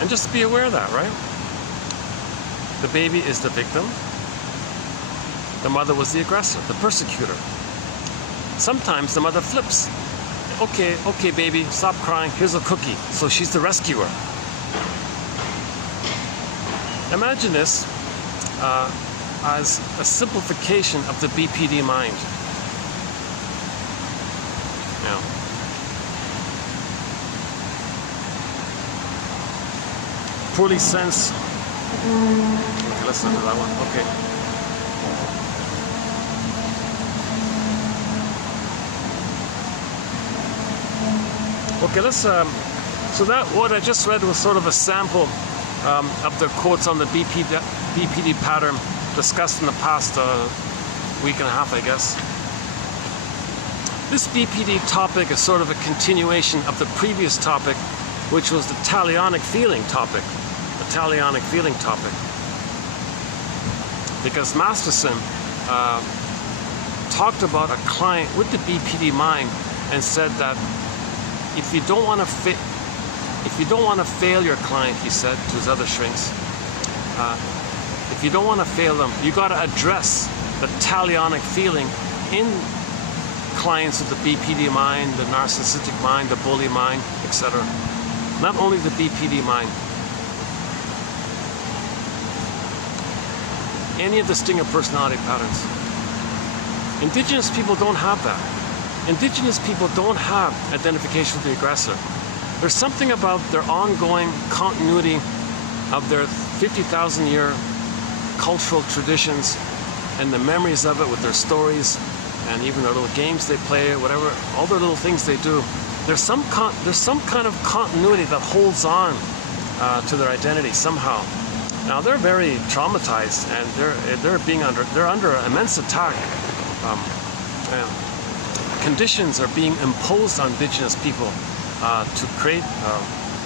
And just be aware of that, right? The baby is the victim. The mother was the aggressor, the persecutor. Sometimes the mother flips. Okay, baby, stop crying. Here's a cookie. So she's the rescuer. Imagine this as a simplification of the BPD mind. Now, poorly sense. Okay, let's look at that one. Okay. Okay, let's. So that what I just read was sort of a sample of the quotes on the BPD pattern discussed in the past week and a half, I guess. This BPD topic is sort of a continuation of the previous topic, which was the talionic feeling topic. The talionic feeling topic. Because Masterson talked about a client with the BPD mind and said that if you don't want to fail your client, he said to his other shrinks, if you don't want to fail them, you got to address the talionic feeling in clients with the BPD mind, the narcissistic mind, the bully mind, etc. Not only the BPD mind. Any of the stinger personality patterns. Indigenous people don't have that. Indigenous people don't have identification with the aggressor. There's something about their ongoing continuity of their 50,000 year cultural traditions and the memories of it with their stories and even their little games they play, whatever, all their little things they do. There's some kind of continuity that holds on to their identity somehow. Now they're very traumatized and they're under immense attack. Conditions are being imposed on Indigenous people to create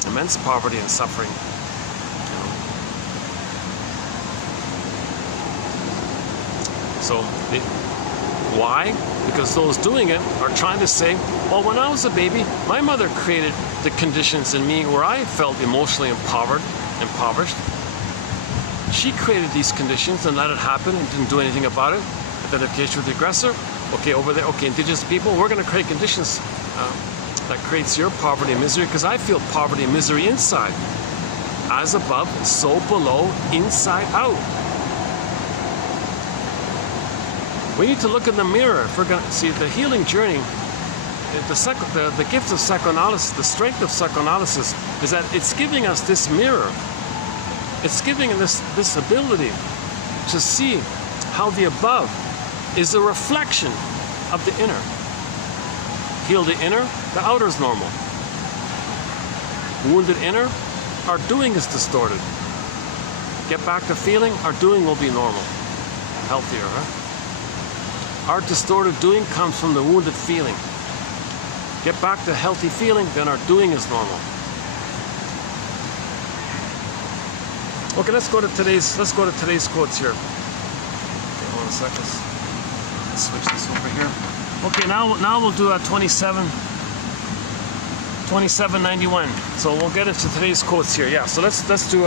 immense poverty and suffering. So, why? Because those doing it are trying to say, well, when I was a baby, my mother created the conditions in me where I felt emotionally impoverished. She created these conditions and let it happen and didn't do anything about it. Identification with the aggressor. Okay, over there, okay, Indigenous people, we're going to create conditions that creates your poverty and misery because I feel poverty and misery inside. As above, so below, inside out. We need to look in the mirror if we're going to see the healing journey. The gift of psychoanalysis, the strength of psychoanalysis is that it's giving us this mirror. It's giving us this ability to see how the above is a reflection of the inner. Heal the inner, the outer is normal. Wounded inner, our doing is distorted. Get back to feeling, our doing will be normal. Healthier, huh? Our distorted doing comes from the wounded feeling. Get back to healthy feeling, then our doing is normal. Okay, let's go to today's quotes here. Okay, hold on a second. Let's switch this over here. Okay, now we'll do 27. 2791. So we'll get into today's quotes here. Yeah, so let's do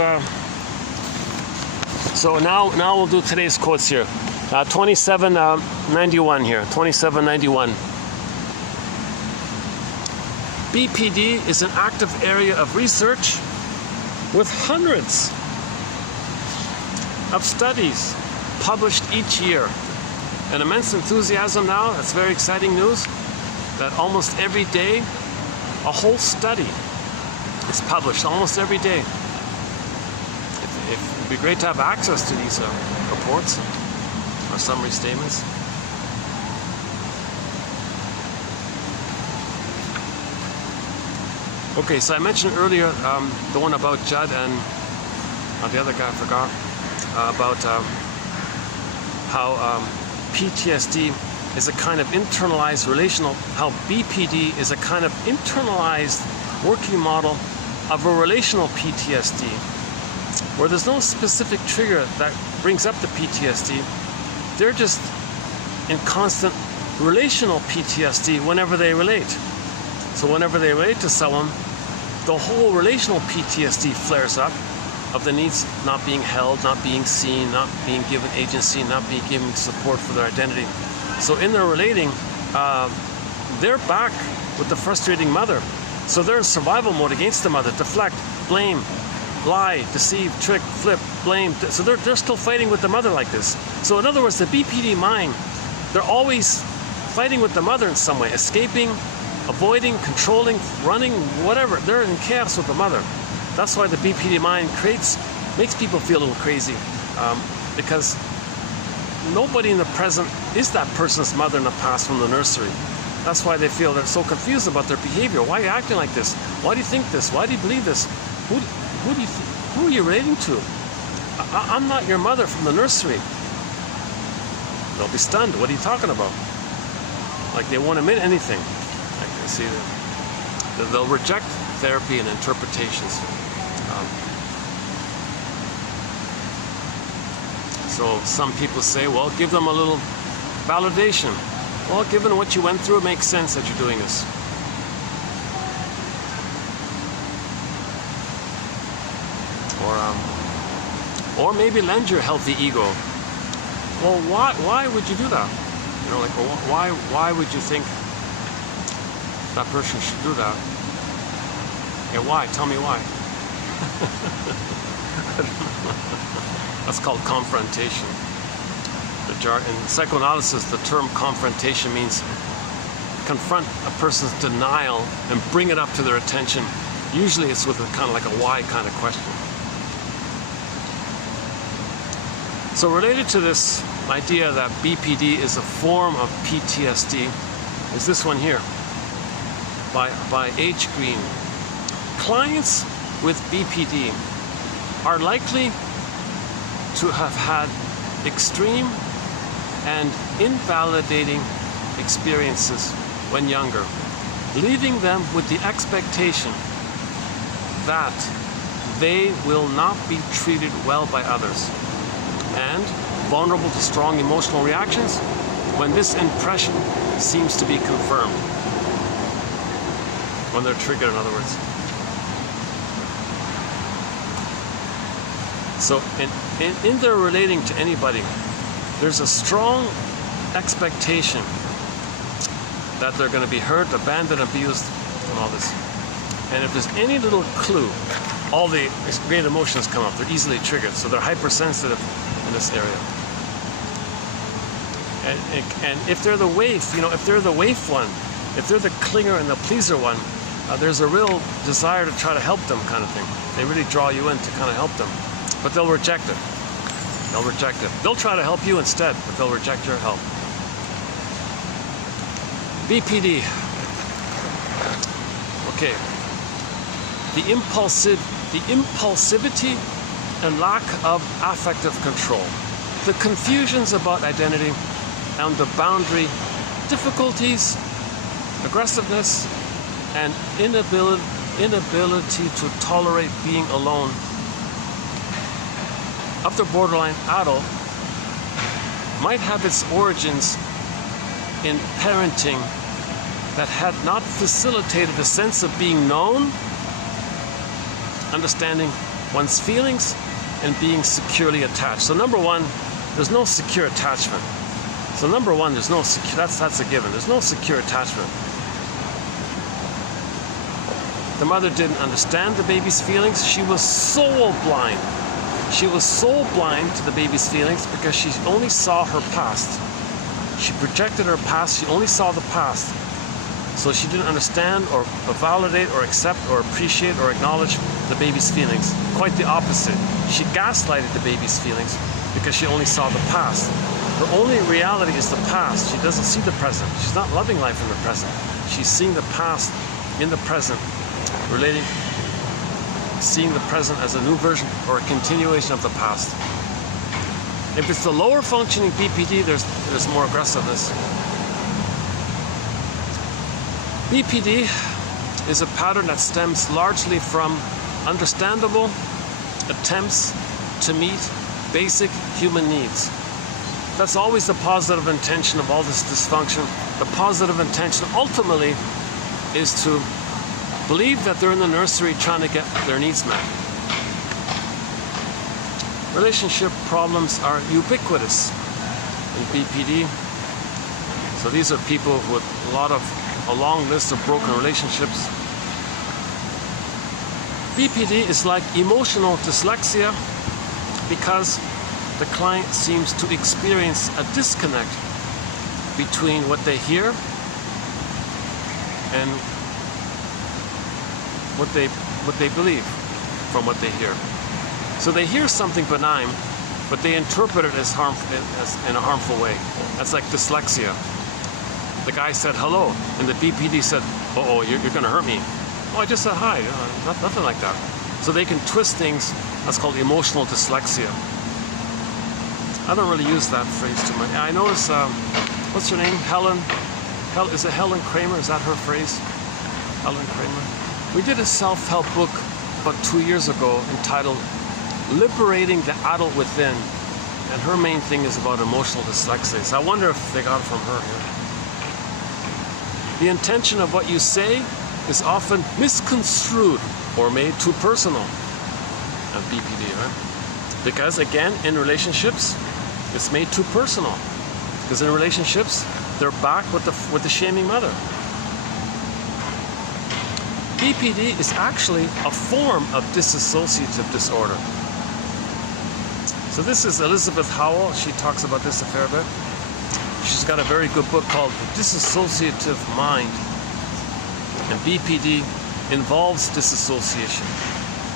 so now we'll do today's quotes here. 2791 here. 2791. BPD is an active area of research with hundreds of studies published each year. An immense enthusiasm now. That's very exciting news, that almost every day a whole study is published, almost every day. It would be great to have access to these reports or summary statements. Okay, so I mentioned earlier the one about Judd and the other guy I forgot, about how PTSD is a kind of internalized relational, how BPD is a kind of internalized working model of a relational PTSD, where there's no specific trigger that brings up the PTSD. They're just in constant relational PTSD whenever they relate. So whenever they relate to someone, the whole relational PTSD flares up, of the needs not being held, not being seen, not being given agency, not being given support for their identity. So in their relating, they're back with the frustrating mother. So they're in survival mode against the mother. Deflect, blame, lie, deceive, trick, flip, blame. So they're still fighting with the mother like this. So in other words, the BPD mind, they're always fighting with the mother in some way, escaping, avoiding, controlling, running, whatever. They're in chaos with the mother. That's why the BPD mind makes people feel a little crazy, because nobody in the present is that person's mother in the past from the nursery. That's why they feel they're so confused about their behavior. Why are you acting like this? Why do you think this? Why do you believe this? Who are you relating to? I'm not your mother from the nursery. They'll be stunned. What are you talking about? Like they won't admit anything. Like they see that they'll reject therapy and interpretations. So some people say, well, give them a little validation. Well, given what you went through, it makes sense that you're doing this. Or maybe lend your healthy ego. Well, why would you do that? You know, like, well, why would you think that person should do that? Yeah, why? Tell me why. That's called confrontation. In psychoanalysis, the term confrontation means confront a person's denial and bring it up to their attention. Usually it's with a kind of like a why kind of question. So related to this idea that BPD is a form of PTSD is this one here by H. Green. Clients with BPD are likely to have had extreme and invalidating experiences when younger, leaving them with the expectation that they will not be treated well by others, and vulnerable to strong emotional reactions when this impression seems to be confirmed. When they're triggered, in other words. So in their relating to anybody, there's a strong expectation that they're going to be hurt, abandoned, abused, and all this. And if there's any little clue, all the great emotions come up. They're easily triggered, so they're hypersensitive in this area. And if they're the waif, if they're the waif one, if they're the clinger and the pleaser one, there's a real desire to try to help them kind of thing. They really draw you in to kind of help them. But they'll reject it. They'll reject it. They'll try to help you instead, but they'll reject your help. BPD. Okay. The impulsivity and lack of affective control. The confusions about identity and the boundary difficulties, aggressiveness, and inability to tolerate being alone of the borderline adult might have its origins in parenting that had not facilitated a sense of being known, understanding one's feelings, and being securely attached. So number one, there's no secure attachment. So number one, there's no secure, that's a given. There's no secure attachment. The mother didn't understand the baby's feelings. She was so blind. She was so blind to the baby's feelings because she only saw her past. She projected her past. She only saw the past. So she didn't understand or validate or accept or appreciate or acknowledge the baby's feelings. Quite the opposite. She gaslighted the baby's feelings because she only saw the past. Her only reality is the past. She doesn't see the present. She's not loving life in the present. She's seeing the past in the present, seeing the present as a new version or a continuation of the past. If it's the lower functioning BPD, there's more aggressiveness. BPD is a pattern that stems largely from understandable attempts to meet basic human needs. That's always the positive intention of all this dysfunction. The positive intention ultimately is to believe that they're in the nursery trying to get their needs met. Relationship problems are ubiquitous in BPD. So these are people with a long list of broken relationships. BPD is like emotional dyslexia because the client seems to experience a disconnect between what they hear and what they believe from what they hear. So they hear something benign, but they interpret it as in a harmful way. That's like dyslexia. The guy said hello, and the BPD said, "Uh-oh, you're going to hurt me." "Oh, I just said hi." Nothing like that. So they can twist things. That's called emotional dyslexia. I don't really use that phrase too much. I notice, what's her name? Is it Helen Kramer? Is that her phrase? Helen Kramer. We did a self-help book about 2 years ago entitled Liberating the Adult Within. And her main thing is about emotional dyslexia. So I wonder if they got it from her here. The intention of what you say is often misconstrued or made too personal. BPD, right? Because again, in relationships, it's made too personal. Because in relationships, they're back with the shaming mother. BPD is actually a form of dissociative disorder. So this is Elizabeth Howell. She talks about this a fair bit. She's got a very good book called The Dissociative Mind. And BPD involves disassociation.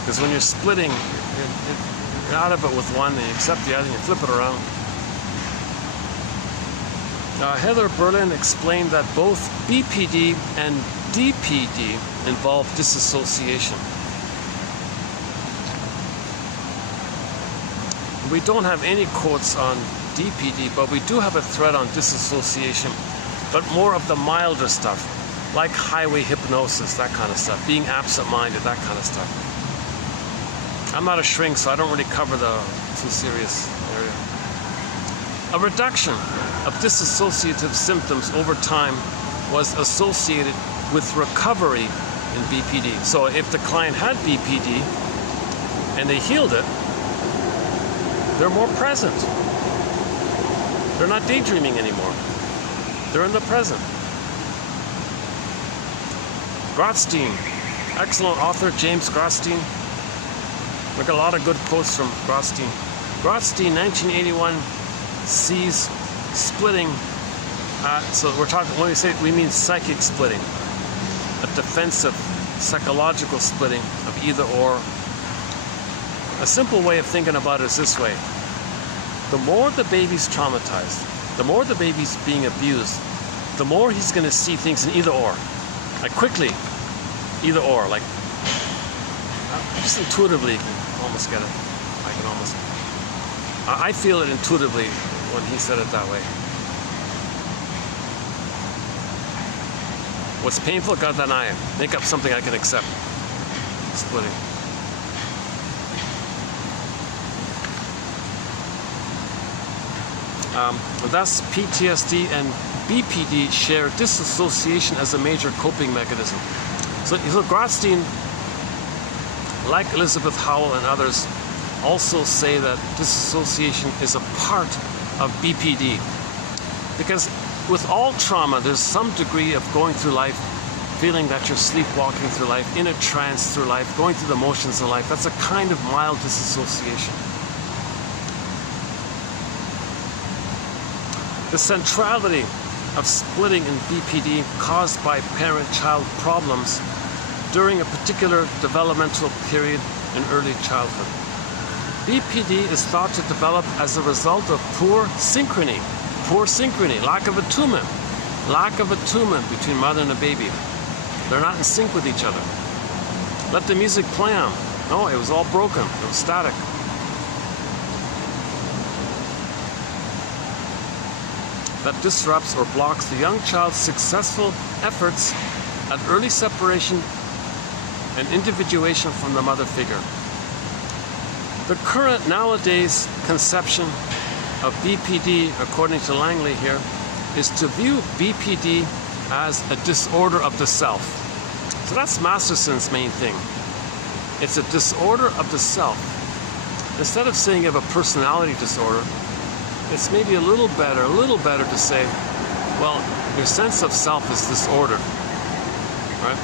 Because when you're splitting, you're out of it with one, and you accept the other, and you flip it around. Heather Berlin explained that both BPD and DPD involve disassociation. We don't have any quotes on DPD, but we do have a thread on disassociation, but more of the milder stuff, like highway hypnosis, that kind of stuff, being absent-minded, that kind of stuff. I'm not a shrink, so I don't really cover the too serious area. A reduction of dissociative symptoms over time was associated with recovery in BPD. So if the client had BPD and they healed it, they're more present. They're not daydreaming anymore. They're in the present. Gratzstein, excellent author, James Gratzstein. We got a lot of good quotes from Gratzstein. Gratzstein, 1981, sees splitting. So we're talking, when we say, we mean psychic splitting, a defensive psychological splitting of either or. A simple way of thinking about it is this way. The more the baby's traumatized, the more the baby's being abused, the more he's going to see things in either or. Like quickly, either or. Like, just intuitively you can almost get it. I feel it intuitively when he said it that way. What's painful, gotta deny it. Make up something I can accept. Splitting. Thus, PTSD and BPD share disassociation as a major coping mechanism. So Gratzstein, like Elizabeth Howell and others, also say that disassociation is a part of BPD. Because with all trauma, there's some degree of going through life, feeling that you're sleepwalking through life, in a trance through life, going through the motions of life. That's a kind of mild disassociation. The centrality of splitting in BPD caused by parent-child problems during a particular developmental period in early childhood. BPD is thought to develop as a result of poor synchrony, lack of attunement between mother and a baby. They're not in sync with each other. Let the music play on. No, it was all broken. It was static. That disrupts or blocks the young child's successful efforts at early separation and individuation from the mother figure. The current nowadays conception of BPD, according to Langley here, is to view BPD as a disorder of the self. So that's Masterson's main thing. It's a disorder of the self. Instead of saying you have a personality disorder, it's maybe a little better to say, well, your sense of self is disordered, right?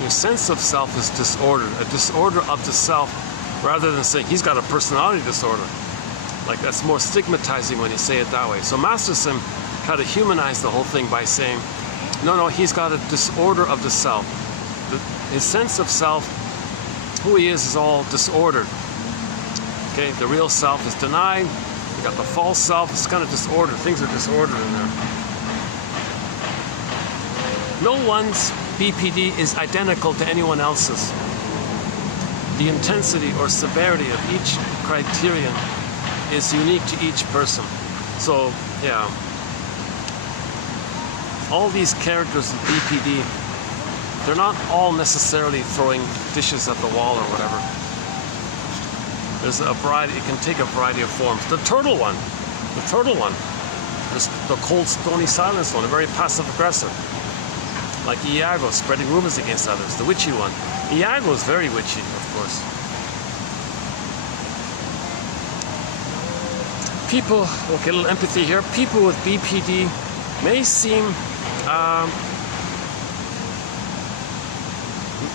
Your sense of self is disordered, a disorder of the self, rather than saying he's got a personality disorder. Like, that's more stigmatizing when you say it that way. So Masterson tried to humanize the whole thing by saying, no, he's got a disorder of the self. His sense of self, who he is all disordered. Okay, the real self is denied. You got the false self, it's kind of disordered. Things are disordered in there. No one's BPD is identical to anyone else's. The intensity or severity of each criterion is unique to each person. So, yeah. All these characters in BPD, they're not all necessarily throwing dishes at the wall or whatever. There's a variety, it can take a variety of forms. The turtle one, the cold, stony silence one, a very passive-aggressive. Like Iago, spreading rumors against others, the witchy one. Iago is very witchy, of course. People, okay, a little empathy here. People with BPD may seem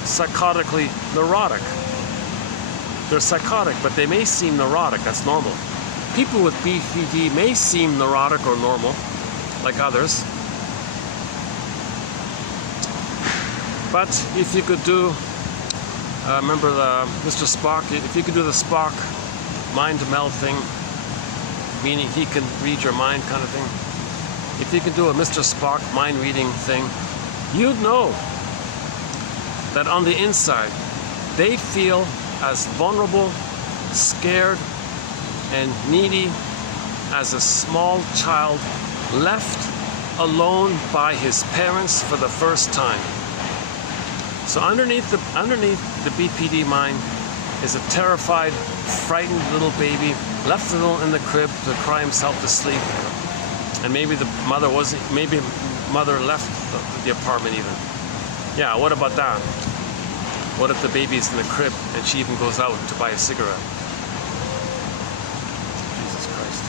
psychotically neurotic. They're psychotic, but they may seem neurotic. That's normal. People with BPD may seem neurotic or normal, like others. But if you could do, remember the Mr. Spock, if you could do the Spock mind meld thing, meaning he can read your mind kind of thing, if you could do a Mr. Spock mind reading thing, you'd know that on the inside, they feel as vulnerable, scared, and needy as a small child left alone by his parents for the first time. So underneath the BPD mind is a terrified, frightened little baby left alone in the crib to cry himself to sleep. And maybe the mother mother left the apartment even. Yeah, what about that? What if the baby's in the crib and she even goes out to buy a cigarette? Jesus Christ.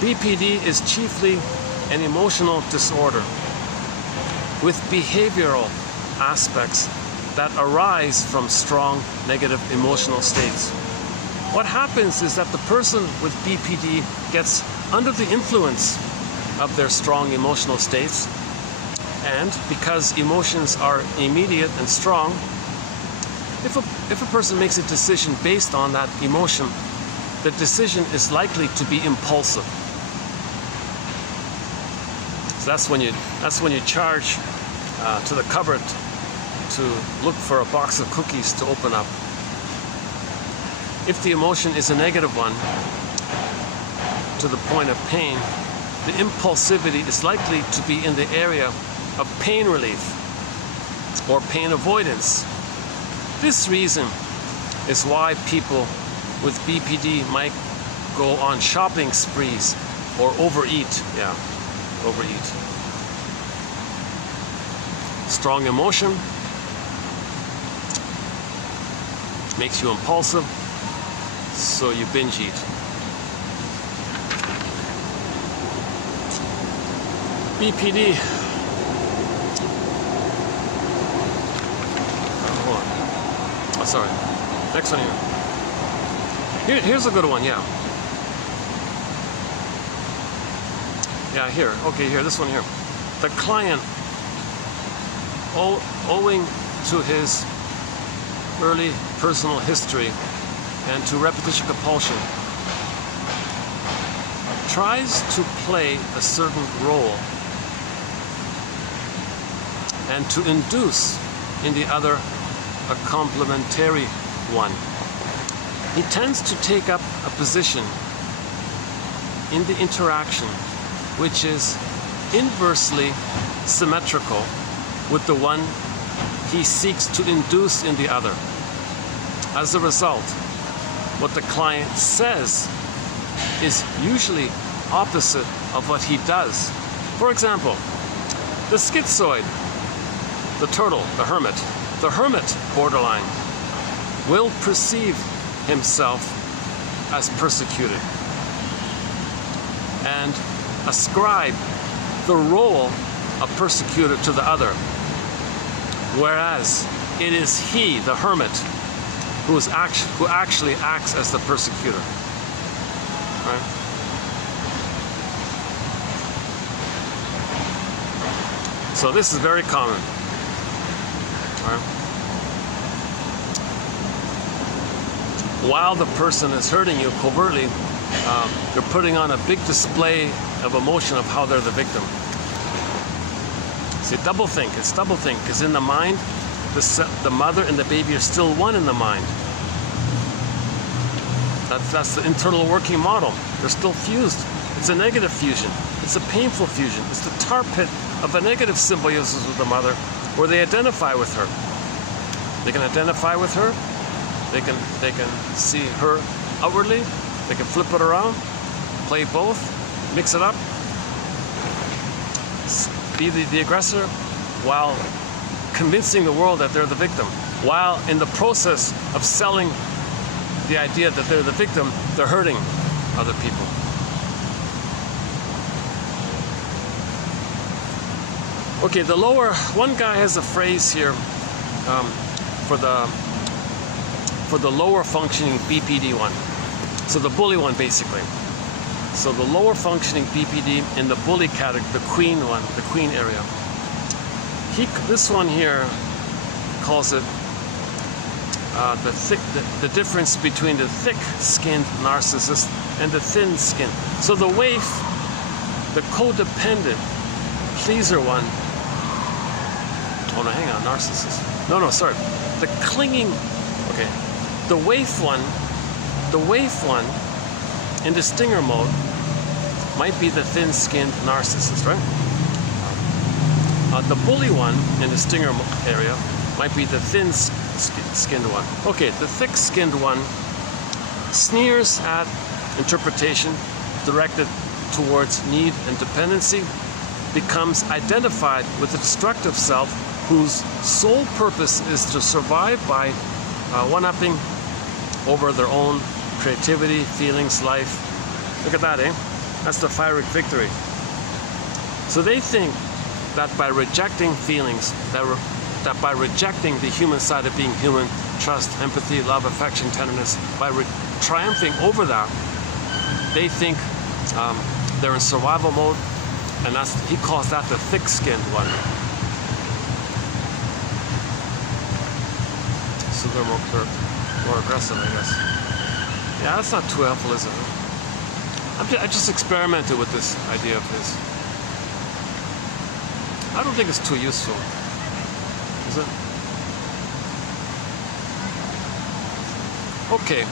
BPD is chiefly an emotional disorder with behavioral aspects that arise from strong negative emotional states. What happens is that the person with BPD gets under the influence of their strong emotional states, and because emotions are immediate and strong, if a person makes a decision based on that emotion, the decision is likely to be impulsive. So that's when you charge to the cupboard to look for a box of cookies to open up. If the emotion is a negative one, to the point of pain, the impulsivity is likely to be in the area of pain relief or pain avoidance. This reason is why people with BPD might go on shopping sprees or overeat. Yeah. overeat. Strong emotion makes you impulsive, so you binge eat. BPD. Hold on. Oh, sorry. Next one here. Here's a good one, yeah. Yeah, here. Okay, here. This one here. The client, owing to his early personal history and to repetition compulsion, tries to play a certain role and to induce in the other a complementary one. He tends to take up a position in the interaction which is inversely symmetrical with the one he seeks to induce in the other. As a result, what the client says is usually opposite of what he does. For example, the schizoid, the turtle, the hermit borderline will perceive himself as persecuted and ascribe the role of persecutor to the other, whereas it is he, the hermit, who actually acts as the persecutor. Right? So this is very common. Right? While the person is hurting you covertly, they're putting on a big display of emotion of how they're the victim. See, doublethink. It's doublethink because in the mind, the mother and the baby are still one in the mind. That's the internal working model. They're still fused. It's a negative fusion. It's a painful fusion. It's the tar pit of a negative symbiosis with the mother, where they identify with her. They can identify with her. They can see her outwardly. They can flip it around, play both, mix it up, be the aggressor while convincing the world that they're the victim. While in the process of selling the idea that they're the victim, they're hurting other people. Okay, the lower, one guy has a phrase here for the lower functioning BPD one. So the bully one, basically. So the lower functioning BPD in the bully category, the queen one, the queen area. This one here calls it the difference between the thick-skinned narcissist and the thin-skinned. So the waif, the codependent pleaser one. Oh no, hang on, narcissist. No, sorry. The clinging. Okay, the waif one. The waif one in the stinger mode might be the thin-skinned narcissist, right? The bully one in the stinger area might be the thin-skinned one. Okay, the thick-skinned one sneers at interpretation directed towards need and dependency, becomes identified with the destructive self whose sole purpose is to survive by one-upping over their own creativity, feelings, life. Look at that, eh? That's the Pyrrhic victory. So they think that by rejecting feelings, that by rejecting the human side of being human, trust, empathy, love, affection, tenderness, by triumphing over that, they think they're in survival mode, and he calls that the thick-skinned one. So they're more aggressive, I guess. Yeah, that's not too helpful, is it? I just experimented with this idea of his. I don't think it's too useful, is it? Okay,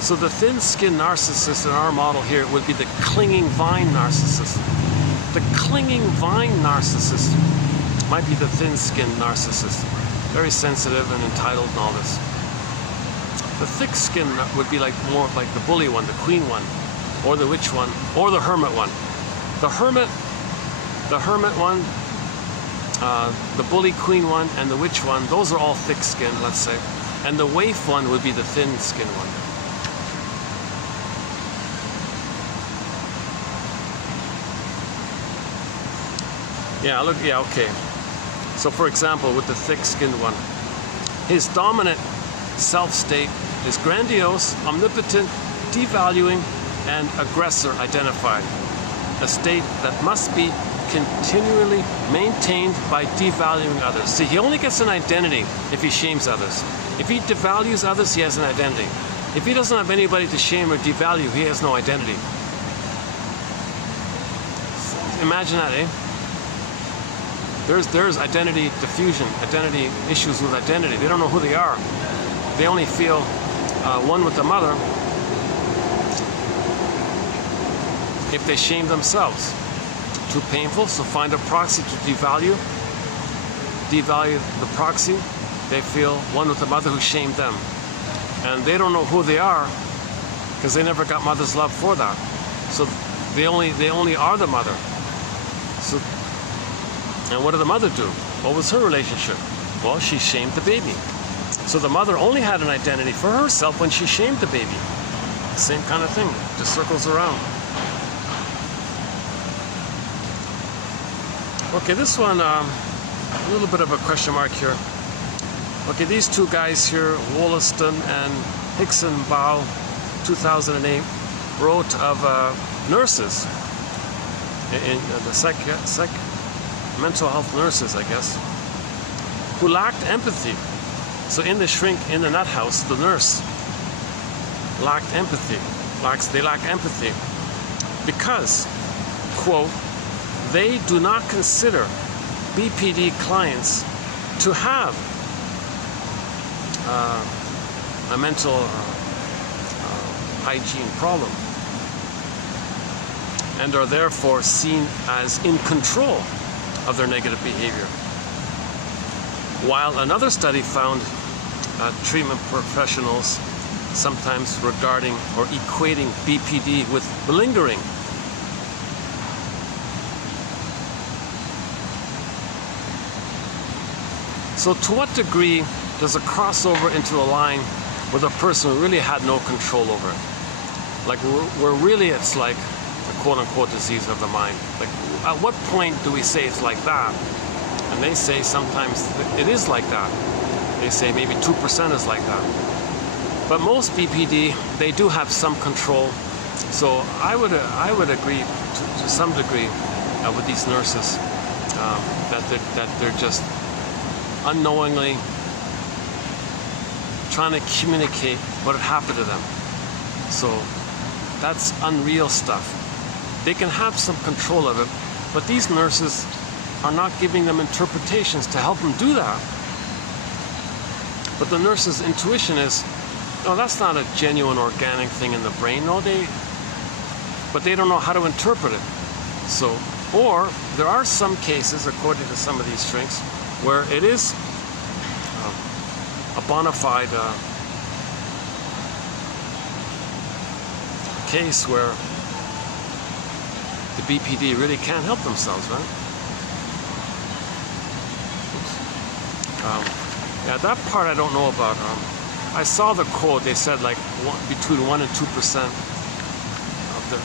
so the thin-skinned narcissist in our model here would be the clinging vine narcissist. The clinging vine narcissist might be the thin-skinned narcissist. Very sensitive and entitled and all this. The thick skin would be more like the bully one, the queen one, or the witch one, or the hermit one. The hermit The hermit one, the bully queen one, and the witch one, those are all thick skin, let's say. And the waif one would be the thin skin one. Yeah, look, yeah, okay. So for example, with the thick-skinned one, his dominant self-state is grandiose, omnipotent, devaluing, and aggressor identified. A state that must be continually maintained by devaluing others. See, he only gets an identity if he shames others. If he devalues others, he has an identity. If he doesn't have anybody to shame or devalue, he has no identity. Imagine that, eh? There's identity diffusion, identity issues with identity. They don't know who they are. They only feel one with the mother if they shame themselves. Too painful, so find a proxy to devalue the proxy. They feel one with the mother who shamed them. And they don't know who they are because they never got mother's love for that. So they only are the mother. So, and what did the mother do? What was her relationship? Well, she shamed the baby. So the mother only had an identity for herself when she shamed the baby. Same kind of thing, just circles around. Okay, this one, a little bit of a question mark here. Okay, these two guys here, Wollaston and Hickson Bow, 2008, wrote of nurses in the mental health nurses, I guess, who lacked empathy. So in the shrink in the nut house, the nurse lacked empathy. They lack empathy because, quote, they do not consider BPD clients to have a mental hygiene problem and are therefore seen as in control of their negative behavior. While another study found treatment professionals sometimes regarding or equating BPD with malingering. So to what degree does it cross over into a line with a person who really had no control over it? Like where really it's like a quote-unquote disease of the mind. Like at what point do we say it's like that? And they say sometimes it is like that. They say maybe 2% is like that. But most BPD, they do have some control. So I would agree to some degree with these nurses that they're just unknowingly trying to communicate what had happened to them. So that's unreal stuff. They can have some control of it, but these nurses are not giving them interpretations to help them do that. But the nurse's intuition is, no, that's not a genuine organic thing in the brain. No, but they don't know how to interpret it. So, or there are some cases, according to some of these shrinks, where it is a bona fide case where the BPD really can't help themselves, right? Yeah, that part I don't know about. I saw the quote. They said like between 1% and 2% of the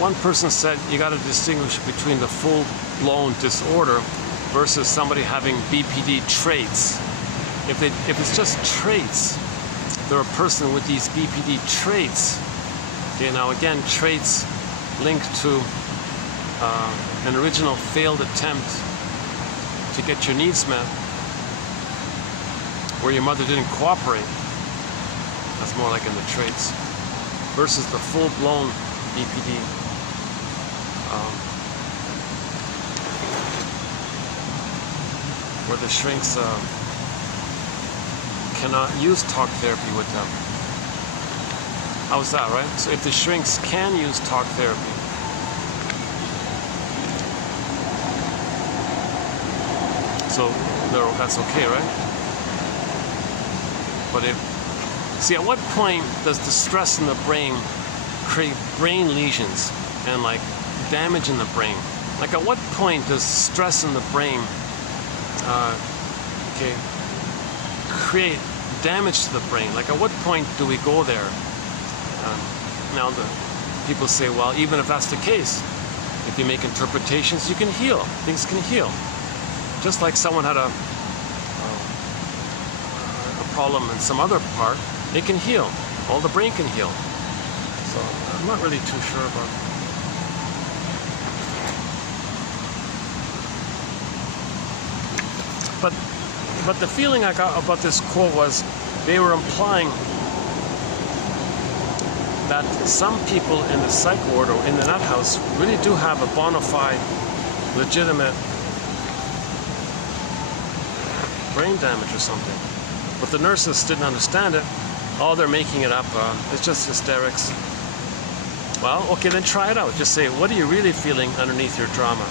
one person said you got to distinguish between the full-blown disorder versus somebody having BPD traits. If it's just traits, they're a person with these BPD traits. Okay, now again, traits linked to an original failed attempt to get your needs met, where your mother didn't cooperate. That's more like in the traits versus the full-blown BPD. Where the shrinks cannot use talk therapy with them. How's that, right? So if the shrinks can use talk therapy, so that's okay, right? But if See, at what point does the stress in the brain create brain lesions and like damage in the brain? Like at what point does stress in the brain create damage to the brain? Like at what point do we go there? Now the people say, well, even if that's the case, if you make interpretations, you can heal. Things can heal. Just like someone had a problem in some other part, it can heal. All the brain can heal. So I'm not really too sure about it. But the feeling I got about this quote was they were implying that some people in the psych ward or in the nut house really do have a bona fide, legitimate brain damage or something. But the nurses didn't understand it. Oh, they're making it up. It's just hysterics. Well, okay, then try it out. Just say, what are you really feeling underneath your drama?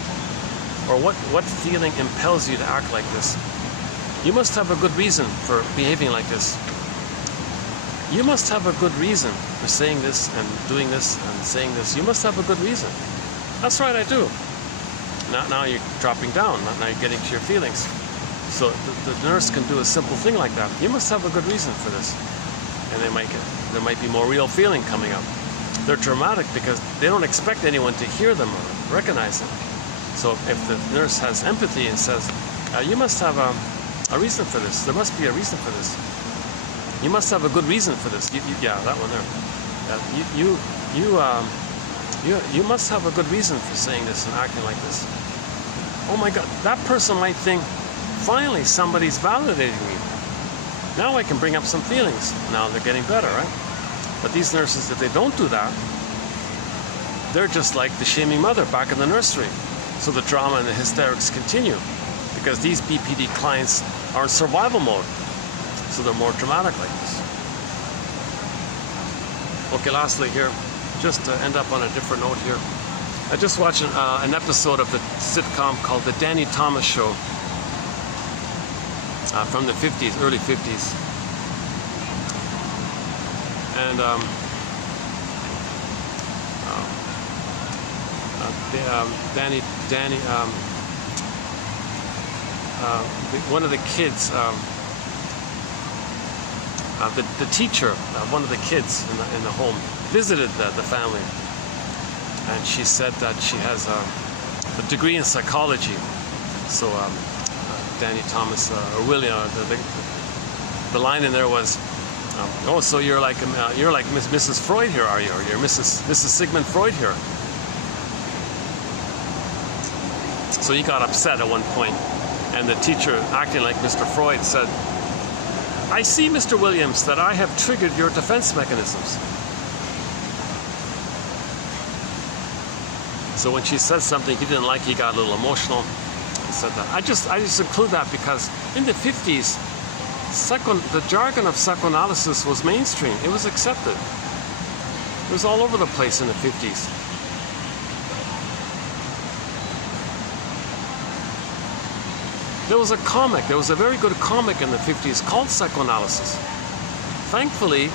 Or what feeling impels you to act like this? You must have a good reason for behaving like this. You must have a good reason for saying this and doing this and saying this. You must have a good reason. That's right, I do. Now you're dropping down. Now you're getting to your feelings. So the nurse can do a simple thing like that. You must have a good reason for this. And there might be more real feeling coming up. They're dramatic because they don't expect anyone to hear them or recognize them. So if the nurse has empathy and says, you must have a reason for this. There must be a reason for this. You must have a good reason for this. Yeah, that one there. You must have a good reason for saying this and acting like this. Oh my God, that person might think, finally somebody's validating me. Now I can bring up some feelings. Now they're getting better, right? But these nurses, if they don't do that, they're just like the shaming mother back in the nursery. So the drama and the hysterics continue because these BPD clients are in survival mode. So they're more dramatic like this. Okay, lastly here, just to end up on a different note here, I just watched an episode of the sitcom called The Danny Thomas Show from the 50s, early 50s. And one of the kids, the teacher, one of the kids in the home, visited the family, and she said that she has a degree in psychology. So Danny Thomas or William, the line in there was, "Oh, so you're like Mrs. Freud here, are you? Or you're Mrs. Sigmund Freud here?" So he got upset at one point, and the teacher, acting like Mr. Freud, said, "I see, Mr. Williams, that I have triggered your defense mechanisms." So when she said something he didn't like, he got a little emotional. He said that. I just include that because in the 50s, the jargon of psychoanalysis was mainstream. It was accepted. It was all over the place in the 50s. There was a very good comic in the 50s called Psychoanalysis. Thankfully,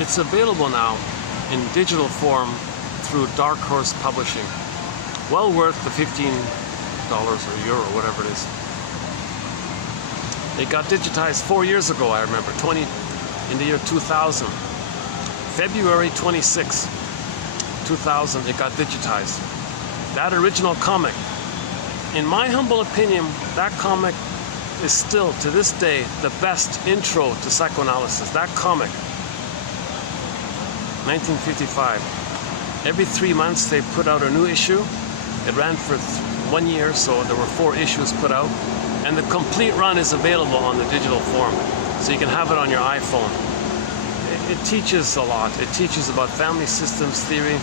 it's available now in digital form through Dark Horse Publishing. Well worth the $15 or euro, whatever it is. It got digitized 4 years ago, I remember, in the year 2000. February 26, 2000, it got digitized. That original comic, in my humble opinion, that comic is still, to this day, the best intro to psychoanalysis. That comic, 1955. Every 3 months they put out a new issue. It ran for 1 year, so there were 4 issues put out. And the complete run is available on the digital form. So you can have it on your iPhone. It teaches a lot. It teaches about family systems theory,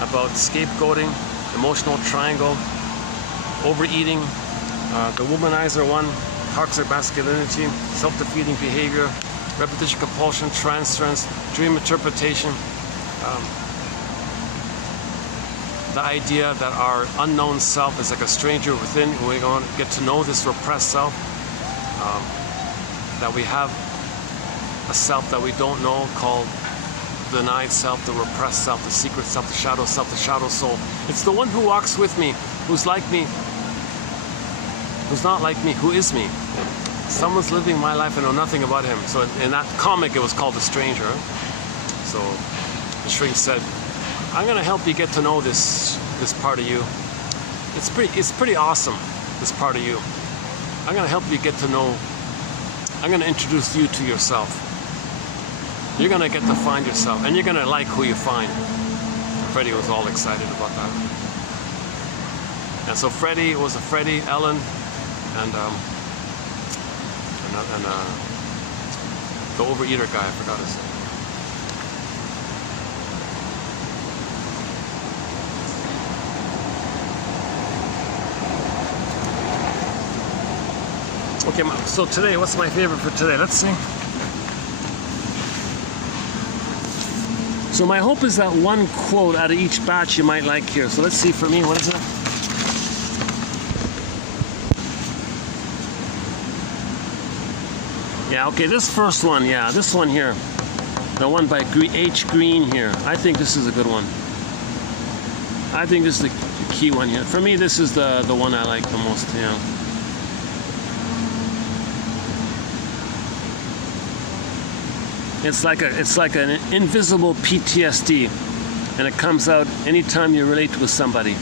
about scapegoating, emotional triangle, overeating, the womanizer one, toxic masculinity, self-defeating behavior, repetition compulsion, transference, dream interpretation, the idea that our unknown self is like a stranger within, and we're going to get to know this repressed self, that we have a self that we don't know called the denied self, the repressed self, the secret self, the shadow soul. It's the one who walks with me, who's like me, who's not like me, who is me. Someone's living my life, I know nothing about him. So in that comic, it was called The Stranger. So the shrink said, I'm gonna help you get to know this part of you. It's pretty awesome, this part of you. I'm gonna help you get to know, I'm gonna introduce you to yourself. You're gonna get to find yourself, and you're gonna like who you find. Freddie was all excited about that. And so Freddie was a Freddie, Ellen, and the overeater guy, I forgot his name. Okay, so today, what's my favorite for today? Let's see. So my hope is that one quote out of each batch you might like here. So let's see for me, what is it? Yeah, okay, this first one, yeah, this one here. The one by H. Green here. I think this is a good one. I think this is the key one here. For me, this is the one I like the most, yeah. It's like an invisible PTSD, and it comes out anytime you relate with somebody.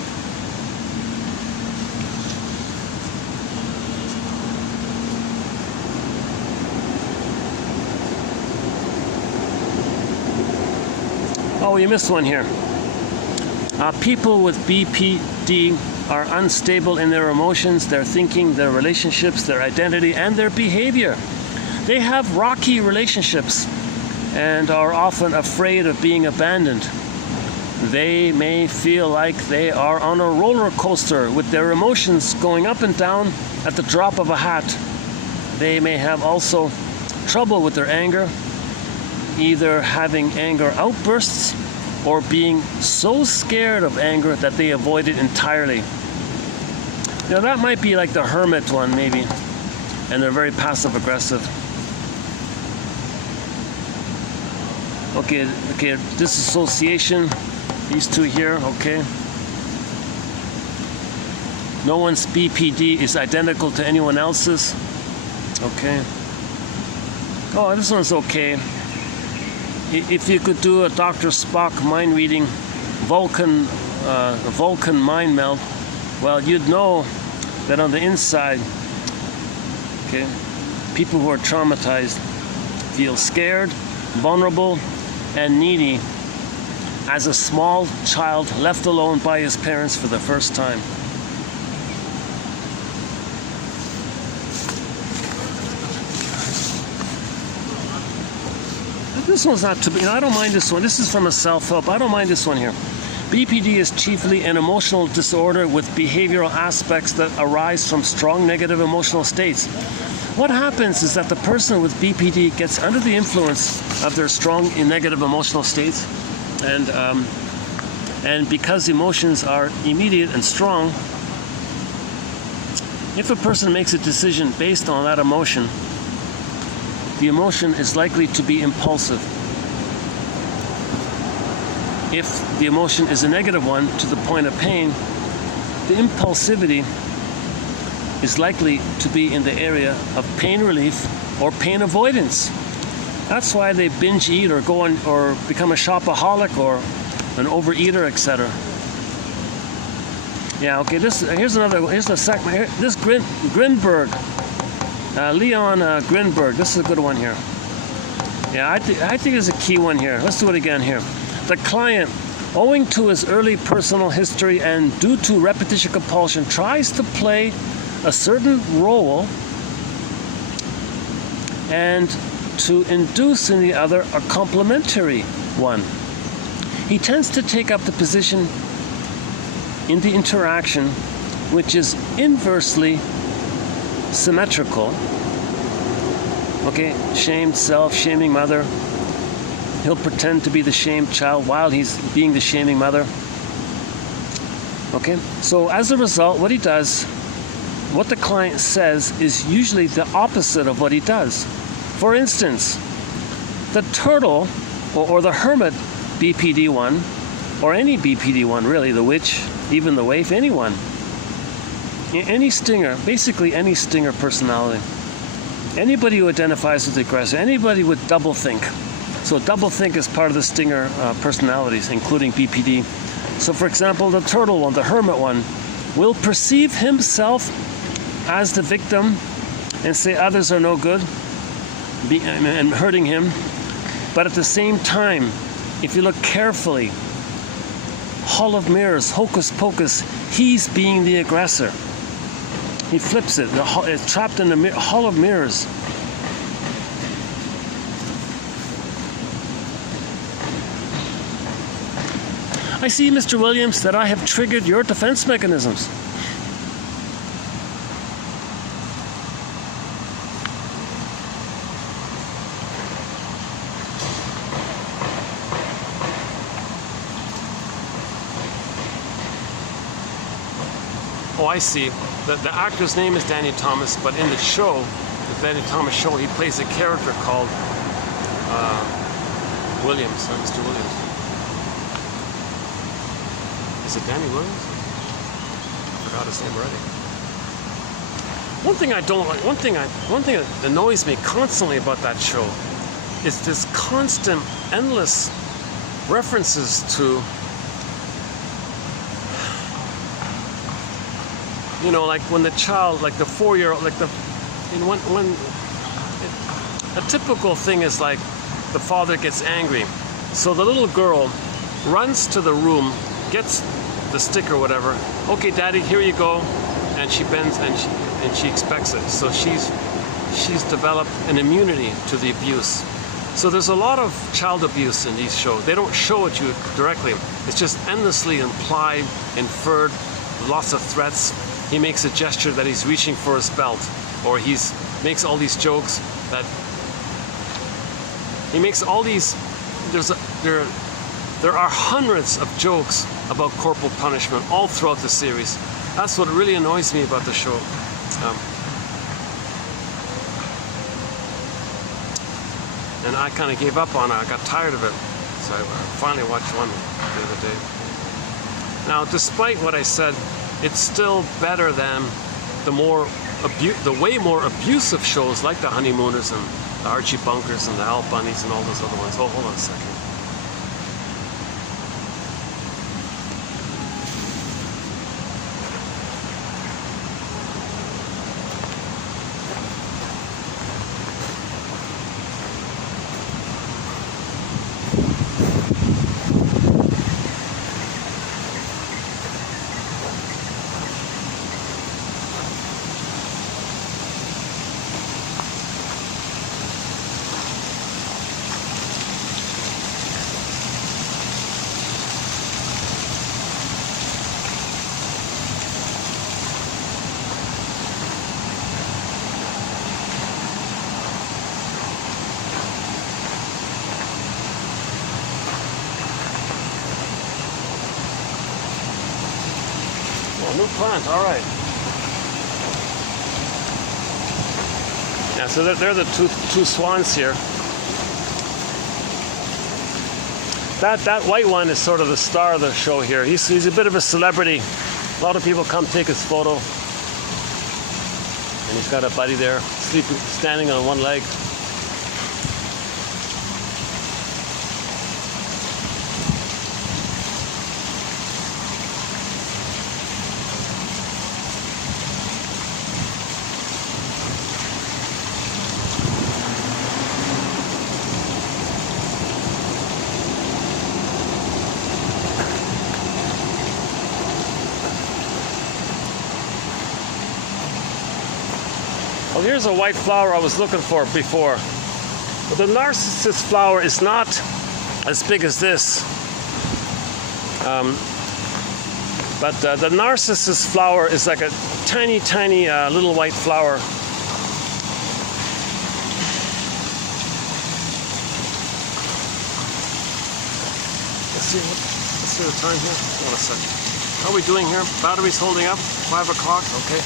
Oh, you missed one here. People with BPD are unstable in their emotions, their thinking, their relationships, their identity, and their behavior. They have rocky relationships and are often afraid of being abandoned. They may feel like they are on a roller coaster with their emotions going up and down at the drop of a hat. They may have also trouble with their anger, either having anger outbursts or being so scared of anger that they avoid it entirely. Now that might be like the hermit one maybe, and they're very passive aggressive. Okay, disassociation, these two here, okay. No one's BPD is identical to anyone else's, okay. Oh, this one's okay. If you could do a Dr. Spock mind reading, Vulcan mind meld, well, you'd know that on the inside, okay, people who are traumatized feel scared, vulnerable, and needy as a small child left alone by his parents for the first time. This one's not too bad. I don't mind this one. This is from a self-help. I don't mind this one here. BPD is chiefly an emotional disorder with behavioral aspects that arise from strong negative emotional states. What happens is that the person with BPD gets under the influence of their strong and negative emotional states, and because emotions are immediate and strong, if a person makes a decision based on that emotion, the emotion is likely to be impulsive. If the emotion is a negative one to the point of pain, the impulsivity is likely to be in the area of pain relief or pain avoidance. That's why they binge eat or go on or become a shopaholic or an overeater, etc. Yeah, okay, here's the second, this Grinberg, Leon Grinberg, this is a good one here. Yeah, I think there's a key one here. Let's do it again here. The client, owing to his early personal history and due to repetition compulsion, tries to play a certain role and to induce in the other a complementary one. He tends to take up the position in the interaction which is inversely symmetrical. Okay, shamed self, shaming mother. He'll pretend to be the shamed child while he's being the shaming mother. Okay, so as a result, what he does, what the client says is usually the opposite of what he does. For instance, The turtle, or the hermit BPD1, or any BPD1 really, the witch, even the waif, anyone. Any stinger, basically any stinger personality. Anybody who identifies with the aggressor, anybody with doublethink. So doublethink is part of the stinger personalities, including BPD. So for example, the turtle one, the hermit one, will perceive himself as the victim and say others are no good and hurting him. But at the same time, if you look carefully, Hall of Mirrors, hocus pocus, he's being the aggressor. He flips it. It's trapped in the Hall of Mirrors. I see, Mr. Williams, that I have triggered your defense mechanisms. Oh, I see. The actor's name is Danny Thomas, but in the show, the Danny Thomas show, he plays a character called Williams, or Mr. Williams. Is it Danny Williams? I forgot his name already. One thing I don't like, one thing that annoys me constantly about that show is this constant, endless references to, you know, like when the child, like the 4-year-old, like when a typical thing is like the father gets angry, so the little girl runs to the room, gets the stick or whatever. Okay, Daddy, here you go, and she bends and she expects it. So she's developed an immunity to the abuse. So there's a lot of child abuse in these shows. They don't show it to you directly. It's just endlessly implied, inferred, lots of threats. He makes a gesture that he's reaching for his belt, or makes all these jokes that he makes all these. There are hundreds of jokes about corporal punishment all throughout the series. That's what really annoys me about the show. And I kind of gave up on it. I got tired of it, so I finally watched one the other day. Now, despite what I said, it's still better than the way more abusive shows like the Honeymooners and the Archie Bunkers and the Al Bunnies and all those other ones. Oh, hold on a second. New plant, all right. Yeah, so they're the two swans here. That white one is sort of the star of the show here. He's a bit of a celebrity. A lot of people come take his photo. And he's got a buddy there, standing on one leg. Well, here's a white flower I was looking for before. But the narcissus flower is not as big as this. But the narcissus flower is like a tiny, tiny little white flower. Let's see the time here. Hold on a second. How are we doing here? Battery's holding up. 5 o'clock. Okay.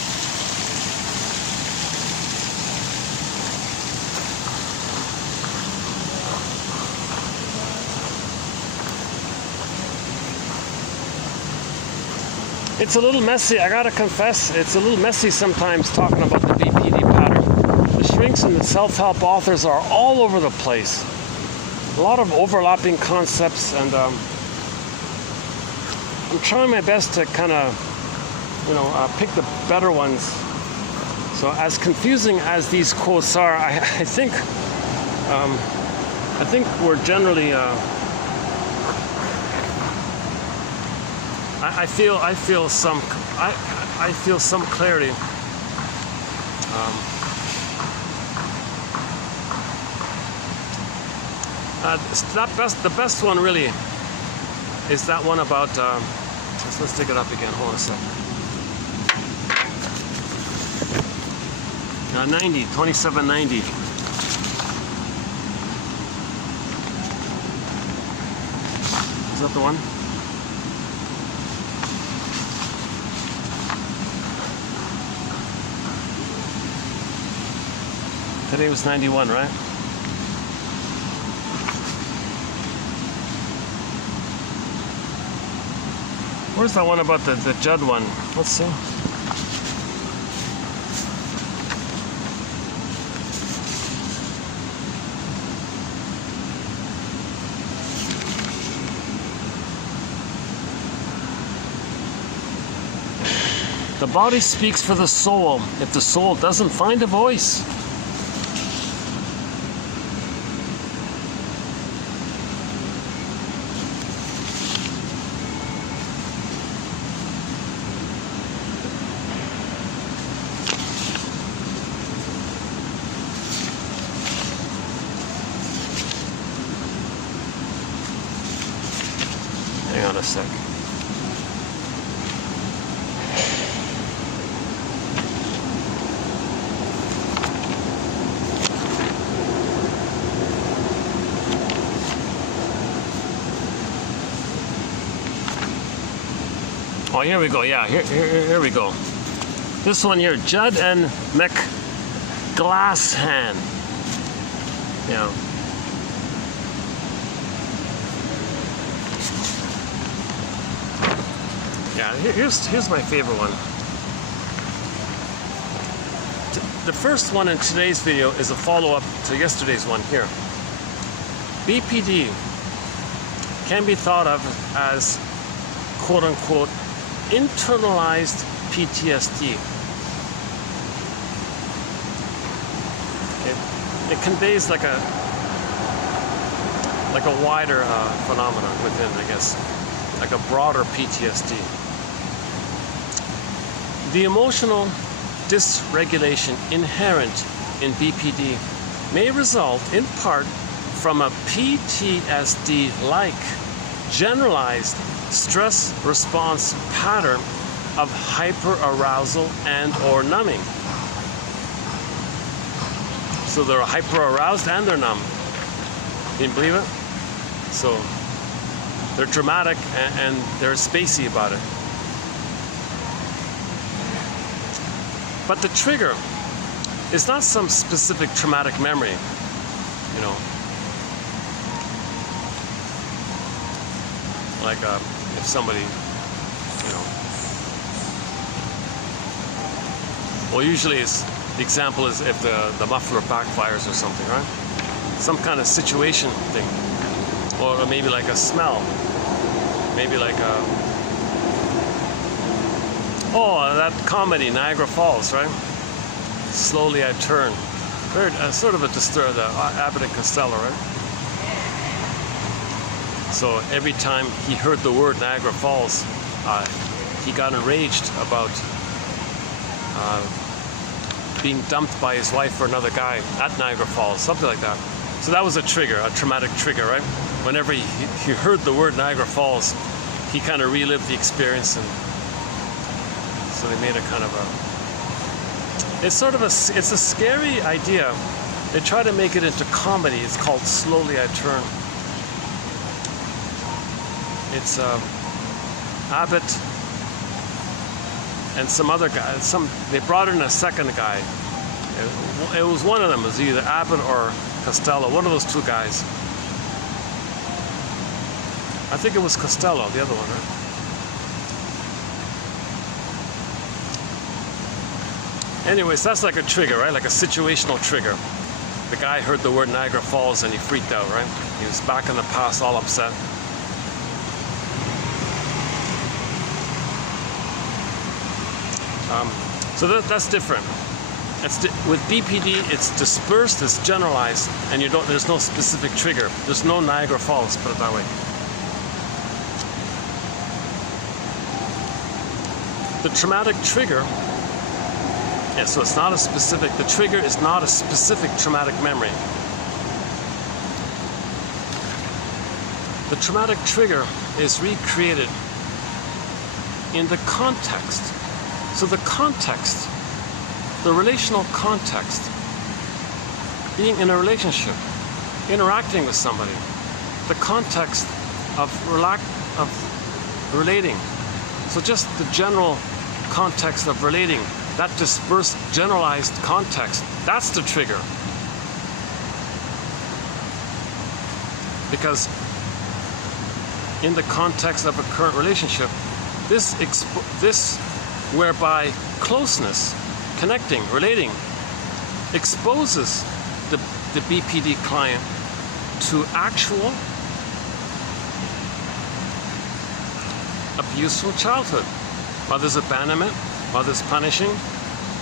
It's a little messy, I gotta confess, it's a little messy sometimes talking about the BPD pattern. The shrinks and the self-help authors are all over the place. A lot of overlapping concepts, and I'm trying my best to kind of, pick the better ones. So as confusing as these quotes are, I think we're generally, I feel some clarity. The best one really is that one about. Let's take it up again. Hold on a sec. 2790. Is that the one? Today was 91, right? Where's that one about the Judd one? Let's see. The body speaks for the soul if the soul doesn't find a voice. Hang on a sec. Oh, here we go. Yeah, here we go. This one here, Judd and McGlasshan. Yeah. Yeah, here's my favorite one. The first one in today's video is a follow-up to yesterday's one here. BPD can be thought of as quote-unquote internalized PTSD. It conveys like a wider phenomenon within, I guess, like a broader PTSD. The emotional dysregulation inherent in BPD may result in part from a PTSD-like generalized stress response pattern of hyperarousal and or numbing. So they're hyperaroused and they're numb. Can you believe it? So they're dramatic and they're spacey about it. But the trigger is not some specific traumatic memory, you know. Like if somebody, you know. Well, usually the example is if the muffler backfires or something, right? Some kind of situation thing. Or maybe like a smell. Maybe like that comedy, Niagara Falls, right? Slowly I Turn. Very, sort of a disturbed, Abbott and Costello, right? So every time he heard the word Niagara Falls, he got enraged about being dumped by his wife for another guy at Niagara Falls, something like that. So that was a trigger, a traumatic trigger, right? Whenever he heard the word Niagara Falls, he kind of relived the experience, and so they made a kind of it's a scary idea. They try to make it into comedy. It's called Slowly I Turn. It's Abbott and some other guy. They brought in a second guy. It was one of them. It was either Abbott or Costello. One of those two guys. I think it was Costello, the other one, right? Anyways, that's like a trigger, right? Like a situational trigger. The guy heard the word Niagara Falls and he freaked out, right? He was back in the past, all upset. So that's different. With BPD, it's dispersed, it's generalized, and there's no specific trigger. There's no Niagara Falls, put it that way. The traumatic trigger, yeah, so it's not a specific, the trigger is not a specific traumatic memory. The traumatic trigger is recreated in the context. So the context, the relational context, being in a relationship, interacting with somebody, the context of relating. So just the general context of relating, that dispersed, generalized context, that's the trigger. Because in the context of a current relationship, this whereby closeness, connecting, relating, exposes the BPD client to actual abuse from childhood. Mother's abandonment, mother's punishing,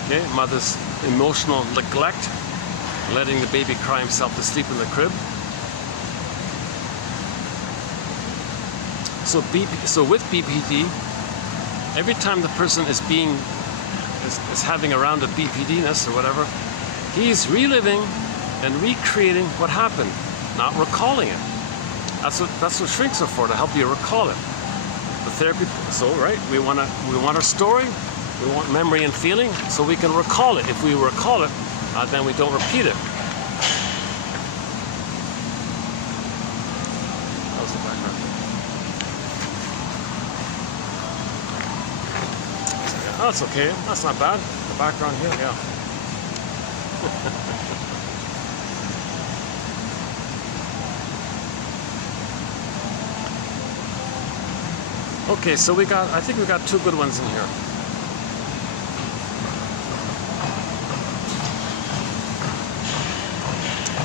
okay, mother's emotional neglect, letting the baby cry himself to sleep in the crib. So with BPD, every time the person is having a round of BPD-ness or whatever, he's reliving and recreating what happened, not recalling it. That's what shrinks are for, to help you recall it. The therapy, so right, we want a story, we want memory and feeling, so we can recall it. If we recall it, then we don't repeat it. How's the background? Oh, that's okay. That's not bad. The background here, yeah. Okay, so I think we got two good ones in here.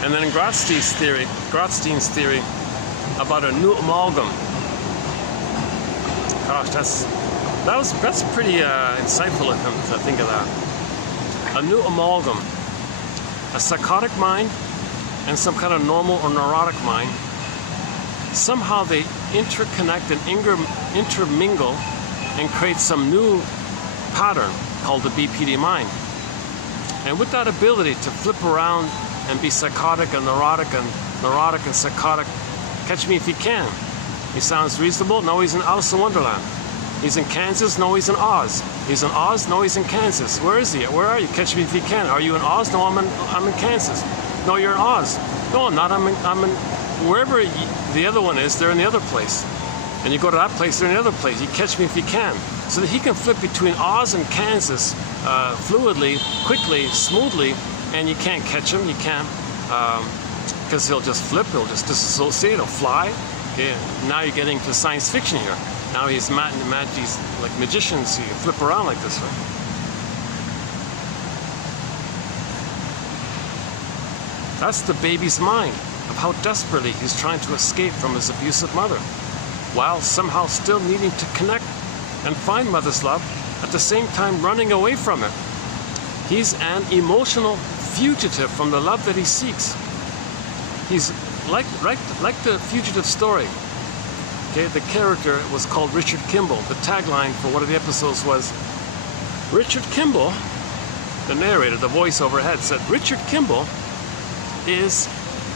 And then in Gratzstein's theory about a new amalgam. Gosh, that's pretty insightful to think of that. A new amalgam, a psychotic mind and some kind of normal or neurotic mind. Somehow they interconnect and intermingle and create some new pattern called the BPD mind. And with that ability to flip around and be psychotic and neurotic and psychotic, catch me if you can. He sounds reasonable. No, he's in Alice in Wonderland. He's in Kansas. No, he's in Oz. He's in Oz. No, he's in Kansas. Where is he? Where are you? Catch me if you can. Are you in Oz? No, I'm in Kansas. No, you're in Oz. No, I'm not. I'm in wherever the other one is. They're in the other place. And you go to that place, they're in the other place. You catch me if you can. So that he can flip between Oz and Kansas fluidly, quickly, smoothly, and you can't catch him. You can't, because he'll just flip. He'll just disassociate. He'll fly. Yeah. Now you're getting to science fiction here. Now he's these like magicians. You flip around like this, right? That's the baby's mind of how desperately he's trying to escape from his abusive mother, while somehow still needing to connect and find mother's love, at the same time running away from it. He's an emotional fugitive from the love that he seeks. He's like the fugitive story. Okay, the character was called Richard Kimball. The tagline for one of the episodes was, Richard Kimball, the narrator, the voice overhead said, Richard Kimball is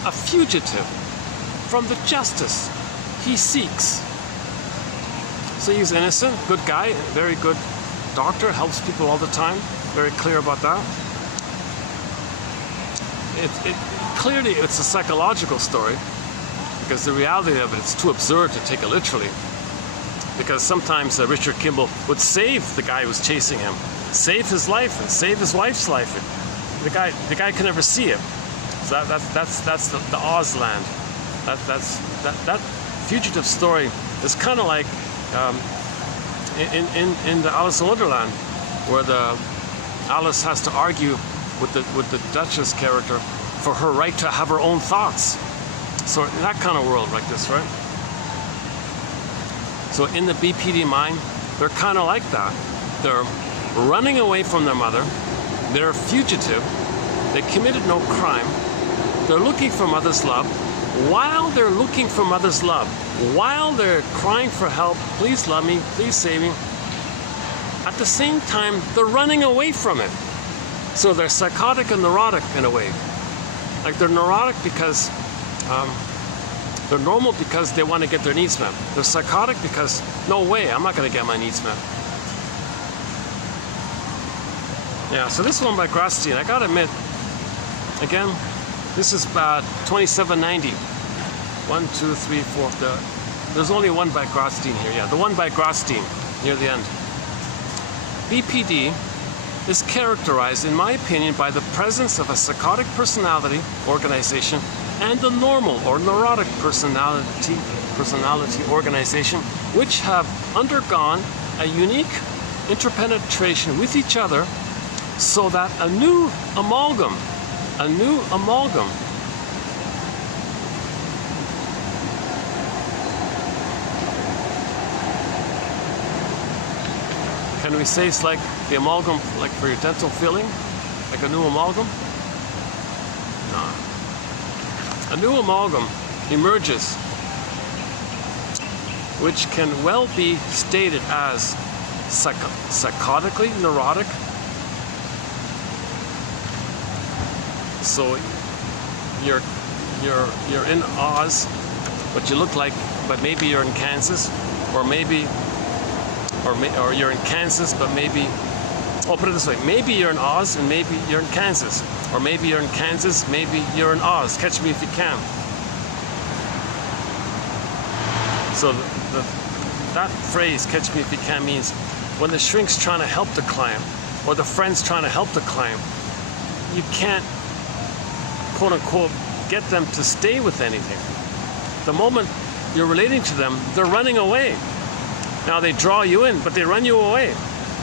a fugitive from the justice he seeks. So he's innocent, good guy, very good doctor, helps people all the time, very clear about that. Clearly it's a psychological story, because the reality of it is too absurd to take it literally. Because sometimes Richard Kimball would save the guy who was chasing him, save his life and save his wife's life. The guy could never see it. So that's the Oz land. That fugitive story is kind of like in the Alice in Wonderland, where the Alice has to argue with the Duchess character for her right to have her own thoughts. So that kind of world like this, right? So in the BPD mind, they're kind of like that. They're running away from their mother. They're a fugitive. They committed no crime. They're looking for mother's love. While they're looking for mother's love, while they're crying for help, please love me, please save me, at the same time, they're running away from it. So they're psychotic and neurotic in a way. Like they're neurotic because they're normal because they want to get their needs met. They're psychotic because, no way, I'm not going to get my needs met. Yeah, so this one by Gratz, I gotta admit, again, this is 2790. 1, 2, 3, 4. There's only one by Gratz here. Yeah, the one by Gratz near the end. BPD is characterized, in my opinion, by the presence of a psychotic personality organization and the normal or neurotic personality organization, which have undergone a unique interpenetration with each other, so that a new amalgam. Can we say it's like the amalgam, like for your dental filling? Like a new amalgam? No. A new amalgam emerges, which can well be stated as psychotically neurotic. So you're in Oz, but you look like, but maybe you're in Kansas, or you're in Kansas, but maybe, oh, put it this way, maybe you're in Oz and maybe you're in Kansas, or maybe you're in Kansas, maybe you're in Oz. Catch me if you can. So that phrase, catch me if you can, means when the shrink's trying to help the client, or the friend's trying to help the client, you can't, quote unquote, get them to stay with anything. The moment you're relating to them, they're running away. Now they draw you in, but they run you away.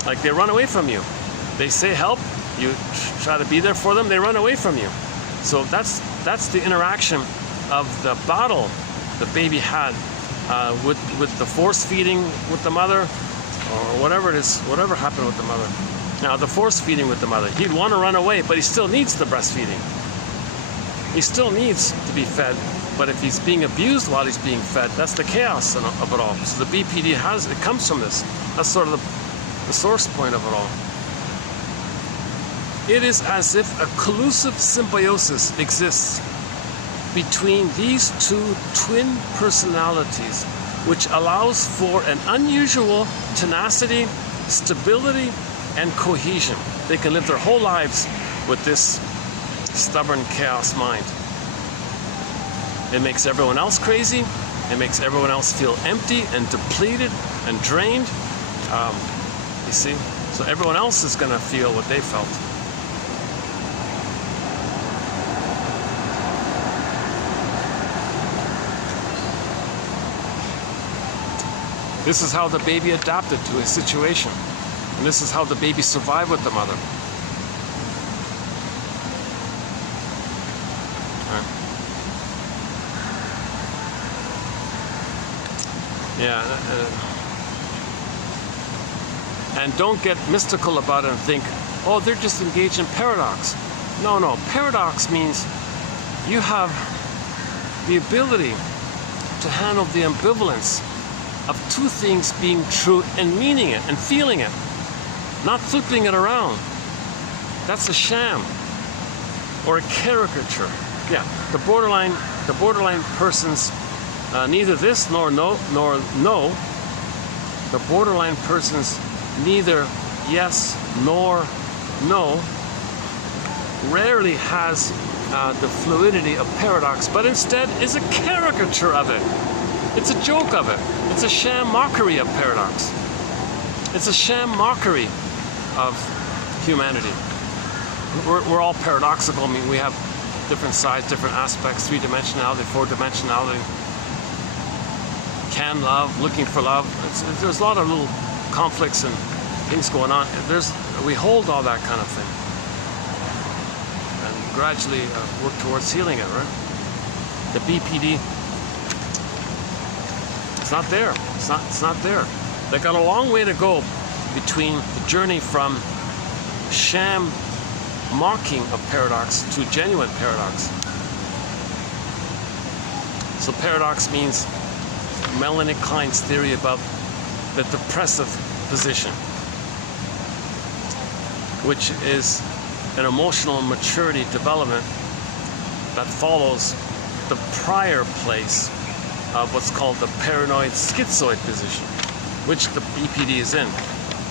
Like they run away from you. They say help, you try to be there for them, they run away from you. So that's the interaction of the battle the baby had with the force feeding with the mother, or whatever it is, whatever happened with the mother. Now the force feeding with the mother, he'd want to run away, but he still needs the breastfeeding. He still needs to be fed, but if he's being abused while he's being fed, that's the chaos of it all. So the BPD it comes from this. That's sort of the source point of it all. It is as if a collusive symbiosis exists between these two twin personalities, which allows for an unusual tenacity, stability, and cohesion. They can live their whole lives with this stubborn chaos mind. It makes everyone else crazy. It makes everyone else feel empty and depleted and drained. You see? So everyone else is going to feel what they felt. This is how the baby adapted to his situation. And this is how the baby survived with the mother. Yeah, and don't get mystical about it and think, oh, they're just engaged in paradox. No, paradox means you have the ability to handle the ambivalence of two things being true and meaning it and feeling it, not flipping it around. That's a sham or a caricature. Yeah, the borderline person's neither this nor no. The borderline person's neither yes nor no rarely has the fluidity of paradox, but instead is a caricature of it. It's a joke of it. It's a sham mockery of paradox. It's a sham mockery of humanity. We're all paradoxical. I mean, we have different sides, different aspects, three-dimensionality, four-dimensionality. Can love, looking for love. There's a lot of little conflicts and things going on. We hold all that kind of thing, and gradually work towards healing it, right? The BPD, it's not there. It's not there. They got a long way to go between the journey from sham mocking of paradox to genuine paradox. So paradox means Melanie Klein's theory about the depressive position, which is an emotional maturity development that follows the prior place of what's called the paranoid schizoid position, which the BPD is in.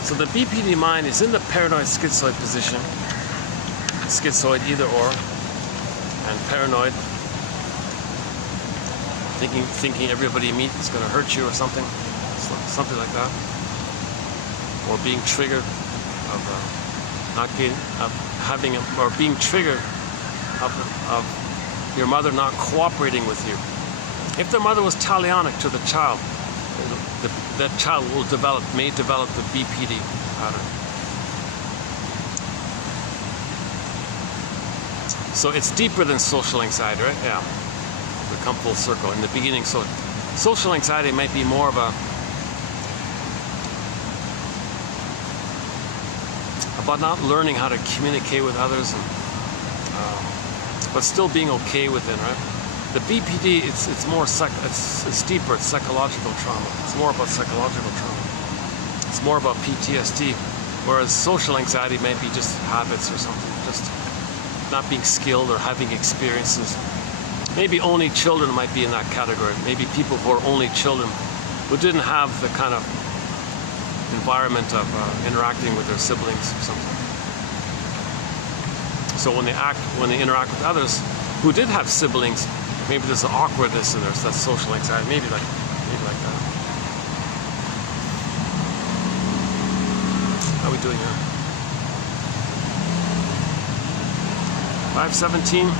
So the BPD mind is in the paranoid schizoid position, schizoid either or, and paranoid, thinking everybody you meet is going to hurt you or something like that, or being triggered of being triggered of your mother not cooperating with you. If the mother was talionic to the child, that child may develop the BPD pattern. So it's deeper than social anxiety, right? Yeah. We come full circle. In the beginning, so social anxiety might be more of about not learning how to communicate with others, and, but still being okay with it, right? The BPD, it's deeper. It's psychological trauma. It's more about psychological trauma. It's more about PTSD, whereas social anxiety might be just habits or something, just not being skilled or having experiences. Maybe only children might be in that category. Maybe people who are only children who didn't have the kind of environment of interacting with their siblings or something. So when they interact with others who did have siblings, maybe there's an awkwardness in there, so that's social anxiety. Maybe like that. How are we doing here? 5:17.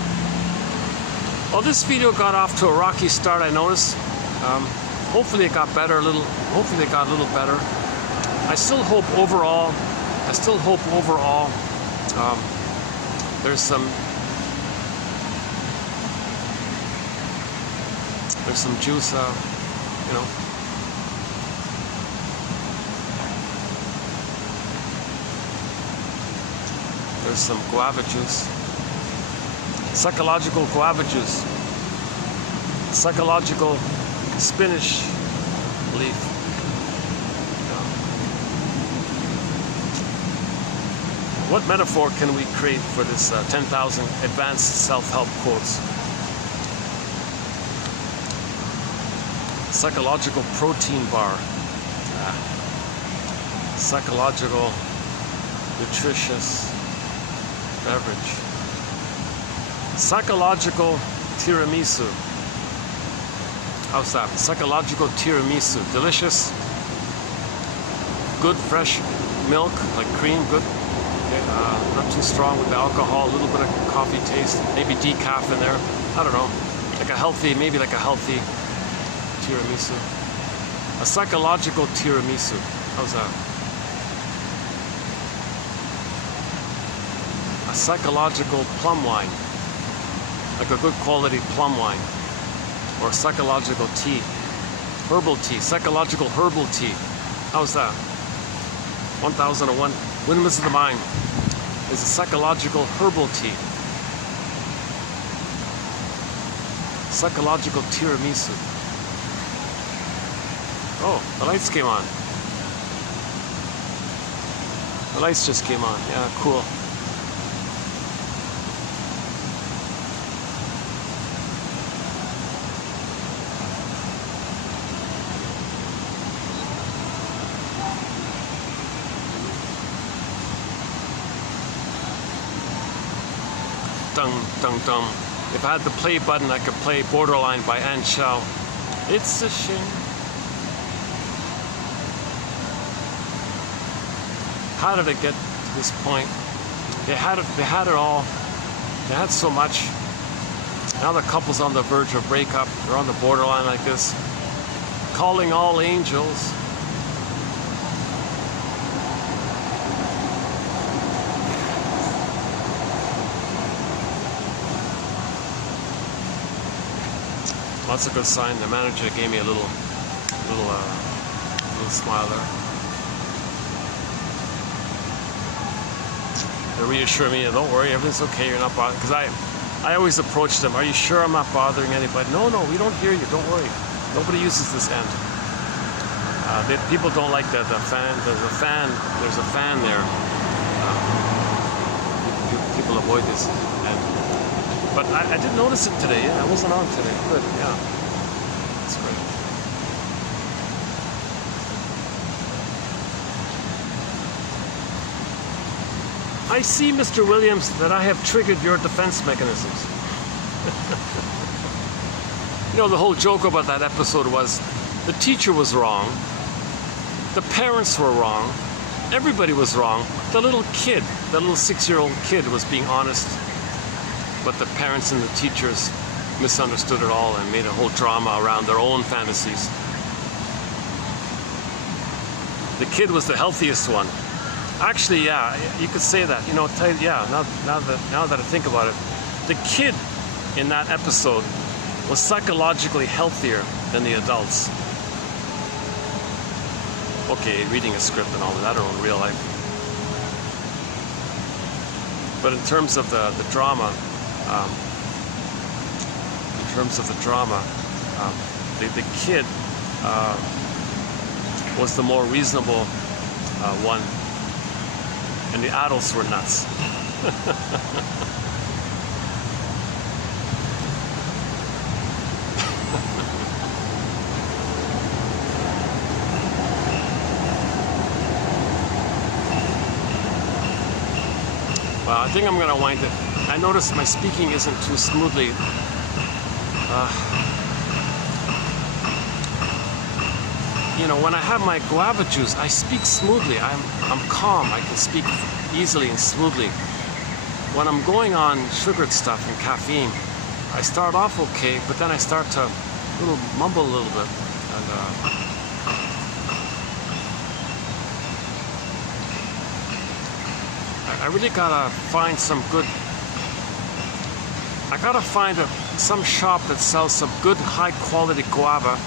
Well, this video got off to a rocky start, I noticed. Hopefully it got better a little. Hopefully it got a little better. I still hope overall. There's some juice, you know. There's some guava juice. Psychological guava juice. Psychological spinach leaf. What metaphor can we create for this 10,000 advanced self-help quotes? Psychological protein bar. Psychological nutritious beverage. Psychological tiramisu. How's that? Psychological tiramisu. Delicious. Good fresh milk, like cream, good. Not too strong with the alcohol, a little bit of coffee taste, maybe decaf in there. I don't know. Maybe like a healthy tiramisu. A psychological tiramisu. How's that? A psychological plum wine. Like a good quality plum wine. Or psychological tea. Herbal tea. Psychological herbal tea. How's that? 1001 Windmills of the Mind is a psychological herbal tea. Psychological tiramisu. Oh, the lights came on. The lights just came on. Yeah, cool. Dung, dung, dung. If I had the play button, I could play Borderline by Ann Chow. It's a shame. How did it get to this point? They had it all. They had so much. Now the couple's on the verge of breakup. They're on the borderline like this. Calling all angels. That's a good sign. The manager gave me a little smile there. They reassure me, don't worry, everything's okay, you're not bothered. Because I always approach them, are you sure I'm not bothering anybody? No, we don't hear you, don't worry. Nobody uses this end. People don't like the fan. There's a fan there. People avoid this. But I did notice it today. Yeah, I wasn't on today. Good. Yeah, that's great. I see, Mr. Williams, that I have triggered your defense mechanisms. You know, the whole joke about that episode was the teacher was wrong. The parents were wrong. Everybody was wrong. The little kid, the little 6-year-old kid was being honest. But the parents and the teachers misunderstood it all and made a whole drama around their own fantasies. The kid was the healthiest one. Actually, yeah, you could say that. You know, yeah, now that I think about it, the kid in that episode was psychologically healthier than the adults. Okay, reading a script and all that, I don't know in real life. But in terms of the drama, the kid was the more reasonable one, and the adults were nuts. Well, I think I'm going to wind it. I noticed my speaking isn't too smoothly. You know, when I have my guava juice, I speak smoothly. I'm calm. I can speak easily and smoothly. When I'm going on sugared stuff and caffeine, I start off okay, but then I start to mumble a little bit. And I really gotta find some good. I gotta find some shop that sells some good, high-quality guava.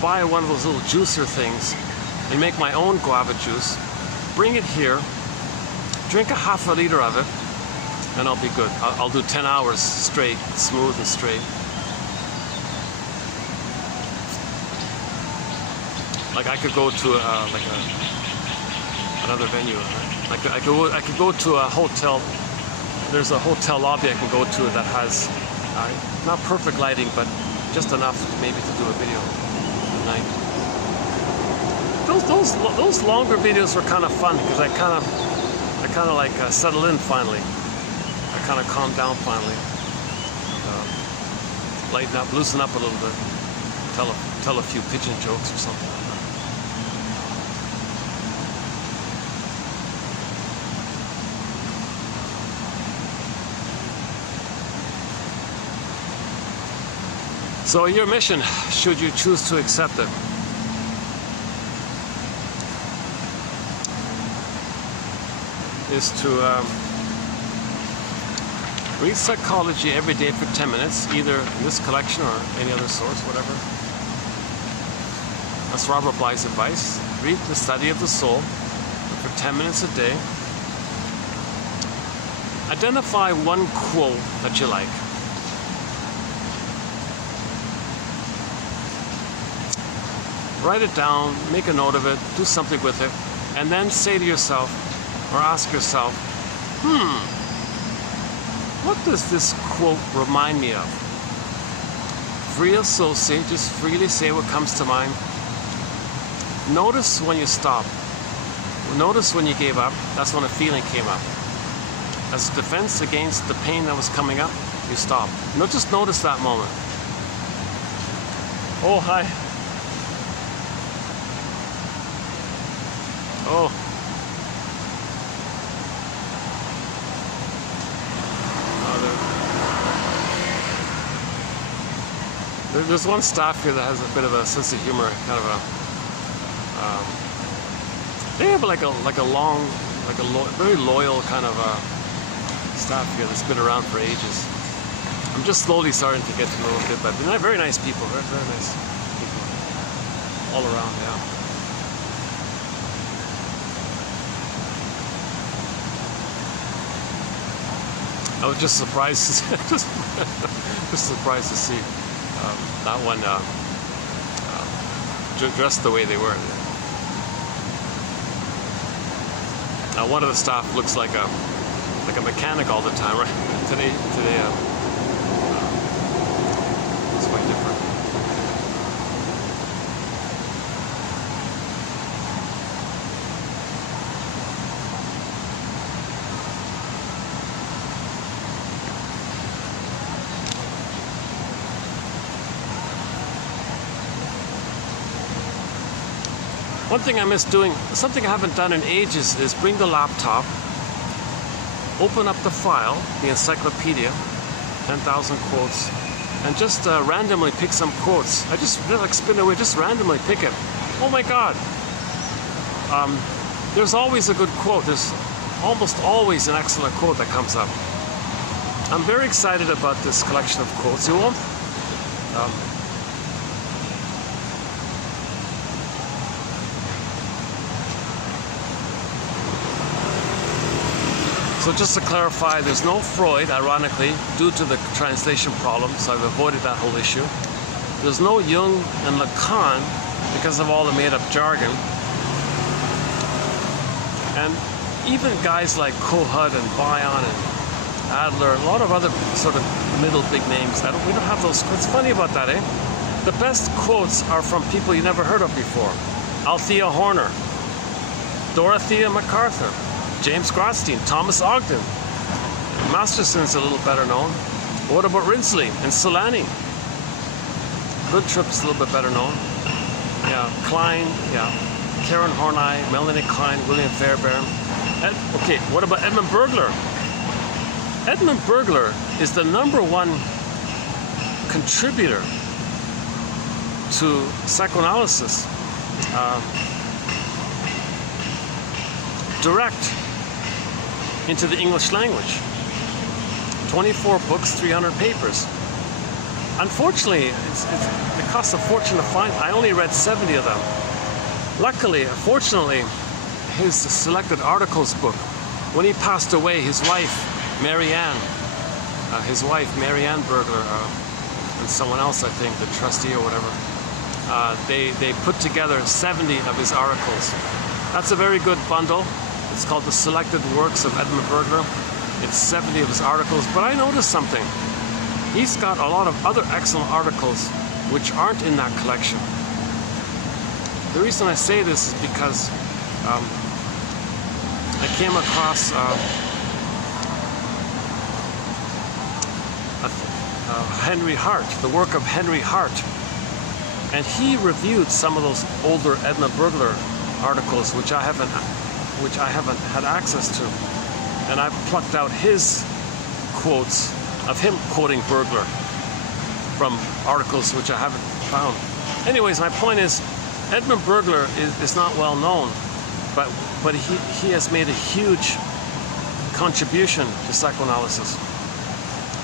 Buy one of those little juicer things, and make my own guava juice. Bring it here. Drink a half a liter of it, and I'll be good. I'll do 10 hours straight, smooth and straight. Like I could go to another venue. I could go to a hotel. There's a hotel lobby I can go to that has not perfect lighting, but just enough maybe to do a video at night. Those longer videos were kind of fun because I kind of like settled in finally. I kind of calmed down finally. Lighten up, loosen up a little bit. Tell a few pigeon jokes or something. So your mission, should you choose to accept it, is to read psychology every day for 10 minutes, either in this collection or any other source, whatever. That's Robert Bly's advice. Read The Study of the Soul for 10 minutes a day. Identify one quote that you like. Write it down, make a note of it, do something with it, and then say to yourself, or ask yourself, what does this quote remind me of? Free associate, just freely say what comes to mind. Notice when you stop. Notice when you gave up. That's when a feeling came up. As a defense against the pain that was coming up, you stop. Just notice that moment. Oh, hi. Oh. There's one staff here that has a bit of a sense of humor, kind of a. They have very loyal kind of staff here that's been around for ages. I'm just slowly starting to get to know a bit, but they're very nice people, very, very nice people all around, yeah. I was just surprised to see, just surprised to see that one dressed the way they were. Now, one of the staff looks like a mechanic all the time, right? Today, it's quite different. One thing I miss doing, something I haven't done in ages, is bring the laptop, open up the file, the encyclopedia, 10,000 quotes, and just randomly pick some quotes. I just like spin away, just randomly pick it. Oh my God! There's always a good quote. There's almost always an excellent quote that comes up. I'm very excited about this collection of quotes. You will? So just to clarify, there's no Freud, ironically, due to the translation problem, so I've avoided that whole issue. There's no Jung and Lacan because of all the made-up jargon. And even guys like Kohut and Bion and Adler, a lot of other sort of middle big names, we don't have those. It's funny about that, eh? The best quotes are from people you never heard of before. Althea Horner, Dorothea MacArthur, James Grotstein, Thomas Ogden. Masterson's a little better known. What about Rinsley and Solani? Good Trip's a little bit better known. Yeah, Klein, yeah. Karen Horney, Melanie Klein, William Fairbairn. Okay, what about Edmund Burglar? Edmund Burglar is the #1 contributor to psychoanalysis. Direct into the English language. 24 books, 300 papers. Unfortunately, it costs a fortune to find. I only read 70 of them. Luckily, fortunately, his selected articles book, when he passed away, his wife, Marianne Burglar, and someone else, I think, the trustee or whatever, they put together 70 of his articles. That's a very good bundle. It's called The Selected Works of Edmund Burglar. It's 70 of his articles, but I noticed something. He's got a lot of other excellent articles which aren't in that collection. The reason I say this is because I came across Henry Hart, the work of Henry Hart, and he reviewed some of those older Edmund Burglar articles which I haven't had access to, and I plucked out his quotes of him quoting Burglar from articles which I haven't found. Anyways, my point is, Edmund Burglar is not well known, but he has made a huge contribution to psychoanalysis.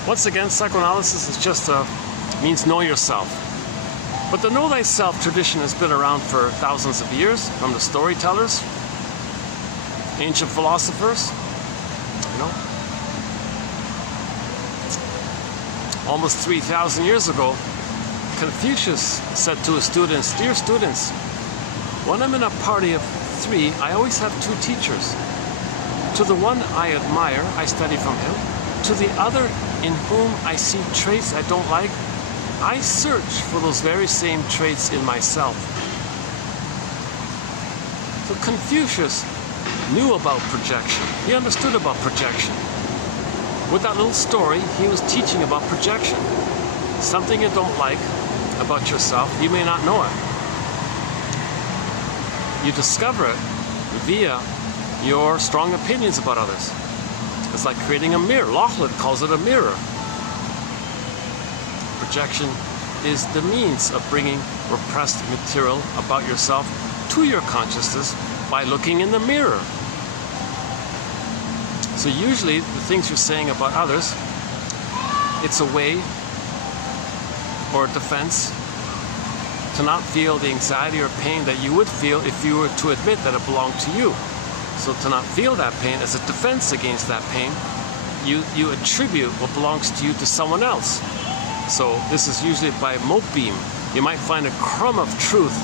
Once again, psychoanalysis is just means know yourself. But the know thyself tradition has been around for thousands of years, from the storytellers, ancient philosophers, you know. Almost 3,000 years ago, Confucius said to his students, "Dear students, when I'm in a party of 3, I always have 2 teachers. To the one I admire, I study from him. To the other, in whom I see traits I don't like, I search for those very same traits in myself." So Confucius knew about projection. He understood about projection. With that little story, he was teaching about projection. Something you don't like about yourself, you may not know it. You discover it via your strong opinions about others. It's like creating a mirror. Laughlin calls it a mirror. Projection is the means of bringing repressed material about yourself to your consciousness by looking in the mirror. So usually the things you're saying about others it's a way or a defense to not feel the anxiety or pain that you would feel if you were to admit that it belonged to you. So to not feel that pain as a defense against that pain, you attribute what belongs to you to someone else. So this is usually by mote beam. You might find a crumb of truth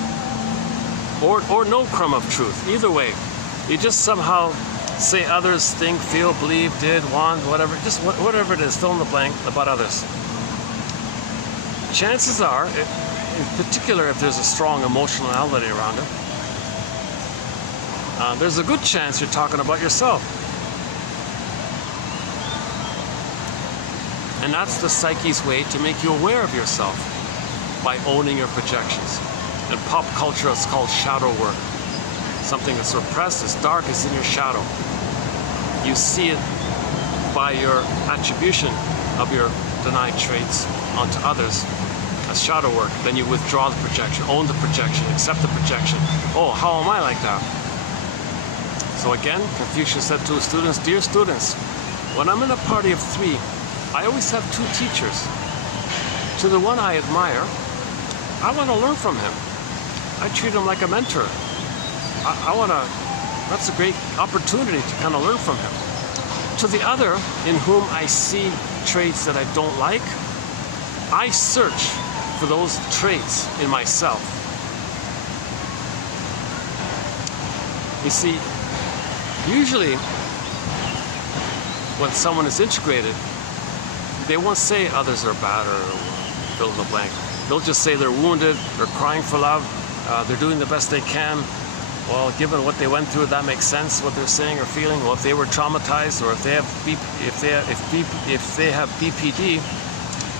or no crumb of truth. Either way, you just somehow say others think, feel, believe, did, want, whatever, just whatever it is, fill in the blank about others. Chances are, in particular if there's a strong emotionality around it, there's a good chance you're talking about yourself. And that's the psyche's way to make you aware of yourself, by owning your projections. In pop culture, it's called shadow work. Something that's repressed, is dark, is in your shadow. You see it by your attribution of your denied traits onto others as shadow work. Then you withdraw the projection, own the projection, accept the projection. Oh, how am I like that? So again, Confucius said to his students, dear students, when I'm in a party of 3, I always have 2 teachers. To the one I admire, I want to learn from him. I treat him like a mentor. That's a great opportunity to kind of learn from him. To the other, in whom I see traits that I don't like, I search for those traits in myself. You see, usually when someone is integrated, they won't say others are bad or fill in the blank. They'll just say they're wounded, they're crying for love, they're doing the best they can. Well, given what they went through, that makes sense, what they're saying or feeling. Well, if they were traumatized, or if they have BPD,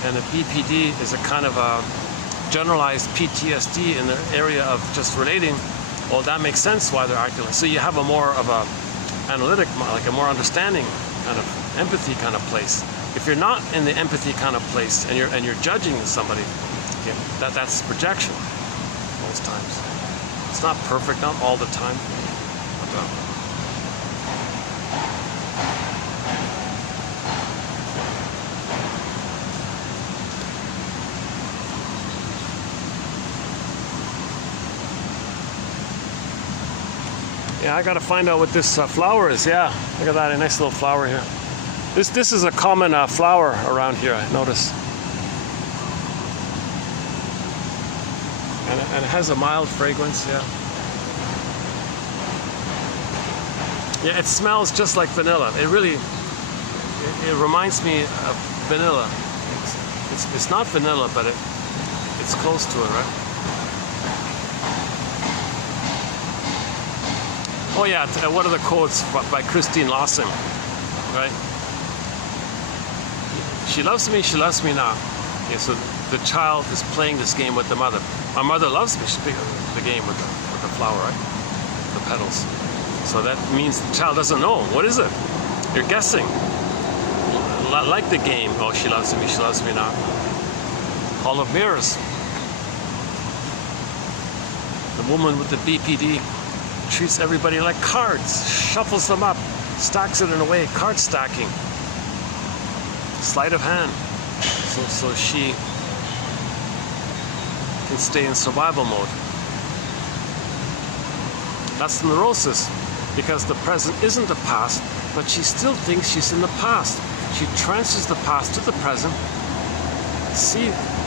and the BPD is a kind of a generalized PTSD in the area of just relating, well, that makes sense why they're acting. So you have a more of a analytic, like a more understanding kind of empathy kind of place. If you're not in the empathy kind of place and you're judging somebody, okay, that's projection most times. It's not perfect, not all the time. But, yeah, I gotta find out what this flower is. Yeah, look at that, a nice little flower here. This is a common flower around here, I notice. And it has a mild fragrance, yeah. Yeah, it smells just like vanilla. It really, it reminds me of vanilla. It's not vanilla, but it's close to it, right? Oh yeah, one of the quotes by Christine Lawson, right? She loves me not. Okay, so the child is playing this game with the mother. My mother loves me. She's playing the game with the flower, right? The petals. So that means the child doesn't know. What is it? You're guessing. Like the game. Oh, she loves me not. Hall of Mirrors. The woman with the BPD treats everybody like cards, shuffles them up, stacks it in a way, card stacking. Sleight of hand. So she can stay in survival mode. That's the neurosis, because the present isn't the past, but she still thinks she's in the past. She transfers the past to the present,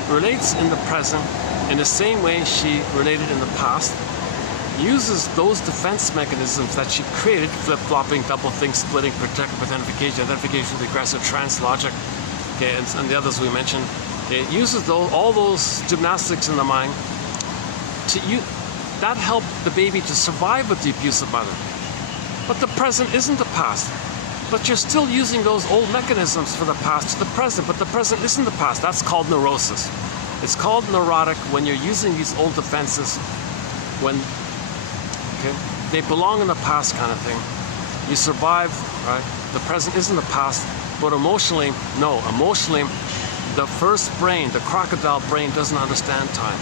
relates in the present in the same way she related in the past, uses those defense mechanisms that she created, flip-flopping, double-think, splitting, protective, identification with aggressive, trance, logic, okay, and the others we mentioned. It uses all those gymnastics in the mind that helped the baby to survive with the abusive mother. But the present isn't the past. But you're still using those old mechanisms for the past to the present, but the present isn't the past. That's called neurosis. It's called neurotic when you're using these old defenses when they belong in the past kind of thing. You survive, right? The present isn't the past, but emotionally, no. Emotionally, the first brain, the crocodile brain, doesn't understand time.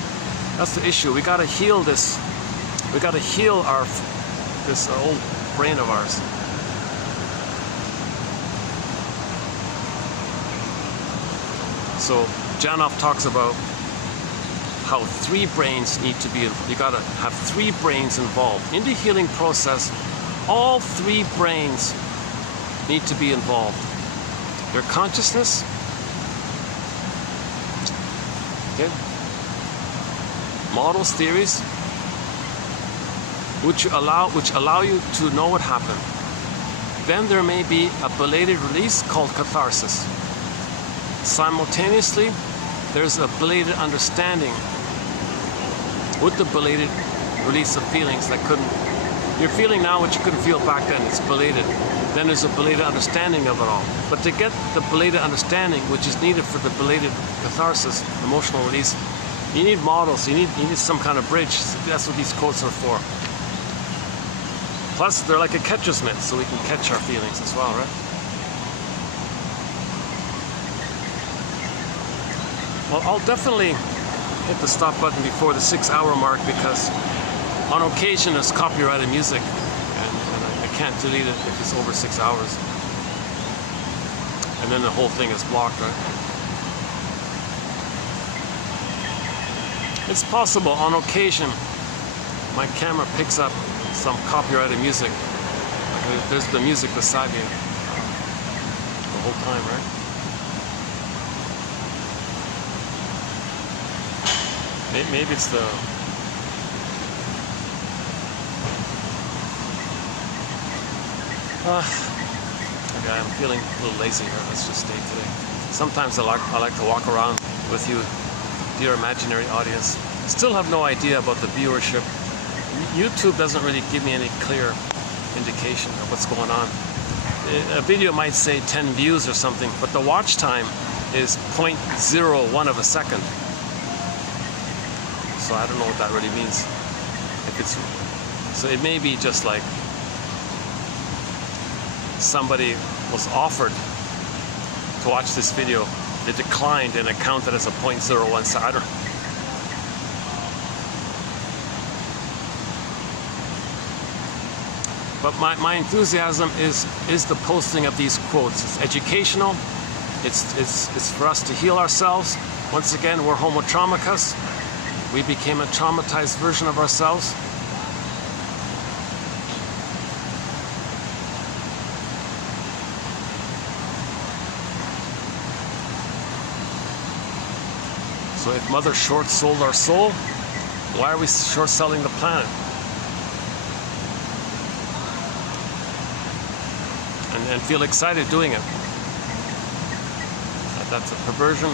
That's the issue. We got to heal this. We got to heal this old brain of ours. So Janoff talks about how 3 brains need to be, you gotta have 3 brains involved. In the healing process, all 3 brains need to be involved. Your consciousness, okay, models, theories, which allow you to know what happened. Then there may be a belated release called catharsis. Simultaneously, there's a belated understanding with the belated release of feelings that you're feeling now what you couldn't feel back then. It's belated. Then there's a belated understanding of it all. But to get the belated understanding, which is needed for the belated catharsis, emotional release, you need models. You need some kind of bridge. That's what these quotes are for. Plus, they're like a catcher's mitt, so we can catch our feelings as well, right? Well, I'll definitely hit the stop button before the 6-hour mark, because on occasion there's copyrighted music, and I can't delete it if it's over 6 hours. And then the whole thing is blocked, right? It's possible on occasion my camera picks up some copyrighted music. Like there's the music beside me the whole time, right? Maybe it's the okay, I'm feeling a little lazy here. Let's just stay today. Sometimes I like to walk around with you, dear imaginary audience. Still have no idea about the viewership. YouTube doesn't really give me any clear indication of what's going on. A video might say 10 views or something, but the watch time is 0.01 of a second. So I don't know what that really means. So it may be just like somebody was offered to watch this video, they declined, and it counted as a 0.01. So I don't. But my enthusiasm is the posting of these quotes. It's educational. It's for us to heal ourselves. Once again, we're homo traumicus. We became a traumatized version of ourselves. So if Mother short-sold our soul, why are we short-selling the planet? And feel excited doing it. That's a perversion.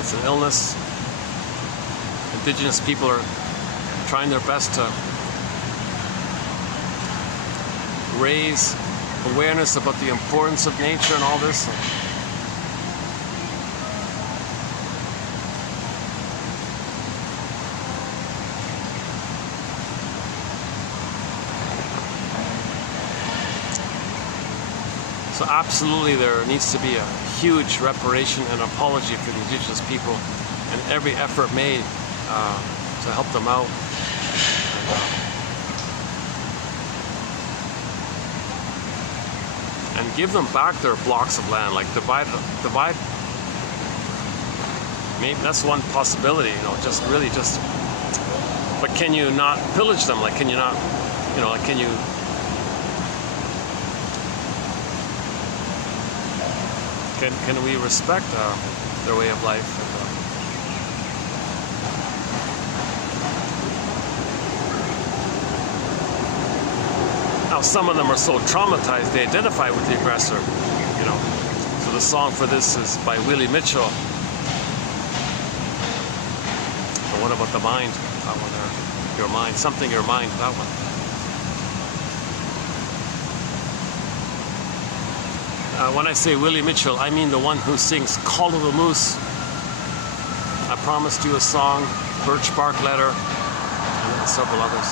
It's an illness. Indigenous people are trying their best to raise awareness about the importance of nature and all this. So absolutely there needs to be a huge reparation and apology for the indigenous people, and every effort made to help them out. And give them back their blocks of land, like divide. Maybe that's one possibility, just really. But can you not pillage them? Like, can you not, like, can you? Can we respect their way of life? Now, some of them are so traumatized they identify with the aggressor, So the song for this is by Willie Mitchell. The one about the mind, that one there. Your mind, something your mind, that one. When I say Willie Mitchell, I mean the one who sings Call of the Moose, I Promised You a Song, Birch Bark Letter, and several others.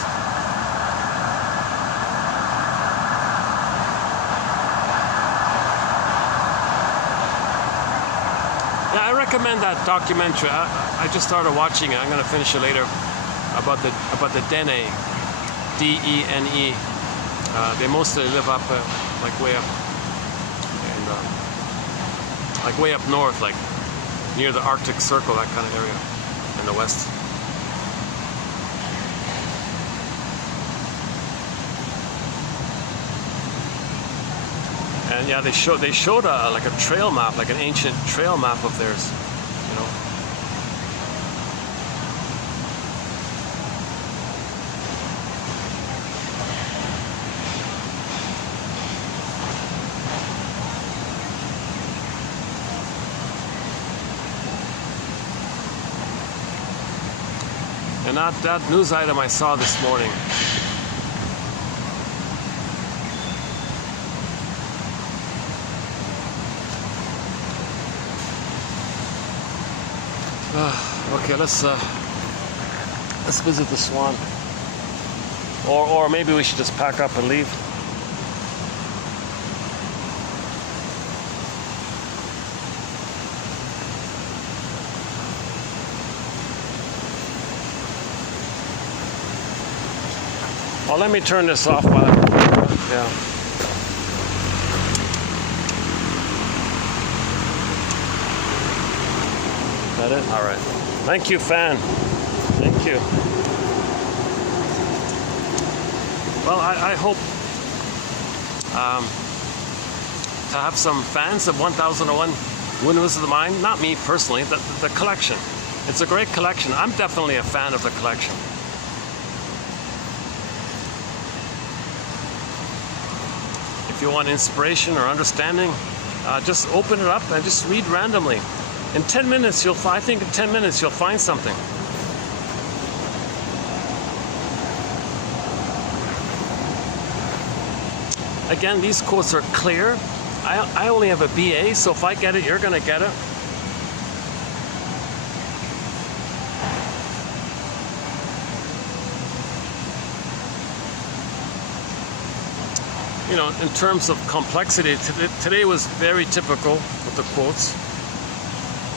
Yeah, I recommend that documentary. I just started watching it. I'm going to finish it later. About the Dene, D-E-N-E. They mostly live up, like way up. Like way up north, like near the Arctic Circle, that kind of area in the west. And yeah, they showed like a trail map, like an ancient trail map of theirs, you know. And that news item I saw this morning. Okay, let's visit the Swan. Or maybe we should just pack up and leave. Well, let me turn this off while I'm... Yeah. Is that it? All right. Thank you, fan. Thank you. Well, I hope to have some fans of 1001 Windmills of the Mind. Not me personally, the collection. It's a great collection. I'm definitely a fan of the collection. If you want inspiration or understanding, just open it up and just read randomly. In 10 minutes, I think in 10 minutes you'll find something. Again, these quotes are clear. I only have a BA, so if I get it, you're going to get it. You know, in terms of complexity, today was very typical with the quotes.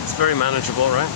It's very manageable, right?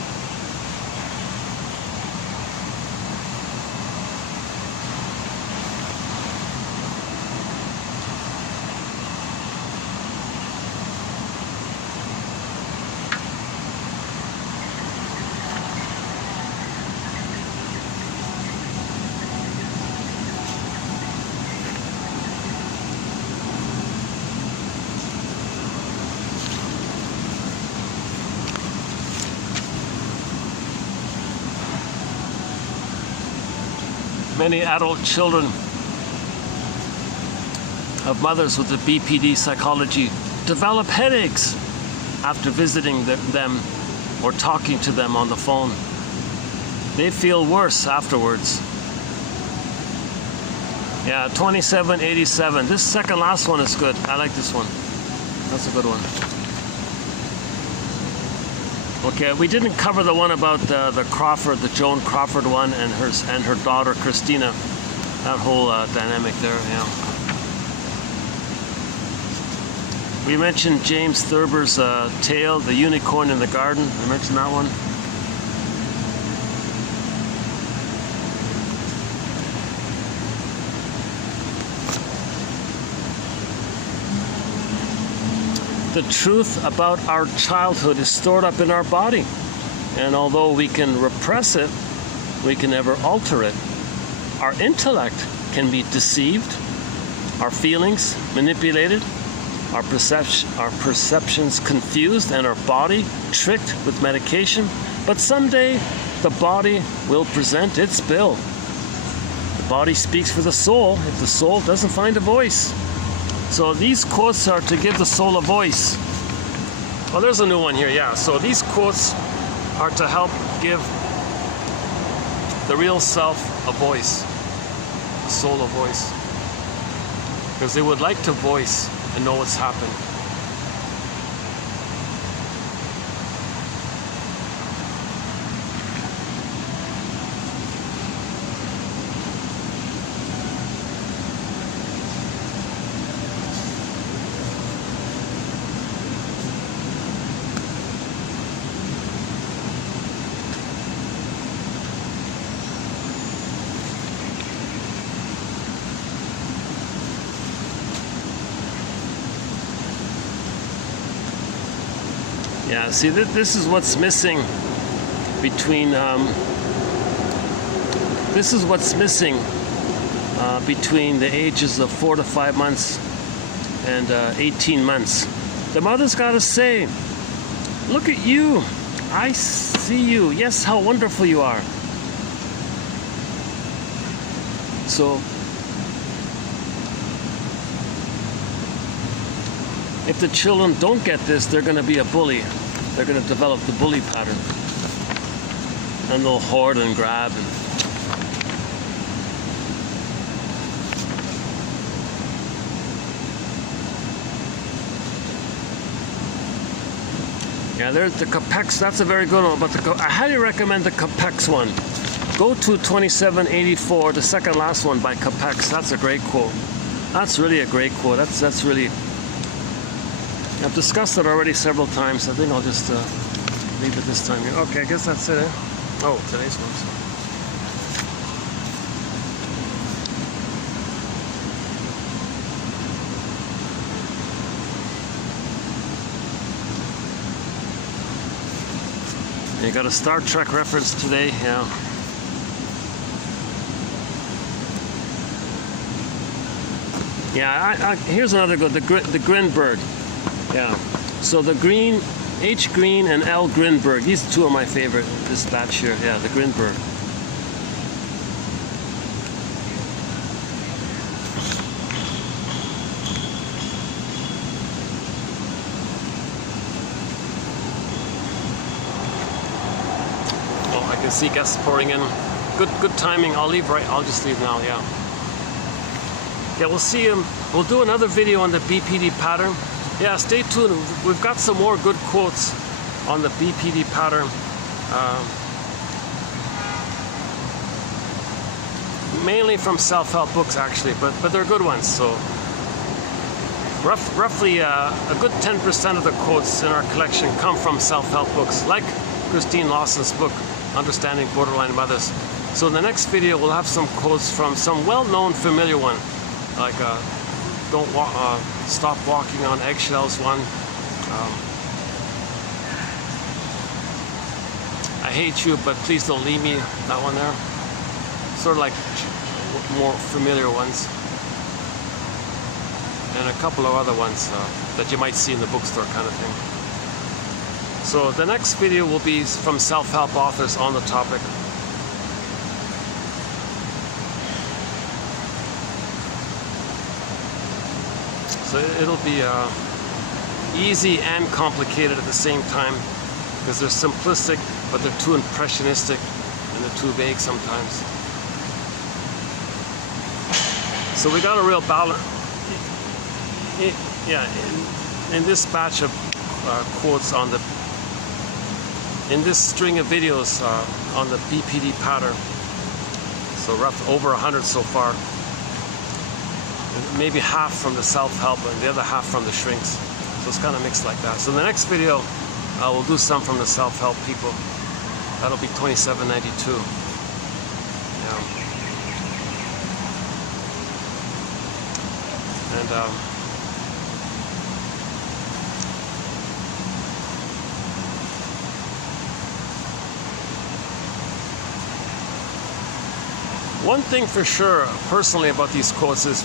Many adult children of mothers with the BPD psychology develop headaches after visiting them or talking to them on the phone. They feel worse afterwards. Yeah, 2787. This second last one is good. I like this one. That's a good one. Okay, we didn't cover the one about the Crawford, the Joan Crawford one, and her daughter Christina. That whole dynamic there. Yeah. We mentioned James Thurber's tale, The Unicorn in the Garden. I mentioned that one. The truth about our childhood is stored up in our body, and although we can repress it, we can never alter it. Our intellect can be deceived, our feelings manipulated, our perceptions confused, and our body tricked with medication. But someday the body will present its bill. The body speaks for the soul if the soul doesn't find a voice. So these quotes are to give the soul a voice. Well, there's a new one here, yeah. So these quotes are to help give the real self a voice, the soul a voice. Because they would like to voice and know what's happened. Yeah, see, this is what's missing between between the ages of 4 to 5 months and 18 months. The mother's got to say, look at you, I see you, yes, how wonderful you are. So if the children don't get this, they're going to be a bully. They're going to develop the bully pattern. And they'll hoard and grab. Yeah, there's the Capex. That's a very good one. But I highly recommend the Capex one. Go to 2784, the second last one by Capex. That's a great quote. That's really a great quote. That's really... I've discussed it already several times. I think I'll just leave it this time here. Okay, I guess that's it. Eh? Oh, today's one. You got a Star Trek reference today, yeah. Yeah, here's another good, the Grin bird. Yeah, so the green, H. Green and L. Grinberg. These two are my favorite, this batch here. Yeah, the Grinberg. Oh, I can see guests pouring in. Good timing. I'll just leave now, yeah. Yeah, we'll see him. We'll do another video on the BPD pattern. Yeah, stay tuned. We've got some more good quotes on the BPD pattern. Mainly from self-help books, actually, but they're good ones. So roughly a good 10% of the quotes in our collection come from self-help books, like Christine Lawson's book, Understanding Borderline Mothers. So in the next video, we'll have some quotes from some well-known, familiar one, like Don't Stop Walking on Eggshells one. I hate you, but please don't leave me. That one there. Sort of like more familiar ones. And a couple of other ones that you might see in the bookstore kind of thing. So the next video will be from self-help authors on the topic. So it'll be easy and complicated at the same time, because they're simplistic, but they're too impressionistic and they're too vague sometimes. So we got a real balance. Yeah, in this batch of quotes on the, in this string of videos on the BPD pattern, so over 100 so far. Maybe half from the self-help and the other half from the shrinks. So it's kind of mixed like that. So the next video, we'll do some from the self-help people. That'll be 2792. Yeah. And one thing for sure, personally, about these quotes is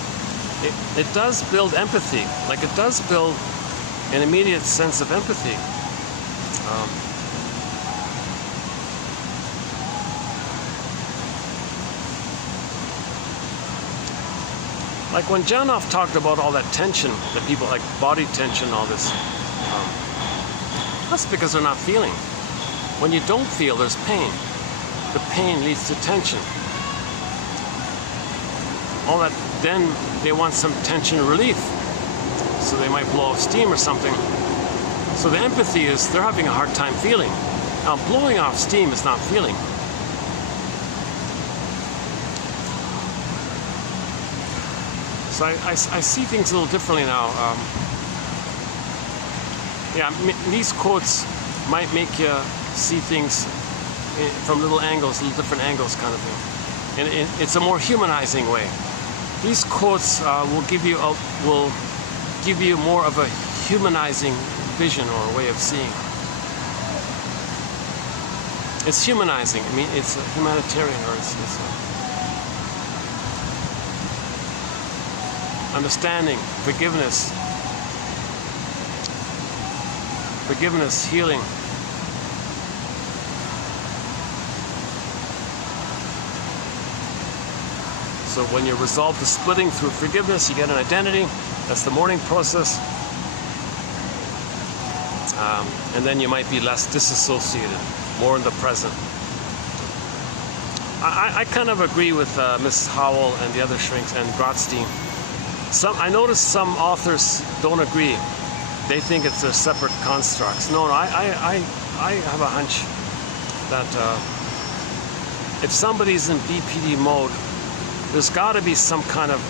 it does build empathy. Like, it does build an immediate sense of empathy. Like when Janoff talked about all that tension that people, like body tension, all this, that's because they're not feeling. When you don't feel, there's pain. The pain leads to tension. All that, then they want some tension relief, so they might blow off steam or something. So the empathy is they're having a hard time feeling. Now, blowing off steam is not feeling. So I see things a little differently now. Yeah, these quotes might make you see things from little angles, little different angles, kind of thing. And it's a more humanizing way. These quotes will give you more of a humanizing vision or a way of seeing. It's humanizing. I mean, it's humanitarian, or it's understanding, forgiveness, healing. So when you resolve the splitting through forgiveness, you get an identity. That's the mourning process. And then you might be less disassociated, more in the present. I kind of agree with Mrs. Howell and the other shrinks and Gratzstein. I notice some authors don't agree. They think it's a separate constructs. No, I have a hunch that if somebody's in BPD mode, there's got to be some kind of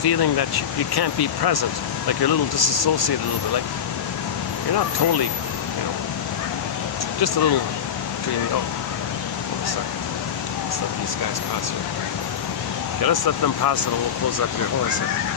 feeling that you can't be present, like you're a little disassociated a little bit, like you're not totally, just a little dreamy. Oh, hold a second. Let's let these guys pass here. Okay, let's let them pass it and we'll close up here. Hold on a second.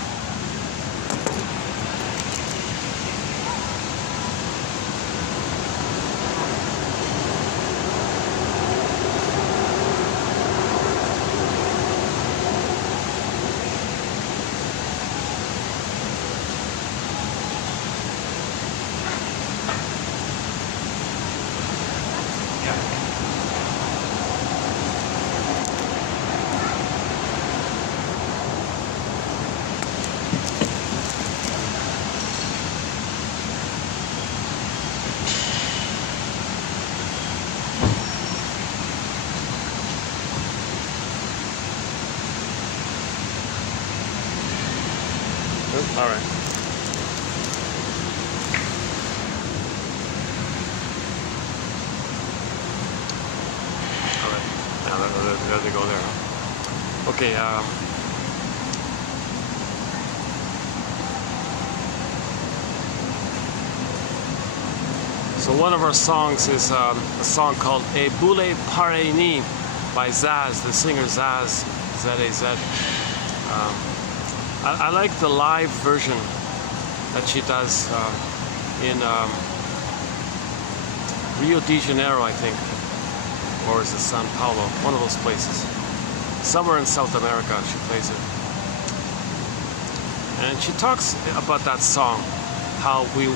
All right. Now there they go there. Okay. So one of our songs is a song called "E Boule Pare Ni" by Zaz, the singer Zaz, Z-A-Z. I like the live version that she does in Rio de Janeiro, I think, or is it Sao Paulo? One of those places. Somewhere in South America she plays it. And she talks about that song, how we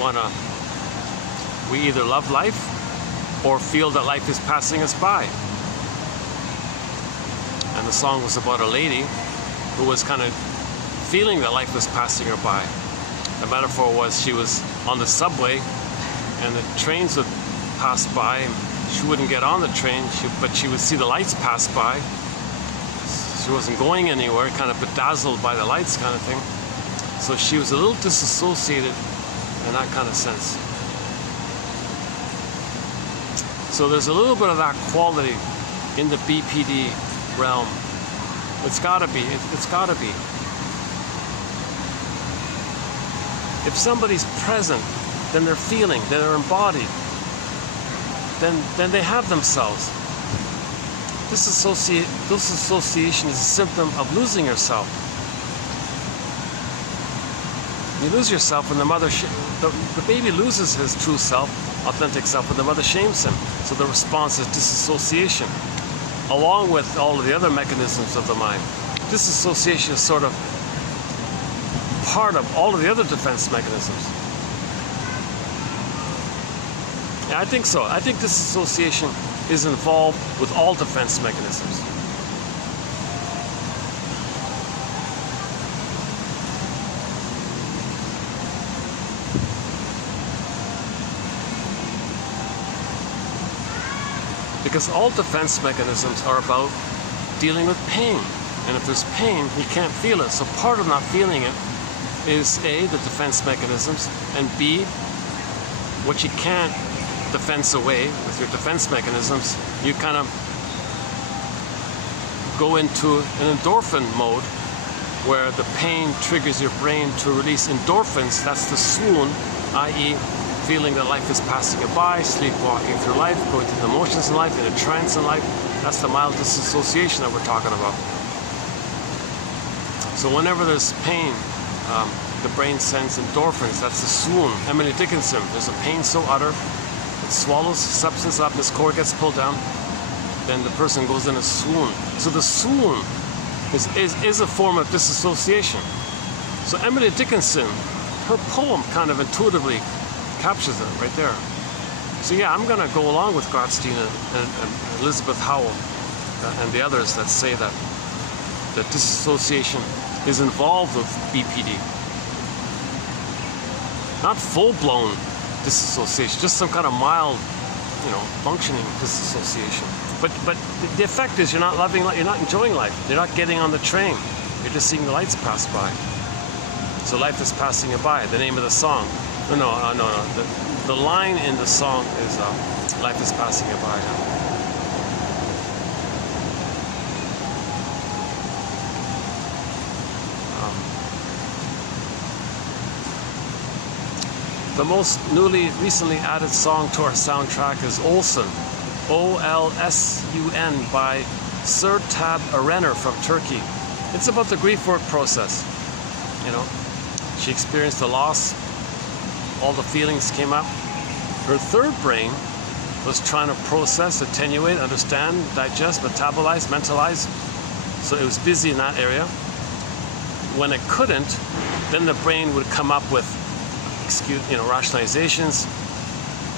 either love life or feel that life is passing us by. And the song was about a lady who was kind of feeling that life was passing her by. The metaphor was she was on the subway and the trains would pass by. She wouldn't get on the train, but she would see the lights pass by. She wasn't going anywhere, kind of bedazzled by the lights kind of thing. So she was a little disassociated in that kind of sense. So there's a little bit of that quality in the BPD realm. It's gotta be, it's gotta be. If somebody's present, then they're feeling, then they're embodied, then they have themselves. Disassociation is a symptom of losing yourself. You lose yourself when the baby loses his true self, authentic self, when the mother shames him. So the response is disassociation, along with all of the other mechanisms of the mind. Disassociation is sort of part of all of the other defense mechanisms. Yeah, I think so. I think disassociation is involved with all defense mechanisms. Because all defense mechanisms are about dealing with pain. And if there's pain, you can't feel it. So part of not feeling it is A, the defense mechanisms, and B, what you can't defense away with your defense mechanisms, you kind of go into an endorphin mode where the pain triggers your brain to release endorphins. That's the swoon, i.e. feeling that life is passing you by, sleepwalking through life, going through the motions in life, in a trance in life. That's the mild disassociation that we're talking about. So whenever there's pain, the brain sends endorphins. That's the swoon. Emily Dickinson, there's a pain so utter, it swallows substance up, this cord gets pulled down, then the person goes in a swoon. So the swoon is a form of disassociation. So Emily Dickinson, her poem kind of intuitively captures it right there. So yeah, I'm going to go along with Gottstein and Elizabeth Howell and the others that say that disassociation is involved with BPD. Not full-blown disassociation, just some kind of mild, functioning disassociation. But the effect is you're not loving life, you're not enjoying life. You're not getting on the train. You're just seeing the lights pass by. So life is passing you by. The name of the song. No. The line in the song is life is passing you by. The most recently added song to our soundtrack is Olsun, O-L-S-U-N, by Sertab Erener from Turkey. It's about the grief work process. She experienced a loss. All the feelings came up. Her third brain was trying to process, attenuate, understand, digest, metabolize, mentalize. So it was busy in that area. When it couldn't, then the brain would come up with rationalizations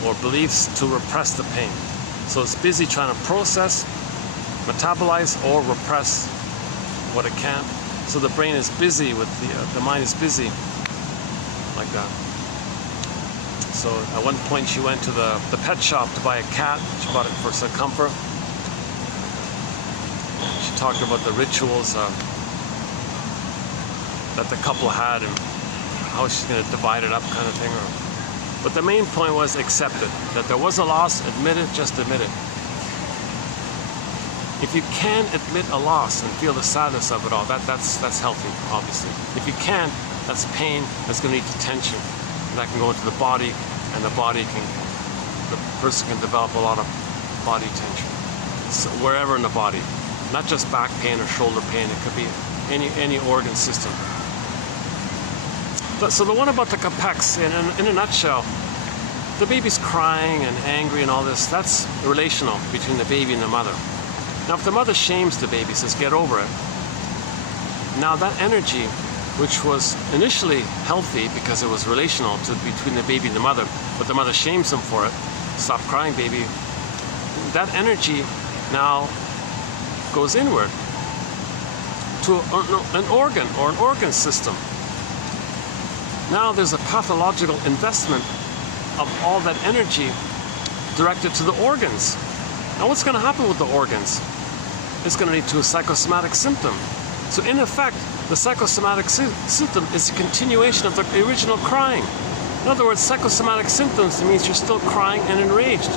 or beliefs to repress the pain. So it's busy trying to process, metabolize, or repress what it can. So the brain is busy with the mind is busy like that. So at one point she went to the pet shop to buy a cat. She bought it for some comfort. She talked about the rituals that the couple had and how she's going to divide it up kind of thing. But the main point was accept it. That there was a loss, admit it, just admit it. If you can admit a loss and feel the sadness of it all, that's healthy, obviously. If you can't, that's pain, that's going to lead to tension. And that can go into the body, and the person can develop a lot of body tension. So wherever in the body, not just back pain or shoulder pain, it could be any organ system. So the one about the capex, in a nutshell, the baby's crying and angry and all this, that's relational between the baby and the mother. Now if the mother shames the baby, says get over it, now that energy, which was initially healthy because it was relational between the baby and the mother, but the mother shames him for it, stop crying baby, that energy now goes inward to an organ or an organ system. Now there's a pathological investment of all that energy directed to the organs. Now what's going to happen with the organs? It's going to lead to a psychosomatic symptom. So in effect, the psychosomatic symptom is a continuation of the original crying. In other words, psychosomatic symptoms means you're still crying and enraged.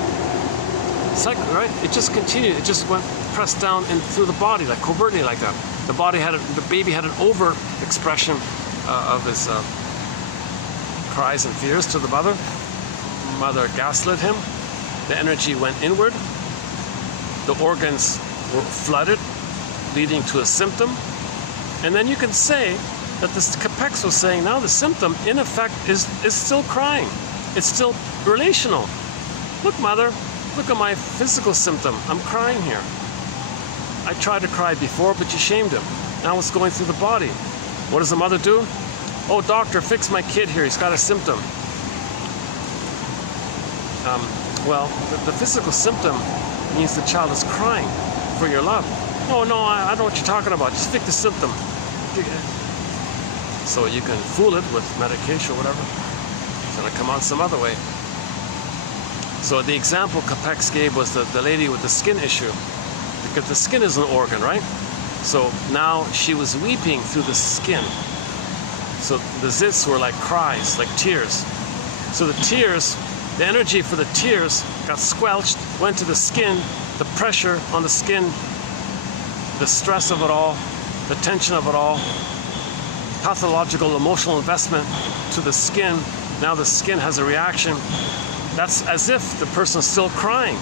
Right? It just continued. It just went pressed down through the body, like covertly, like that. The baby had an over expression of his cries and fears to the mother. Mother gaslit him. The energy went inward. The organs were flooded, leading to a symptom. And then you can say that this capex was saying now the symptom, in effect, is still crying. It's still relational. Look, mother, look at my physical symptom. I'm crying here. I tried to cry before, but you shamed him. Now it's going through the body. What does the mother do? Oh, doctor, fix my kid here. He's got a symptom. Well, the physical symptom means the child is crying for your love. Oh, no, I don't know what you're talking about. Just fix the symptom. So you can fool it with medication or whatever. It's going to come out some other way. So the example Capex gave was the lady with the skin issue. Because the skin is an organ, right? So now she was weeping through the skin. So the zits were like cries, like tears. So the tears, the energy for the tears got squelched, went to the skin, the pressure on the skin, the stress of it all, the tension of it all, pathological emotional investment to the skin. Now the skin has a reaction. That's as if the person's still crying.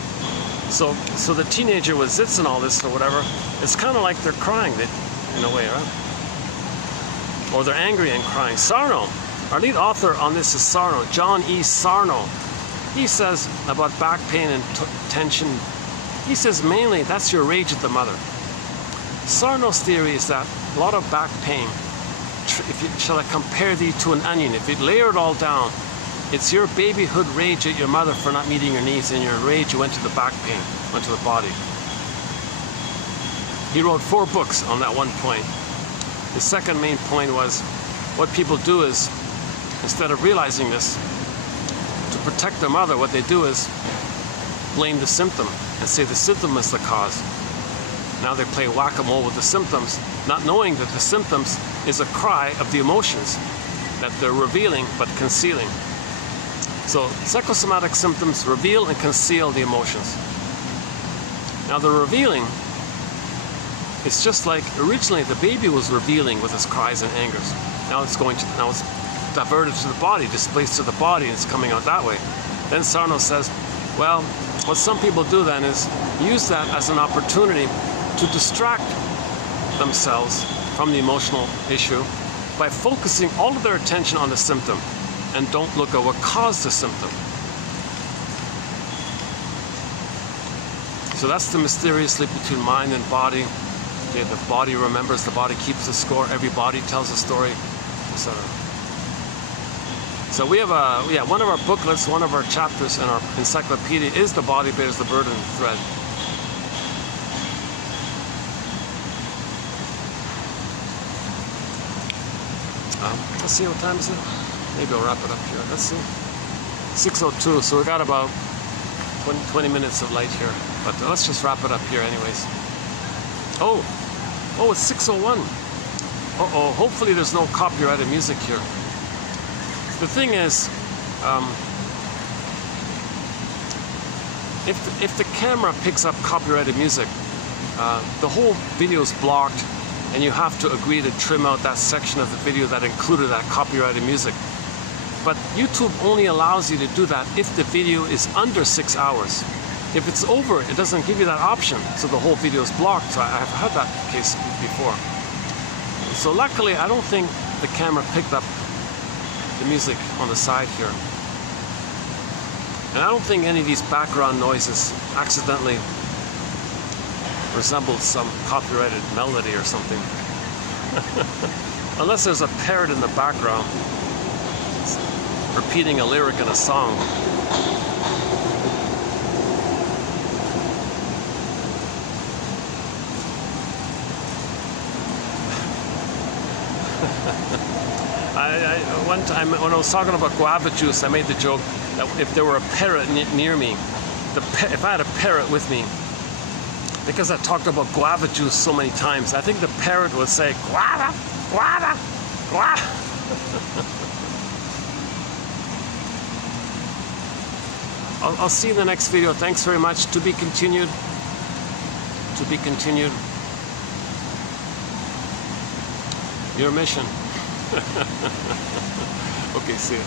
So the teenager with zits and all this or whatever, it's kind of like they're crying in a way, right? Or they're angry and crying. Sarno, our lead author on this is Sarno, John E. Sarno. He says about back pain and tension, he says mainly that's your rage at the mother. Sarno's theory is that a lot of back pain, shall I compare thee to an onion? If you layer it all down, it's your babyhood rage at your mother for not meeting your needs, and your rage went to the back pain, went to the body. He wrote 4 books on that one point. His second main point was, what people do is, instead of realizing this, to protect their mother, what they do is blame the symptom and say the symptom is the cause. Now they play whack-a-mole with the symptoms, not knowing that the symptoms is a cry of the emotions that they're revealing but concealing. So psychosomatic symptoms reveal and conceal the emotions. Now the revealing, it's just like originally the baby was revealing with his cries and angers. Now it's diverted to the body, displaced to the body, and it's coming out that way. Then Sarno says, well, what some people do then is use that as an opportunity to distract themselves from the emotional issue by focusing all of their attention on the symptom and don't look at what caused the symptom. So that's the mysteriously between mind and body. Okay, the body remembers, the body keeps the score, every body tells a story, etc. So we have one of our booklets, one of our chapters in our encyclopedia is The Body Bears the Burden thread. Let's see, what time is it? Maybe I'll wrap it up here. Let's see. 6:02, so we got about 20 minutes of light here. But let's just wrap it up here anyways. Oh, it's 6:01. Uh-oh, hopefully there's no copyrighted music here. The thing is, if the camera picks up copyrighted music, the whole video is blocked, and you have to agree to trim out that section of the video that included that copyrighted music. But YouTube only allows you to do that if the video is under 6 hours. If it's over, it doesn't give you that option, so the whole video is blocked. So I've had that case before. So luckily, I don't think the camera picked up the music on the side here. And I don't think any of these background noises accidentally resembled some copyrighted melody or something. Unless there's a parrot in the background repeating a lyric in a song. One time when I was talking about guava juice, I made the joke that if there were a parrot near me, if I had a parrot with me, because I talked about guava juice so many times, I think the parrot would say, guava, guava, guava. I'll see you in the next video. Thanks very much. To be continued. To be continued. Your mission. Okay, see you.